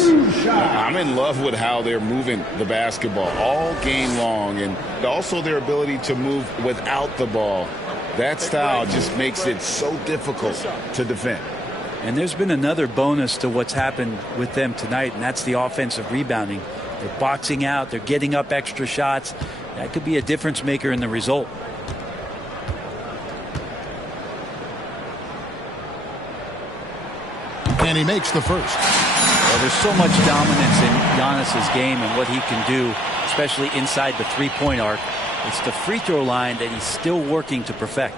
I'm in love with how they're moving the basketball all game long, and also their ability to move without the ball. That style just makes it so difficult to defend. And there's been another bonus to what's happened with them tonight, and that's the offensive rebounding. They're boxing out. They're getting up extra shots. That could be a difference maker in the result. And he makes the first. Well, there's so much dominance in Giannis's game and what he can do, especially inside the three-point arc. It's the free throw line that he's still working to perfect.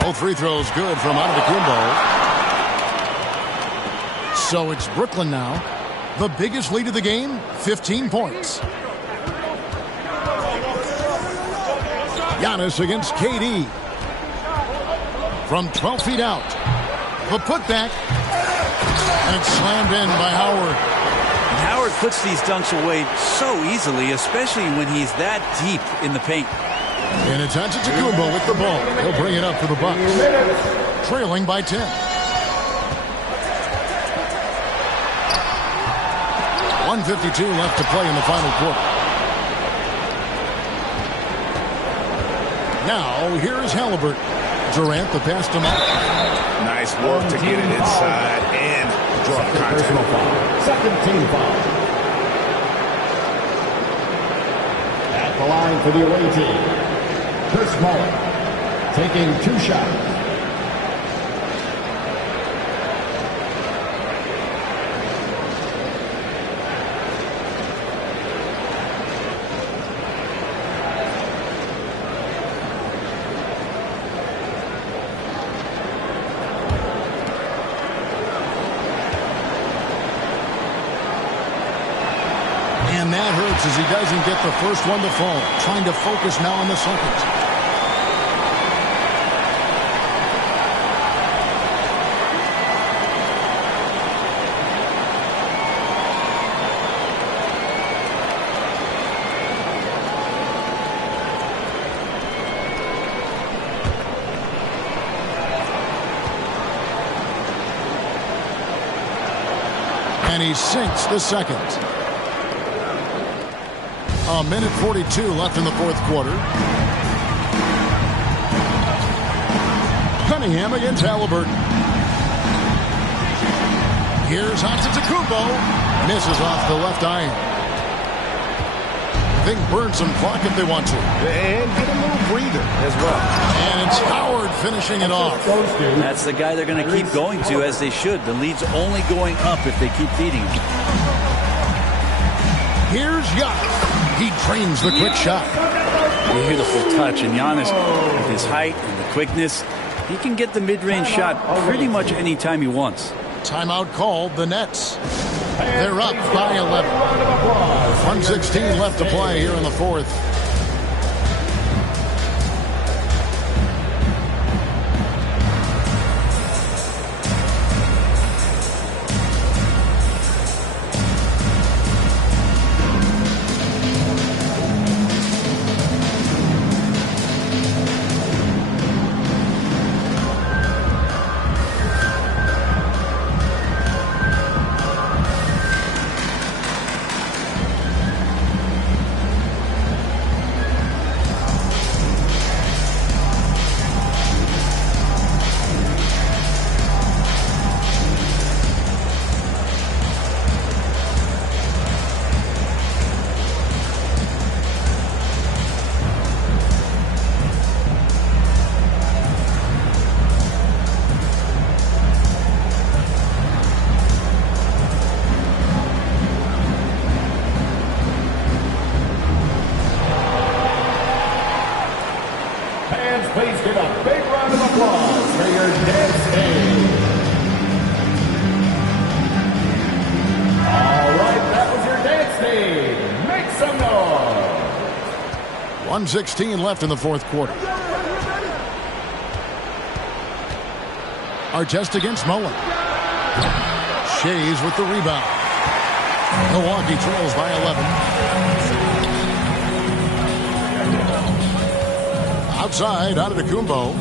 Both free throws good from Antetokounmpo. So it's Brooklyn now. The biggest lead of the game, 15 points. Giannis against KD. From 12 feet out. The putback. And it's slammed in by Howard. And Howard puts these dunks away so easily, especially when he's that deep in the paint. And it's Antetokounmpo with the ball. He'll bring it up for the Bucks. Trailing by 10. 1:52 left to play in the final quarter. Now, here is Halliburton. Durant, the pass to Mark. Nice work to get it inside and draw the contact. Second team foul. At the line for the away team, Chris Muller taking 2 shots. And that hurts as he doesn't get the first one to fall. Trying to focus now on the second. And he sinks the second. A minute 42 left in the fourth quarter. Cunningham against Halliburton. Here's Antetokounmpo. Misses off the left iron. They can burn some clock if they want to. And get a little breather as well. And it's Howard finishing it off. That's the guy they're going to keep going to, as they should. The lead's only going up if they keep feeding him. Here's Giannis. He trains the quick shot. Beautiful touch. And Giannis, with his height and the quickness, he can get the mid-range shot pretty much any time he wants. Timeout called. The Nets. They're up by 11. 1:16 left to play here in the fourth. Please give a big round of applause for your dance team. All right, that was your dance team. Make some noise. 1:16 left in the fourth quarter. Artest against Mullen. Shays with the rebound. Milwaukee trails by 11. Outside, Antetokounmpo.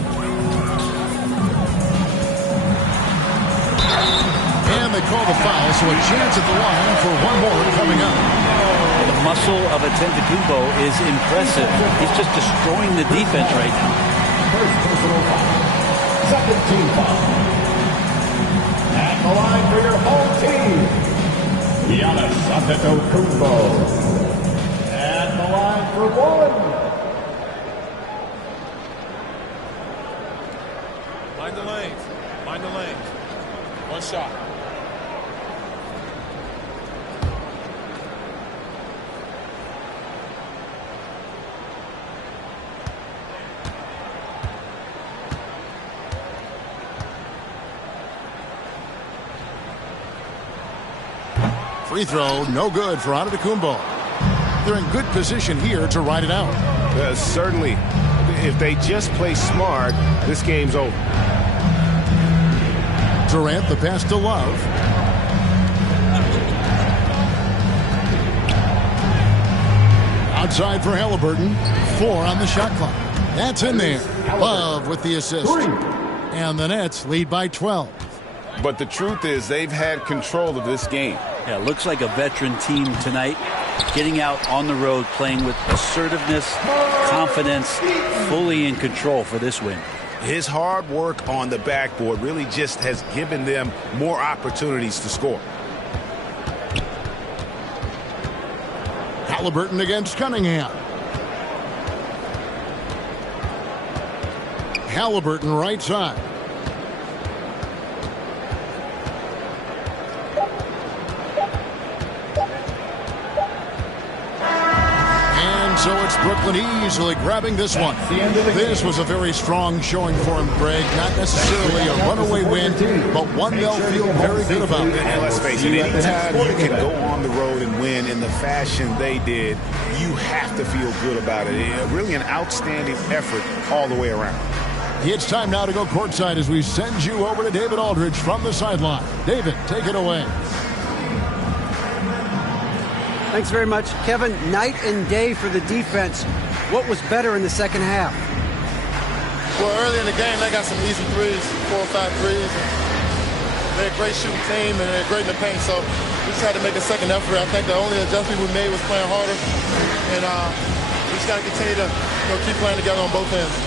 And they call the foul, so a chance at the line for one more coming up. The muscle of Antetokounmpo is impressive. He's just destroying the defense right now. First personal foul. Second team foul. At the line for your home team, Giannis Antetokounmpo. At the line for one. Mind the lanes. Mind the lanes. One shot. Free throw, no good for Antetokounmpo. They're in good position here to ride it out. Certainly, if they just play smart, this game's over. Durant, the pass to Love. Outside for Halliburton. 4 on the shot clock. That's in there. Love with the assist. And the Nets lead by 12. But the truth is, they've had control of this game. Yeah, looks like a veteran team tonight. Getting out on the road, playing with assertiveness, confidence, fully in control for this win. His hard work on the backboard really just has given them more opportunities to score. Halliburton against Cunningham. Halliburton right side. So it's Brooklyn easily grabbing this one. This was a very strong showing for him, Greg. Not necessarily a runaway win, but one they'll feel very good about. And let's face it, anytime you can go on the road and win in the fashion they did, you have to feel good about it. Really an outstanding effort all the way around. It's time now to go courtside as we send you over to David Aldridge from the sideline. David, take it away. Thanks very much. Kevin, night and day for the defense. What was better in the second half? Well, early in the game, they got some easy threes, 4 or 5 threes. They're a great shooting team, and they're great in the paint, so we just had to make a second effort. I think the only adjustment we made was playing harder, and we just got to continue to keep playing together on both ends.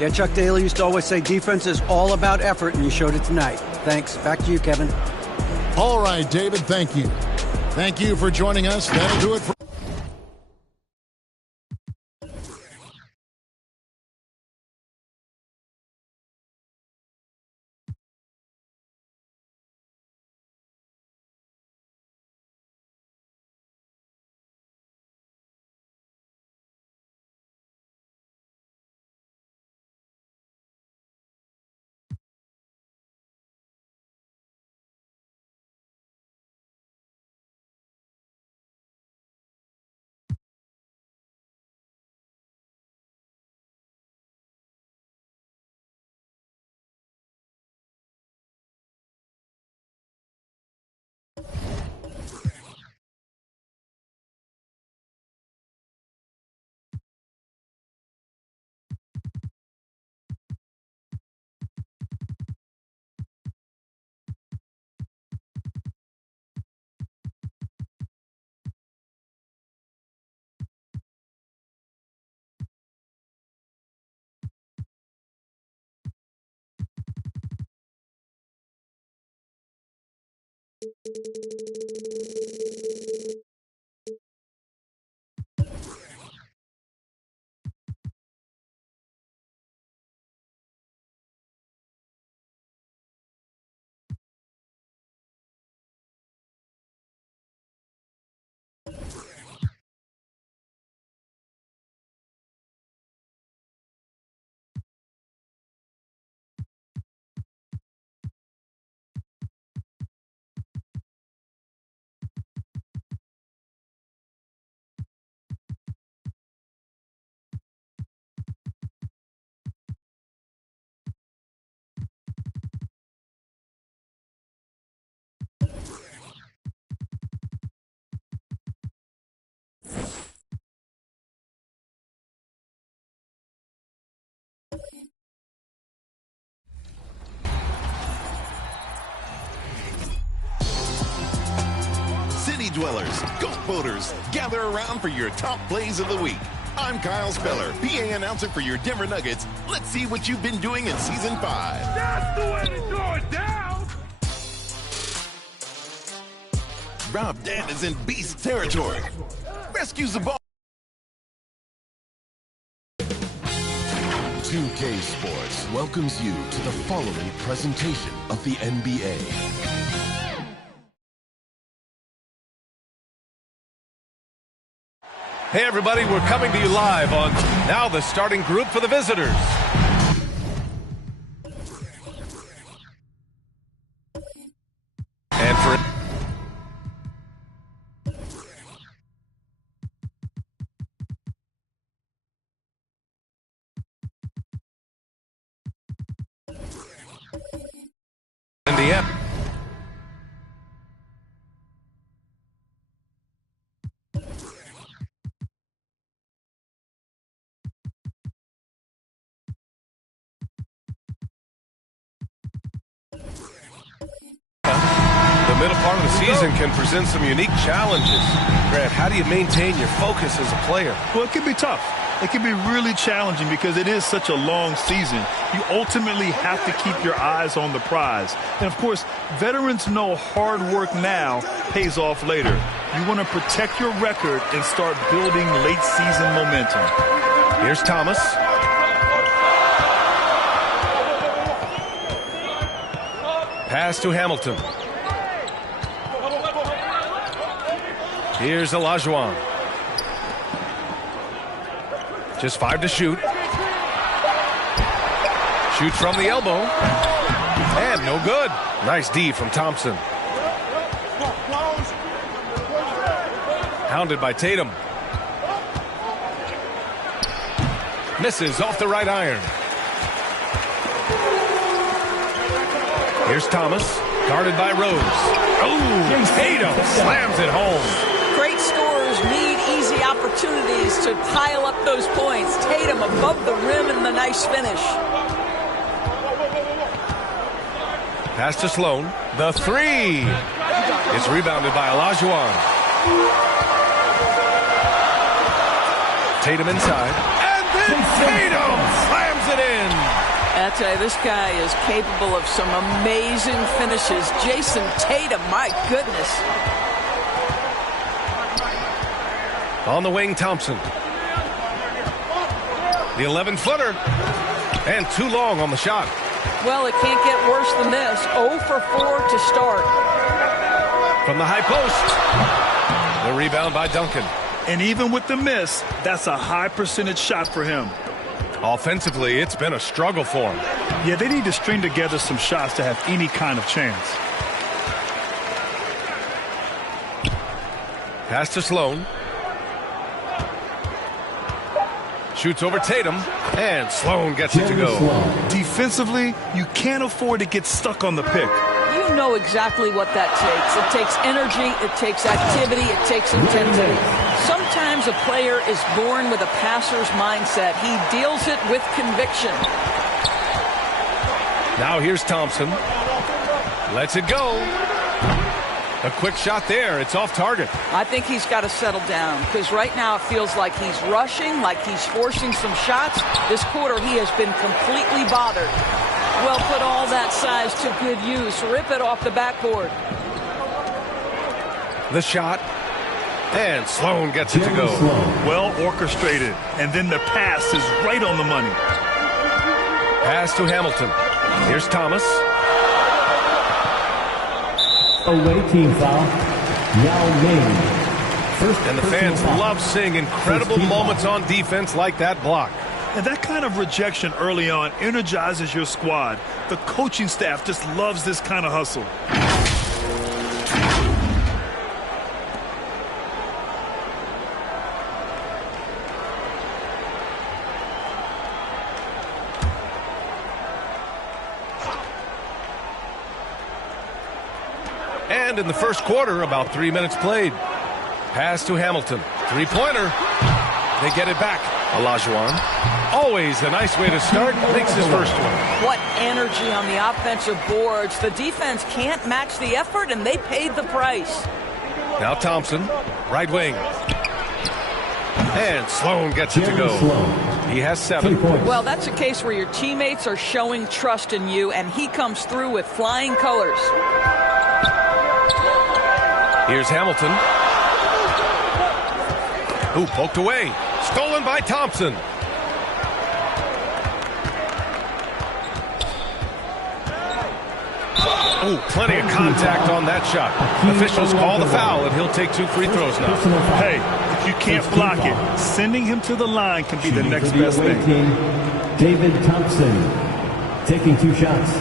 Yeah, Chuck Daly used to always say defense is all about effort, and you showed it tonight. Thanks. Back to you, Kevin. All right, David, thank you. Thank you for joining us. That'll do it for City dwellers, goat boaters, gather around for your top plays of the week. I'm Kyle Speller, PA announcer for your Denver Nuggets. Let's see what you've been doing in Season 5. That's the way to throw it down! Rob Dan is in beast territory. Rescues the ball. 2K Sports welcomes you to the following presentation of the NBA. Hey, everybody, we're coming to you live on now the starting group for the visitors. And for Indiana. The middle part of the season can present some unique challenges. Grant, how do you maintain your focus as a player? Well, it can be tough. It can be really challenging because it is such a long season. You ultimately have to keep your eyes on the prize. And, of course, veterans know hard work now pays off later. You want to protect your record and start building late-season momentum. Here's Thomas. Pass to Hamilton. Here's Olajuwon. Just 5 to shoot. Shoots from the elbow. And no good. Nice D from Thompson. Hounded by Tatum. Misses off the right iron. Here's Thomas, guarded by Rose. Oh, Tatum slams it home. Great scorers need easy opportunities to pile up those points. Tatum above the rim and the nice finish. Pass to Sloan. The three. It's rebounded by Olajuwon. Tatum inside. And then Tatum slams it in. I tell you, this guy is capable of some amazing finishes. Jason Tatum, my goodness. On the wing, Thompson. The 11-footer. And too long on the shot. Well, it can't get worse than this. 0 for 4 to start. From the high post. The rebound by Duncan. And even with the miss, that's a high percentage shot for him. Offensively, it's been a struggle for him. Yeah, they need to string together some shots to have any kind of chance. Pass to Sloan. Shoots over Tatum, and Sloan gets it to go. Defensively, you can't afford to get stuck on the pick. You know exactly what that takes. It takes energy, it takes activity, it takes intensity. Sometimes a player is born with a passer's mindset. He deals it with conviction. Now here's Thompson. Lets it go. A quick shot there. It's off target. I think he's got to settle down because right now it feels like he's rushing, like he's forcing some shots. This quarter he has been completely bothered. Well, put all that size to good use. Rip it off the backboard. The shot. And Sloan gets it to go. Well orchestrated. And then the pass is right on the money. Pass to Hamilton. Here's Thomas. Away team foul. Yao Ming. And the fans love seeing incredible moments on defense like that block. And that kind of rejection early on energizes your squad. The coaching staff just loves this kind of hustle. And in the first quarter, about 3 minutes played. Pass to Hamilton. Three-pointer. They get it back. Olajuwon. Always a nice way to start. Makes his first one. What energy on the offensive boards. The defense can't match the effort, and they paid the price. Now Thompson. Right wing. And Sloan gets it to go. He has 7. Well, that's a case where your teammates are showing trust in you, and he comes through with flying colors. Here's Hamilton. Ooh, poked away. Stolen by Thompson. Ooh, plenty of contact on that shot. Officials call the foul, and he'll take 2 free throws now. Hey, if you can't block it, sending him to the line can be the next best thing. David Thompson taking 2 shots.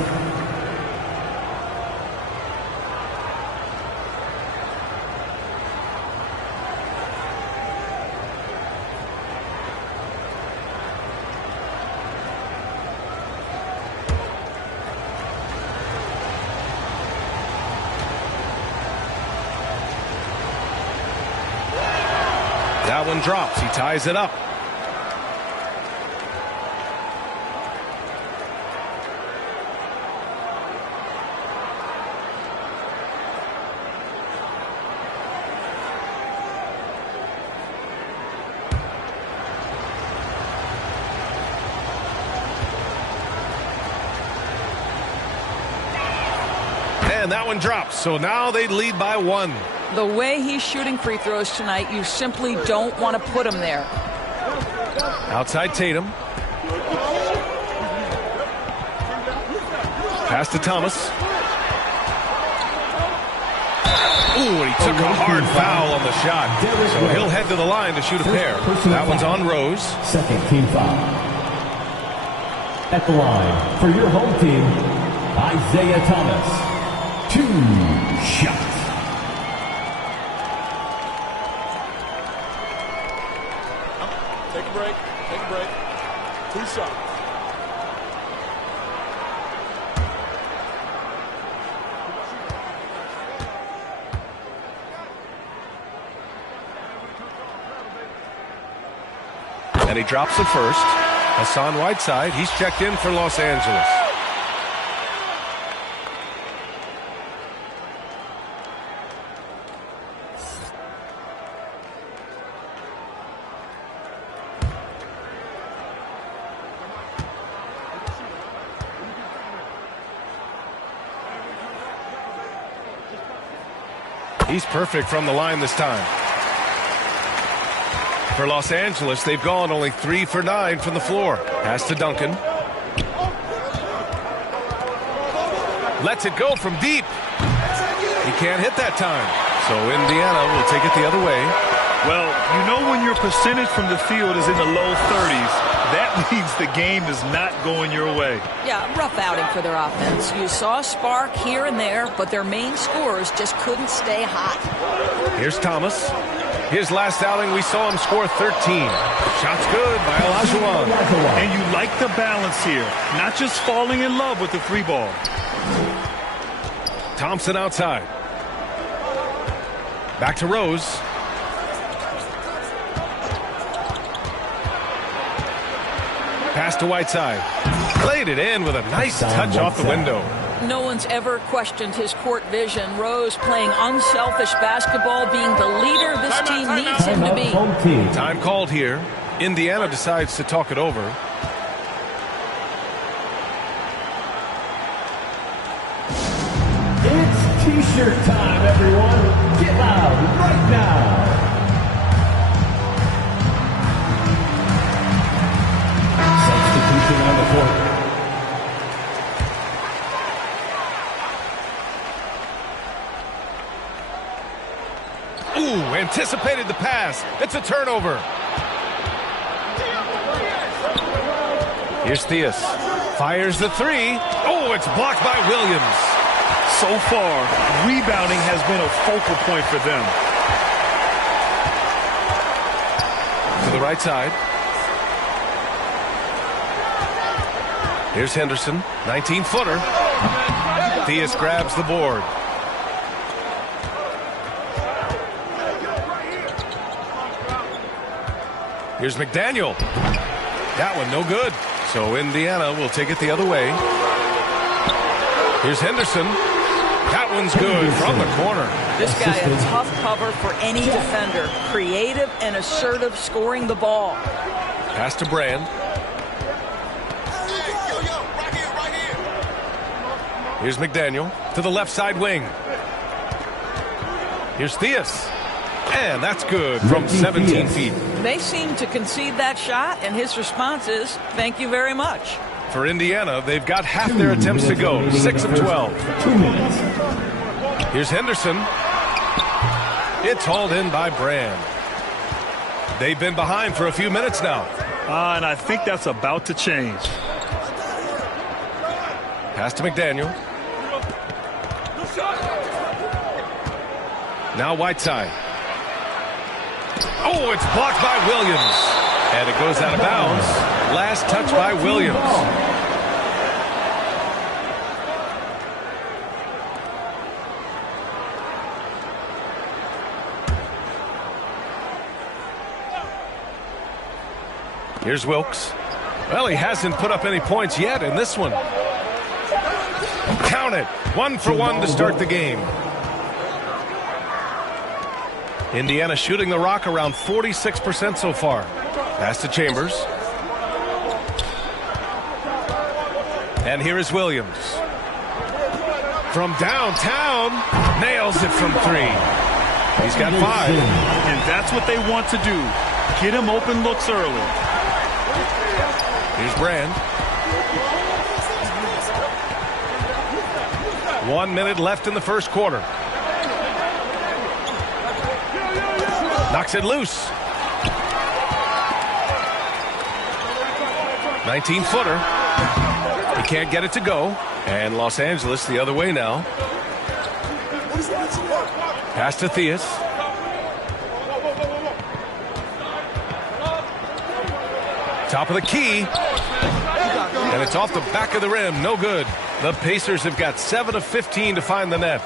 That one drops. He ties it up. And that one drops. So now they lead by 1. The way he's shooting free throws tonight, you simply don't want to put him there. Outside Tatum. Pass to Thomas. Ooh, and he took a hard foul on the shot. So he'll head to the line to shoot a pair. That one's on Rose. Second team foul. At the line for your home team, Isaiah Thomas. 2 shots. Take a break. Take a break. 2 shots. And he drops the first. Hassan Whiteside, he's checked in for Los Angeles. He's perfect from the line this time. For Los Angeles, they've gone only 3 for 9 from the floor. Pass to Duncan. Lets it go from deep. He can't hit that time. So Indiana will take it the other way. Well, you know when your percentage from the field is in the low 30s, that means the game is not going your way. Yeah, rough outing for their offense. You saw a spark here and there, but their main scorers just couldn't stay hot. Here's Thomas. His last outing, we saw him score 13. Shot's good by Olajuwon. And you like the balance here, not just falling in love with the 3-ball. Thompson outside. Back to Rose. Pass to Whiteside. Played it in with a nice touch off the window. No one's ever questioned his court vision. Rose playing unselfish basketball, being the leader this team needs him to be. Time called here. Indiana decides to talk it over. It's T-shirt time, everyone. Get loud right now. Substitution on the court. Ooh, anticipated the pass. It's a turnover. Here's Theus. Fires the 3. Oh, it's blocked by Williams. So far, rebounding has been a focal point for them. To the right side. Here's Henderson. 19-footer. Theus grabs the board. Here's McDaniel. That one no good. So Indiana will take it the other way. Here's Henderson. That one's good from the corner. This guy a tough cover for any defender. Creative and assertive scoring the ball. Pass to Brand. Here's McDaniel to the left side wing. Here's Theus. And that's good from 17 feet. They seem to concede that shot, and his response is, thank you very much. For Indiana, they've got half their attempts to go, 6 of 12. 2 minutes. Here's Henderson. It's hauled in by Brand. They've been behind for a few minutes now. And I think that's about to change. Pass to McDaniel. Now Whiteside. Oh, it's blocked by Williams. And it goes out of bounds. Last touch by Williams. Here's Wilkes. Well, he hasn't put up any points yet in this one. Count it. 1 for 1 to start the game. Indiana shooting the rock around 46% so far. Pass to Chambers. And here is Williams. From downtown, nails it from 3. He's got 5. And that's what they want to do. Get him open looks early. Here's Brand. 1 minute left in the first quarter. Knocks it loose. 19-footer. He can't get it to go. And Los Angeles the other way now. Pass to Theus. Top of the key. And it's off the back of the rim. No good. The Pacers have got 7 of 15 to find the net.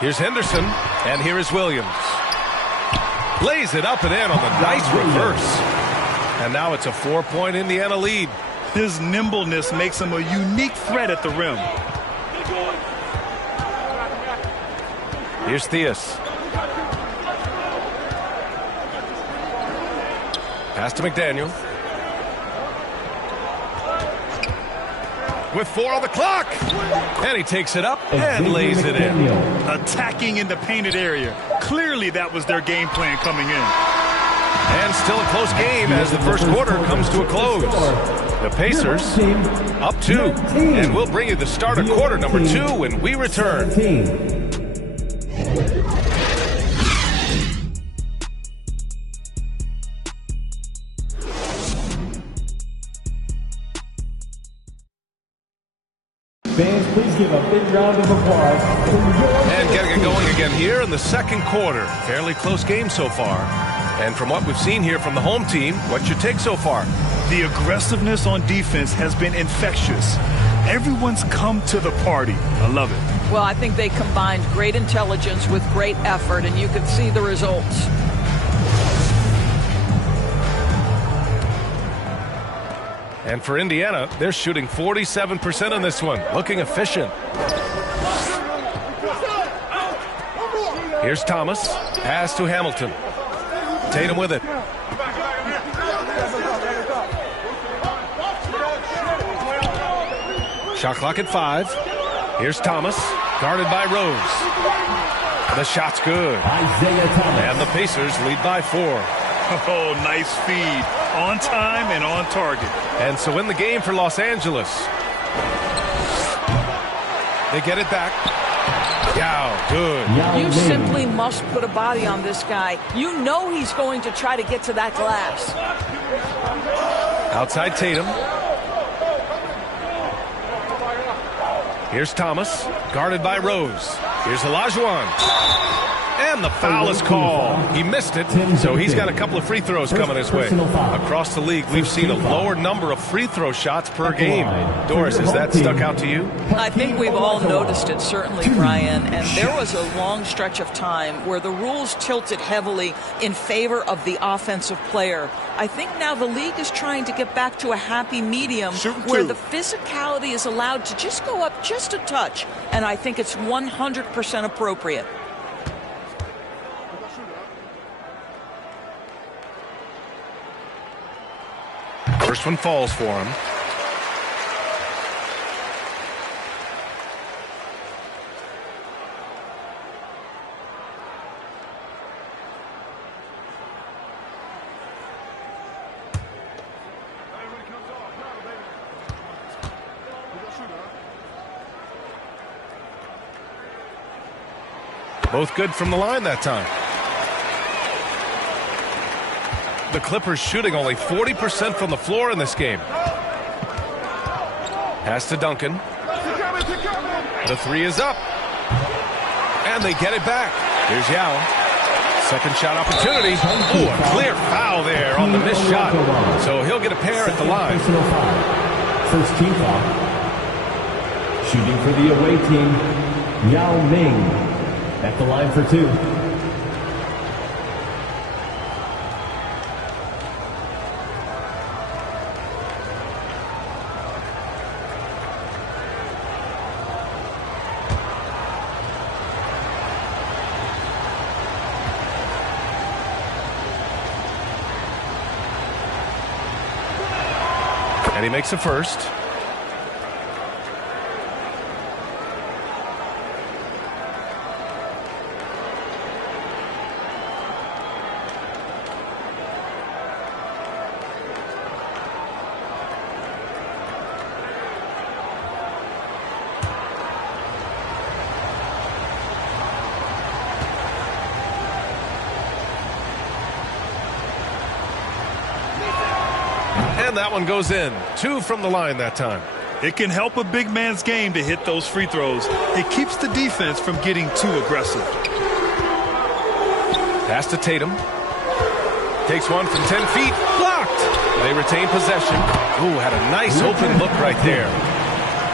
Here's Henderson. And here is Williams. Lays it up and in on the nice reverse. And now it's a 4-point Indiana lead. His nimbleness makes him a unique threat at the rim. Here's Theus. Pass to McDaniel. with 4 on the clock. And he takes it up and lays it in. Attacking in the painted area. Clearly that was their game plan coming in. And still a close game as the first quarter comes to a close. The Pacers up 2. And we'll bring you the start of quarter number 2 when we return. Fans, please give a big round of applause. And getting it going again here in the second quarter. Fairly close game so far. And from what we've seen here from the home team, what's your take so far? The aggressiveness on defense has been infectious. Everyone's come to the party. I love it. Well, I think they combined great intelligence with great effort, and you can see the results. And for Indiana, they're shooting 47% in this one. Looking efficient. Here's Thomas. Pass to Hamilton. Tatum with it. Shot clock at 5. Here's Thomas. Guarded by Rose. The shot's good. And the Pacers lead by 4. Oh, nice feed. On time and on target. And so in the game for Los Angeles. They get it back. Yeah, good. You simply must put a body on this guy. You know he's going to try to get to that glass. Outside Tatum. Here's Thomas. Guarded by Rose. Here's Olajuwon. And the foul is called. He missed it, so he's got a couple of free throws coming his way. Across the league, we've seen a lower number of free throw shots per game. Doris, has that stuck out to you? I think we've all noticed it, certainly, Brian. And there was a long stretch of time where the rules tilted heavily in favor of the offensive player. I think now the league is trying to get back to a happy medium where the physicality is allowed to just go up just a touch. And I think it's 100% appropriate. First one falls for him. Both good from the line that time. The Clippers shooting only 40% from the floor in this game. Pass to Duncan. The 3 is up. And they get it back. Here's Yao. Second shot opportunity. Oh, a clear foul there on the missed shot. So he'll get a pair at the line. First team foul. Shooting for the away team, Yao Ming. At the line for 2. And he makes a first. And that one goes in. 2 from the line that time. It can help a big man's game to hit those free throws. It keeps the defense from getting too aggressive. Pass to Tatum. Takes one from 10 feet. Blocked. They retain possession. Ooh, had a nice open look right there.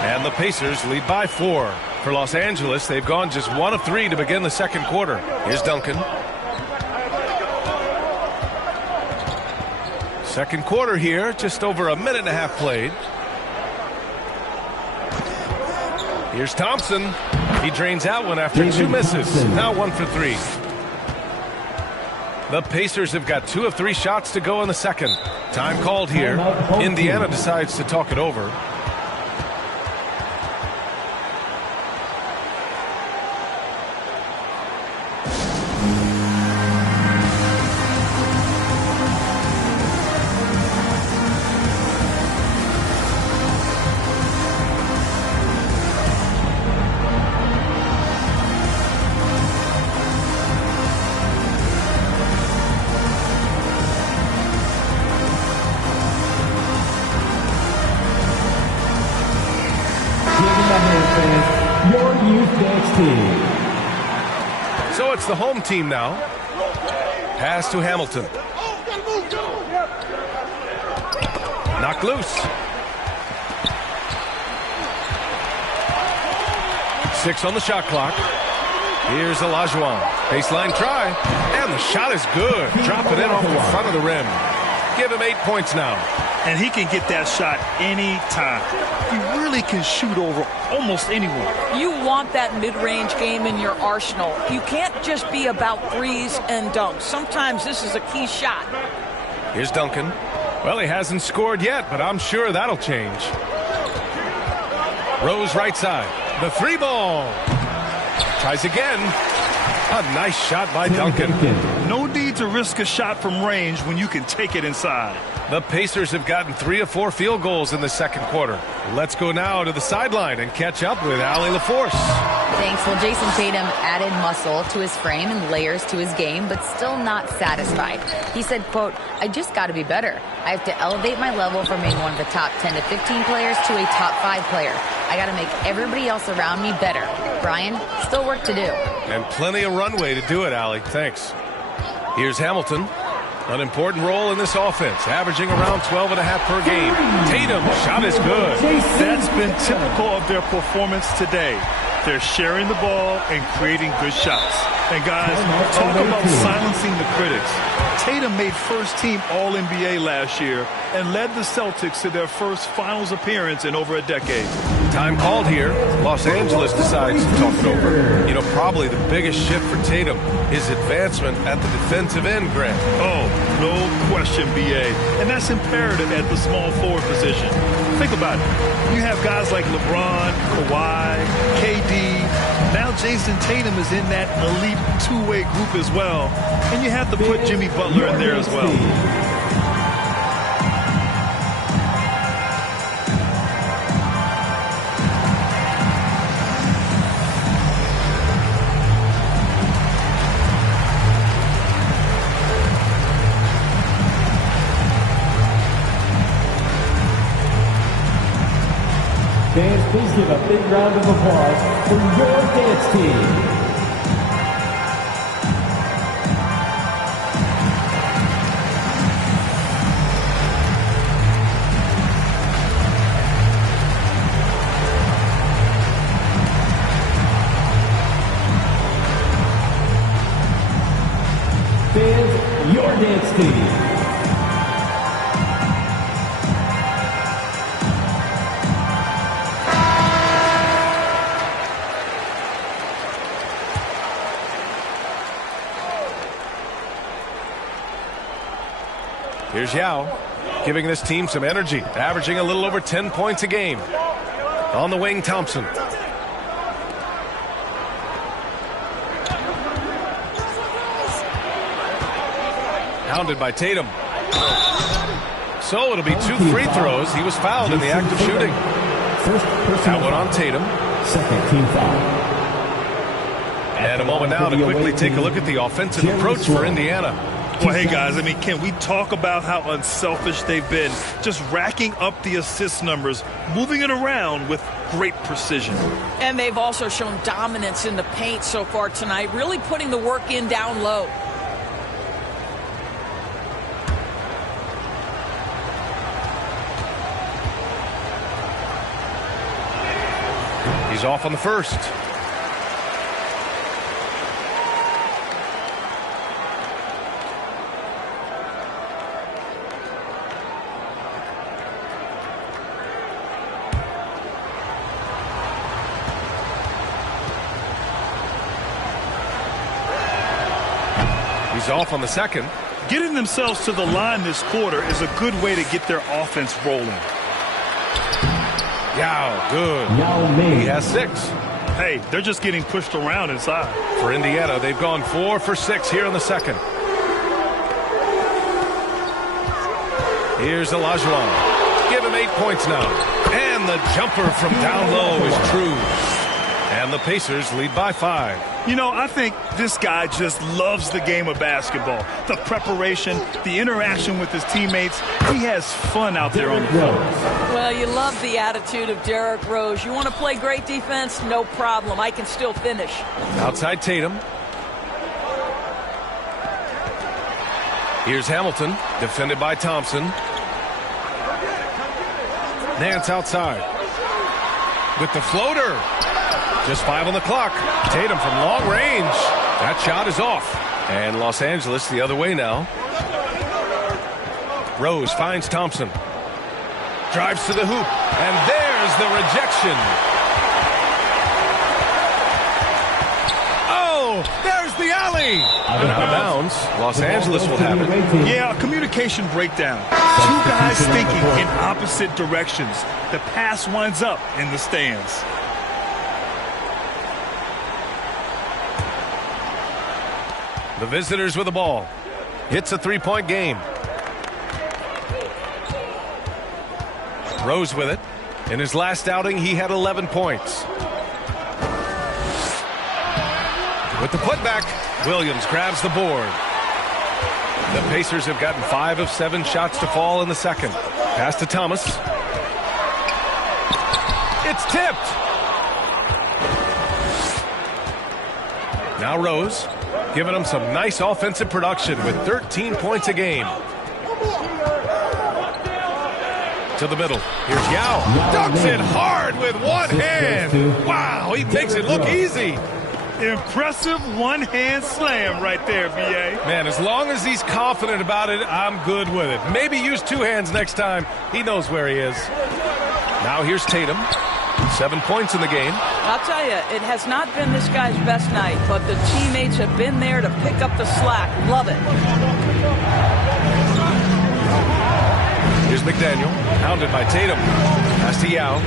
And the Pacers lead by 4. For Los Angeles, they've gone just 1 of 3 to begin the second quarter. Here's Duncan. Second quarter here, just over a minute and a half played. Here's Thompson. He drains out one after 2 misses. Now 1 for 3. The Pacers have got 2 of 3 shots to go in the second. Time called here. Indiana decides to talk it over. Youth Dance Team. So it's the home team now. Pass to Hamilton. Knocked loose. 6 on the shot clock. Here's Olajuwon. Baseline try. And the shot is good. Drop it in off the front of the rim. Give him 8 points now. And he can get that shot anytime. He really can shoot over almost anyone. You want that mid-range game in your arsenal. You can't just be about threes and dunks. Sometimes this is a key shot. Here's Duncan. Well, he hasn't scored yet, but I'm sure that'll change. Rose right side. The 3 ball. Tries again. A nice shot by Duncan. No need to risk a shot from range when you can take it inside. The Pacers have gotten 3 of 4 field goals in the second quarter. Let's go now to the sideline and catch up with Allie LaForce. Thanks. Well, Jason Tatum added muscle to his frame and layers to his game, but still not satisfied. He said, quote, I just got to be better. I have to elevate my level from being one of the top 10 to 15 players to a top 5 player. I got to make everybody else around me better. Brian, still work to do. And plenty of runway to do it, Allie. Thanks. Here's Hamilton. An important role in this offense, averaging around 12.5 per game. Tatum, shot is good. That's been typical of their performance today. They're sharing the ball and creating good shots. And guys, talk about silencing the critics. Tatum made first-team All-NBA last year and led the Celtics to their first finals appearance in over a decade. Time called here. Los Angeles decides to talk it over. You know, probably the biggest shift for Tatum is advancement at the defensive end, Grant. Oh, no question, B.A. And that's imperative at the small forward position. Think about it. You have guys like LeBron, Kawhi, KD. Now Jason Tatum is in that elite two-way group as well. And you have to put Jimmy Butler in there as well. Fans, please give a big round of applause for your dance team. Fans, your dance team. Here's Yao, giving this team some energy, averaging a little over 10 points a game. On the wing, Thompson. Hounded by Tatum. So it'll be 2 free throws. He was fouled in the act of shooting. That one on Tatum. Second team foul. And a moment now to quickly take a look at the offensive approach for Indiana. Well, hey, guys, I mean, can we talk about how unselfish they've been? Just racking up the assist numbers, moving it around with great precision. And they've also shown dominance in the paint so far tonight, really putting the work in down low. He's off on the first. He's off on the second. Getting themselves to the line this quarter is a good way to get their offense rolling. Yao, good. He has 6. Hey, they're just getting pushed around inside. For Indiana, they've gone 4 for 6 here in the second. Here's Olajuwon. Give him 8 points now. And the jumper from down low is true. And And the Pacers lead by 5. You know, I think this guy just loves the game of basketball. The preparation, the interaction with his teammates. He has fun out there on the floor. Well, you love the attitude of Derrick Rose. You want to play great defense? No problem. I can still finish. Outside Tatum. Here's Hamilton, defended by Thompson. Nance outside. With the floater. Just 5 on the clock. Tatum from long range. That shot is off. And Los Angeles the other way now. Rose finds Thompson. Drives to the hoop. And there's the rejection. Oh, there's the alley. Out of bounds. Los Angeles will have it. Yeah, a communication breakdown. Two guys thinking in opposite directions. The pass winds up in the stands. The visitors with the ball. It's a 3-point game. Rose with it. In his last outing, he had 11 points. With the putback, Williams grabs the board. The Pacers have gotten 5 of 7 shots to fall in the second. Pass to Thomas. It's tipped. Now Rose, giving them some nice offensive production with 13 points a game. To the middle. Here's Yao. Dunks it hard with one hand. Wow, he makes it look easy. Impressive one-hand slam right there, B.A. Man, as long as he's confident about it, I'm good with it. Maybe use 2 hands next time. He knows where he is. Now here's Tatum. 7 points in the game. I'll tell you, it has not been this guy's best night, but the teammates have been there to pick up the slack. Love it. Here's McDaniel, hounded by Tatum. Pass to Yao.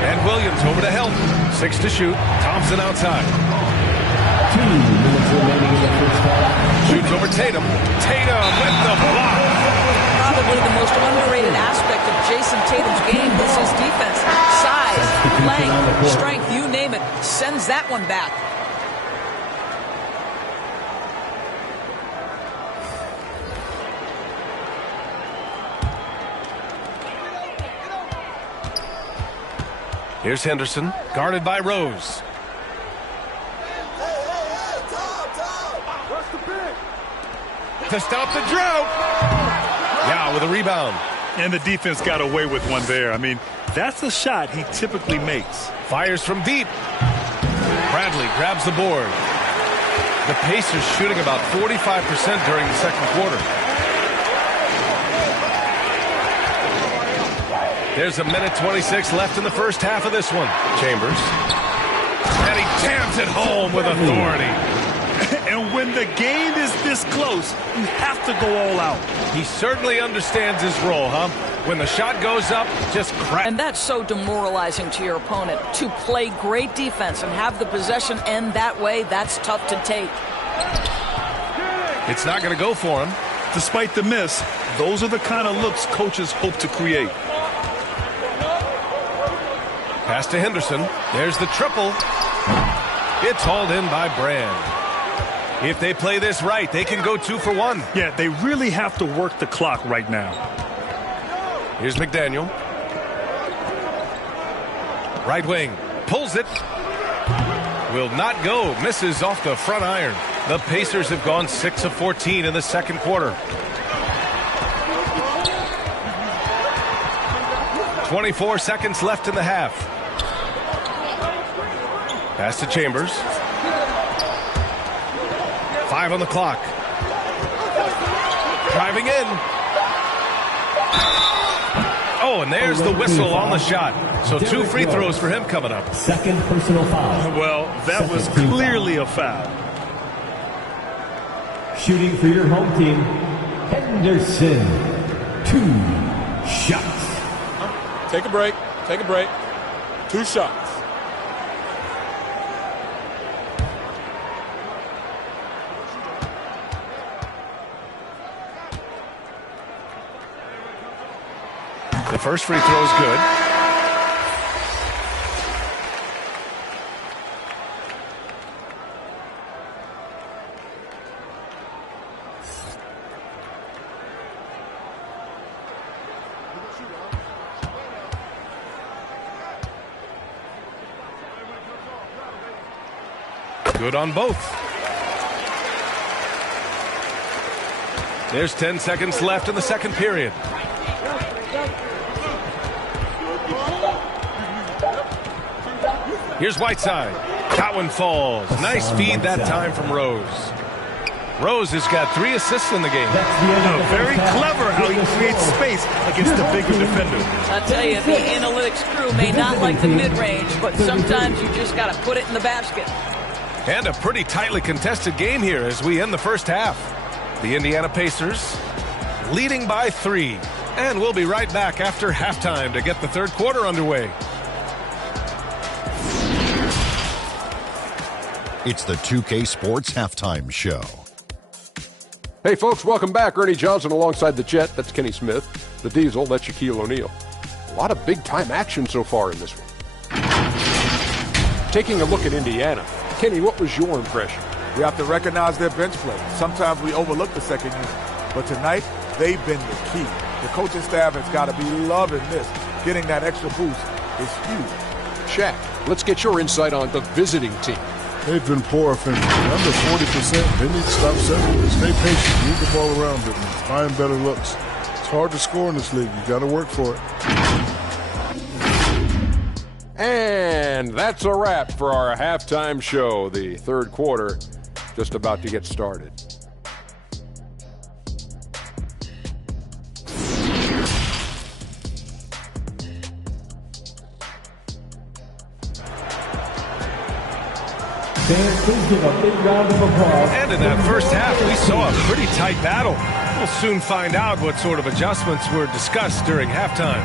And Williams over to help. 6 to shoot. Thompson outside. 2 minutes remaining in the first half. Shoots over Tatum. Tatum with the block. Probably the most underrated aspect of Jason Tatum's game is his defense. Size, length, strength, you name it. Sends that one back. Here's Henderson, guarded by Rose. To stop the drought. Yao with a rebound. And the defense got away with one there. I mean, that's a shot he typically makes. Fires from deep. Bradley grabs the board. The Pacers shooting about 45% during the second quarter. There's a minute 26 left in the first half of this one. Chambers. And he jams it home with authority. And when the game is this close, you have to go all out. He certainly understands his role, huh? When the shot goes up, just crack. And that's so demoralizing to your opponent. To play great defense and have the possession end that way, that's tough to take. It's not going to go for him. Despite the miss, those are the kind of looks coaches hope to create. Pass to Henderson. There's the triple. It's hauled in by Brand. If they play this right, they can go 2 for 1. Yeah, they really have to work the clock right now. Here's McDaniel. Right wing. Pulls it. Will not go. Misses off the front iron. The Pacers have gone 6 of 14 in the second quarter. 24 seconds left in the half. Pass to Chambers. 5 on the clock. Driving in. Oh, and there's the whistle on the shot. So 2 free throws for him coming up. Second personal foul. Well, that was clearly a foul. Shooting for your home team, Henderson. 2 shots. Take a break. Take a break. 2 shots. The first free throw is good. Good on both. There's 10 seconds left in the second period. Here's Whiteside. That one falls. Nice feed that time from Rose. Rose has got 3 assists in the game. Very clever how he creates space against the bigger defender. I tell you, the analytics crew may not like the mid-range, but sometimes you just got to put it in the basket. And a pretty tightly contested game here as we end the first half. The Indiana Pacers leading by 3. And we'll be right back after halftime to get the third quarter underway. It's the 2K Sports Halftime Show. Hey, folks, welcome back. Ernie Johnson alongside the Jet. That's Kenny Smith. The Diesel, that's Shaquille O'Neal. A lot of big-time action so far in this one. Taking a look at Indiana. Kenny, what was your impression? We have to recognize their bench play. Sometimes we overlook the second unit. But tonight, they've been the key. The coaching staff has got to be loving this. Getting that extra boost is huge. Shaq, let's get your insight on the visiting team. They've been poor offensively. Under 40%. They need to stop settling. Stay patient. Move the ball around and find better looks. It's hard to score in this league. You got to work for it. And that's a wrap for our halftime show. The third quarter just about to get started. And in that first half, we saw a pretty tight battle. We'll soon find out what sort of adjustments were discussed during halftime.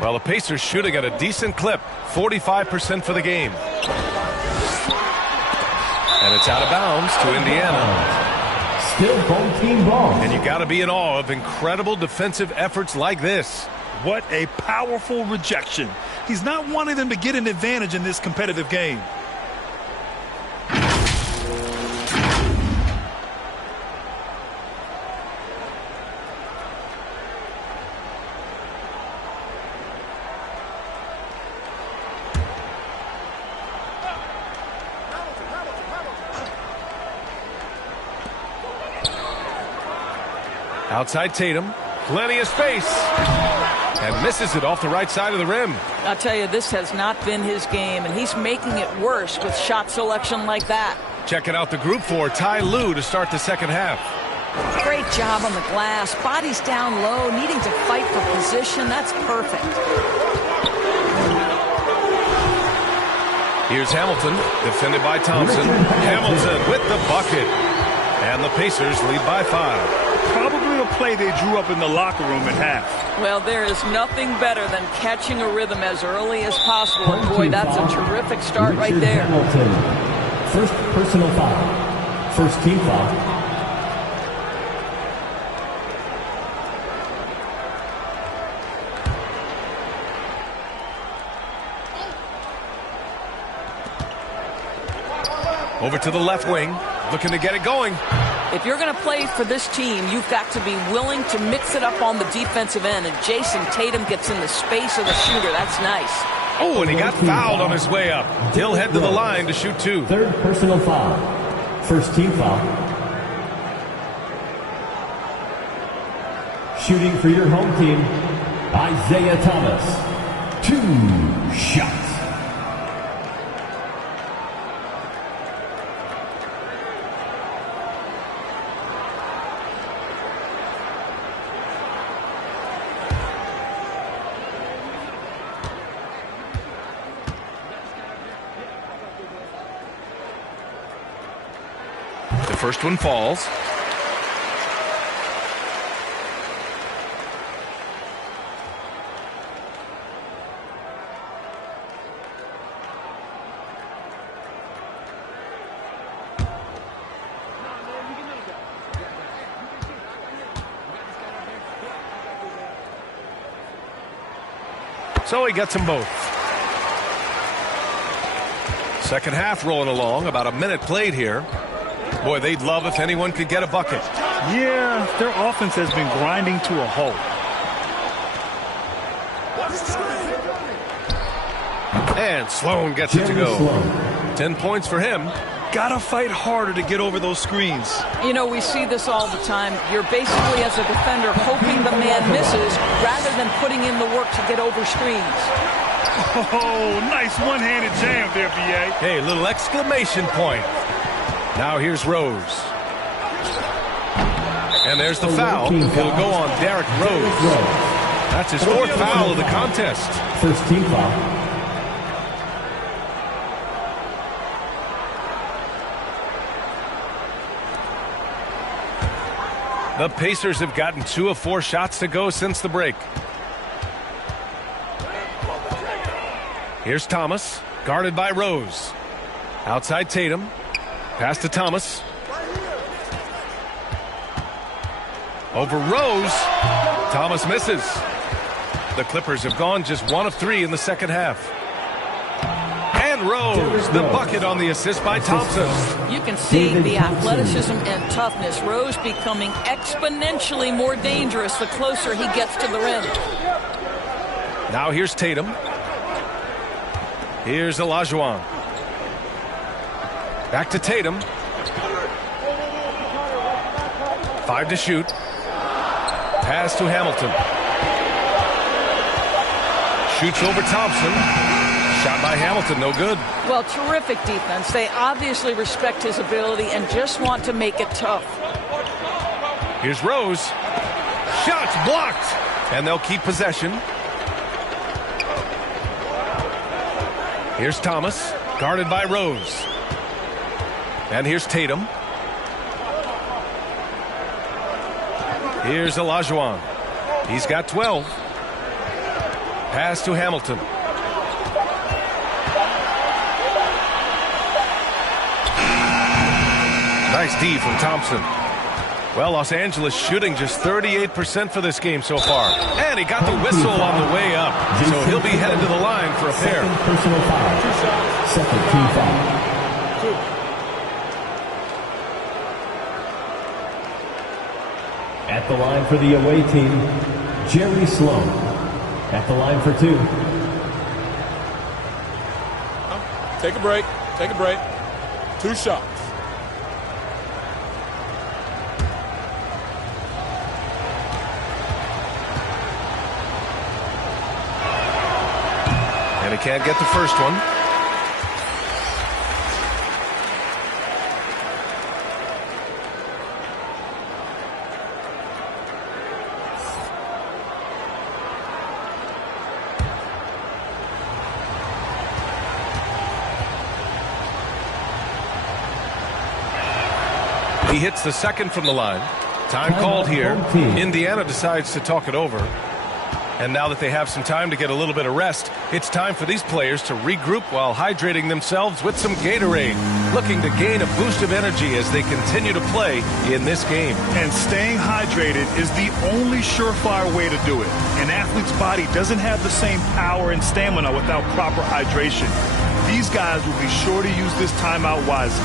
Well, the Pacers shooting at a decent clip, 45% for the game. And it's out of bounds to Indiana. Still home team ball. And you got to be in awe of incredible defensive efforts like this. What a powerful rejection. He's not wanting them to get an advantage in this competitive game. Outside Tatum, plenty of space. And misses it off the right side of the rim. I'll tell you, this has not been his game, and he's making it worse with shot selection like that. Checking out the group for Ty Lue to start the second half. Great job on the glass. Body's down low, needing to fight for position. That's perfect. Here's Hamilton, defended by Thompson. Hamilton with the bucket. And the Pacers lead by 5. Probably a play they drew up in the locker room at half. Well, there is nothing better than catching a rhythm as early as possible. And boy, that's a terrific start right there. Hamilton. First personal foul. First team foul. Over to the left wing, looking to get it going. If you're going to play for this team, you've got to be willing to mix it up on the defensive end. And Jason Tatum gets in the space of the shooter. That's nice. Oh, and he got fouled on his way up. He'll head to the line to shoot 2. Third personal foul. First team foul. Shooting for your home team, Isaiah Thomas. 2 shots. First one falls. So he gets them both. Second half rolling along, about a minute played here. Boy, they'd love if anyone could get a bucket. Yeah, their offense has been grinding to a halt. And Sloan gets it to go. 10 points for him. Gotta fight harder to get over those screens. You know, we see this all the time. You're basically, as a defender, hoping the man misses rather than putting in the work to get over screens. Oh, nice one-handed jam there, B.A. Hey, little exclamation point. Now here's Rose. And there's the foul. It'll go on Derrick Rose. That's his fourth foul of the contest. First team foul. The Pacers have gotten 2 of 4 shots to go since the break. Here's Thomas, guarded by Rose. Outside Tatum. Pass to Thomas. Over Rose. Thomas misses. The Clippers have gone just 1 of 3 in the second half. And Rose, the bucket on the assist by Thompson. You can see the athleticism and toughness. Rose becoming exponentially more dangerous the closer he gets to the rim. Now here's Tatum. Here's Olajuwon. Back to Tatum. 5 to shoot. Pass to Hamilton. Shoots over Thompson. Shot by Hamilton, no good. Well, terrific defense. They obviously respect his ability and just want to make it tough. Here's Rose. Shots blocked. And they'll keep possession. Here's Thomas, guarded by Rose. And here's Tatum. Here's Olajuwon. He's got 12. Pass to Hamilton. Nice D from Thompson. Well, Los Angeles shooting just 38% for this game so far. And he got the whistle on the way up. So he'll be headed to the line for a pair. Personal foul. Second team foul. At the line for the away team, Jerry Sloan. At the line for 2. Take a break. Take a break. 2 shots. And he can't get the first one. He hits the second from the line. Time called here. Indiana decides to talk it over. And now that they have some time to get a little bit of rest, it's time for these players to regroup while hydrating themselves with some Gatorade, looking to gain a boost of energy as they continue to play in this game. And staying hydrated is the only surefire way to do it. An athlete's body doesn't have the same power and stamina without proper hydration. These guys will be sure to use this timeout wisely.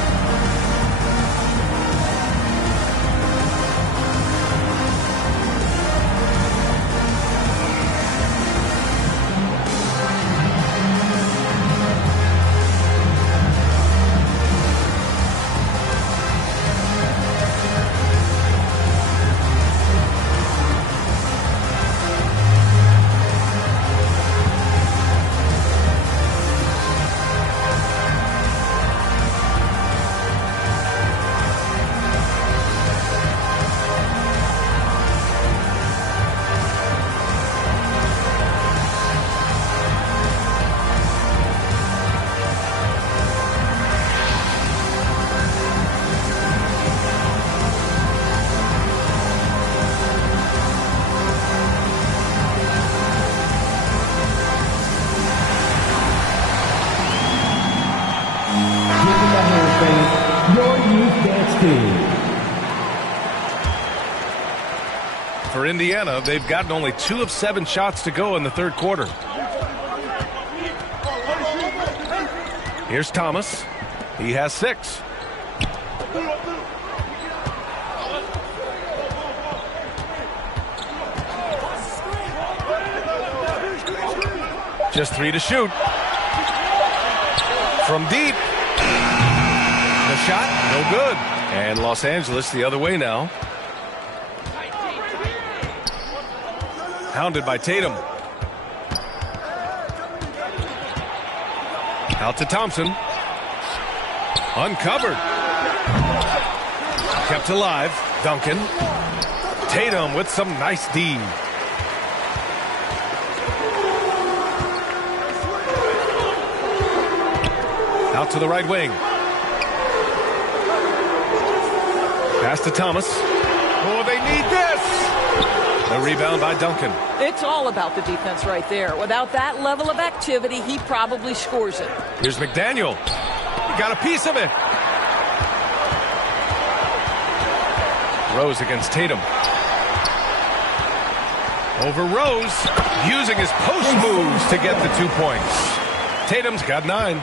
For Indiana, they've gotten only 2 of 7 shots to go in the third quarter. Here's Thomas. He has 6. Just 3 to shoot. From deep. The shot, no good. And Los Angeles the other way now. Hounded by Tatum. Out to Thompson. Uncovered. Kept alive. Duncan. Tatum with some nice D. Out to the right wing. Pass to Thomas. Oh, they need this. The rebound by Duncan. It's all about the defense right there. Without that level of activity, he probably scores it. Here's McDaniel. He got a piece of it. Rose against Tatum. Over Rose, using his post moves to get the 2 points. Tatum's got 9.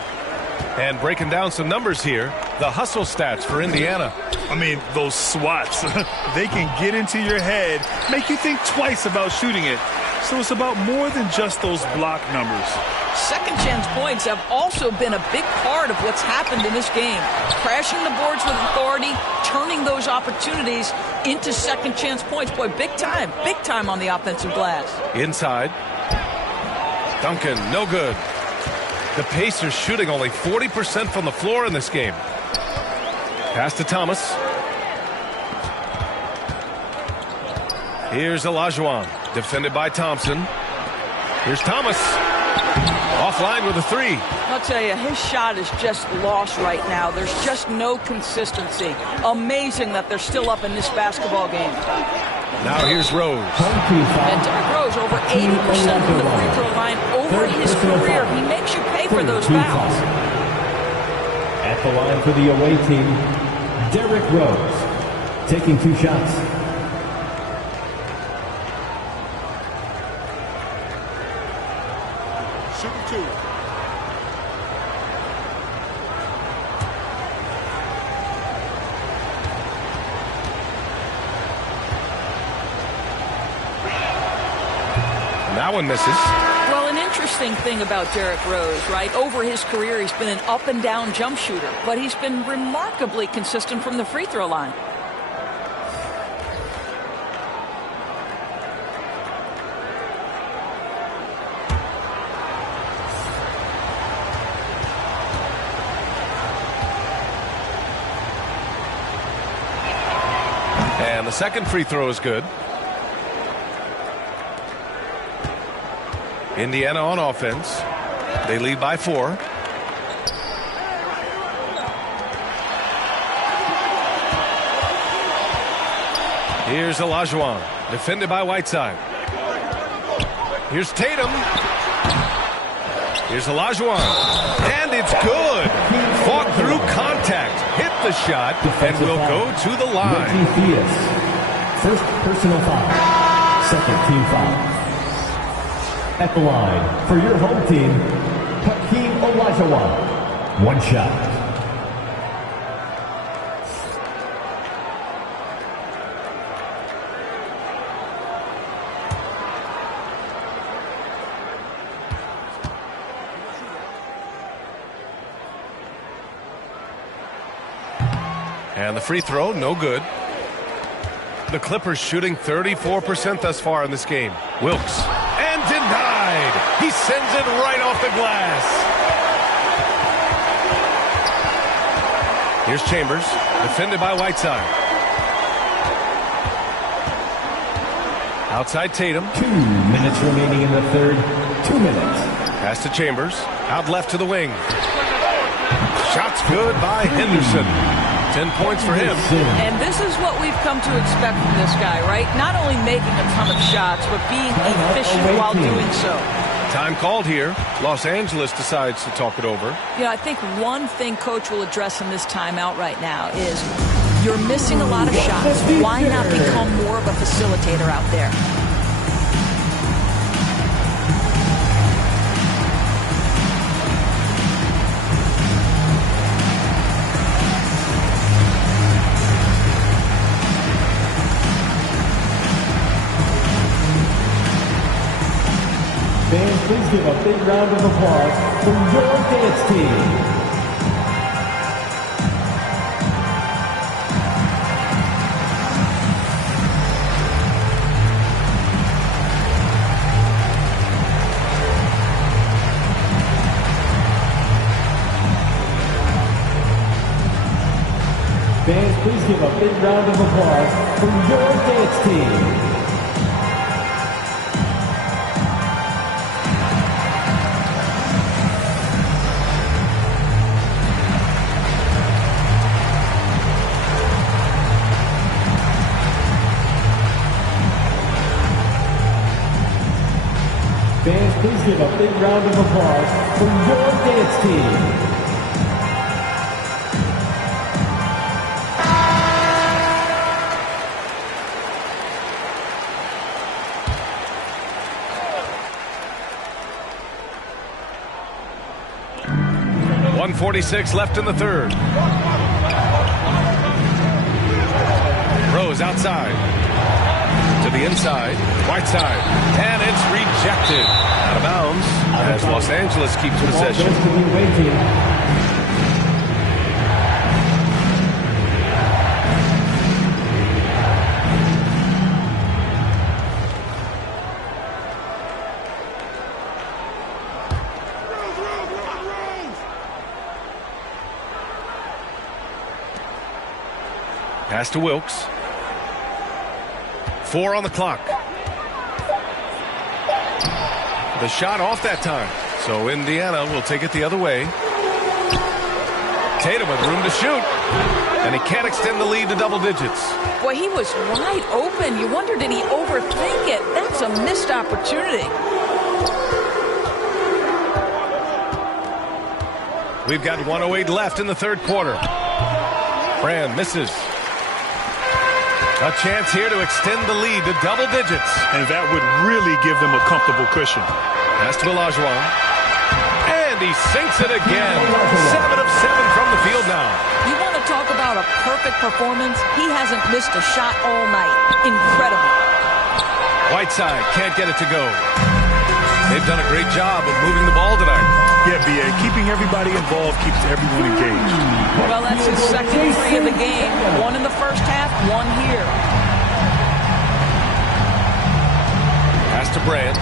And breaking down some numbers here, the hustle stats for Indiana. I mean, those swats, they can get into your head, make you think twice about shooting it. So it's about more than just those block numbers. Second chance points have also been a big part of what's happened in this game. Crashing the boards with authority, turning those opportunities into second chance points. Boy, big time on the offensive glass. Inside. Duncan, no good. The Pacers shooting only 40% from the floor in this game. Pass to Thomas. Here's Olajuwon, defended by Thompson. Here's Thomas. Offline with a 3. I'll tell you, his shot is just lost right now. There's just no consistency. Amazing that they're still up in this basketball game. Now here's Rose. And Derrick Rose, over 80% from the free throw line over his career. He makes you pay for those fouls. At the line for the away team, Derrick Rose, taking 2 shots. Shooting 2. That one misses. Well, an interesting thing about Derrick Rose, right? Over his career, he's been an up-and-down jump shooter, but he's been remarkably consistent from the free throw line. And the second free throw is good. Indiana on offense. They lead by 4. Here's Olajuwon, defended by Whiteside. Here's Tatum. Here's Olajuwon. And it's good. Fought through contact. Hit the shot and will go to the line. First personal foul. Second team foul. At the line for your home team, Hakeem Olajuwon. 1 shot. And the free throw, no good. The Clippers shooting 34% thus far in this game. Wilkes. And denied. He sends it right off the glass. Here's Chambers, defended by Whiteside. Outside Tatum. 2 minutes remaining in the third. 2 minutes. Pass to Chambers. Out left to the wing. Shots good by Henderson. 10 points for him. And this is what we've come to expect from this guy, right? Not only making a ton of shots, but being efficient while doing so. Time called here. Los Angeles decides to talk it over. You know, I think one thing Coach will address in this timeout right now is you're missing a lot of shots. Why not become more of a facilitator out there? Fans, please give a big round of applause for your dance team. Fans, please give a big round of applause for your dance team. Fans, please give a big round of applause for your dance team. .146 left in the third. Rose outside. To the inside. Whiteside. And it's rejected. Out of bounds as Los Angeles keeps possession. Pass to Wilkes. 4 on the clock. The shot off that time. So Indiana will take it the other way. Tatum with room to shoot. And he can't extend the lead to double digits. Boy, he was wide open. You wonder, did he overthink it? That's a missed opportunity. We've got 1:08 left in the third quarter. Brand misses. A chance here to extend the lead to double digits. And that would really give them a comfortable cushion. Pass to Olajuwon. And he sinks it again. 7 of 7 from the field now. You want to talk about a perfect performance? He hasn't missed a shot all night. Incredible. Whiteside can't get it to go. They've done a great job of moving the ball tonight. Yeah, B.A. Keeping everybody involved keeps everyone engaged. Well, that's his second 3 of the game. 1 in the first half, 1 here. Pass to Brand.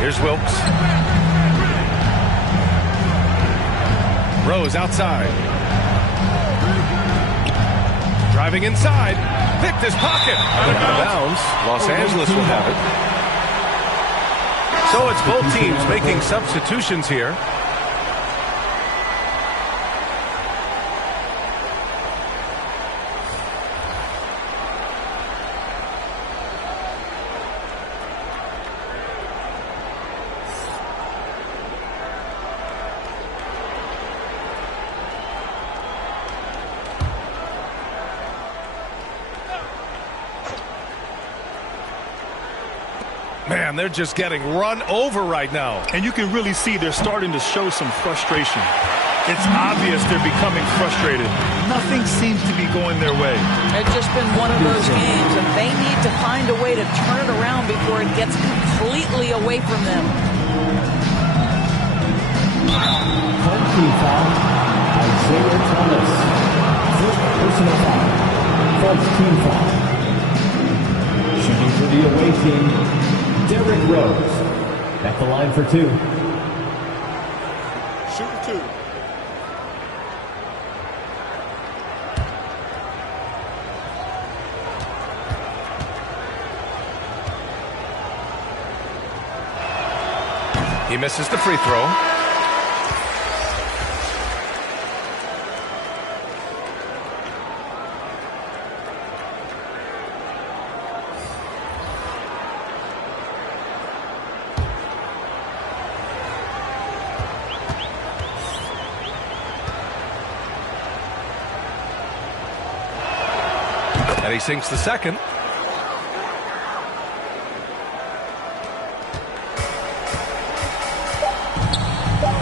Here's Wilkes. Rose outside. Driving inside. Picked his pocket. Out of bounds. Los Angeles will have it. So it's both teams making substitutions here. Man, they're just getting run over right now. And you can really see they're starting to show some frustration. It's obvious they're becoming frustrated. Nothing seems to be going their way. It's just been one of those games, and they need to find a way to turn it around before it gets completely away from them. Isaiah Thomas. First personal foul. First team foul. Shooting for the away team, Derrick Rose. At the line for 2. Shooting 2. He misses the free throw. And he sinks the second.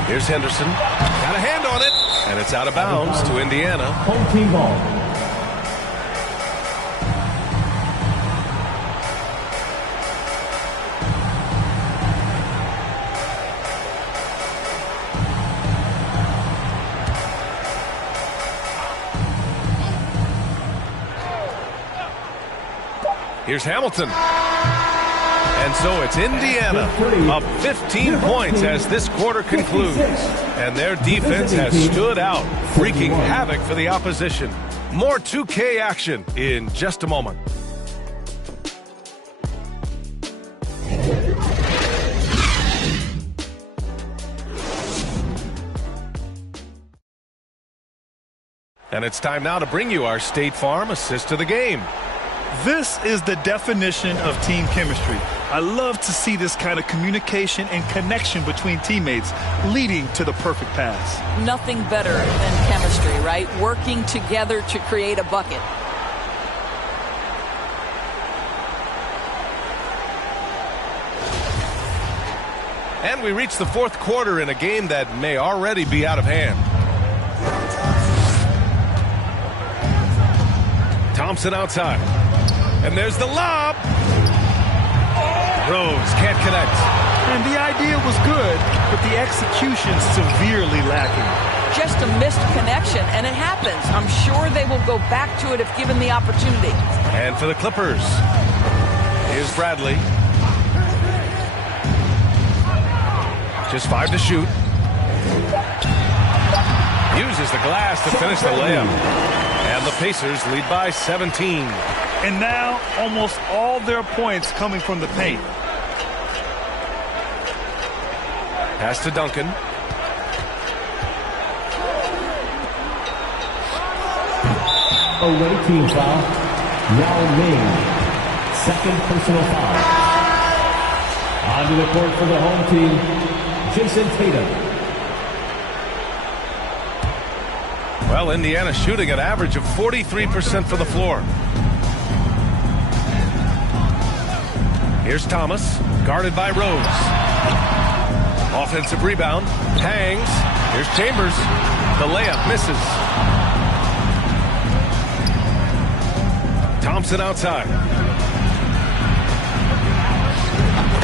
Here's Henderson. Got a hand on it. And it's out of bounds to Indiana. Home team ball. Here's Hamilton. And so it's Indiana up 15 points as this quarter concludes. And their defense has stood out, wreaking havoc for the opposition. More 2K action in just a moment. And it's time now to bring you our State Farm assist to the game. This is the definition of team chemistry. I love to see this kind of communication and connection between teammates leading to the perfect pass. Nothing better than chemistry, right? Working together to create a bucket. And we reach the fourth quarter in a game that may already be out of hand. Thompson outside. And there's the lob. Rose can't connect. And the idea was good, but the execution severely lacking. Just a missed connection, and it happens. I'm sure they will go back to it if given the opportunity. And for the Clippers, here's Bradley. Just 5 to shoot. Uses the glass to finish the layup. And the Pacers lead by 17. And now almost all their points coming from the paint. Pass to Duncan. Away team foul. Yao Ming. Second personal foul. Onto the court for the home team, Jason Tatum. Well, Indiana shooting an average of 43% for the floor. Here's Thomas, guarded by Rose. Offensive rebound, hangs. Here's Chambers. The layup misses. Thompson outside.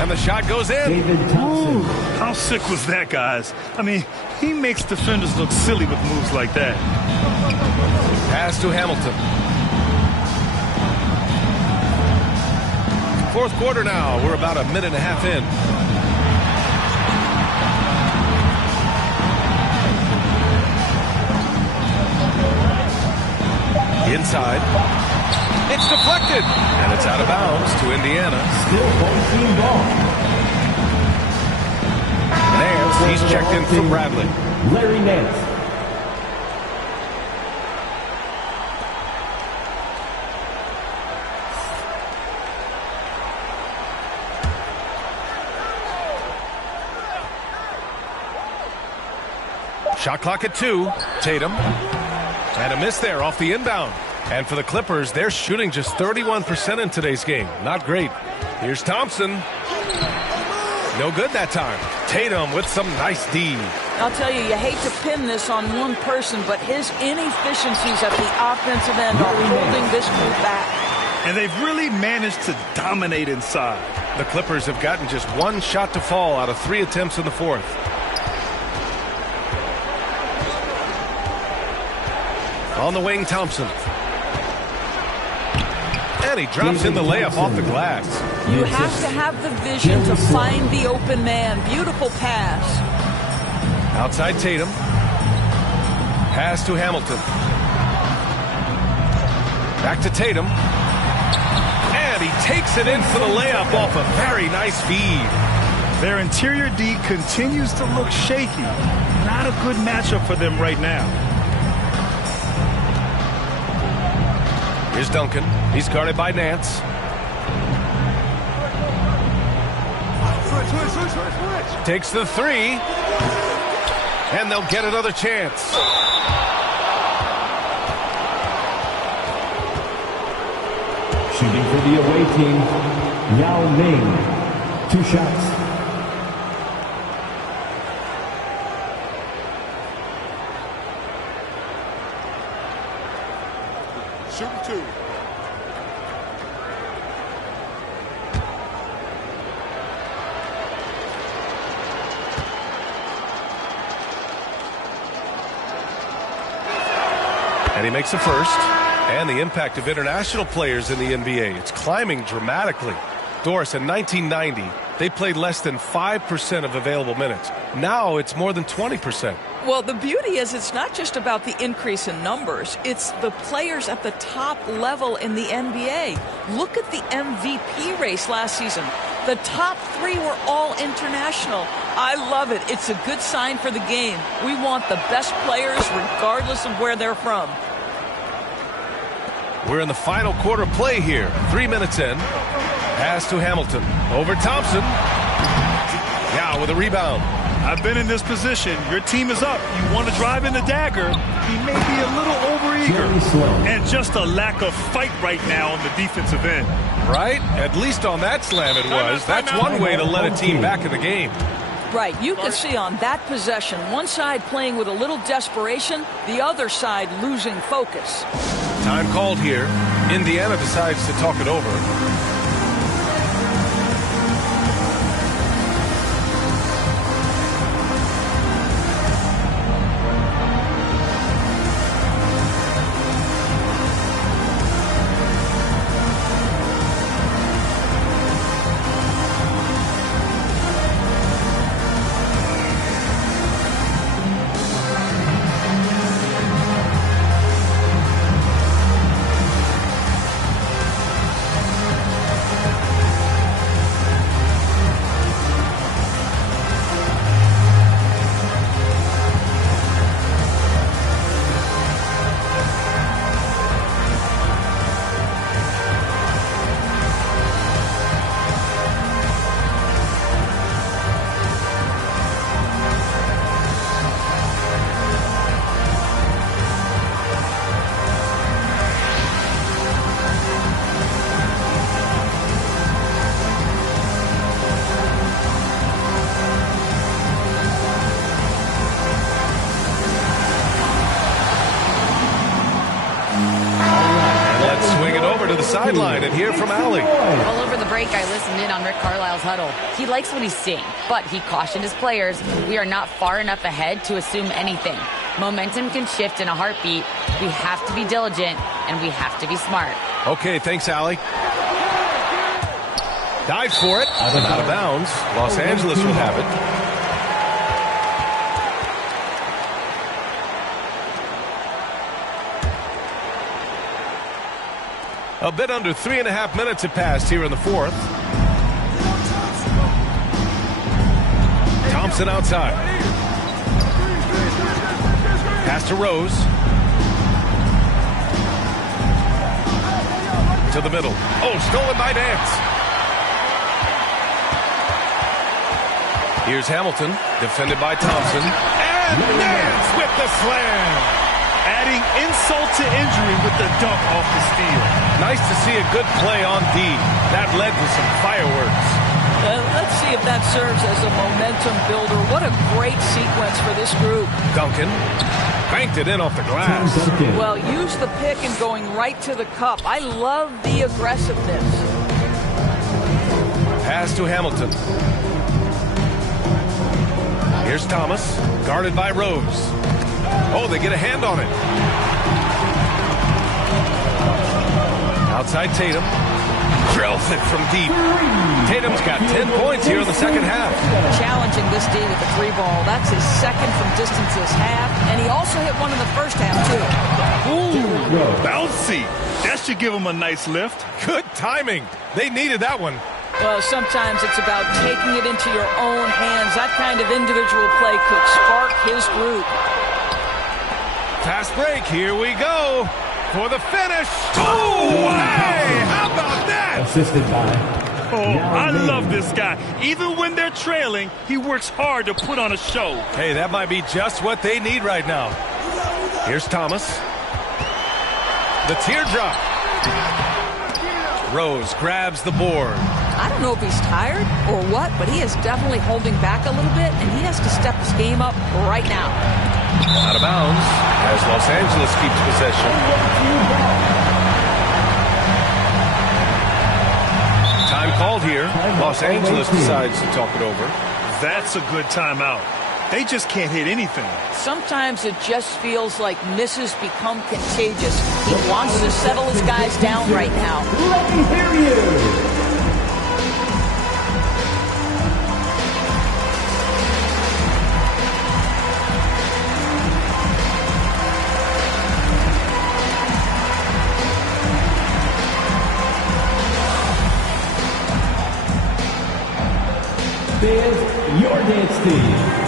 And the shot goes in. Ooh, how sick was that, guys? I mean, he makes defenders look silly with moves like that. Pass to Hamilton. Fourth quarter now. We're about a minute and a half in. Inside. It's deflected. And it's out of bounds to Indiana. Still home team ball. Nance, he's checked in for Bradley. Larry Nance. Shot clock at 2. Tatum. And a miss there off the inbound. And for the Clippers, they're shooting just 31% in today's game. Not great. Here's Thompson. No good that time. Tatum with some nice D. I'll tell you, you hate to pin this on one person, but his inefficiencies at the offensive end are holding this group back. And they've really managed to dominate inside. The Clippers have gotten just one shot to fall out of 3 attempts in the fourth. On the wing, Thompson. And he drops in the layup off the glass. You have to have the vision to find the open man. Beautiful pass. Outside Tatum. Pass to Hamilton. Back to Tatum. And he takes it in for the layup off a very nice feed. Their interior D continues to look shaky. Not a good matchup for them right now. Here's Duncan. He's guarded by Nance. Switch. Takes the 3. And they'll get another chance. Shooting for the away team, Yao Ming. 2 shots. Shooting 2. And he makes a first. And the impact of international players in the NBA, it's climbing dramatically. Doris, in 1990, they played less than 5% of available minutes. Now it's more than 20%. Well, the beauty is it's not just about the increase in numbers. It's the players at the top level in the NBA. Look at the MVP race last season. The top 3 were all international. I love it. It's a good sign for the game. We want the best players regardless of where they're from. We're in the final quarter play here. 3 minutes in. Pass to Hamilton. Over Thompson. Yao with a rebound. I've been in this position. Your team is up. You want to drive in the dagger. He may be a little overeager. And just a lack of fight right now on the defensive end. Right? At least on that slam it was. That's one way to let a team back in the game. Right. You can see on that possession, one side playing with a little desperation, the other side losing focus. Time called here. Indiana decides to talk it over. Sideline and hear from Allie. All over the break, I listened in on Rick Carlisle's huddle. He likes what he's seeing, but he cautioned his players, we are not far enough ahead to assume anything. Momentum can shift in a heartbeat. We have to be diligent, and we have to be smart. Okay, thanks, Allie. Dive for it. Out of bounds. Los Angeles will have it. A bit under 3.5 minutes have passed here in the fourth. Thompson outside. Pass to Rose. To the middle. Oh, stolen by Nance. Here's Hamilton, defended by Thompson. And Nance with the slam. Adding insult to injury with the dunk off the steal. Nice to see a good play on D. That led to some fireworks. Let's see if that serves as a momentum builder. What a great sequence for this group. Duncan banked it in off the glass. Well, use the pick and going right to the cup. I love the aggressiveness. Pass to Hamilton. Here's Thomas, guarded by Rose. Oh, they get a hand on it. Outside Tatum. Drills it from deep. Tatum's got 10 points here in the second half. Challenging this D with the 3-ball. That's his second from distance this half. And he also hit one in the first half, too. Ooh, bouncy. That should give him a nice lift. Good timing. They needed that one. Well, sometimes it's about taking it into your own hands. That kind of individual play could spark his group. Fast break. Here we go for the finish. Oh, hey, how about that? Assisted by. Oh, I love this guy. Even when they're trailing, he works hard to put on a show. Hey, that might be just what they need right now. Here's Thomas. The teardrop. Rose grabs the board. I don't know if he's tired or what, but he is definitely holding back a little bit, and he has to step his game up right now. Out of bounds as Los Angeles keeps possession. Time called here. Los Angeles decides to talk it over. That's a good timeout. They just can't hit anything. Sometimes it just feels like misses become contagious. He wants to settle his guys down right now. Let me hear you. dance team.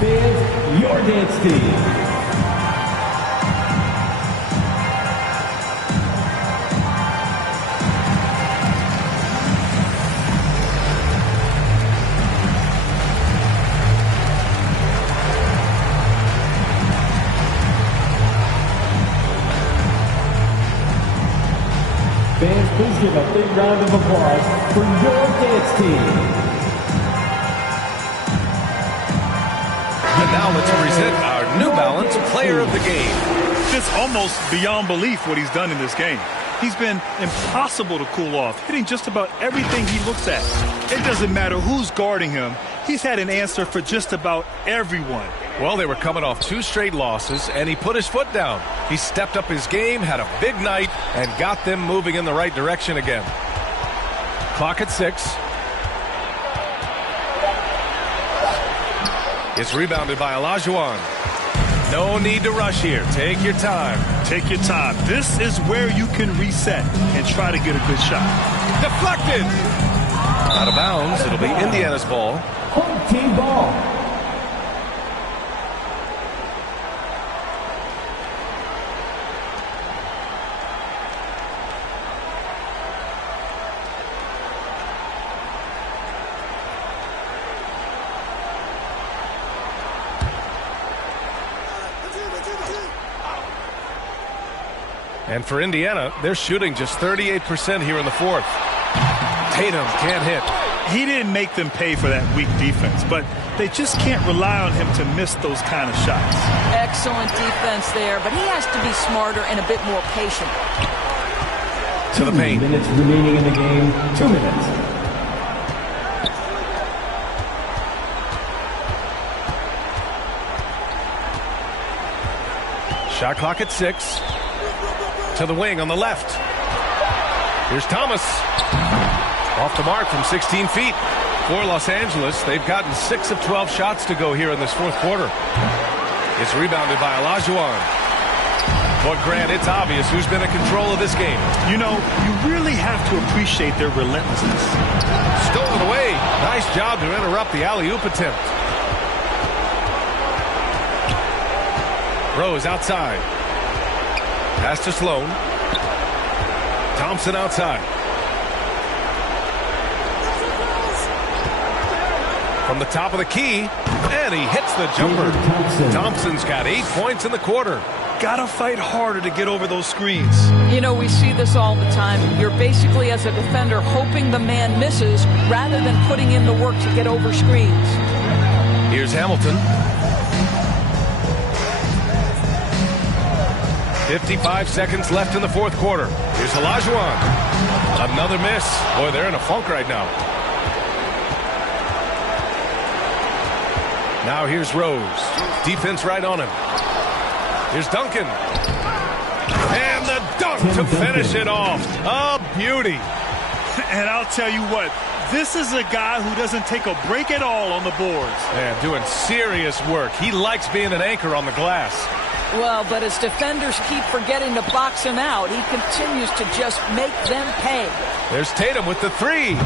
Fans, your dance team. Fans, please give a big round of applause for your dance team. And now let's present our New Balance Player of the Game. It's almost beyond belief what he's done in this game. He's been impossible to cool off, hitting just about everything he looks at. It doesn't matter who's guarding him. He's had an answer for just about everyone. Well, they were coming off 2 straight losses, and he put his foot down. He stepped up his game, had a big night, and got them moving in the right direction again. Clock at 6. It's rebounded by Olajuwon. No need to rush here. Take your time. Take your time. This is where you can reset and try to get a good shot. Deflected. Out of bounds. It'll be Indiana's ball. Home team ball. And for Indiana, they're shooting just 38% here in the fourth. Tatum can't hit. He didn't make them pay for that weak defense, but they just can't rely on him to miss those kind of shots. Excellent defense there, but he has to be smarter and a bit more patient. To the paint. 2 minutes remaining in the game. 2 minutes. Shot clock at 6. To the wing on the left. Here's Thomas. Off the mark from 16 feet. For Los Angeles, they've gotten 6 of 12 shots to go here in this fourth quarter. It's rebounded by Olajuwon. But Grant, it's obvious who's been in control of this game. You know, you really have to appreciate their relentlessness. Stolen away. Nice job to interrupt the alley-oop attempt. Rose outside. Pass to Sloan. Thompson outside. From the top of the key, and he hits the jumper. Thompson's got 8 points in the quarter. Gotta fight harder to get over those screens. You know, we see this all the time. You're basically, as a defender, hoping the man misses rather than putting in the work to get over screens. Here's Hamilton. 55 seconds left in the fourth quarter. Here's Olajuwon. Another miss. Boy, they're in a funk right now. Now here's Rose. Defense right on him. Here's Duncan. And the dunk to finish it off. A beauty. And I'll tell you what, this is a guy who doesn't take a break at all on the boards. Man, doing serious work. He likes being an anchor on the glass. Well, but as defenders keep forgetting to box him out, he continues to just make them pay. There's Tatum with the 3.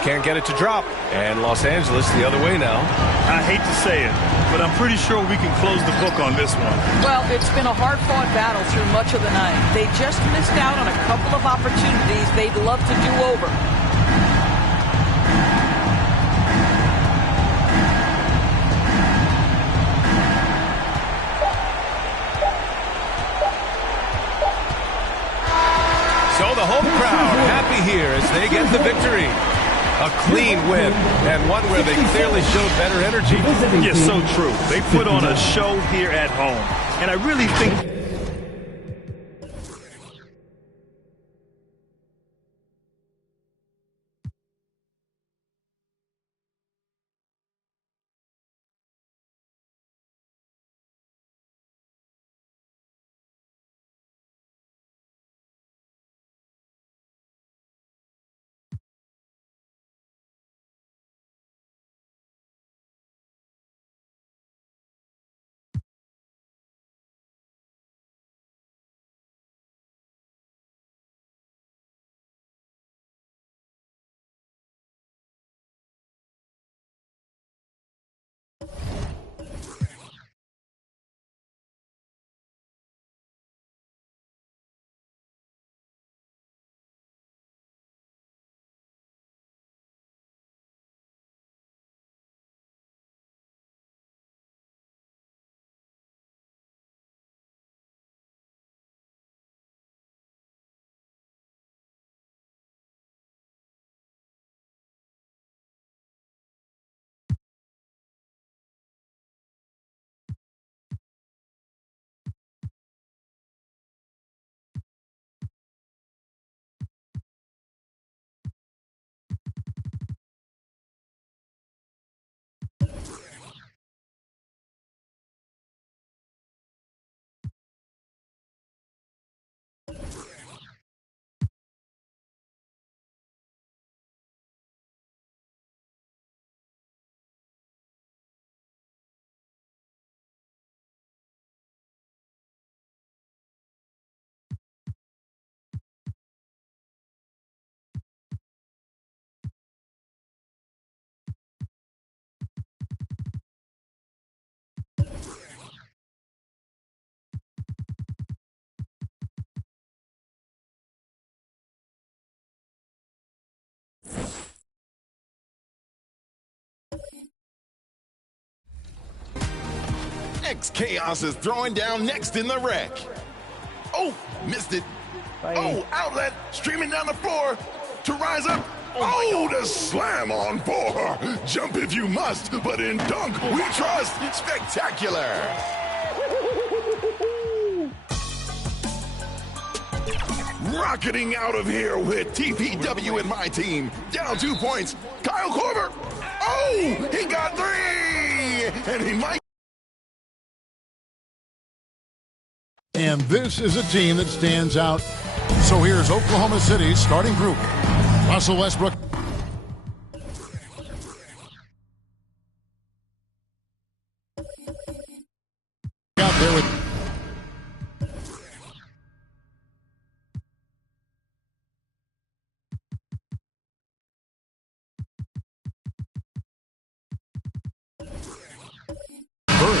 Can't get it to drop. And Los Angeles the other way now. I hate to say it, but I'm pretty sure we can close the book on this one. Well, it's been a hard-fought battle through much of the night. They just missed out on a couple of opportunities they'd love to do over. So the home crowd happy here as they get the victory. A clean win, and one where they clearly showed better energy. Yes, so true. They put on a show here at home, and I really think X-Chaos is throwing down next in the wreck. Oh, missed it. Oh, outlet streaming down the floor to rise up. Oh, the slam on 4. Jump if you must, but in dunk we trust. Spectacular. Rocketing out of here with TPW and my team. Down 2 points. Kyle Korver. Oh, he got 3. And he might. And this is a team that stands out. So here's Oklahoma City's starting group. Russell Westbrook. Out there with Bird.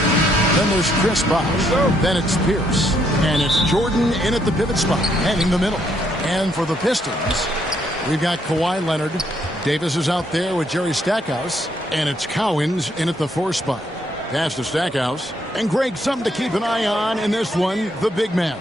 Then there's Chris Bosh. Then it's Pierce. And it's Jordan in at the pivot spot, handing the middle. And for the Pistons, we've got Kawhi Leonard. Davis is out there with Jerry Stackhouse. And it's Cowens in at the 4 spot. Pass to Stackhouse. And Greg, something to keep an eye on in this one, the big man.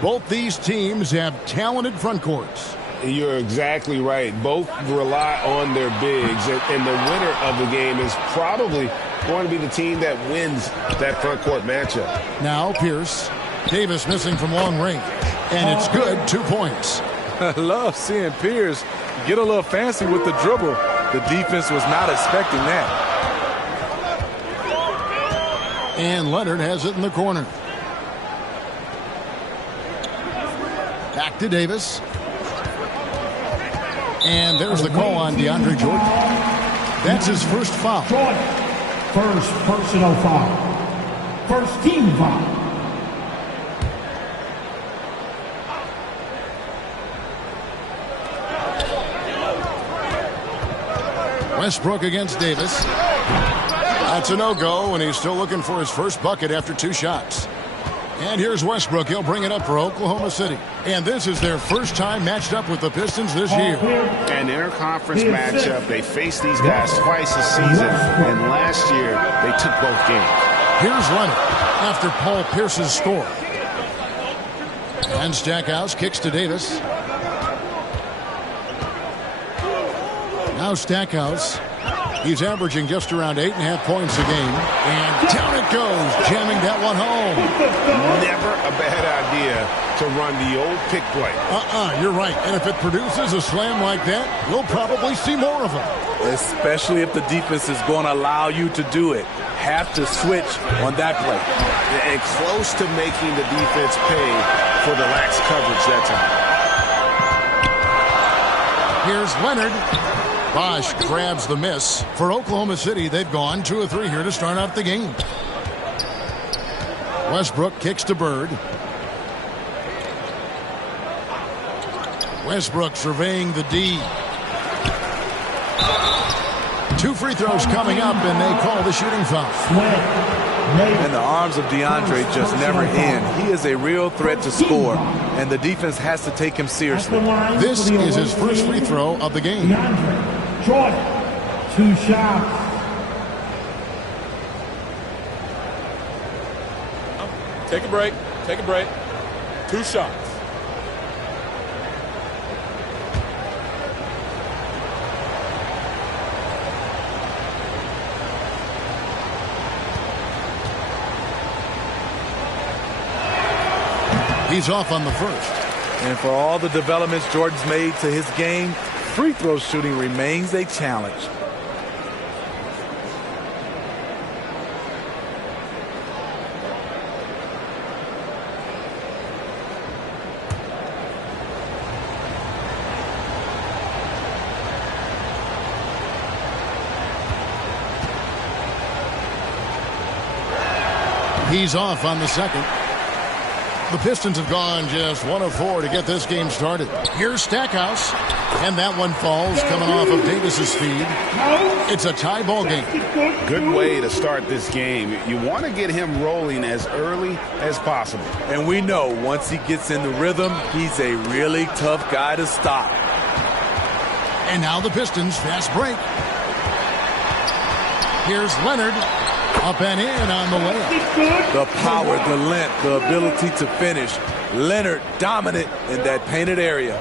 Both these teams have talented front courts. You're exactly right. Both rely on their bigs. And the winner of the game is probably going to be the team that wins that front court matchup. Now Pierce. Davis missing from long range. And it's good, 2 points. I love seeing Pierce get a little fancy with the dribble. The defense was not expecting that. And Leonard has it in the corner. Back to Davis. And there's the call on DeAndre Jordan. That's his first foul. First personal foul. First team foul. Westbrook against Davis. That's a no-go, and he's still looking for his first bucket after 2 shots. And here's Westbrook. He'll bring it up for Oklahoma City. And this is their first time matched up with the Pistons this year. An interconference matchup. They faced these guys twice this season, and last year they took both games. Here's Leonard after Paul Pierce's score. And Stackhouse kicks to Davis. Now Stackhouse. He's averaging just around 8.5 points a game. And down it goes, jamming that one home. Never a bad idea to run the old pick play. You're right. And if it produces a slam like that, you'll probably see more of them. Especially if the defense is going to allow you to do it. Have to switch on that play. And close to making the defense pay for the lax coverage that time. Here's Leonard. Bosh grabs the miss. For Oklahoma City, they've gone 2 of 3 here to start out the game. Westbrook kicks to Bird. Westbrook surveying the D. 2 free throws coming up, and they call the shooting foul. And the arms of DeAndre just never end. He is a real threat to score, and the defense has to take him seriously. This is his first free throw of the game. Jordan, 2 shots. Take a break. Take a break. 2 shots. He's off on the first. And for all the developments Jordan's made to his game, free throw shooting remains a challenge. He's off on the second. The Pistons have gone just 1 of 4 to get this game started. Here's Stackhouse. And that one falls coming off of Davis's feed. It's a tie ball game. Good way to start this game. You want to get him rolling as early as possible. And we know once he gets in the rhythm, he's a really tough guy to stop. And now the Pistons fast break. Here's Leonard. Up and in on the layup. The power, the length, the ability to finish. Leonard dominant in that painted area.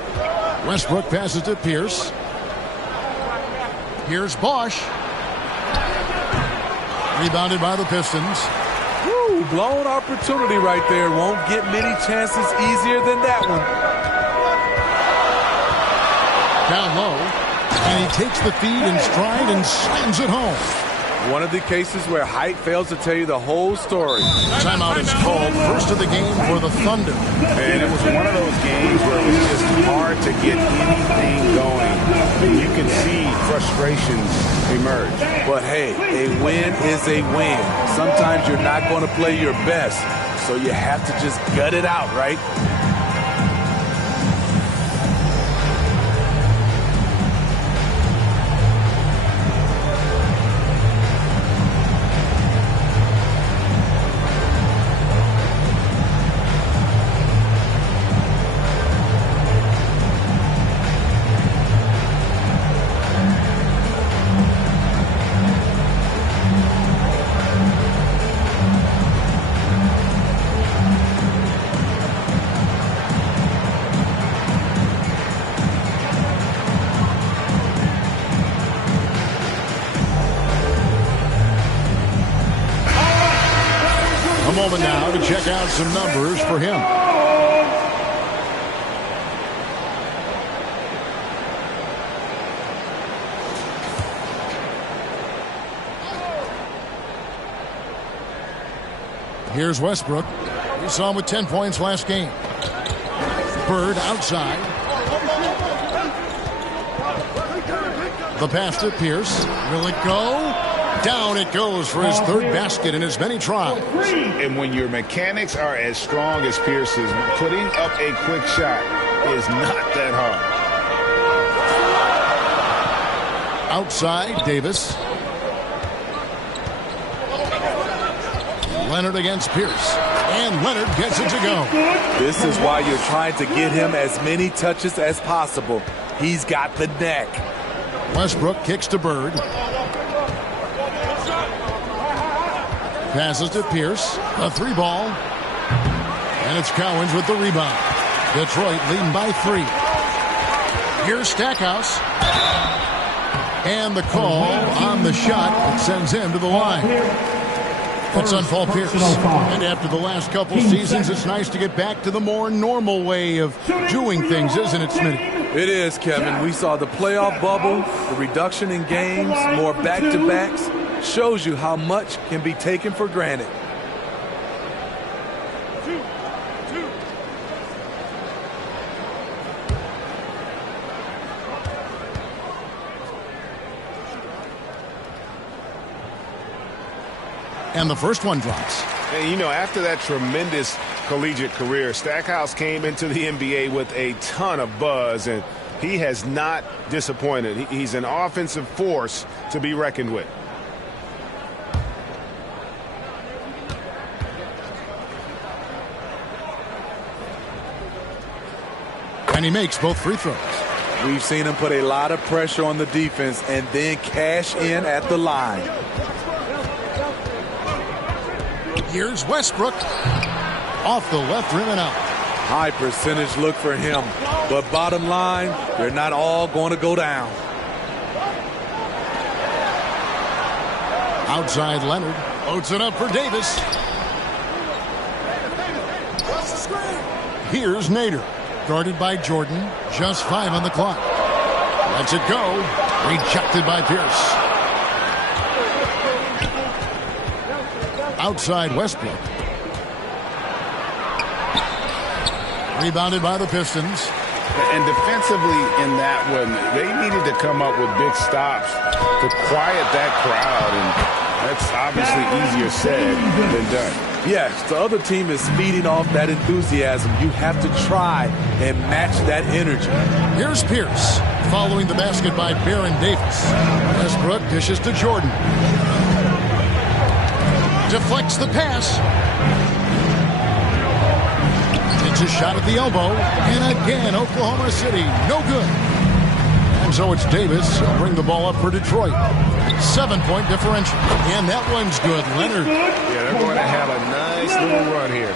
Westbrook passes to Pierce. Here's Bosch. Rebounded by the Pistons. Woo, blown opportunity right there. Won't get many chances easier than that one. Down low. And he takes the feed in stride and slams it home. One of the cases where height fails to tell you the whole story. Timeout is called. First of the game for the Thunder. And it was one of those games where it was just hard to get anything going. And you can see frustrations emerge. But hey, a win is a win. Sometimes you're not going to play your best, so you have to just gut it out, right? A moment now to check out some numbers for him. Here's Westbrook. We saw him with 10 points last game. Bird outside. The pass to Pierce. Will it go? Down it goes for his third basket in as many tries. And when your mechanics are as strong as Pierce's, putting up a quick shot is not that hard. Outside, Davis. Leonard against Pierce. And Leonard gets it to go. This is why you're trying to get him as many touches as possible. He's got the neck. Westbrook kicks to Bird. Passes to Pierce. A three ball. And it's Cowens with the rebound. Detroit leading by 3. Here's Stackhouse. And the call on the shot that sends him to the line. That's on Paul Pierce. And after the last couple seasons, it's nice to get back to the more normal way of doing things, isn't it, Smitty? It is, Kevin. We saw the playoff bubble, the reduction in games, more back-to-backs. Shows you how much can be taken for granted. And the first one drops. And, you know, after that tremendous collegiate career, Stackhouse came into the NBA with a ton of buzz, and he has not disappointed. He's an offensive force to be reckoned with. And he makes both free throws. We've seen him put a lot of pressure on the defense and then cash in at the line. Here's Westbrook. Off the left rim and out. High percentage look for him. But bottom line, they're not all going to go down. Outside Leonard. Loads it up for Davis. Here's Nader. Guarded by Jordan. Just 5 on the clock. Lets it go. Rejected by Pierce. Outside Westbrook. Rebounded by the Pistons. And defensively in that one, they needed to come up with big stops to quiet that crowd, and that's obviously easier said than done. Yes, the other team is feeding off that enthusiasm. You have to try and match that energy. Here's Pierce, following the basket by Baron Davis. Westbrook dishes to Jordan. Deflects the pass. Takes a shot at the elbow. And again, Oklahoma City, no good. And so it's Davis. He'll bring the ball up for Detroit. 7-point differential. And that one's good. Leonard. Yeah, they're going to have a nice little run here.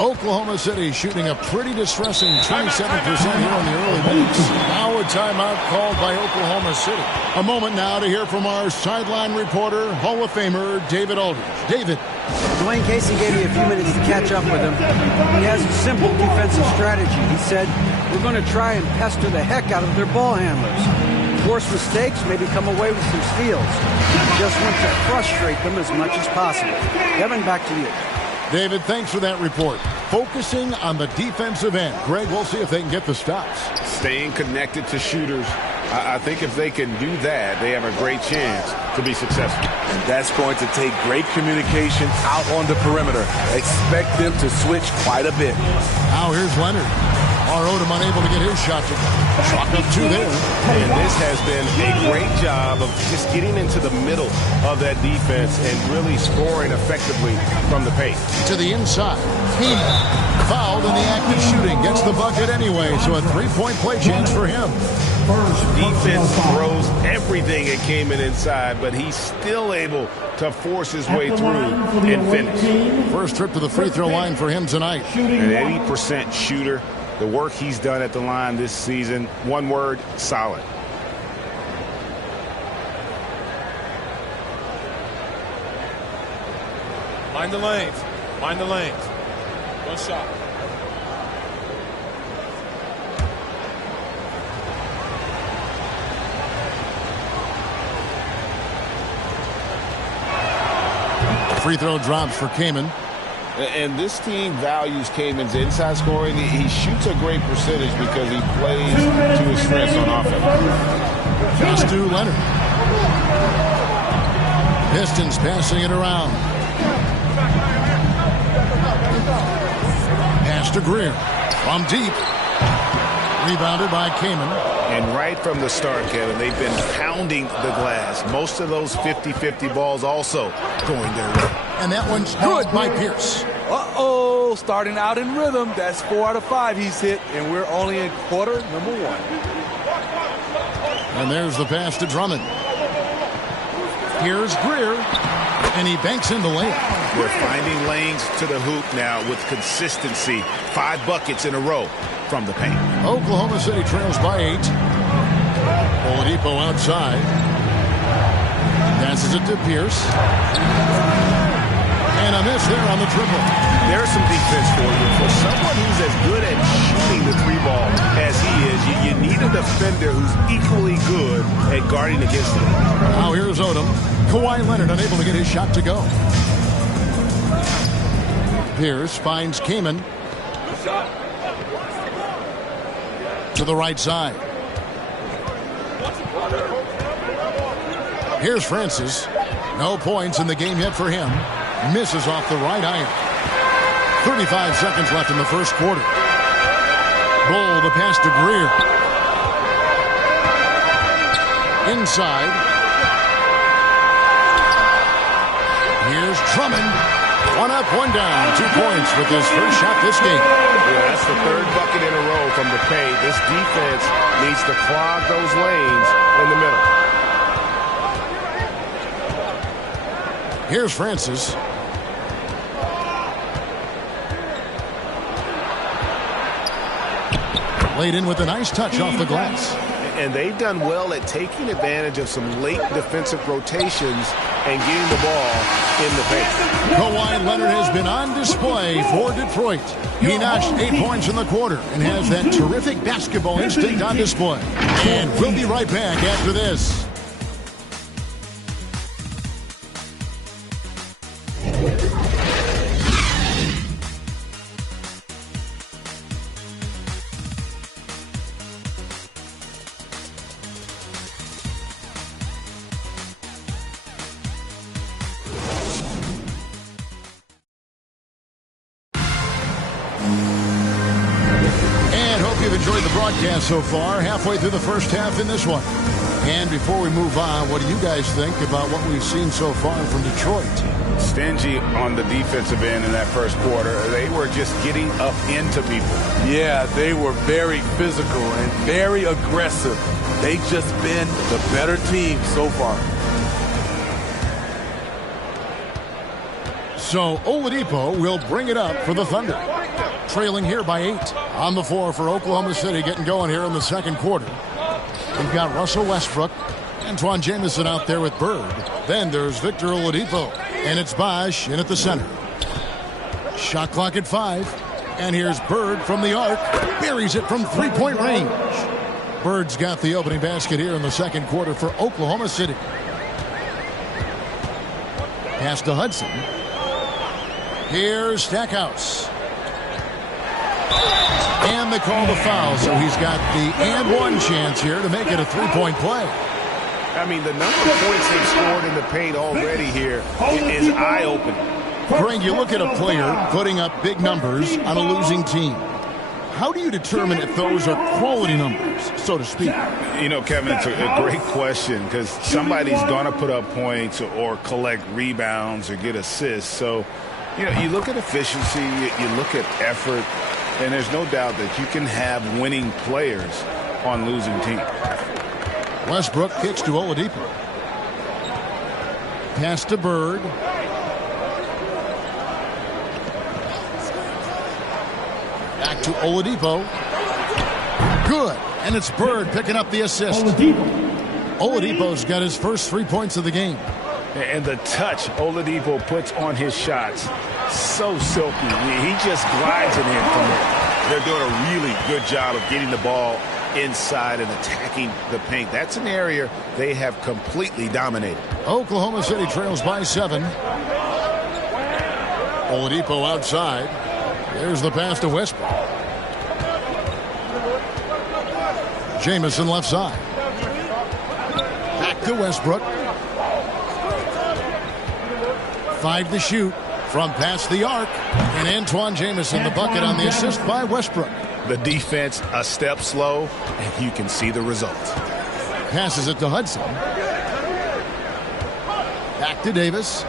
Oklahoma City shooting a pretty distressing 27% here in the early minutes. Now a timeout called by Oklahoma City. A moment now to hear from our sideline reporter, Hall of Famer David Aldridge. David. Dwayne Casey gave me a few minutes to catch up with him. He has a simple defensive strategy. He said, we're going to try and pester the heck out of their ball handlers. Force mistakes, maybe come away with some steals. We just want to frustrate them as much as possible. Kevin, back to you. David, thanks for that report. Focusing on the defensive end. Greg, we'll see if they can get the stops. Staying connected to shooters. I think if they can do that, they have a great chance to be successful. And that's going to take great communication out on the perimeter. Expect them to switch quite a bit. Now here's Leonard. Odom unable to get his shot to chalk up 2 there. And this has been a great job of just getting into the middle of that defense and really scoring effectively from the paint. To the inside. Keenan, fouled in the act of shooting, gets the bucket anyway, so a 3-point play chance for him. Defense throws everything at Kaman inside, but he's still able to force his way through and finish. First trip to the free throw line for him tonight. An 80% shooter. The work he's done at the line this season, one word, solid. Mind the lanes. Mind the lanes. One shot. Free throw drops for Kaman. And this team values Kaman's inside scoring. He shoots a great percentage because he plays to his strengths on offense. Pass to Leonard. Pistons passing it around. Pass to Greer. From deep. Rebounded by Kaman. And right from the start, Kevin, they've been pounding the glass. Most of those 50-50 balls also going their way. And that one's good by Pierce. Uh-oh, starting out in rhythm. That's 4 out of 5 he's hit, and we're only in quarter number 1. And there's the pass to Drummond. Here's Greer, and he banks in the layup. We're finding lanes to the hoop now with consistency. 5 buckets in a row from the paint. Oklahoma City trails by 8. Oladipo outside. Passes it to Pierce. And a miss there on the triple. There's some defense for you. For someone who's as good at shooting the 3-ball as he is, you need a defender who's equally good at guarding against him. Now here's Odom. Kawhi Leonard unable to get his shot to go. Pierce finds Kaman. To the right side. Here's Francis. No points in the game yet for him. Misses off the right iron. 35 seconds left in the first quarter. Bull, the pass to Greer. Inside. Here's Drummond. 1 up, 1 down. 2 points with his first shot this game. Yeah, that's the 3rd bucket in a row from the paint. This defense needs to clog those lanes in the middle. Here's Francis. Laid in with a nice touch off the glass. And they've done well at taking advantage of some late defensive rotations and getting the ball in the paint. Kawhi Leonard has been on display for Detroit. He notched 8 points in the quarter and has that terrific basketball instinct on display. And we'll be right back after this. So far, halfway through the first half in this one. And before we move on, what do you guys think about what we've seen so far from Detroit? Stingy on the defensive end in that first quarter. They were just getting up into people. Yeah, they were very physical and very aggressive. They've just been the better team so far. So Oladipo will bring it up for the Thunder. Trailing here by 8. On the floor for Oklahoma City, getting going here in the second quarter. We've got Russell Westbrook, Antoine Jamison out there with Bird. Then there's Victor Oladipo, and it's Bosh in at the center. Shot clock at 5, and here's Bird from the arc. Buries it from three-point range. Bird's got the opening basket here in the second quarter for Oklahoma City. Pass to Hudson. Here's Stackhouse. And they call the foul, so he's got the and one chance here to make it a three-point play. I mean, the number of points they've scored in the paint already here is eye-opening. Greg, you look at a player putting up big numbers on a losing team. How do you determine if those are quality numbers, so to speak? You know, Kevin, it's a great question because somebody's going to put up points or collect rebounds or get assists. So, you know, you look at efficiency, you look at effort, and there's no doubt that you can have winning players on losing teams. Westbrook kicks to Oladipo. Pass to Bird. Back to Oladipo. Good. And it's Bird picking up the assist. Oladipo's got his first 3 points of the game. And the touch Oladipo puts on his shots, so silky. He just glides it in from there. They're doing a really good job of getting the ball inside and attacking the paint. That's an area they have completely dominated. Oklahoma City trails by 7. Oladipo outside. There's the pass to Westbrook. Jamison left side. Back to Westbrook. 5 to shoot from past the arc. And Antoine Jamison, the bucket on the assist by Westbrook. The defense a step slow, and you can see the results. Passes it to Hudson. Back to Davis.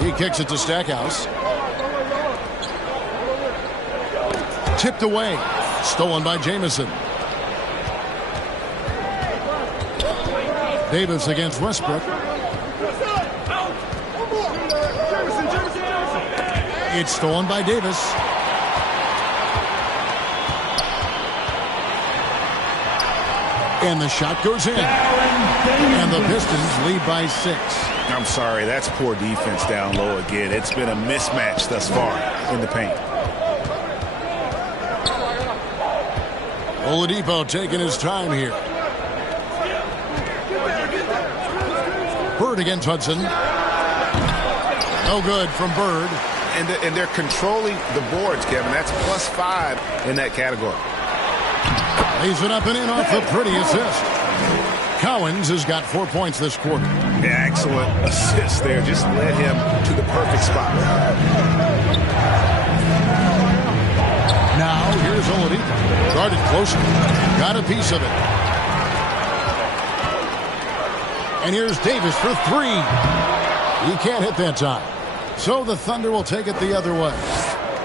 He kicks it to Stackhouse. Tipped away. Stolen by Jamison. Davis against Westbrook. It's stolen by Davis. And the shot goes in. And the Pistons lead by 6. I'm sorry, that's poor defense down low again. It's been a mismatch thus far in the paint. Oladipo taking his time here. Bird against Hudson. No good from Bird. And they're controlling the boards, Kevin. That's +5 in that category. Lays it up and in off the pretty assist. Cowens has got 4 points this quarter. Yeah, excellent assist there. Just led him to the perfect spot. Now, here's Oladipo. Guarded closely. Got a piece of it. And here's Davis for 3. He can't hit that time. So the Thunder will take it the other way.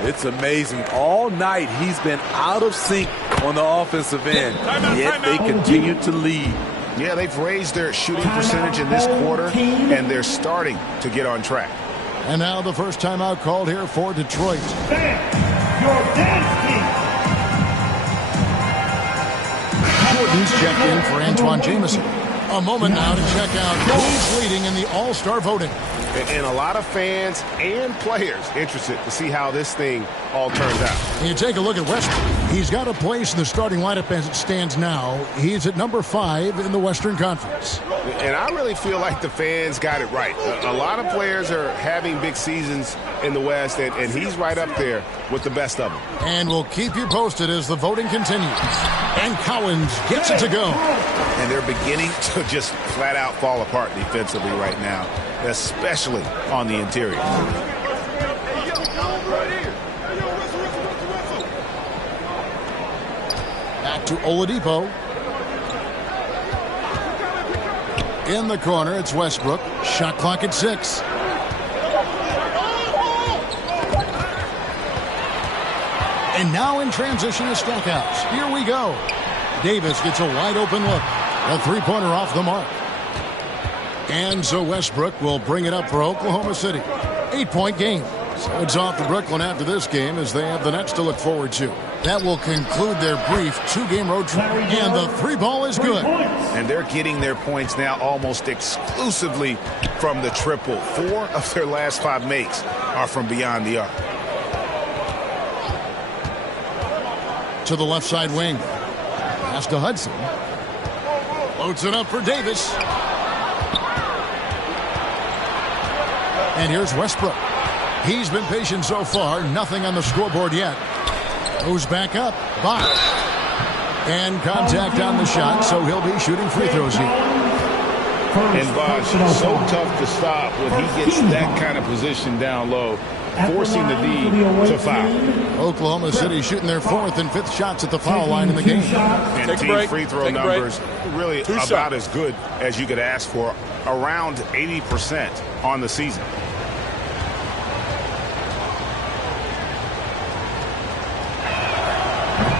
It's amazing. All night he's been out of sync on the offensive end, yet they continue to lead. Yeah, they've raised their shooting percentage in this quarter, and they're starting to get on track. And now the first timeout called here for Detroit. Jordan's checked in for Antoine Jamison. A moment now to check out who's leading in the All-Star voting. And a lot of fans and players interested to see how this thing all turns out. You take a look at Westbrook. He's got a place in the starting lineup as it stands now. He's at number 5 in the Western Conference. And I really feel like the fans got it right. A lot of players are having big seasons in the West, and he's right up there with the best of them. And we'll keep you posted as the voting continues. And Cowens gets it to go. And they're beginning to just flat out fall apart defensively right now, especially on the interior. Back to Oladipo. In the corner, it's Westbrook. Shot clock at 6. And now in transition to Stackhouse. Here we go. Davis gets a wide open look. A three-pointer off the mark. And so Westbrook will bring it up for Oklahoma City. 8-point game. So it's off to Brooklyn after this game as they have the Nets to look forward to. That will conclude their brief 2-game road trip. And the 3-ball is good. And they're getting their points now almost exclusively from the triple. 4 of their last 5 makes are from beyond the arc. To the left side wing. Pass to Hudson. Loads it up for Davis. And here's Westbrook. He's been patient so far. Nothing on the scoreboard yet. Goes back up. Box. And contact on the shot, so he'll be shooting free throws here. And Bosh, so tough to stop when he gets that kind of position down low, forcing the D to foul. Oklahoma City shooting their 4th and 5th shots at the foul line in the game. And team free throw numbers really about as good as you could ask for, around 80% on the season.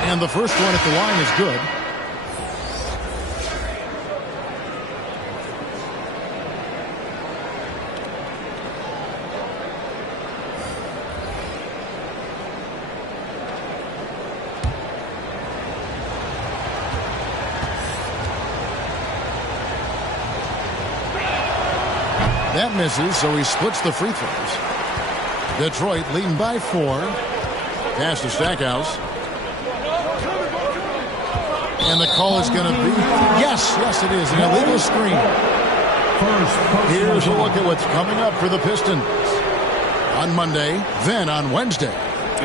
And the first one at the line is good. That misses, so he splits the free throws. Detroit leading by 4. Pass to Stackhouse. And the call is going to be, yes, it is, an illegal screen. Here's a look at what's coming up for the Pistons on Monday, then on Wednesday.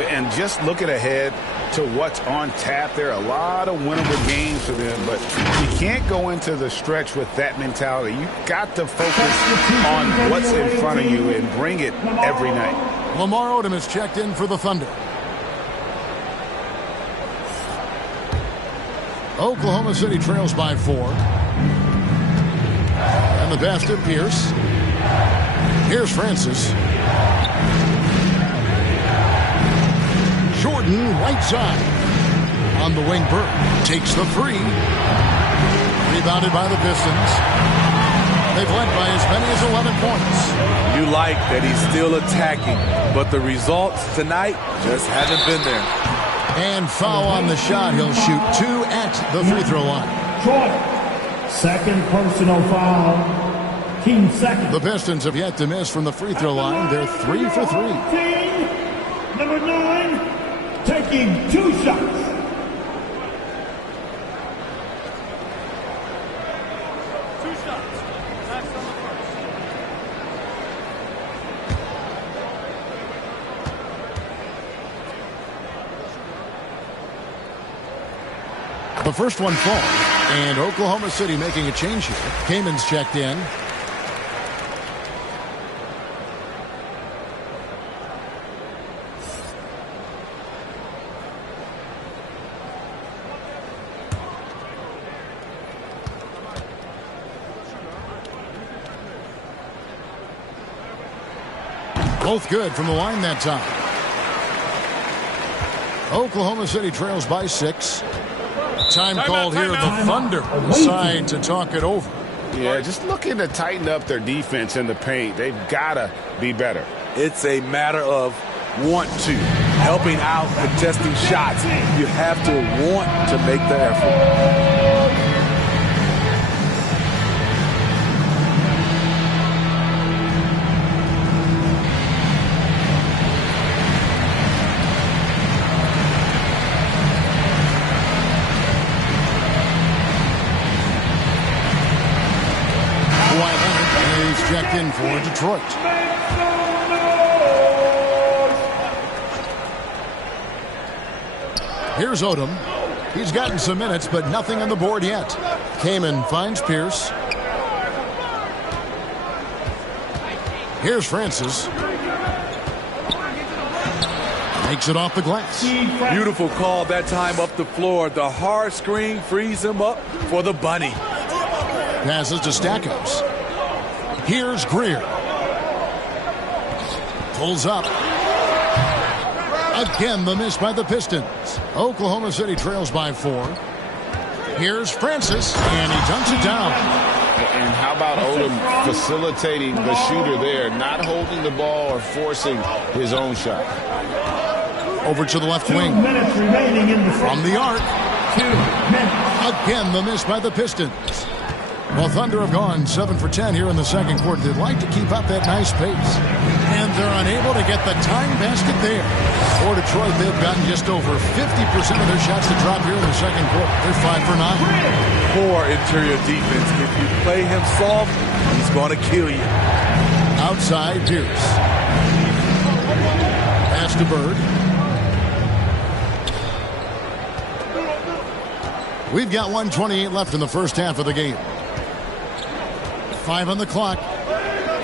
And just looking ahead to what's on tap, there are a lot of winnable games for them, but you can't go into the stretch with that mentality. You've got to focus on what's in front of you and bring it every night. Lamar Odom is checked in for the Thunder. Oklahoma City trails by 4. And the pass to Pierce. Here's Francis. Jordan, right side. On the wing, Burke takes the 3. Rebounded by the Pistons. They've led by as many as 11 points. You like that he's still attacking, but the results tonight just haven't been there. And foul on the shot. He'll shoot 2 at the free throw line. Second personal foul. Team second. The Pistons have yet to miss from the free throw line. They're 3 for 3. Number 9, taking 2 shots. The first one falls, and Oklahoma City making a change here. Kaman's checked in. Both good from the line that time. Oklahoma City trails by 6. Time called here. The Thunder decide to talk it over. Yeah, just looking to tighten up their defense in the paint. They've got to be better. It's a matter of want to. Helping out, contesting shots. You have to want to make the effort. Checked in for Detroit. Here's Odom. He's gotten some minutes, but nothing on the board yet. Kaman finds Pierce. Here's Francis. Makes it off the glass. Beautiful call that time up the floor. The hard screen frees him up for the bunny. Passes to Stackhouse. Here's Greer. Pulls up. Again, the miss by the Pistons. Oklahoma City trails by 4. Here's Francis, and he dunks it down. And how about Odom facilitating the shooter there, not holding the ball or forcing his own shot. Over to the left wing. From the arc. Again, the miss by the Pistons. Well, Thunder have gone 7 for 10 here in the second quarter. They'd like to keep up that nice pace. And they're unable to get the tying basket there. For Detroit, they've gotten just over 50% of their shots to drop here in the second quarter. They're 5 for 9. Poor interior defense. If you play him soft, he's going to kill you. Outside, Pierce. Pass to Bird. We've got 1:28 left in the first half of the game. 5 on the clock.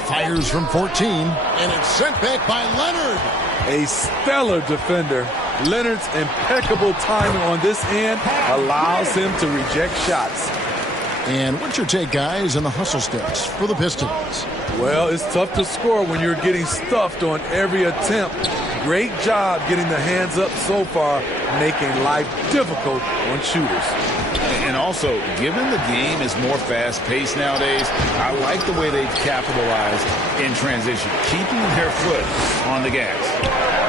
Fires from 14. And it's sent back by Leonard. A stellar defender. Leonard's impeccable timing on this end allows him to reject shots. And what's your take, guys, on the hustle steps for the Pistons? Well, it's tough to score when you're getting stuffed on every attempt. Great job getting the hands up so far, making life difficult on shooters. And also, given the game is more fast-paced nowadays, I like the way they've capitalized in transition, keeping their foot on the gas.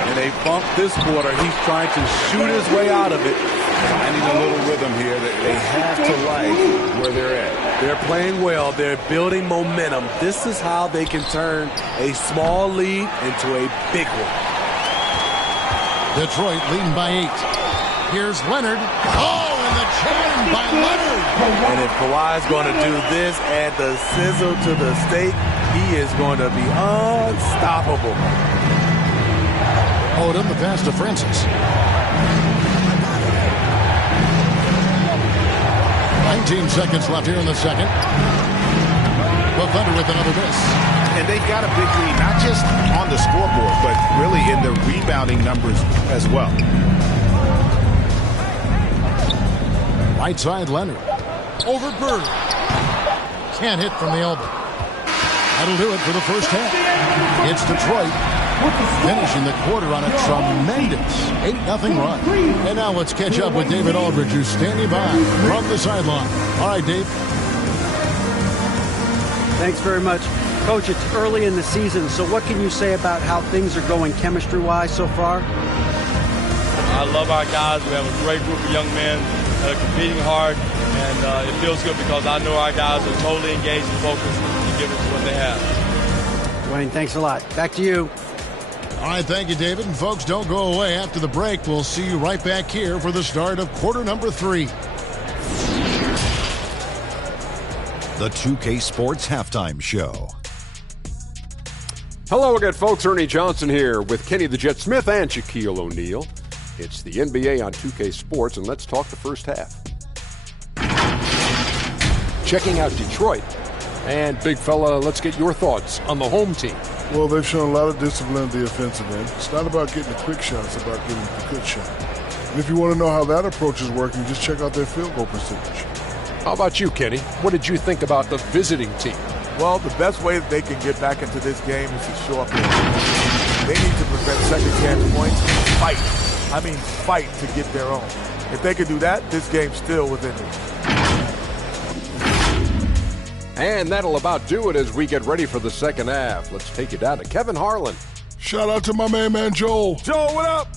And they bumped this quarter. He's trying to shoot his way out of it. Finding a little rhythm here that they have to like where they're at. They're playing well. They're building momentum. This is how they can turn a small lead into a big one. Detroit leading by 8. Here's Leonard. Oh, and the jam by Leonard. And if Kawhi's going to do this, add the sizzle to the steak, he is going to be unstoppable. Odom, the pass to Francis. 19 seconds left here in the second. The Thunder with another miss. And they've got a big lead, not just on the scoreboard, but really in the rebounding numbers as well. Right side, Leonard. Over Bird. Can't hit from the elbow. That'll do it for the first half. It's Detroit finishing the quarter on a tremendous 8-0 run. And now let's catch up with David Aldridge, who's standing by from the sideline. All right, Dave. Thanks very much. Coach, it's early in the season, so what can you say about how things are going chemistry-wise so far? I love our guys. We have a great group of young men that are competing hard, and it feels good because I know our guys are totally engaged and focused and giving us what they have. Dwayne, thanks a lot. Back to you. All right, thank you, David. And folks, don't go away. After the break, we'll see you right back here for the start of quarter number 3. The 2K Sports Halftime Show. Hello again, folks. Ernie Johnson here with Kenny the Jet Smith and Shaquille O'Neal. It's the NBA on 2K Sports, and let's talk the first half. Checking out Detroit. And, big fella, let's get your thoughts on the home team. Well, they've shown a lot of discipline at the offensive end. It's not about getting the quick shots, it's about getting the good shot. And if you want to know how that approach is working, just check out their field goal percentage. How about you, Kenny? What did you think about the visiting team? Well, the best way that they can get back into this game is to show up there. They need to prevent second chance points. Fight. I mean, fight to get their own. If they can do that, this game's still within reach. And that'll about do it as we get ready for the second half. Let's take it down to Kevin Harlan. Shout out to my main man, Joel. Joel, what up?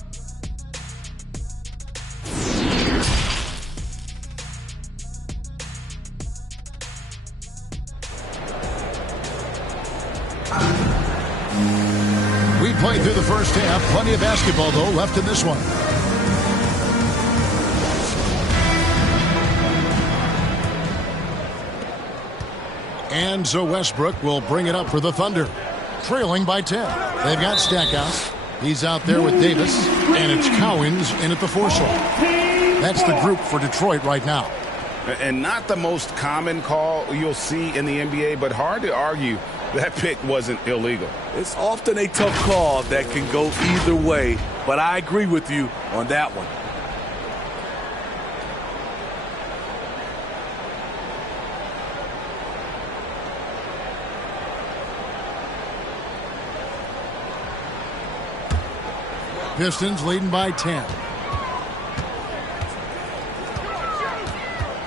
We played through the first half. Plenty of basketball, though, left in this one. And so Westbrook will bring it up for the Thunder, trailing by 10. They've got Stackhouse. He's out there with Davis, and it's Cowens in at the 4 slot. That's the group for Detroit right now. And not the most common call you'll see in the NBA, but hard to argue that pick wasn't illegal. It's often a tough call that can go either way, but I agree with you on that one. Pistons leading by 10.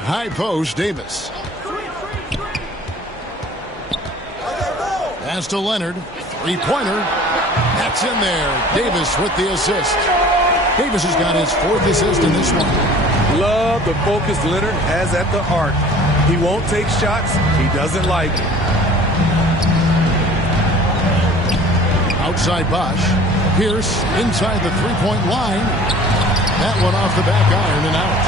High post, Davis. Pass to Leonard. Three-pointer. That's in there. Davis with the assist. Davis has got his 4th assist in this one. Love the focus Leonard has at the arc. He won't take shots he doesn't like. Outside Bosch. Pierce inside the three-point line. That one off the back iron and out.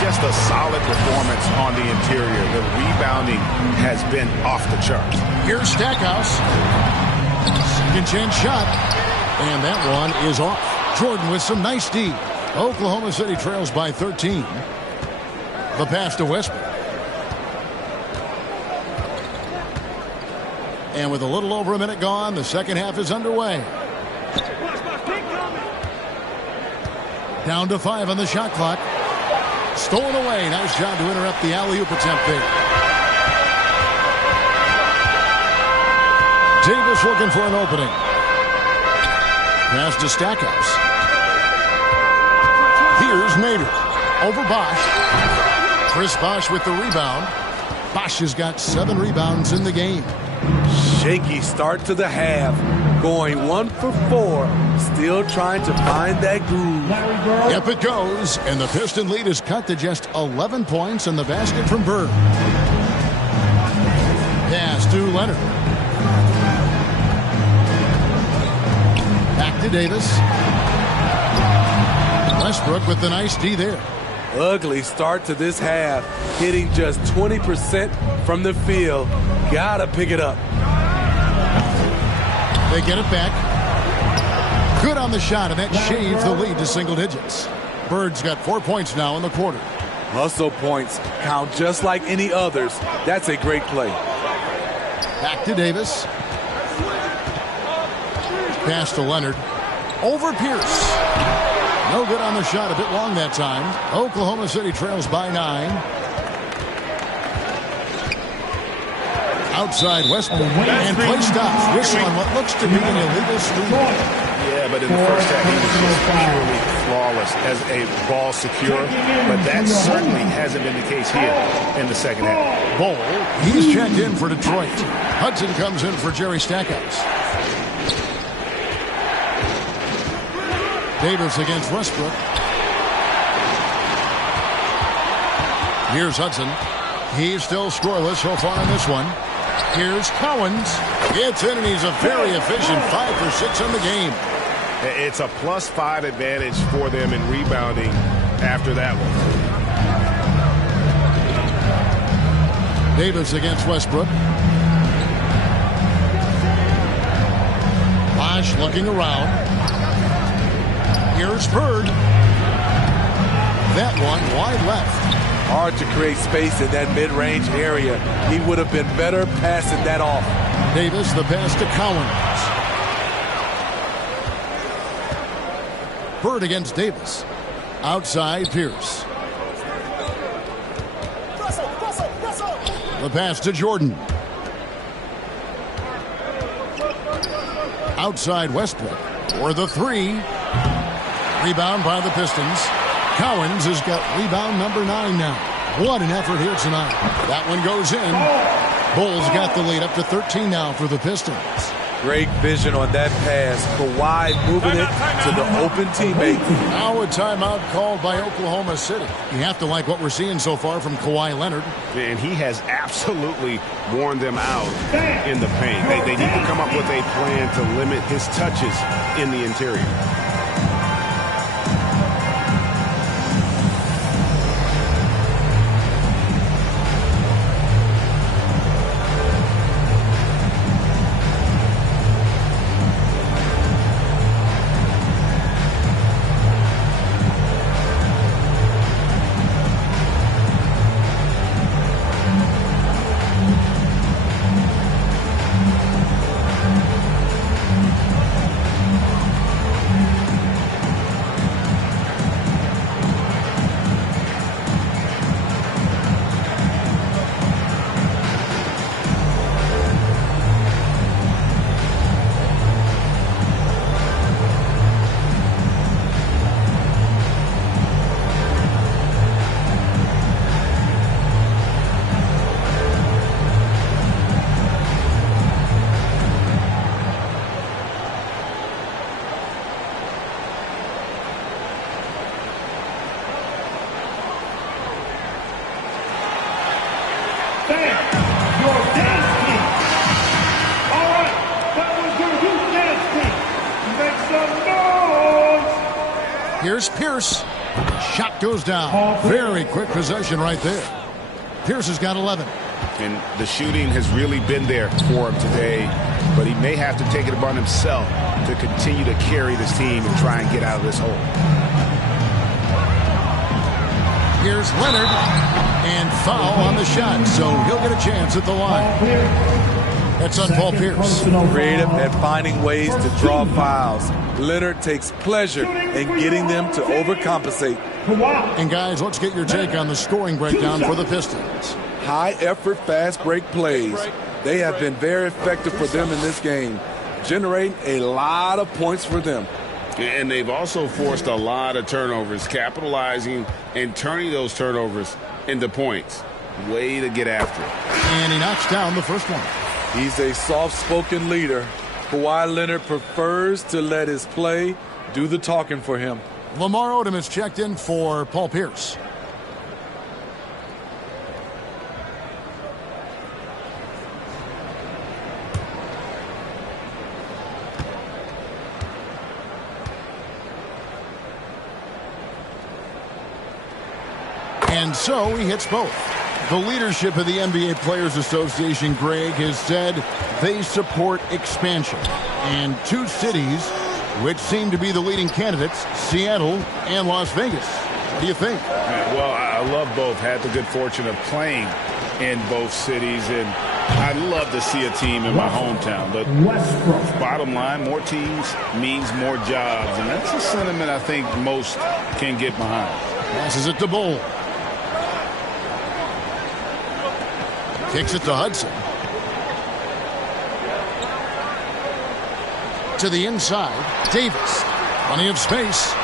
Just a solid performance on the interior. The rebounding has been off the charts. Here's Stackhouse. Second chance shot. And that one is off. Jordan with some nice D. Oklahoma City trails by 13. The pass to Westbrook. And with a little over a minute gone, the second half is underway. Down to 5 on the shot clock. Stolen away. Nice job to interrupt the alley-oop attempt there. Davis looking for an opening. Pass to Stackhouse. Here's Nader. Over Bosch. Chris Bosch with the rebound. Bosch has got 7 rebounds in the game. Shaky start to the half. Going 1 for 4. Still trying to find that groove. Yep, it goes. And the Piston lead is cut to just 11 points in the basket from Bird. Pass to Leonard. Back to Davis. Westbrook with the nice D there. Ugly start to this half. Hitting just 20% from the field. Gotta pick it up. They get it back. Good on the shot, and that shaves the lead to single digits. Bird's got 4 points now in the quarter. Hustle points count just like any others. That's a great play. Back to Davis. Pass to Leonard. Over Pierce. No good on the shot. A bit long that time. Oklahoma City trails by 9. Outside Westbrook. And play stops. Whistle on what looks to be an illegal streak. Yeah, but in the first half, he was just purely flawless as a ball secure. But that certainly hasn't been the case here in the second half. Bol, he's checked in for Detroit. Hudson comes in for Jerry Stackhouse. Davis against Westbrook. Here's Hudson. He's still scoreless so far in this one. Here's Cowens. Gets in, and he's a very efficient 5 for 6 in the game. It's a +5 advantage for them in rebounding after that one. Davis against Westbrook. Bosch looking around. Here's Bird. That one wide left. Hard to create space in that mid-range area. He would have been better passing that off. Davis, the pass to Cowens. Bird against Davis. Outside Pierce. The pass to Jordan. Outside Westbrook for the 3. Rebound by the Pistons. Cowens has got rebound number 9 now. What an effort here tonight. That one goes in. Bulls got the lead up to 13 now for the Pistons. Great vision on that pass. Kawhi moving it to the open teammate. Now a timeout called by Oklahoma City. You have to like what we're seeing so far from Kawhi Leonard. And he has absolutely worn them out in the paint. They need to come up with a plan to limit his touches in the interior. Here's Pierce. Shot goes down. Very quick possession right there. Pierce has got 11. And the shooting has really been there for him today, but he may have to take it upon himself to continue to carry this team and try and get out of this hole. Here's Leonard, and foul on the shot, so he'll get a chance at the line. That's on Paul Pierce. Creative at finding ways to draw fouls. Leonard takes pleasure in getting them to overcompensate. And guys, let's get your take on the scoring breakdown for the Pistons. High-effort, fast-break plays. They have been very effective for them in this game, generating a lot of points for them. And they've also forced a lot of turnovers, capitalizing and turning those turnovers into points. Way to get after it. And he knocks down the first one. He's a soft-spoken leader. Kawhi Leonard prefers to let his play do the talking for him. Lamar Odom is checked in for Paul Pierce. And so he hits both. The leadership of the NBA Players Association, Greg, has said they support expansion. And two cities which seem to be the leading candidates, Seattle and Las Vegas. What do you think? Well, I love both. Had the good fortune of playing in both cities, and I'd love to see a team in my hometown. But bottom line, more teams means more jobs, and that's a sentiment I think most can get behind. Passes it to Bull. Kicks it to Hudson. To the inside, Davis. Plenty of space.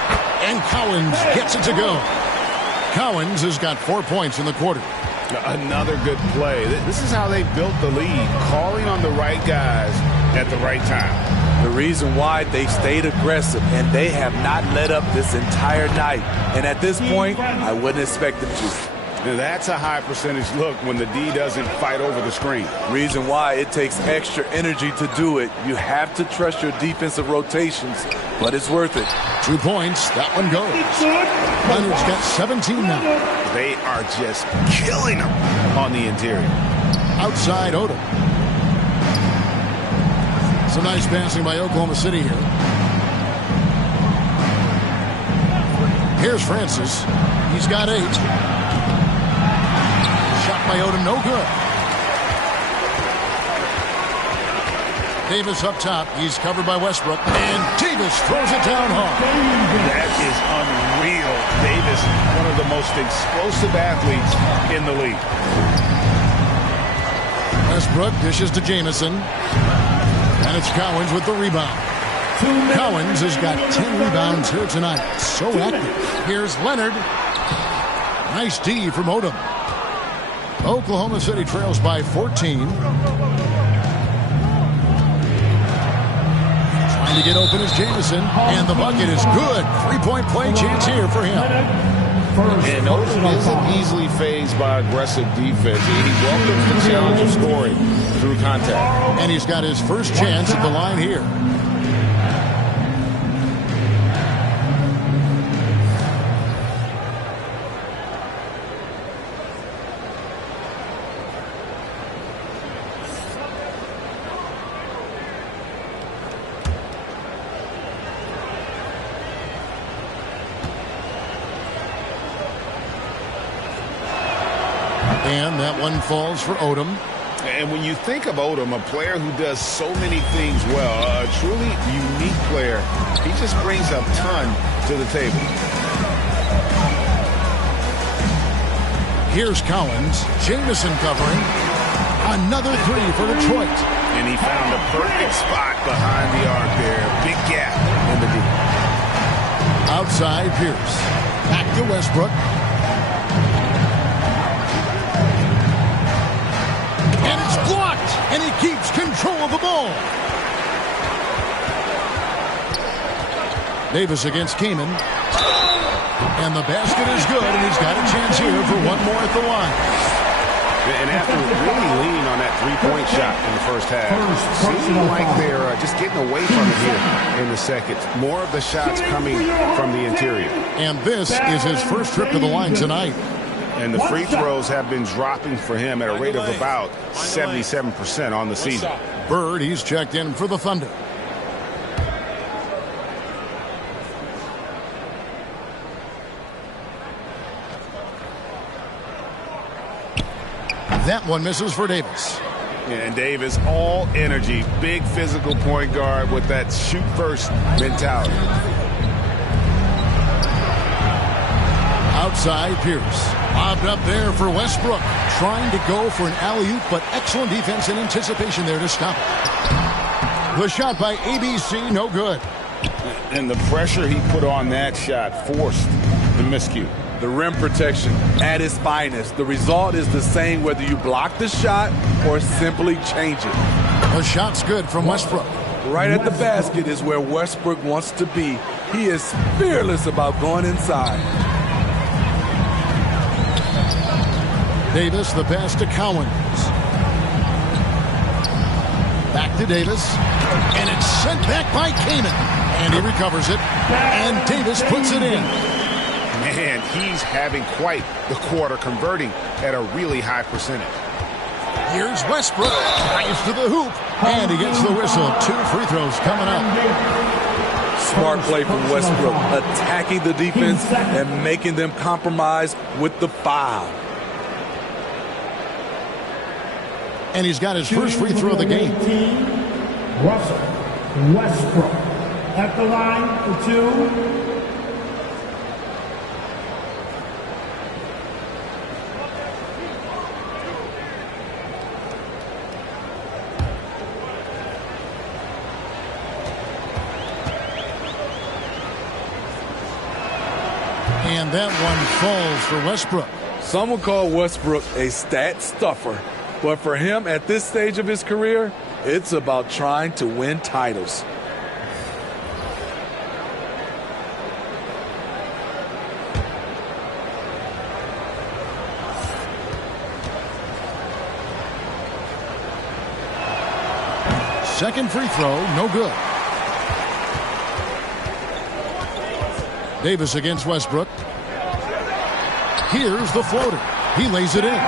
And Cowens gets it to go. Cowens has got 4 points in the quarter. Another good play. This is how they built the lead, calling on the right guys at the right time. The reason why they stayed aggressive, and they have not let up this entire night. And at this point, I wouldn't expect them to. Now that's a high percentage look when the D doesn't fight over the screen. Reason why it takes extra energy to do it. You have to trust your defensive rotations, but it's worth it. 2 points. That one goes. Leonard's got 17 now. They are just killing them on the interior. Outside Odom. Some nice passing by Oklahoma City here. Here's Francis. He's got 8. Shot by Odom, no good. Davis up top. He's covered by Westbrook. And Davis throws it down hard. That is unreal. Davis, one of the most explosive athletes in the league. Westbrook dishes to Jamison. And it's Cowens with the rebound. Cowens has got 10 rebounds here tonight. So active. Here's Leonard. Nice D from Odom. Oklahoma City trails by 14. Trying to get open is Jamison. And the bucket is good. 3-point play chance here for him. And Odom isn't easily fazed by aggressive defense. He welcomes the challenge of scoring through contact. And he's got his first chance at the line here. And that one falls for Odom. And when you think of Odom, a player who does so many things well, a truly unique player, he just brings a ton to the table. Here's Cowens. Jamison covering. Another 3 for Detroit. And he found a perfect spot behind the arc there. Big gap in the D. Outside Pierce. Back to Westbrook. And it's blocked. And he keeps control of the ball. Davis against Kaman. And the basket is good, and he's got a chance here for one more at the line. And after really leaning on that three-point shot in the first half, seems like they're just getting away from it here in the second. More of the shots coming from the interior. And this is his first trip to the line tonight. And the free throws have been dropping for him at a rate of about 77% on the season. Bird, he's checked in for the Thunder. That one misses for Davis. And Davis, all energy, big physical point guard with that shoot-first mentality. Outside, Pierce. Lobbed up there for Westbrook. Trying to go for an alley-oop, but excellent defense and anticipation there to stop it. The shot by ABC, no good. And the pressure he put on that shot forced the miscue. The rim protection at its finest. The result is the same whether you block the shot or simply change it. The shot's good from Westbrook. Right at the basket is where Westbrook wants to be. He is fearless about going inside. Davis, the pass to Cowens. Back to Davis. And it's sent back by Kaman. And he recovers it. And Davis puts it in. Man, he's having quite the quarter, converting at a really high percentage. Here's Westbrook. Drives to the hoop. And he gets the whistle. 2 free throws coming up. Smart play from Westbrook. Attacking the defense and making them compromise with the foul. And he's got his first free throw of the game. Russell Westbrook at the line for 2. And that one falls for Westbrook. Some would call Westbrook a stat stuffer. But for him at this stage of his career, it's about trying to win titles. Second free throw, no good. Davis against Westbrook. Here's the floater. He lays it in.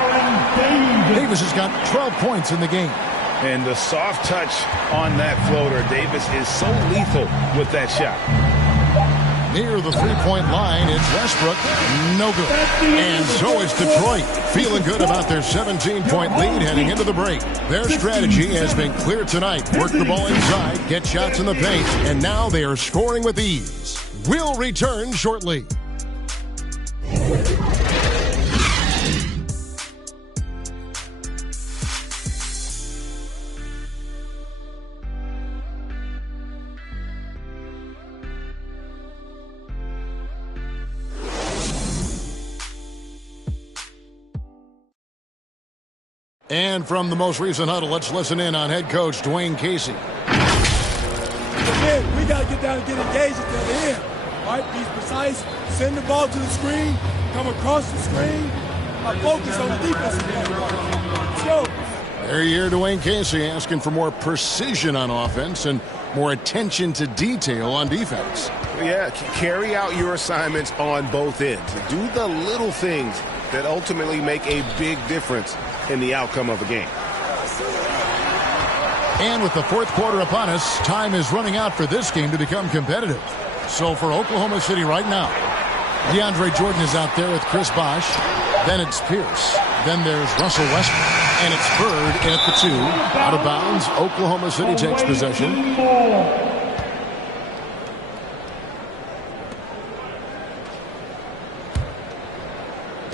Davis has got 12 points in the game. And the soft touch on that floater. Davis is so lethal with that shot. Near the three-point line, it's Westbrook. No good. And so is Detroit. Feeling good about their 17-point lead heading into the break. Their strategy has been clear tonight. Work the ball inside, get shots in the paint, and now they are scoring with ease. We'll return shortly. And from the most recent huddle, let's listen in on head coach Dwayne Casey. Again, we got to get down and get engaged at the end. Right? Be precise, send the ball to the screen, come across the screen, focus on the defensive game. Let's go. There you hear Dwayne Casey asking for more precision on offense and more attention to detail on defense. Yeah, carry out your assignments on both ends. Do the little things that ultimately make a big difference in the outcome of a game. And with the fourth quarter upon us, time is running out for this game to become competitive. So for Oklahoma City right now, DeAndre Jordan is out there with Chris Bosh. Then it's Pierce. Then there's Russell Westbrook. And it's Bird in at the 2. Out of bounds, Oklahoma City takes possession.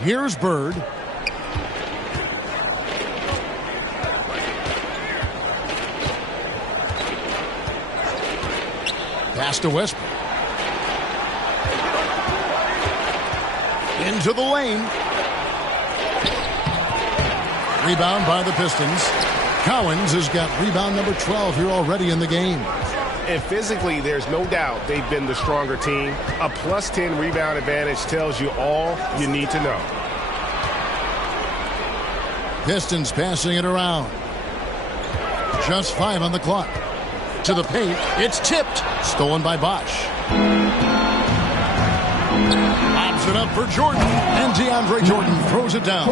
Here's Bird. Pass to Westbrook. Into the lane. Rebound by the Pistons. Cowens has got rebound number 12 here already in the game. And physically, there's no doubt they've been the stronger team. A plus 10 rebound advantage tells you all you need to know. Pistons passing it around. Just 5 on the clock. To the paint. It's tipped. Stolen by Bosch. Lobs it up for Jordan. And DeAndre Jordan throws it down.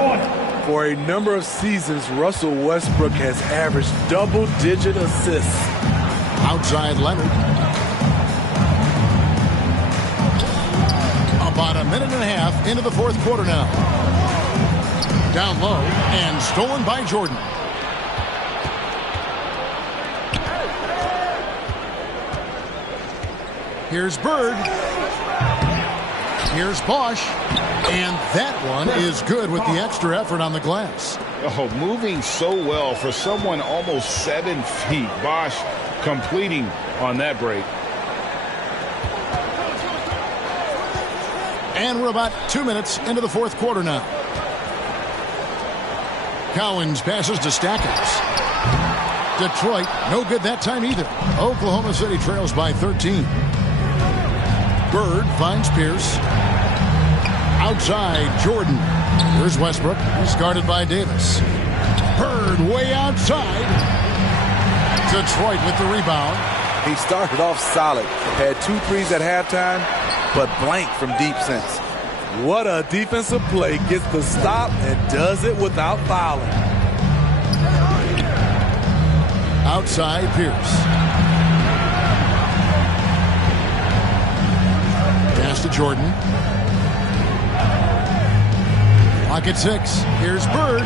For a number of seasons, Russell Westbrook has averaged double-digit assists. Outside Leonard. About a minute and a half into the fourth quarter now. Down low and stolen by Jordan. Here's Bird. Here's Bosch. And that one is good with the extra effort on the glass. Oh, moving so well for someone almost 7 feet. Bosch completing on that break. And we're about 2 minutes into the fourth quarter now. Cowens passes to Stackhouse. Detroit, no good that time either. Oklahoma City trails by 13. Bird finds Pierce. Outside, Jordan. Here's Westbrook. He's guarded by Davis. Bird way outside. Detroit with the rebound. He started off solid. Had 2 threes at halftime, but blanked from deep since. What a defensive play. Gets the stop and does it without fouling. Outside, Pierce. Pass to Jordan. Clock at 6. Here's Bird.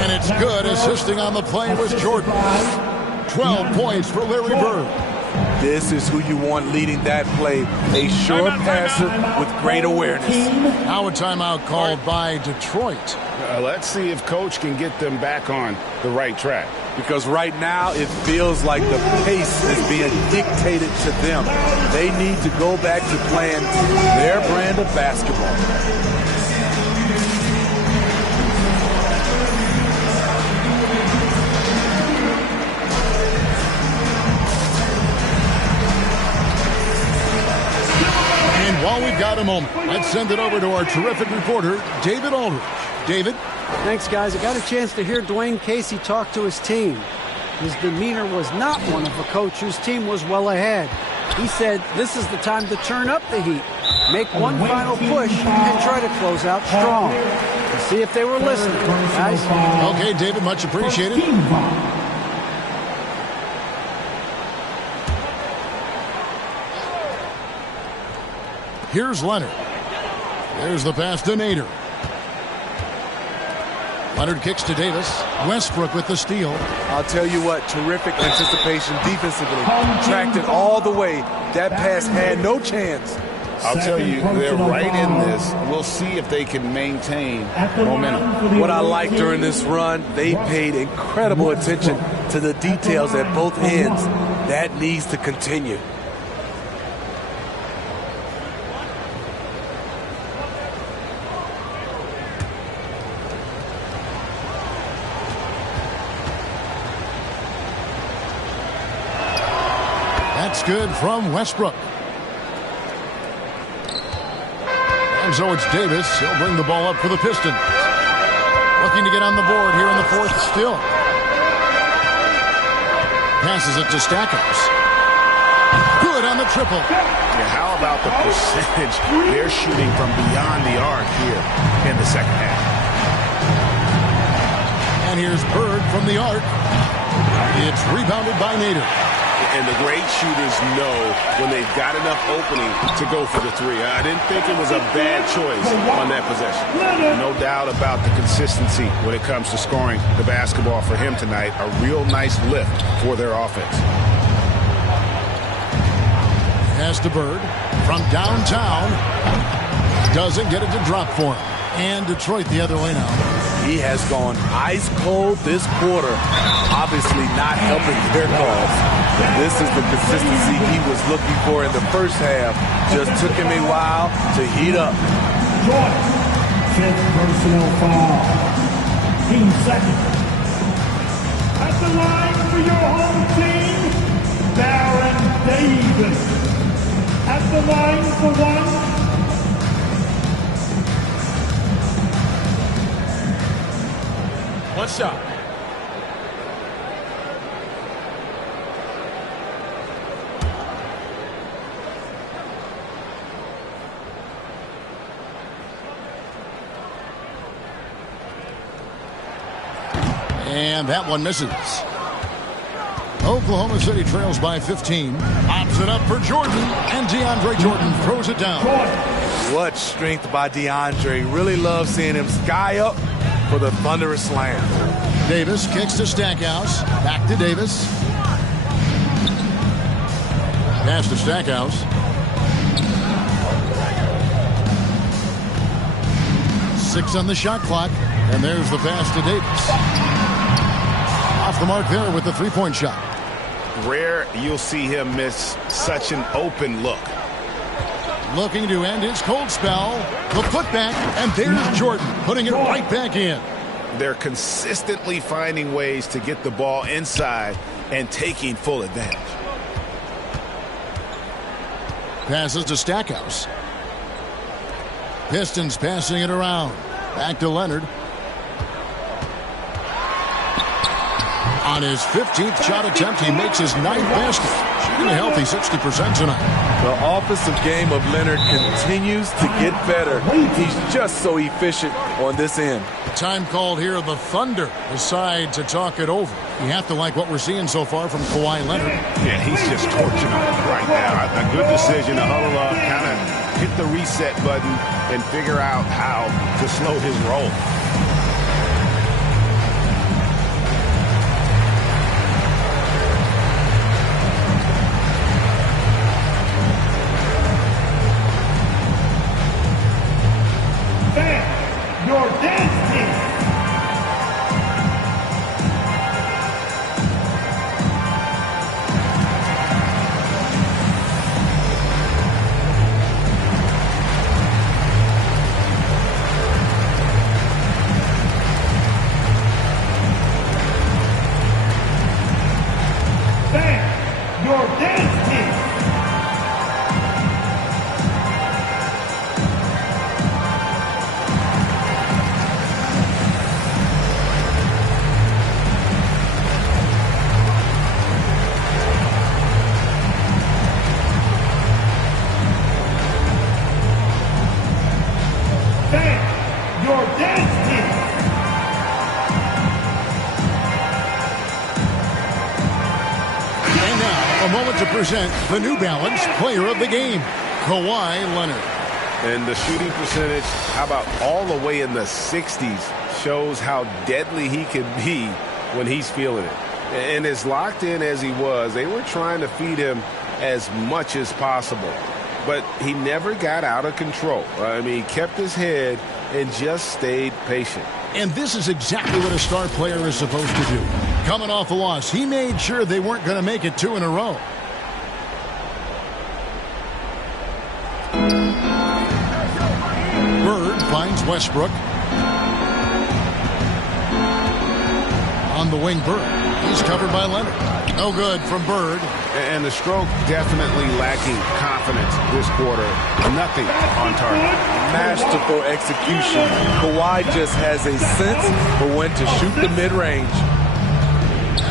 And it's good. Assisting on the play was Jordan. 12 points for Larry Bird. This is who you want leading that play. A sure passer with great awareness. Now a timeout called by Detroit. Let's see if Coach can get them back on the right track. Because right now it feels like the pace is being dictated to them. They need to go back to playing their brand of basketball. And while we've got a moment, let's send it over to our terrific reporter, David Aldridge. David? Thanks, guys. I got a chance to hear Dwayne Casey talk to his team. His demeanor was not one of a coach whose team was well ahead. He said this is the time to turn up the heat, make one final push, and try to close out strong. Let's see if they were listening, guys. Okay, David, much appreciated. Here's Leonard. There's the pass to Nader. Leonard kicks to Davis. Westbrook with the steal. I'll tell you what, terrific anticipation defensively. Tracked it all the way. That pass had no chance. I'll tell you, they're right in this. We'll see if they can maintain momentum. What I like during this run, they paid incredible attention to the details at both ends. That needs to continue. That's good from Westbrook. And so it's Davis. He'll bring the ball up for the Pistons. Looking to get on the board here in the fourth still. Passes it to Stackhouse. Good on the triple. Yeah, how about the percentage they're shooting from beyond the arc here in the second half? And here's Bird from the arc. It's rebounded by Nader. And the great shooters know when they've got enough opening to go for the three. I didn't think it was a bad choice on that possession. No doubt about the consistency when it comes to scoring the basketball for him tonight. A real nice lift for their offense. Pass to Bird from downtown. Doesn't get it to drop for him. And Detroit the other way now. He has gone ice cold this quarter. Obviously not helping their cause. This is the consistency he was looking for in the first half. Just took him a while to heat up. Fifth personal foul. Team second. At the line for your home team, Baron Davis. At the line for one. One shot. And that one misses. Oklahoma City trails by 15. Pops it up for Jordan, and DeAndre Jordan throws it down. What strength by DeAndre. Really love seeing him sky up for the thunderous slam. Davis kicks to Stackhouse. Back to Davis. Pass to Stackhouse. 6 on the shot clock. And there's the pass to Davis. Off the mark there with the three-point shot. Rare you'll see him miss such an open look. Looking to end his cold spell. The putback, and there's Jordan putting it right back in. They're consistently finding ways to get the ball inside and taking full advantage. Passes to Stackhouse. Pistons passing it around. Back to Leonard. On his 15th shot attempt, he makes his 9th basket. Shooting a healthy 60% tonight. The offensive game of Leonard continues to get better. He's just so efficient on this end. Time called here. The Thunder decide to talk it over. You have to like what we're seeing so far from Kawhi Leonard. Yeah, he's just torching them right now. A good decision to huddle up, kind of hit the reset button, and figure out how to slow his roll. Your dance team. Bang, your dance team. Your dance team. And now, a moment to present the New Balance Player of the Game, Kawhi Leonard. And the shooting percentage, how about all the way in the 60s, shows how deadly he can be when he's feeling it. And as locked in as he was, they were trying to feed him as much as possible. But he never got out of control. I mean, he kept his head and just stayed patient. And this is exactly what a star player is supposed to do. Coming off a loss, he made sure they weren't going to make it 2 in a row. Bird finds Westbrook. On the wing, Bird. He's covered by Leonard. No good from Bird. And the stroke definitely lacking confidence this quarter. Nothing on target. Masterful execution. Kawhi just has a sense for when to shoot the mid-range.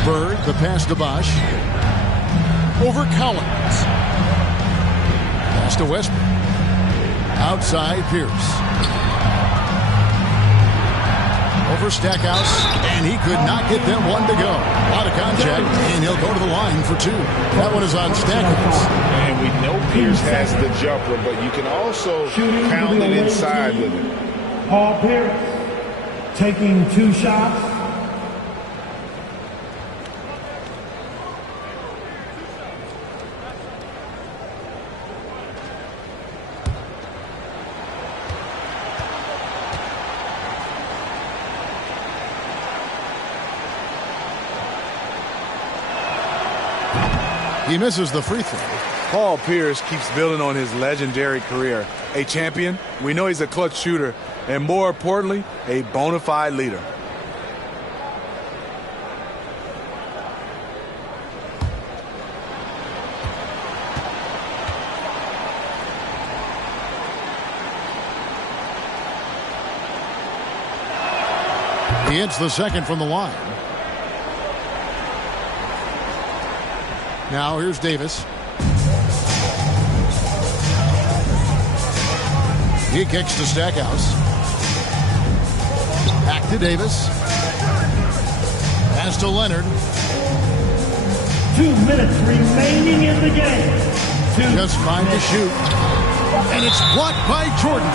Bird, the pass to Bosh. Over Collins. Pass to Westbrook. Outside Pierce. Over Stackhouse, and he could not get them one to go. A lot of contact, and he'll go to the line for 2. That one is on Stackhouse. And we know Pierce has the jumper, but you can also pound it inside with it. Paul Pierce taking 2 shots. He misses the free throw. Paul Pierce keeps building on his legendary career. A champion, we know he's a clutch shooter, and more importantly, a bona fide leader. He hits the second from the line. Now here's Davis. He kicks to Stackhouse. Back to Davis. Pass to Leonard. 2 minutes remaining in the game. Just 5 to shoot. And it's blocked by Jordan.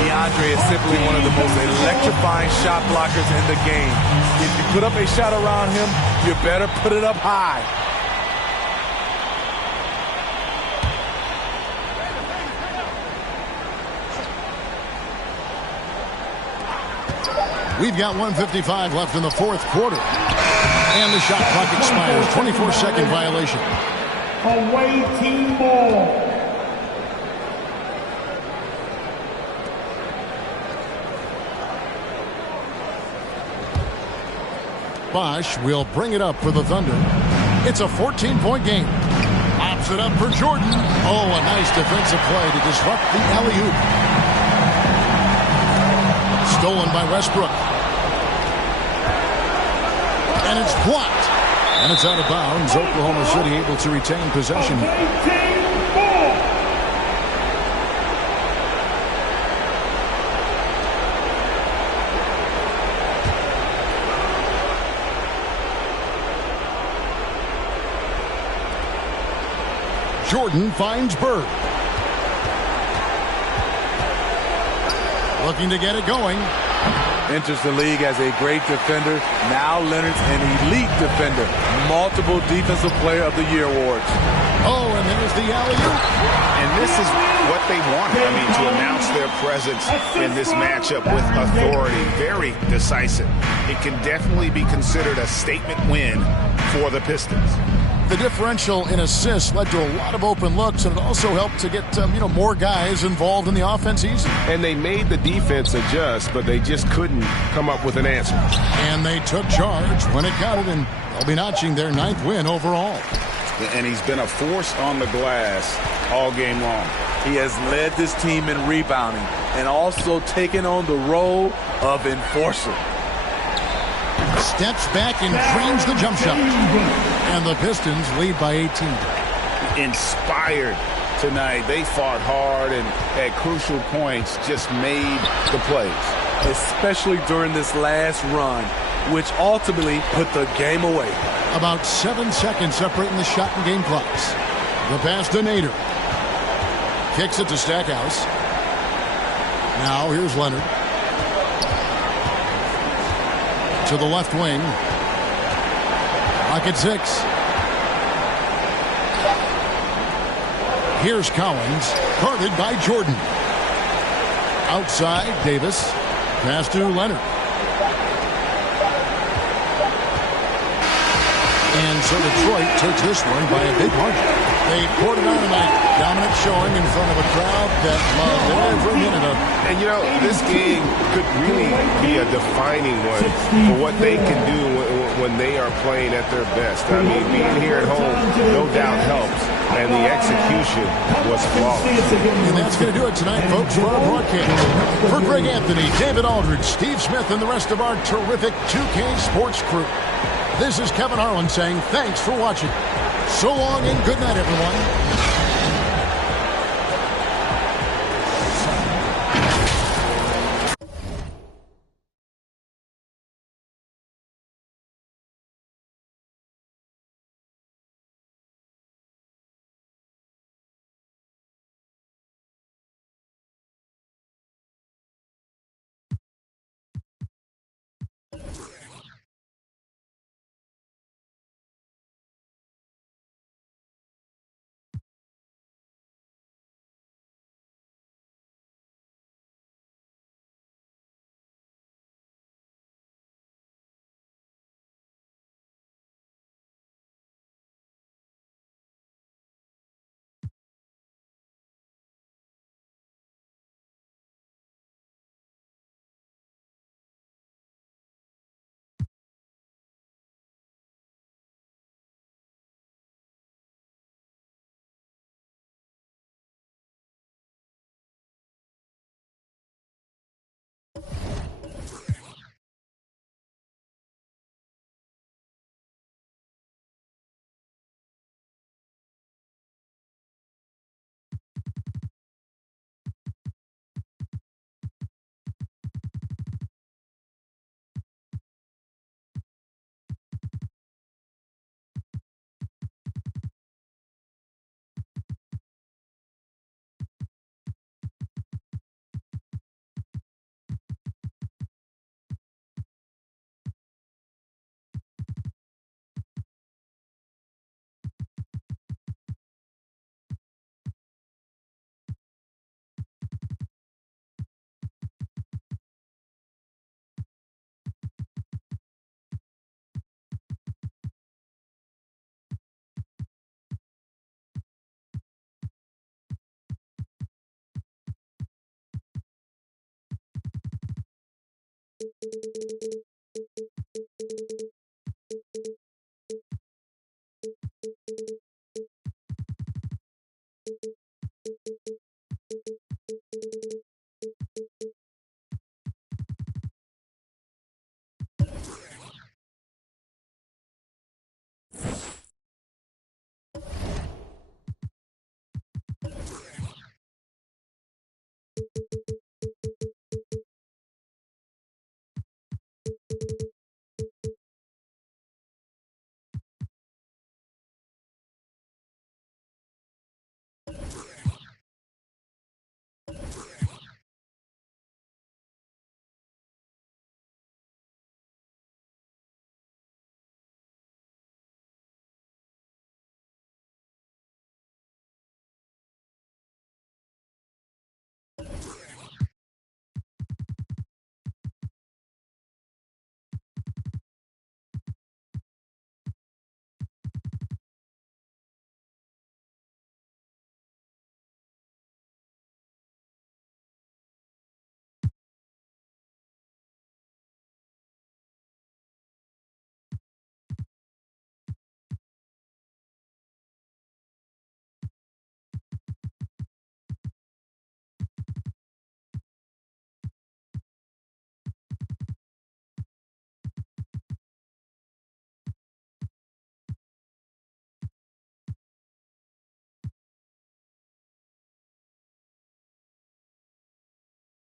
DeAndre is simply one of the most electrifying shot blockers in the game. If you put up a shot around him, you better put it up high. We've got 1:55 left in the fourth quarter. And the shot clock expires. 24-second violation. Away team ball. Bosch will bring it up for the Thunder. It's a 14-point game. Pops it up for Jordan. Oh, a nice defensive play to disrupt the alley-oop. Stolen by Westbrook. And it's blocked. And it's out of bounds. Oklahoma City able to retain possession. Jordan finds Bird. Looking to get it going. Enters the league as a great defender. Now Leonard's an elite defender. Multiple Defensive Player of the Year awards. Oh, and there's the alley-oop. And this is what they wanted. I mean, to announce their presence in this matchup with authority. Very decisive. It can definitely be considered a statement win for the Pistons. The differential in assists led to a lot of open looks, and it also helped to get more guys involved in the offense easy. And they made the defense adjust, but they just couldn't come up with an answer. And they took charge when it counted, and they'll be notching their 9th win overall. And he's been a force on the glass all game long. He has led this team in rebounding and also taken on the role of enforcer. Steps back and drains the jump shot. And the Pistons lead by 18. Inspired tonight. They fought hard and at crucial points just made the plays. Especially during this last run, which ultimately put the game away. About 7 seconds separating the shot and game clocks. The pass to Nader. Kicks it to Stackhouse. Now here's Leonard. To the left wing. Lock at 6. Here's Collins. Guarded by Jordan. Outside, Davis. Pass to Leonard. And so Detroit takes this one by a big margin. They poured it on tonight. Dominant showing in front of a crowd that loved every minute of it. And, this game could really be a defining one for what they can do when they are playing at their best. I mean, being here at home no doubt helps, and the execution was flawless. And that's going to do it tonight, folks, for our broadcast. For Greg Anthony, David Aldridge, Steve Smith, and the rest of our terrific 2K Sports crew, this is Kevin Harlan saying thanks for watching. So long and good night, everyone.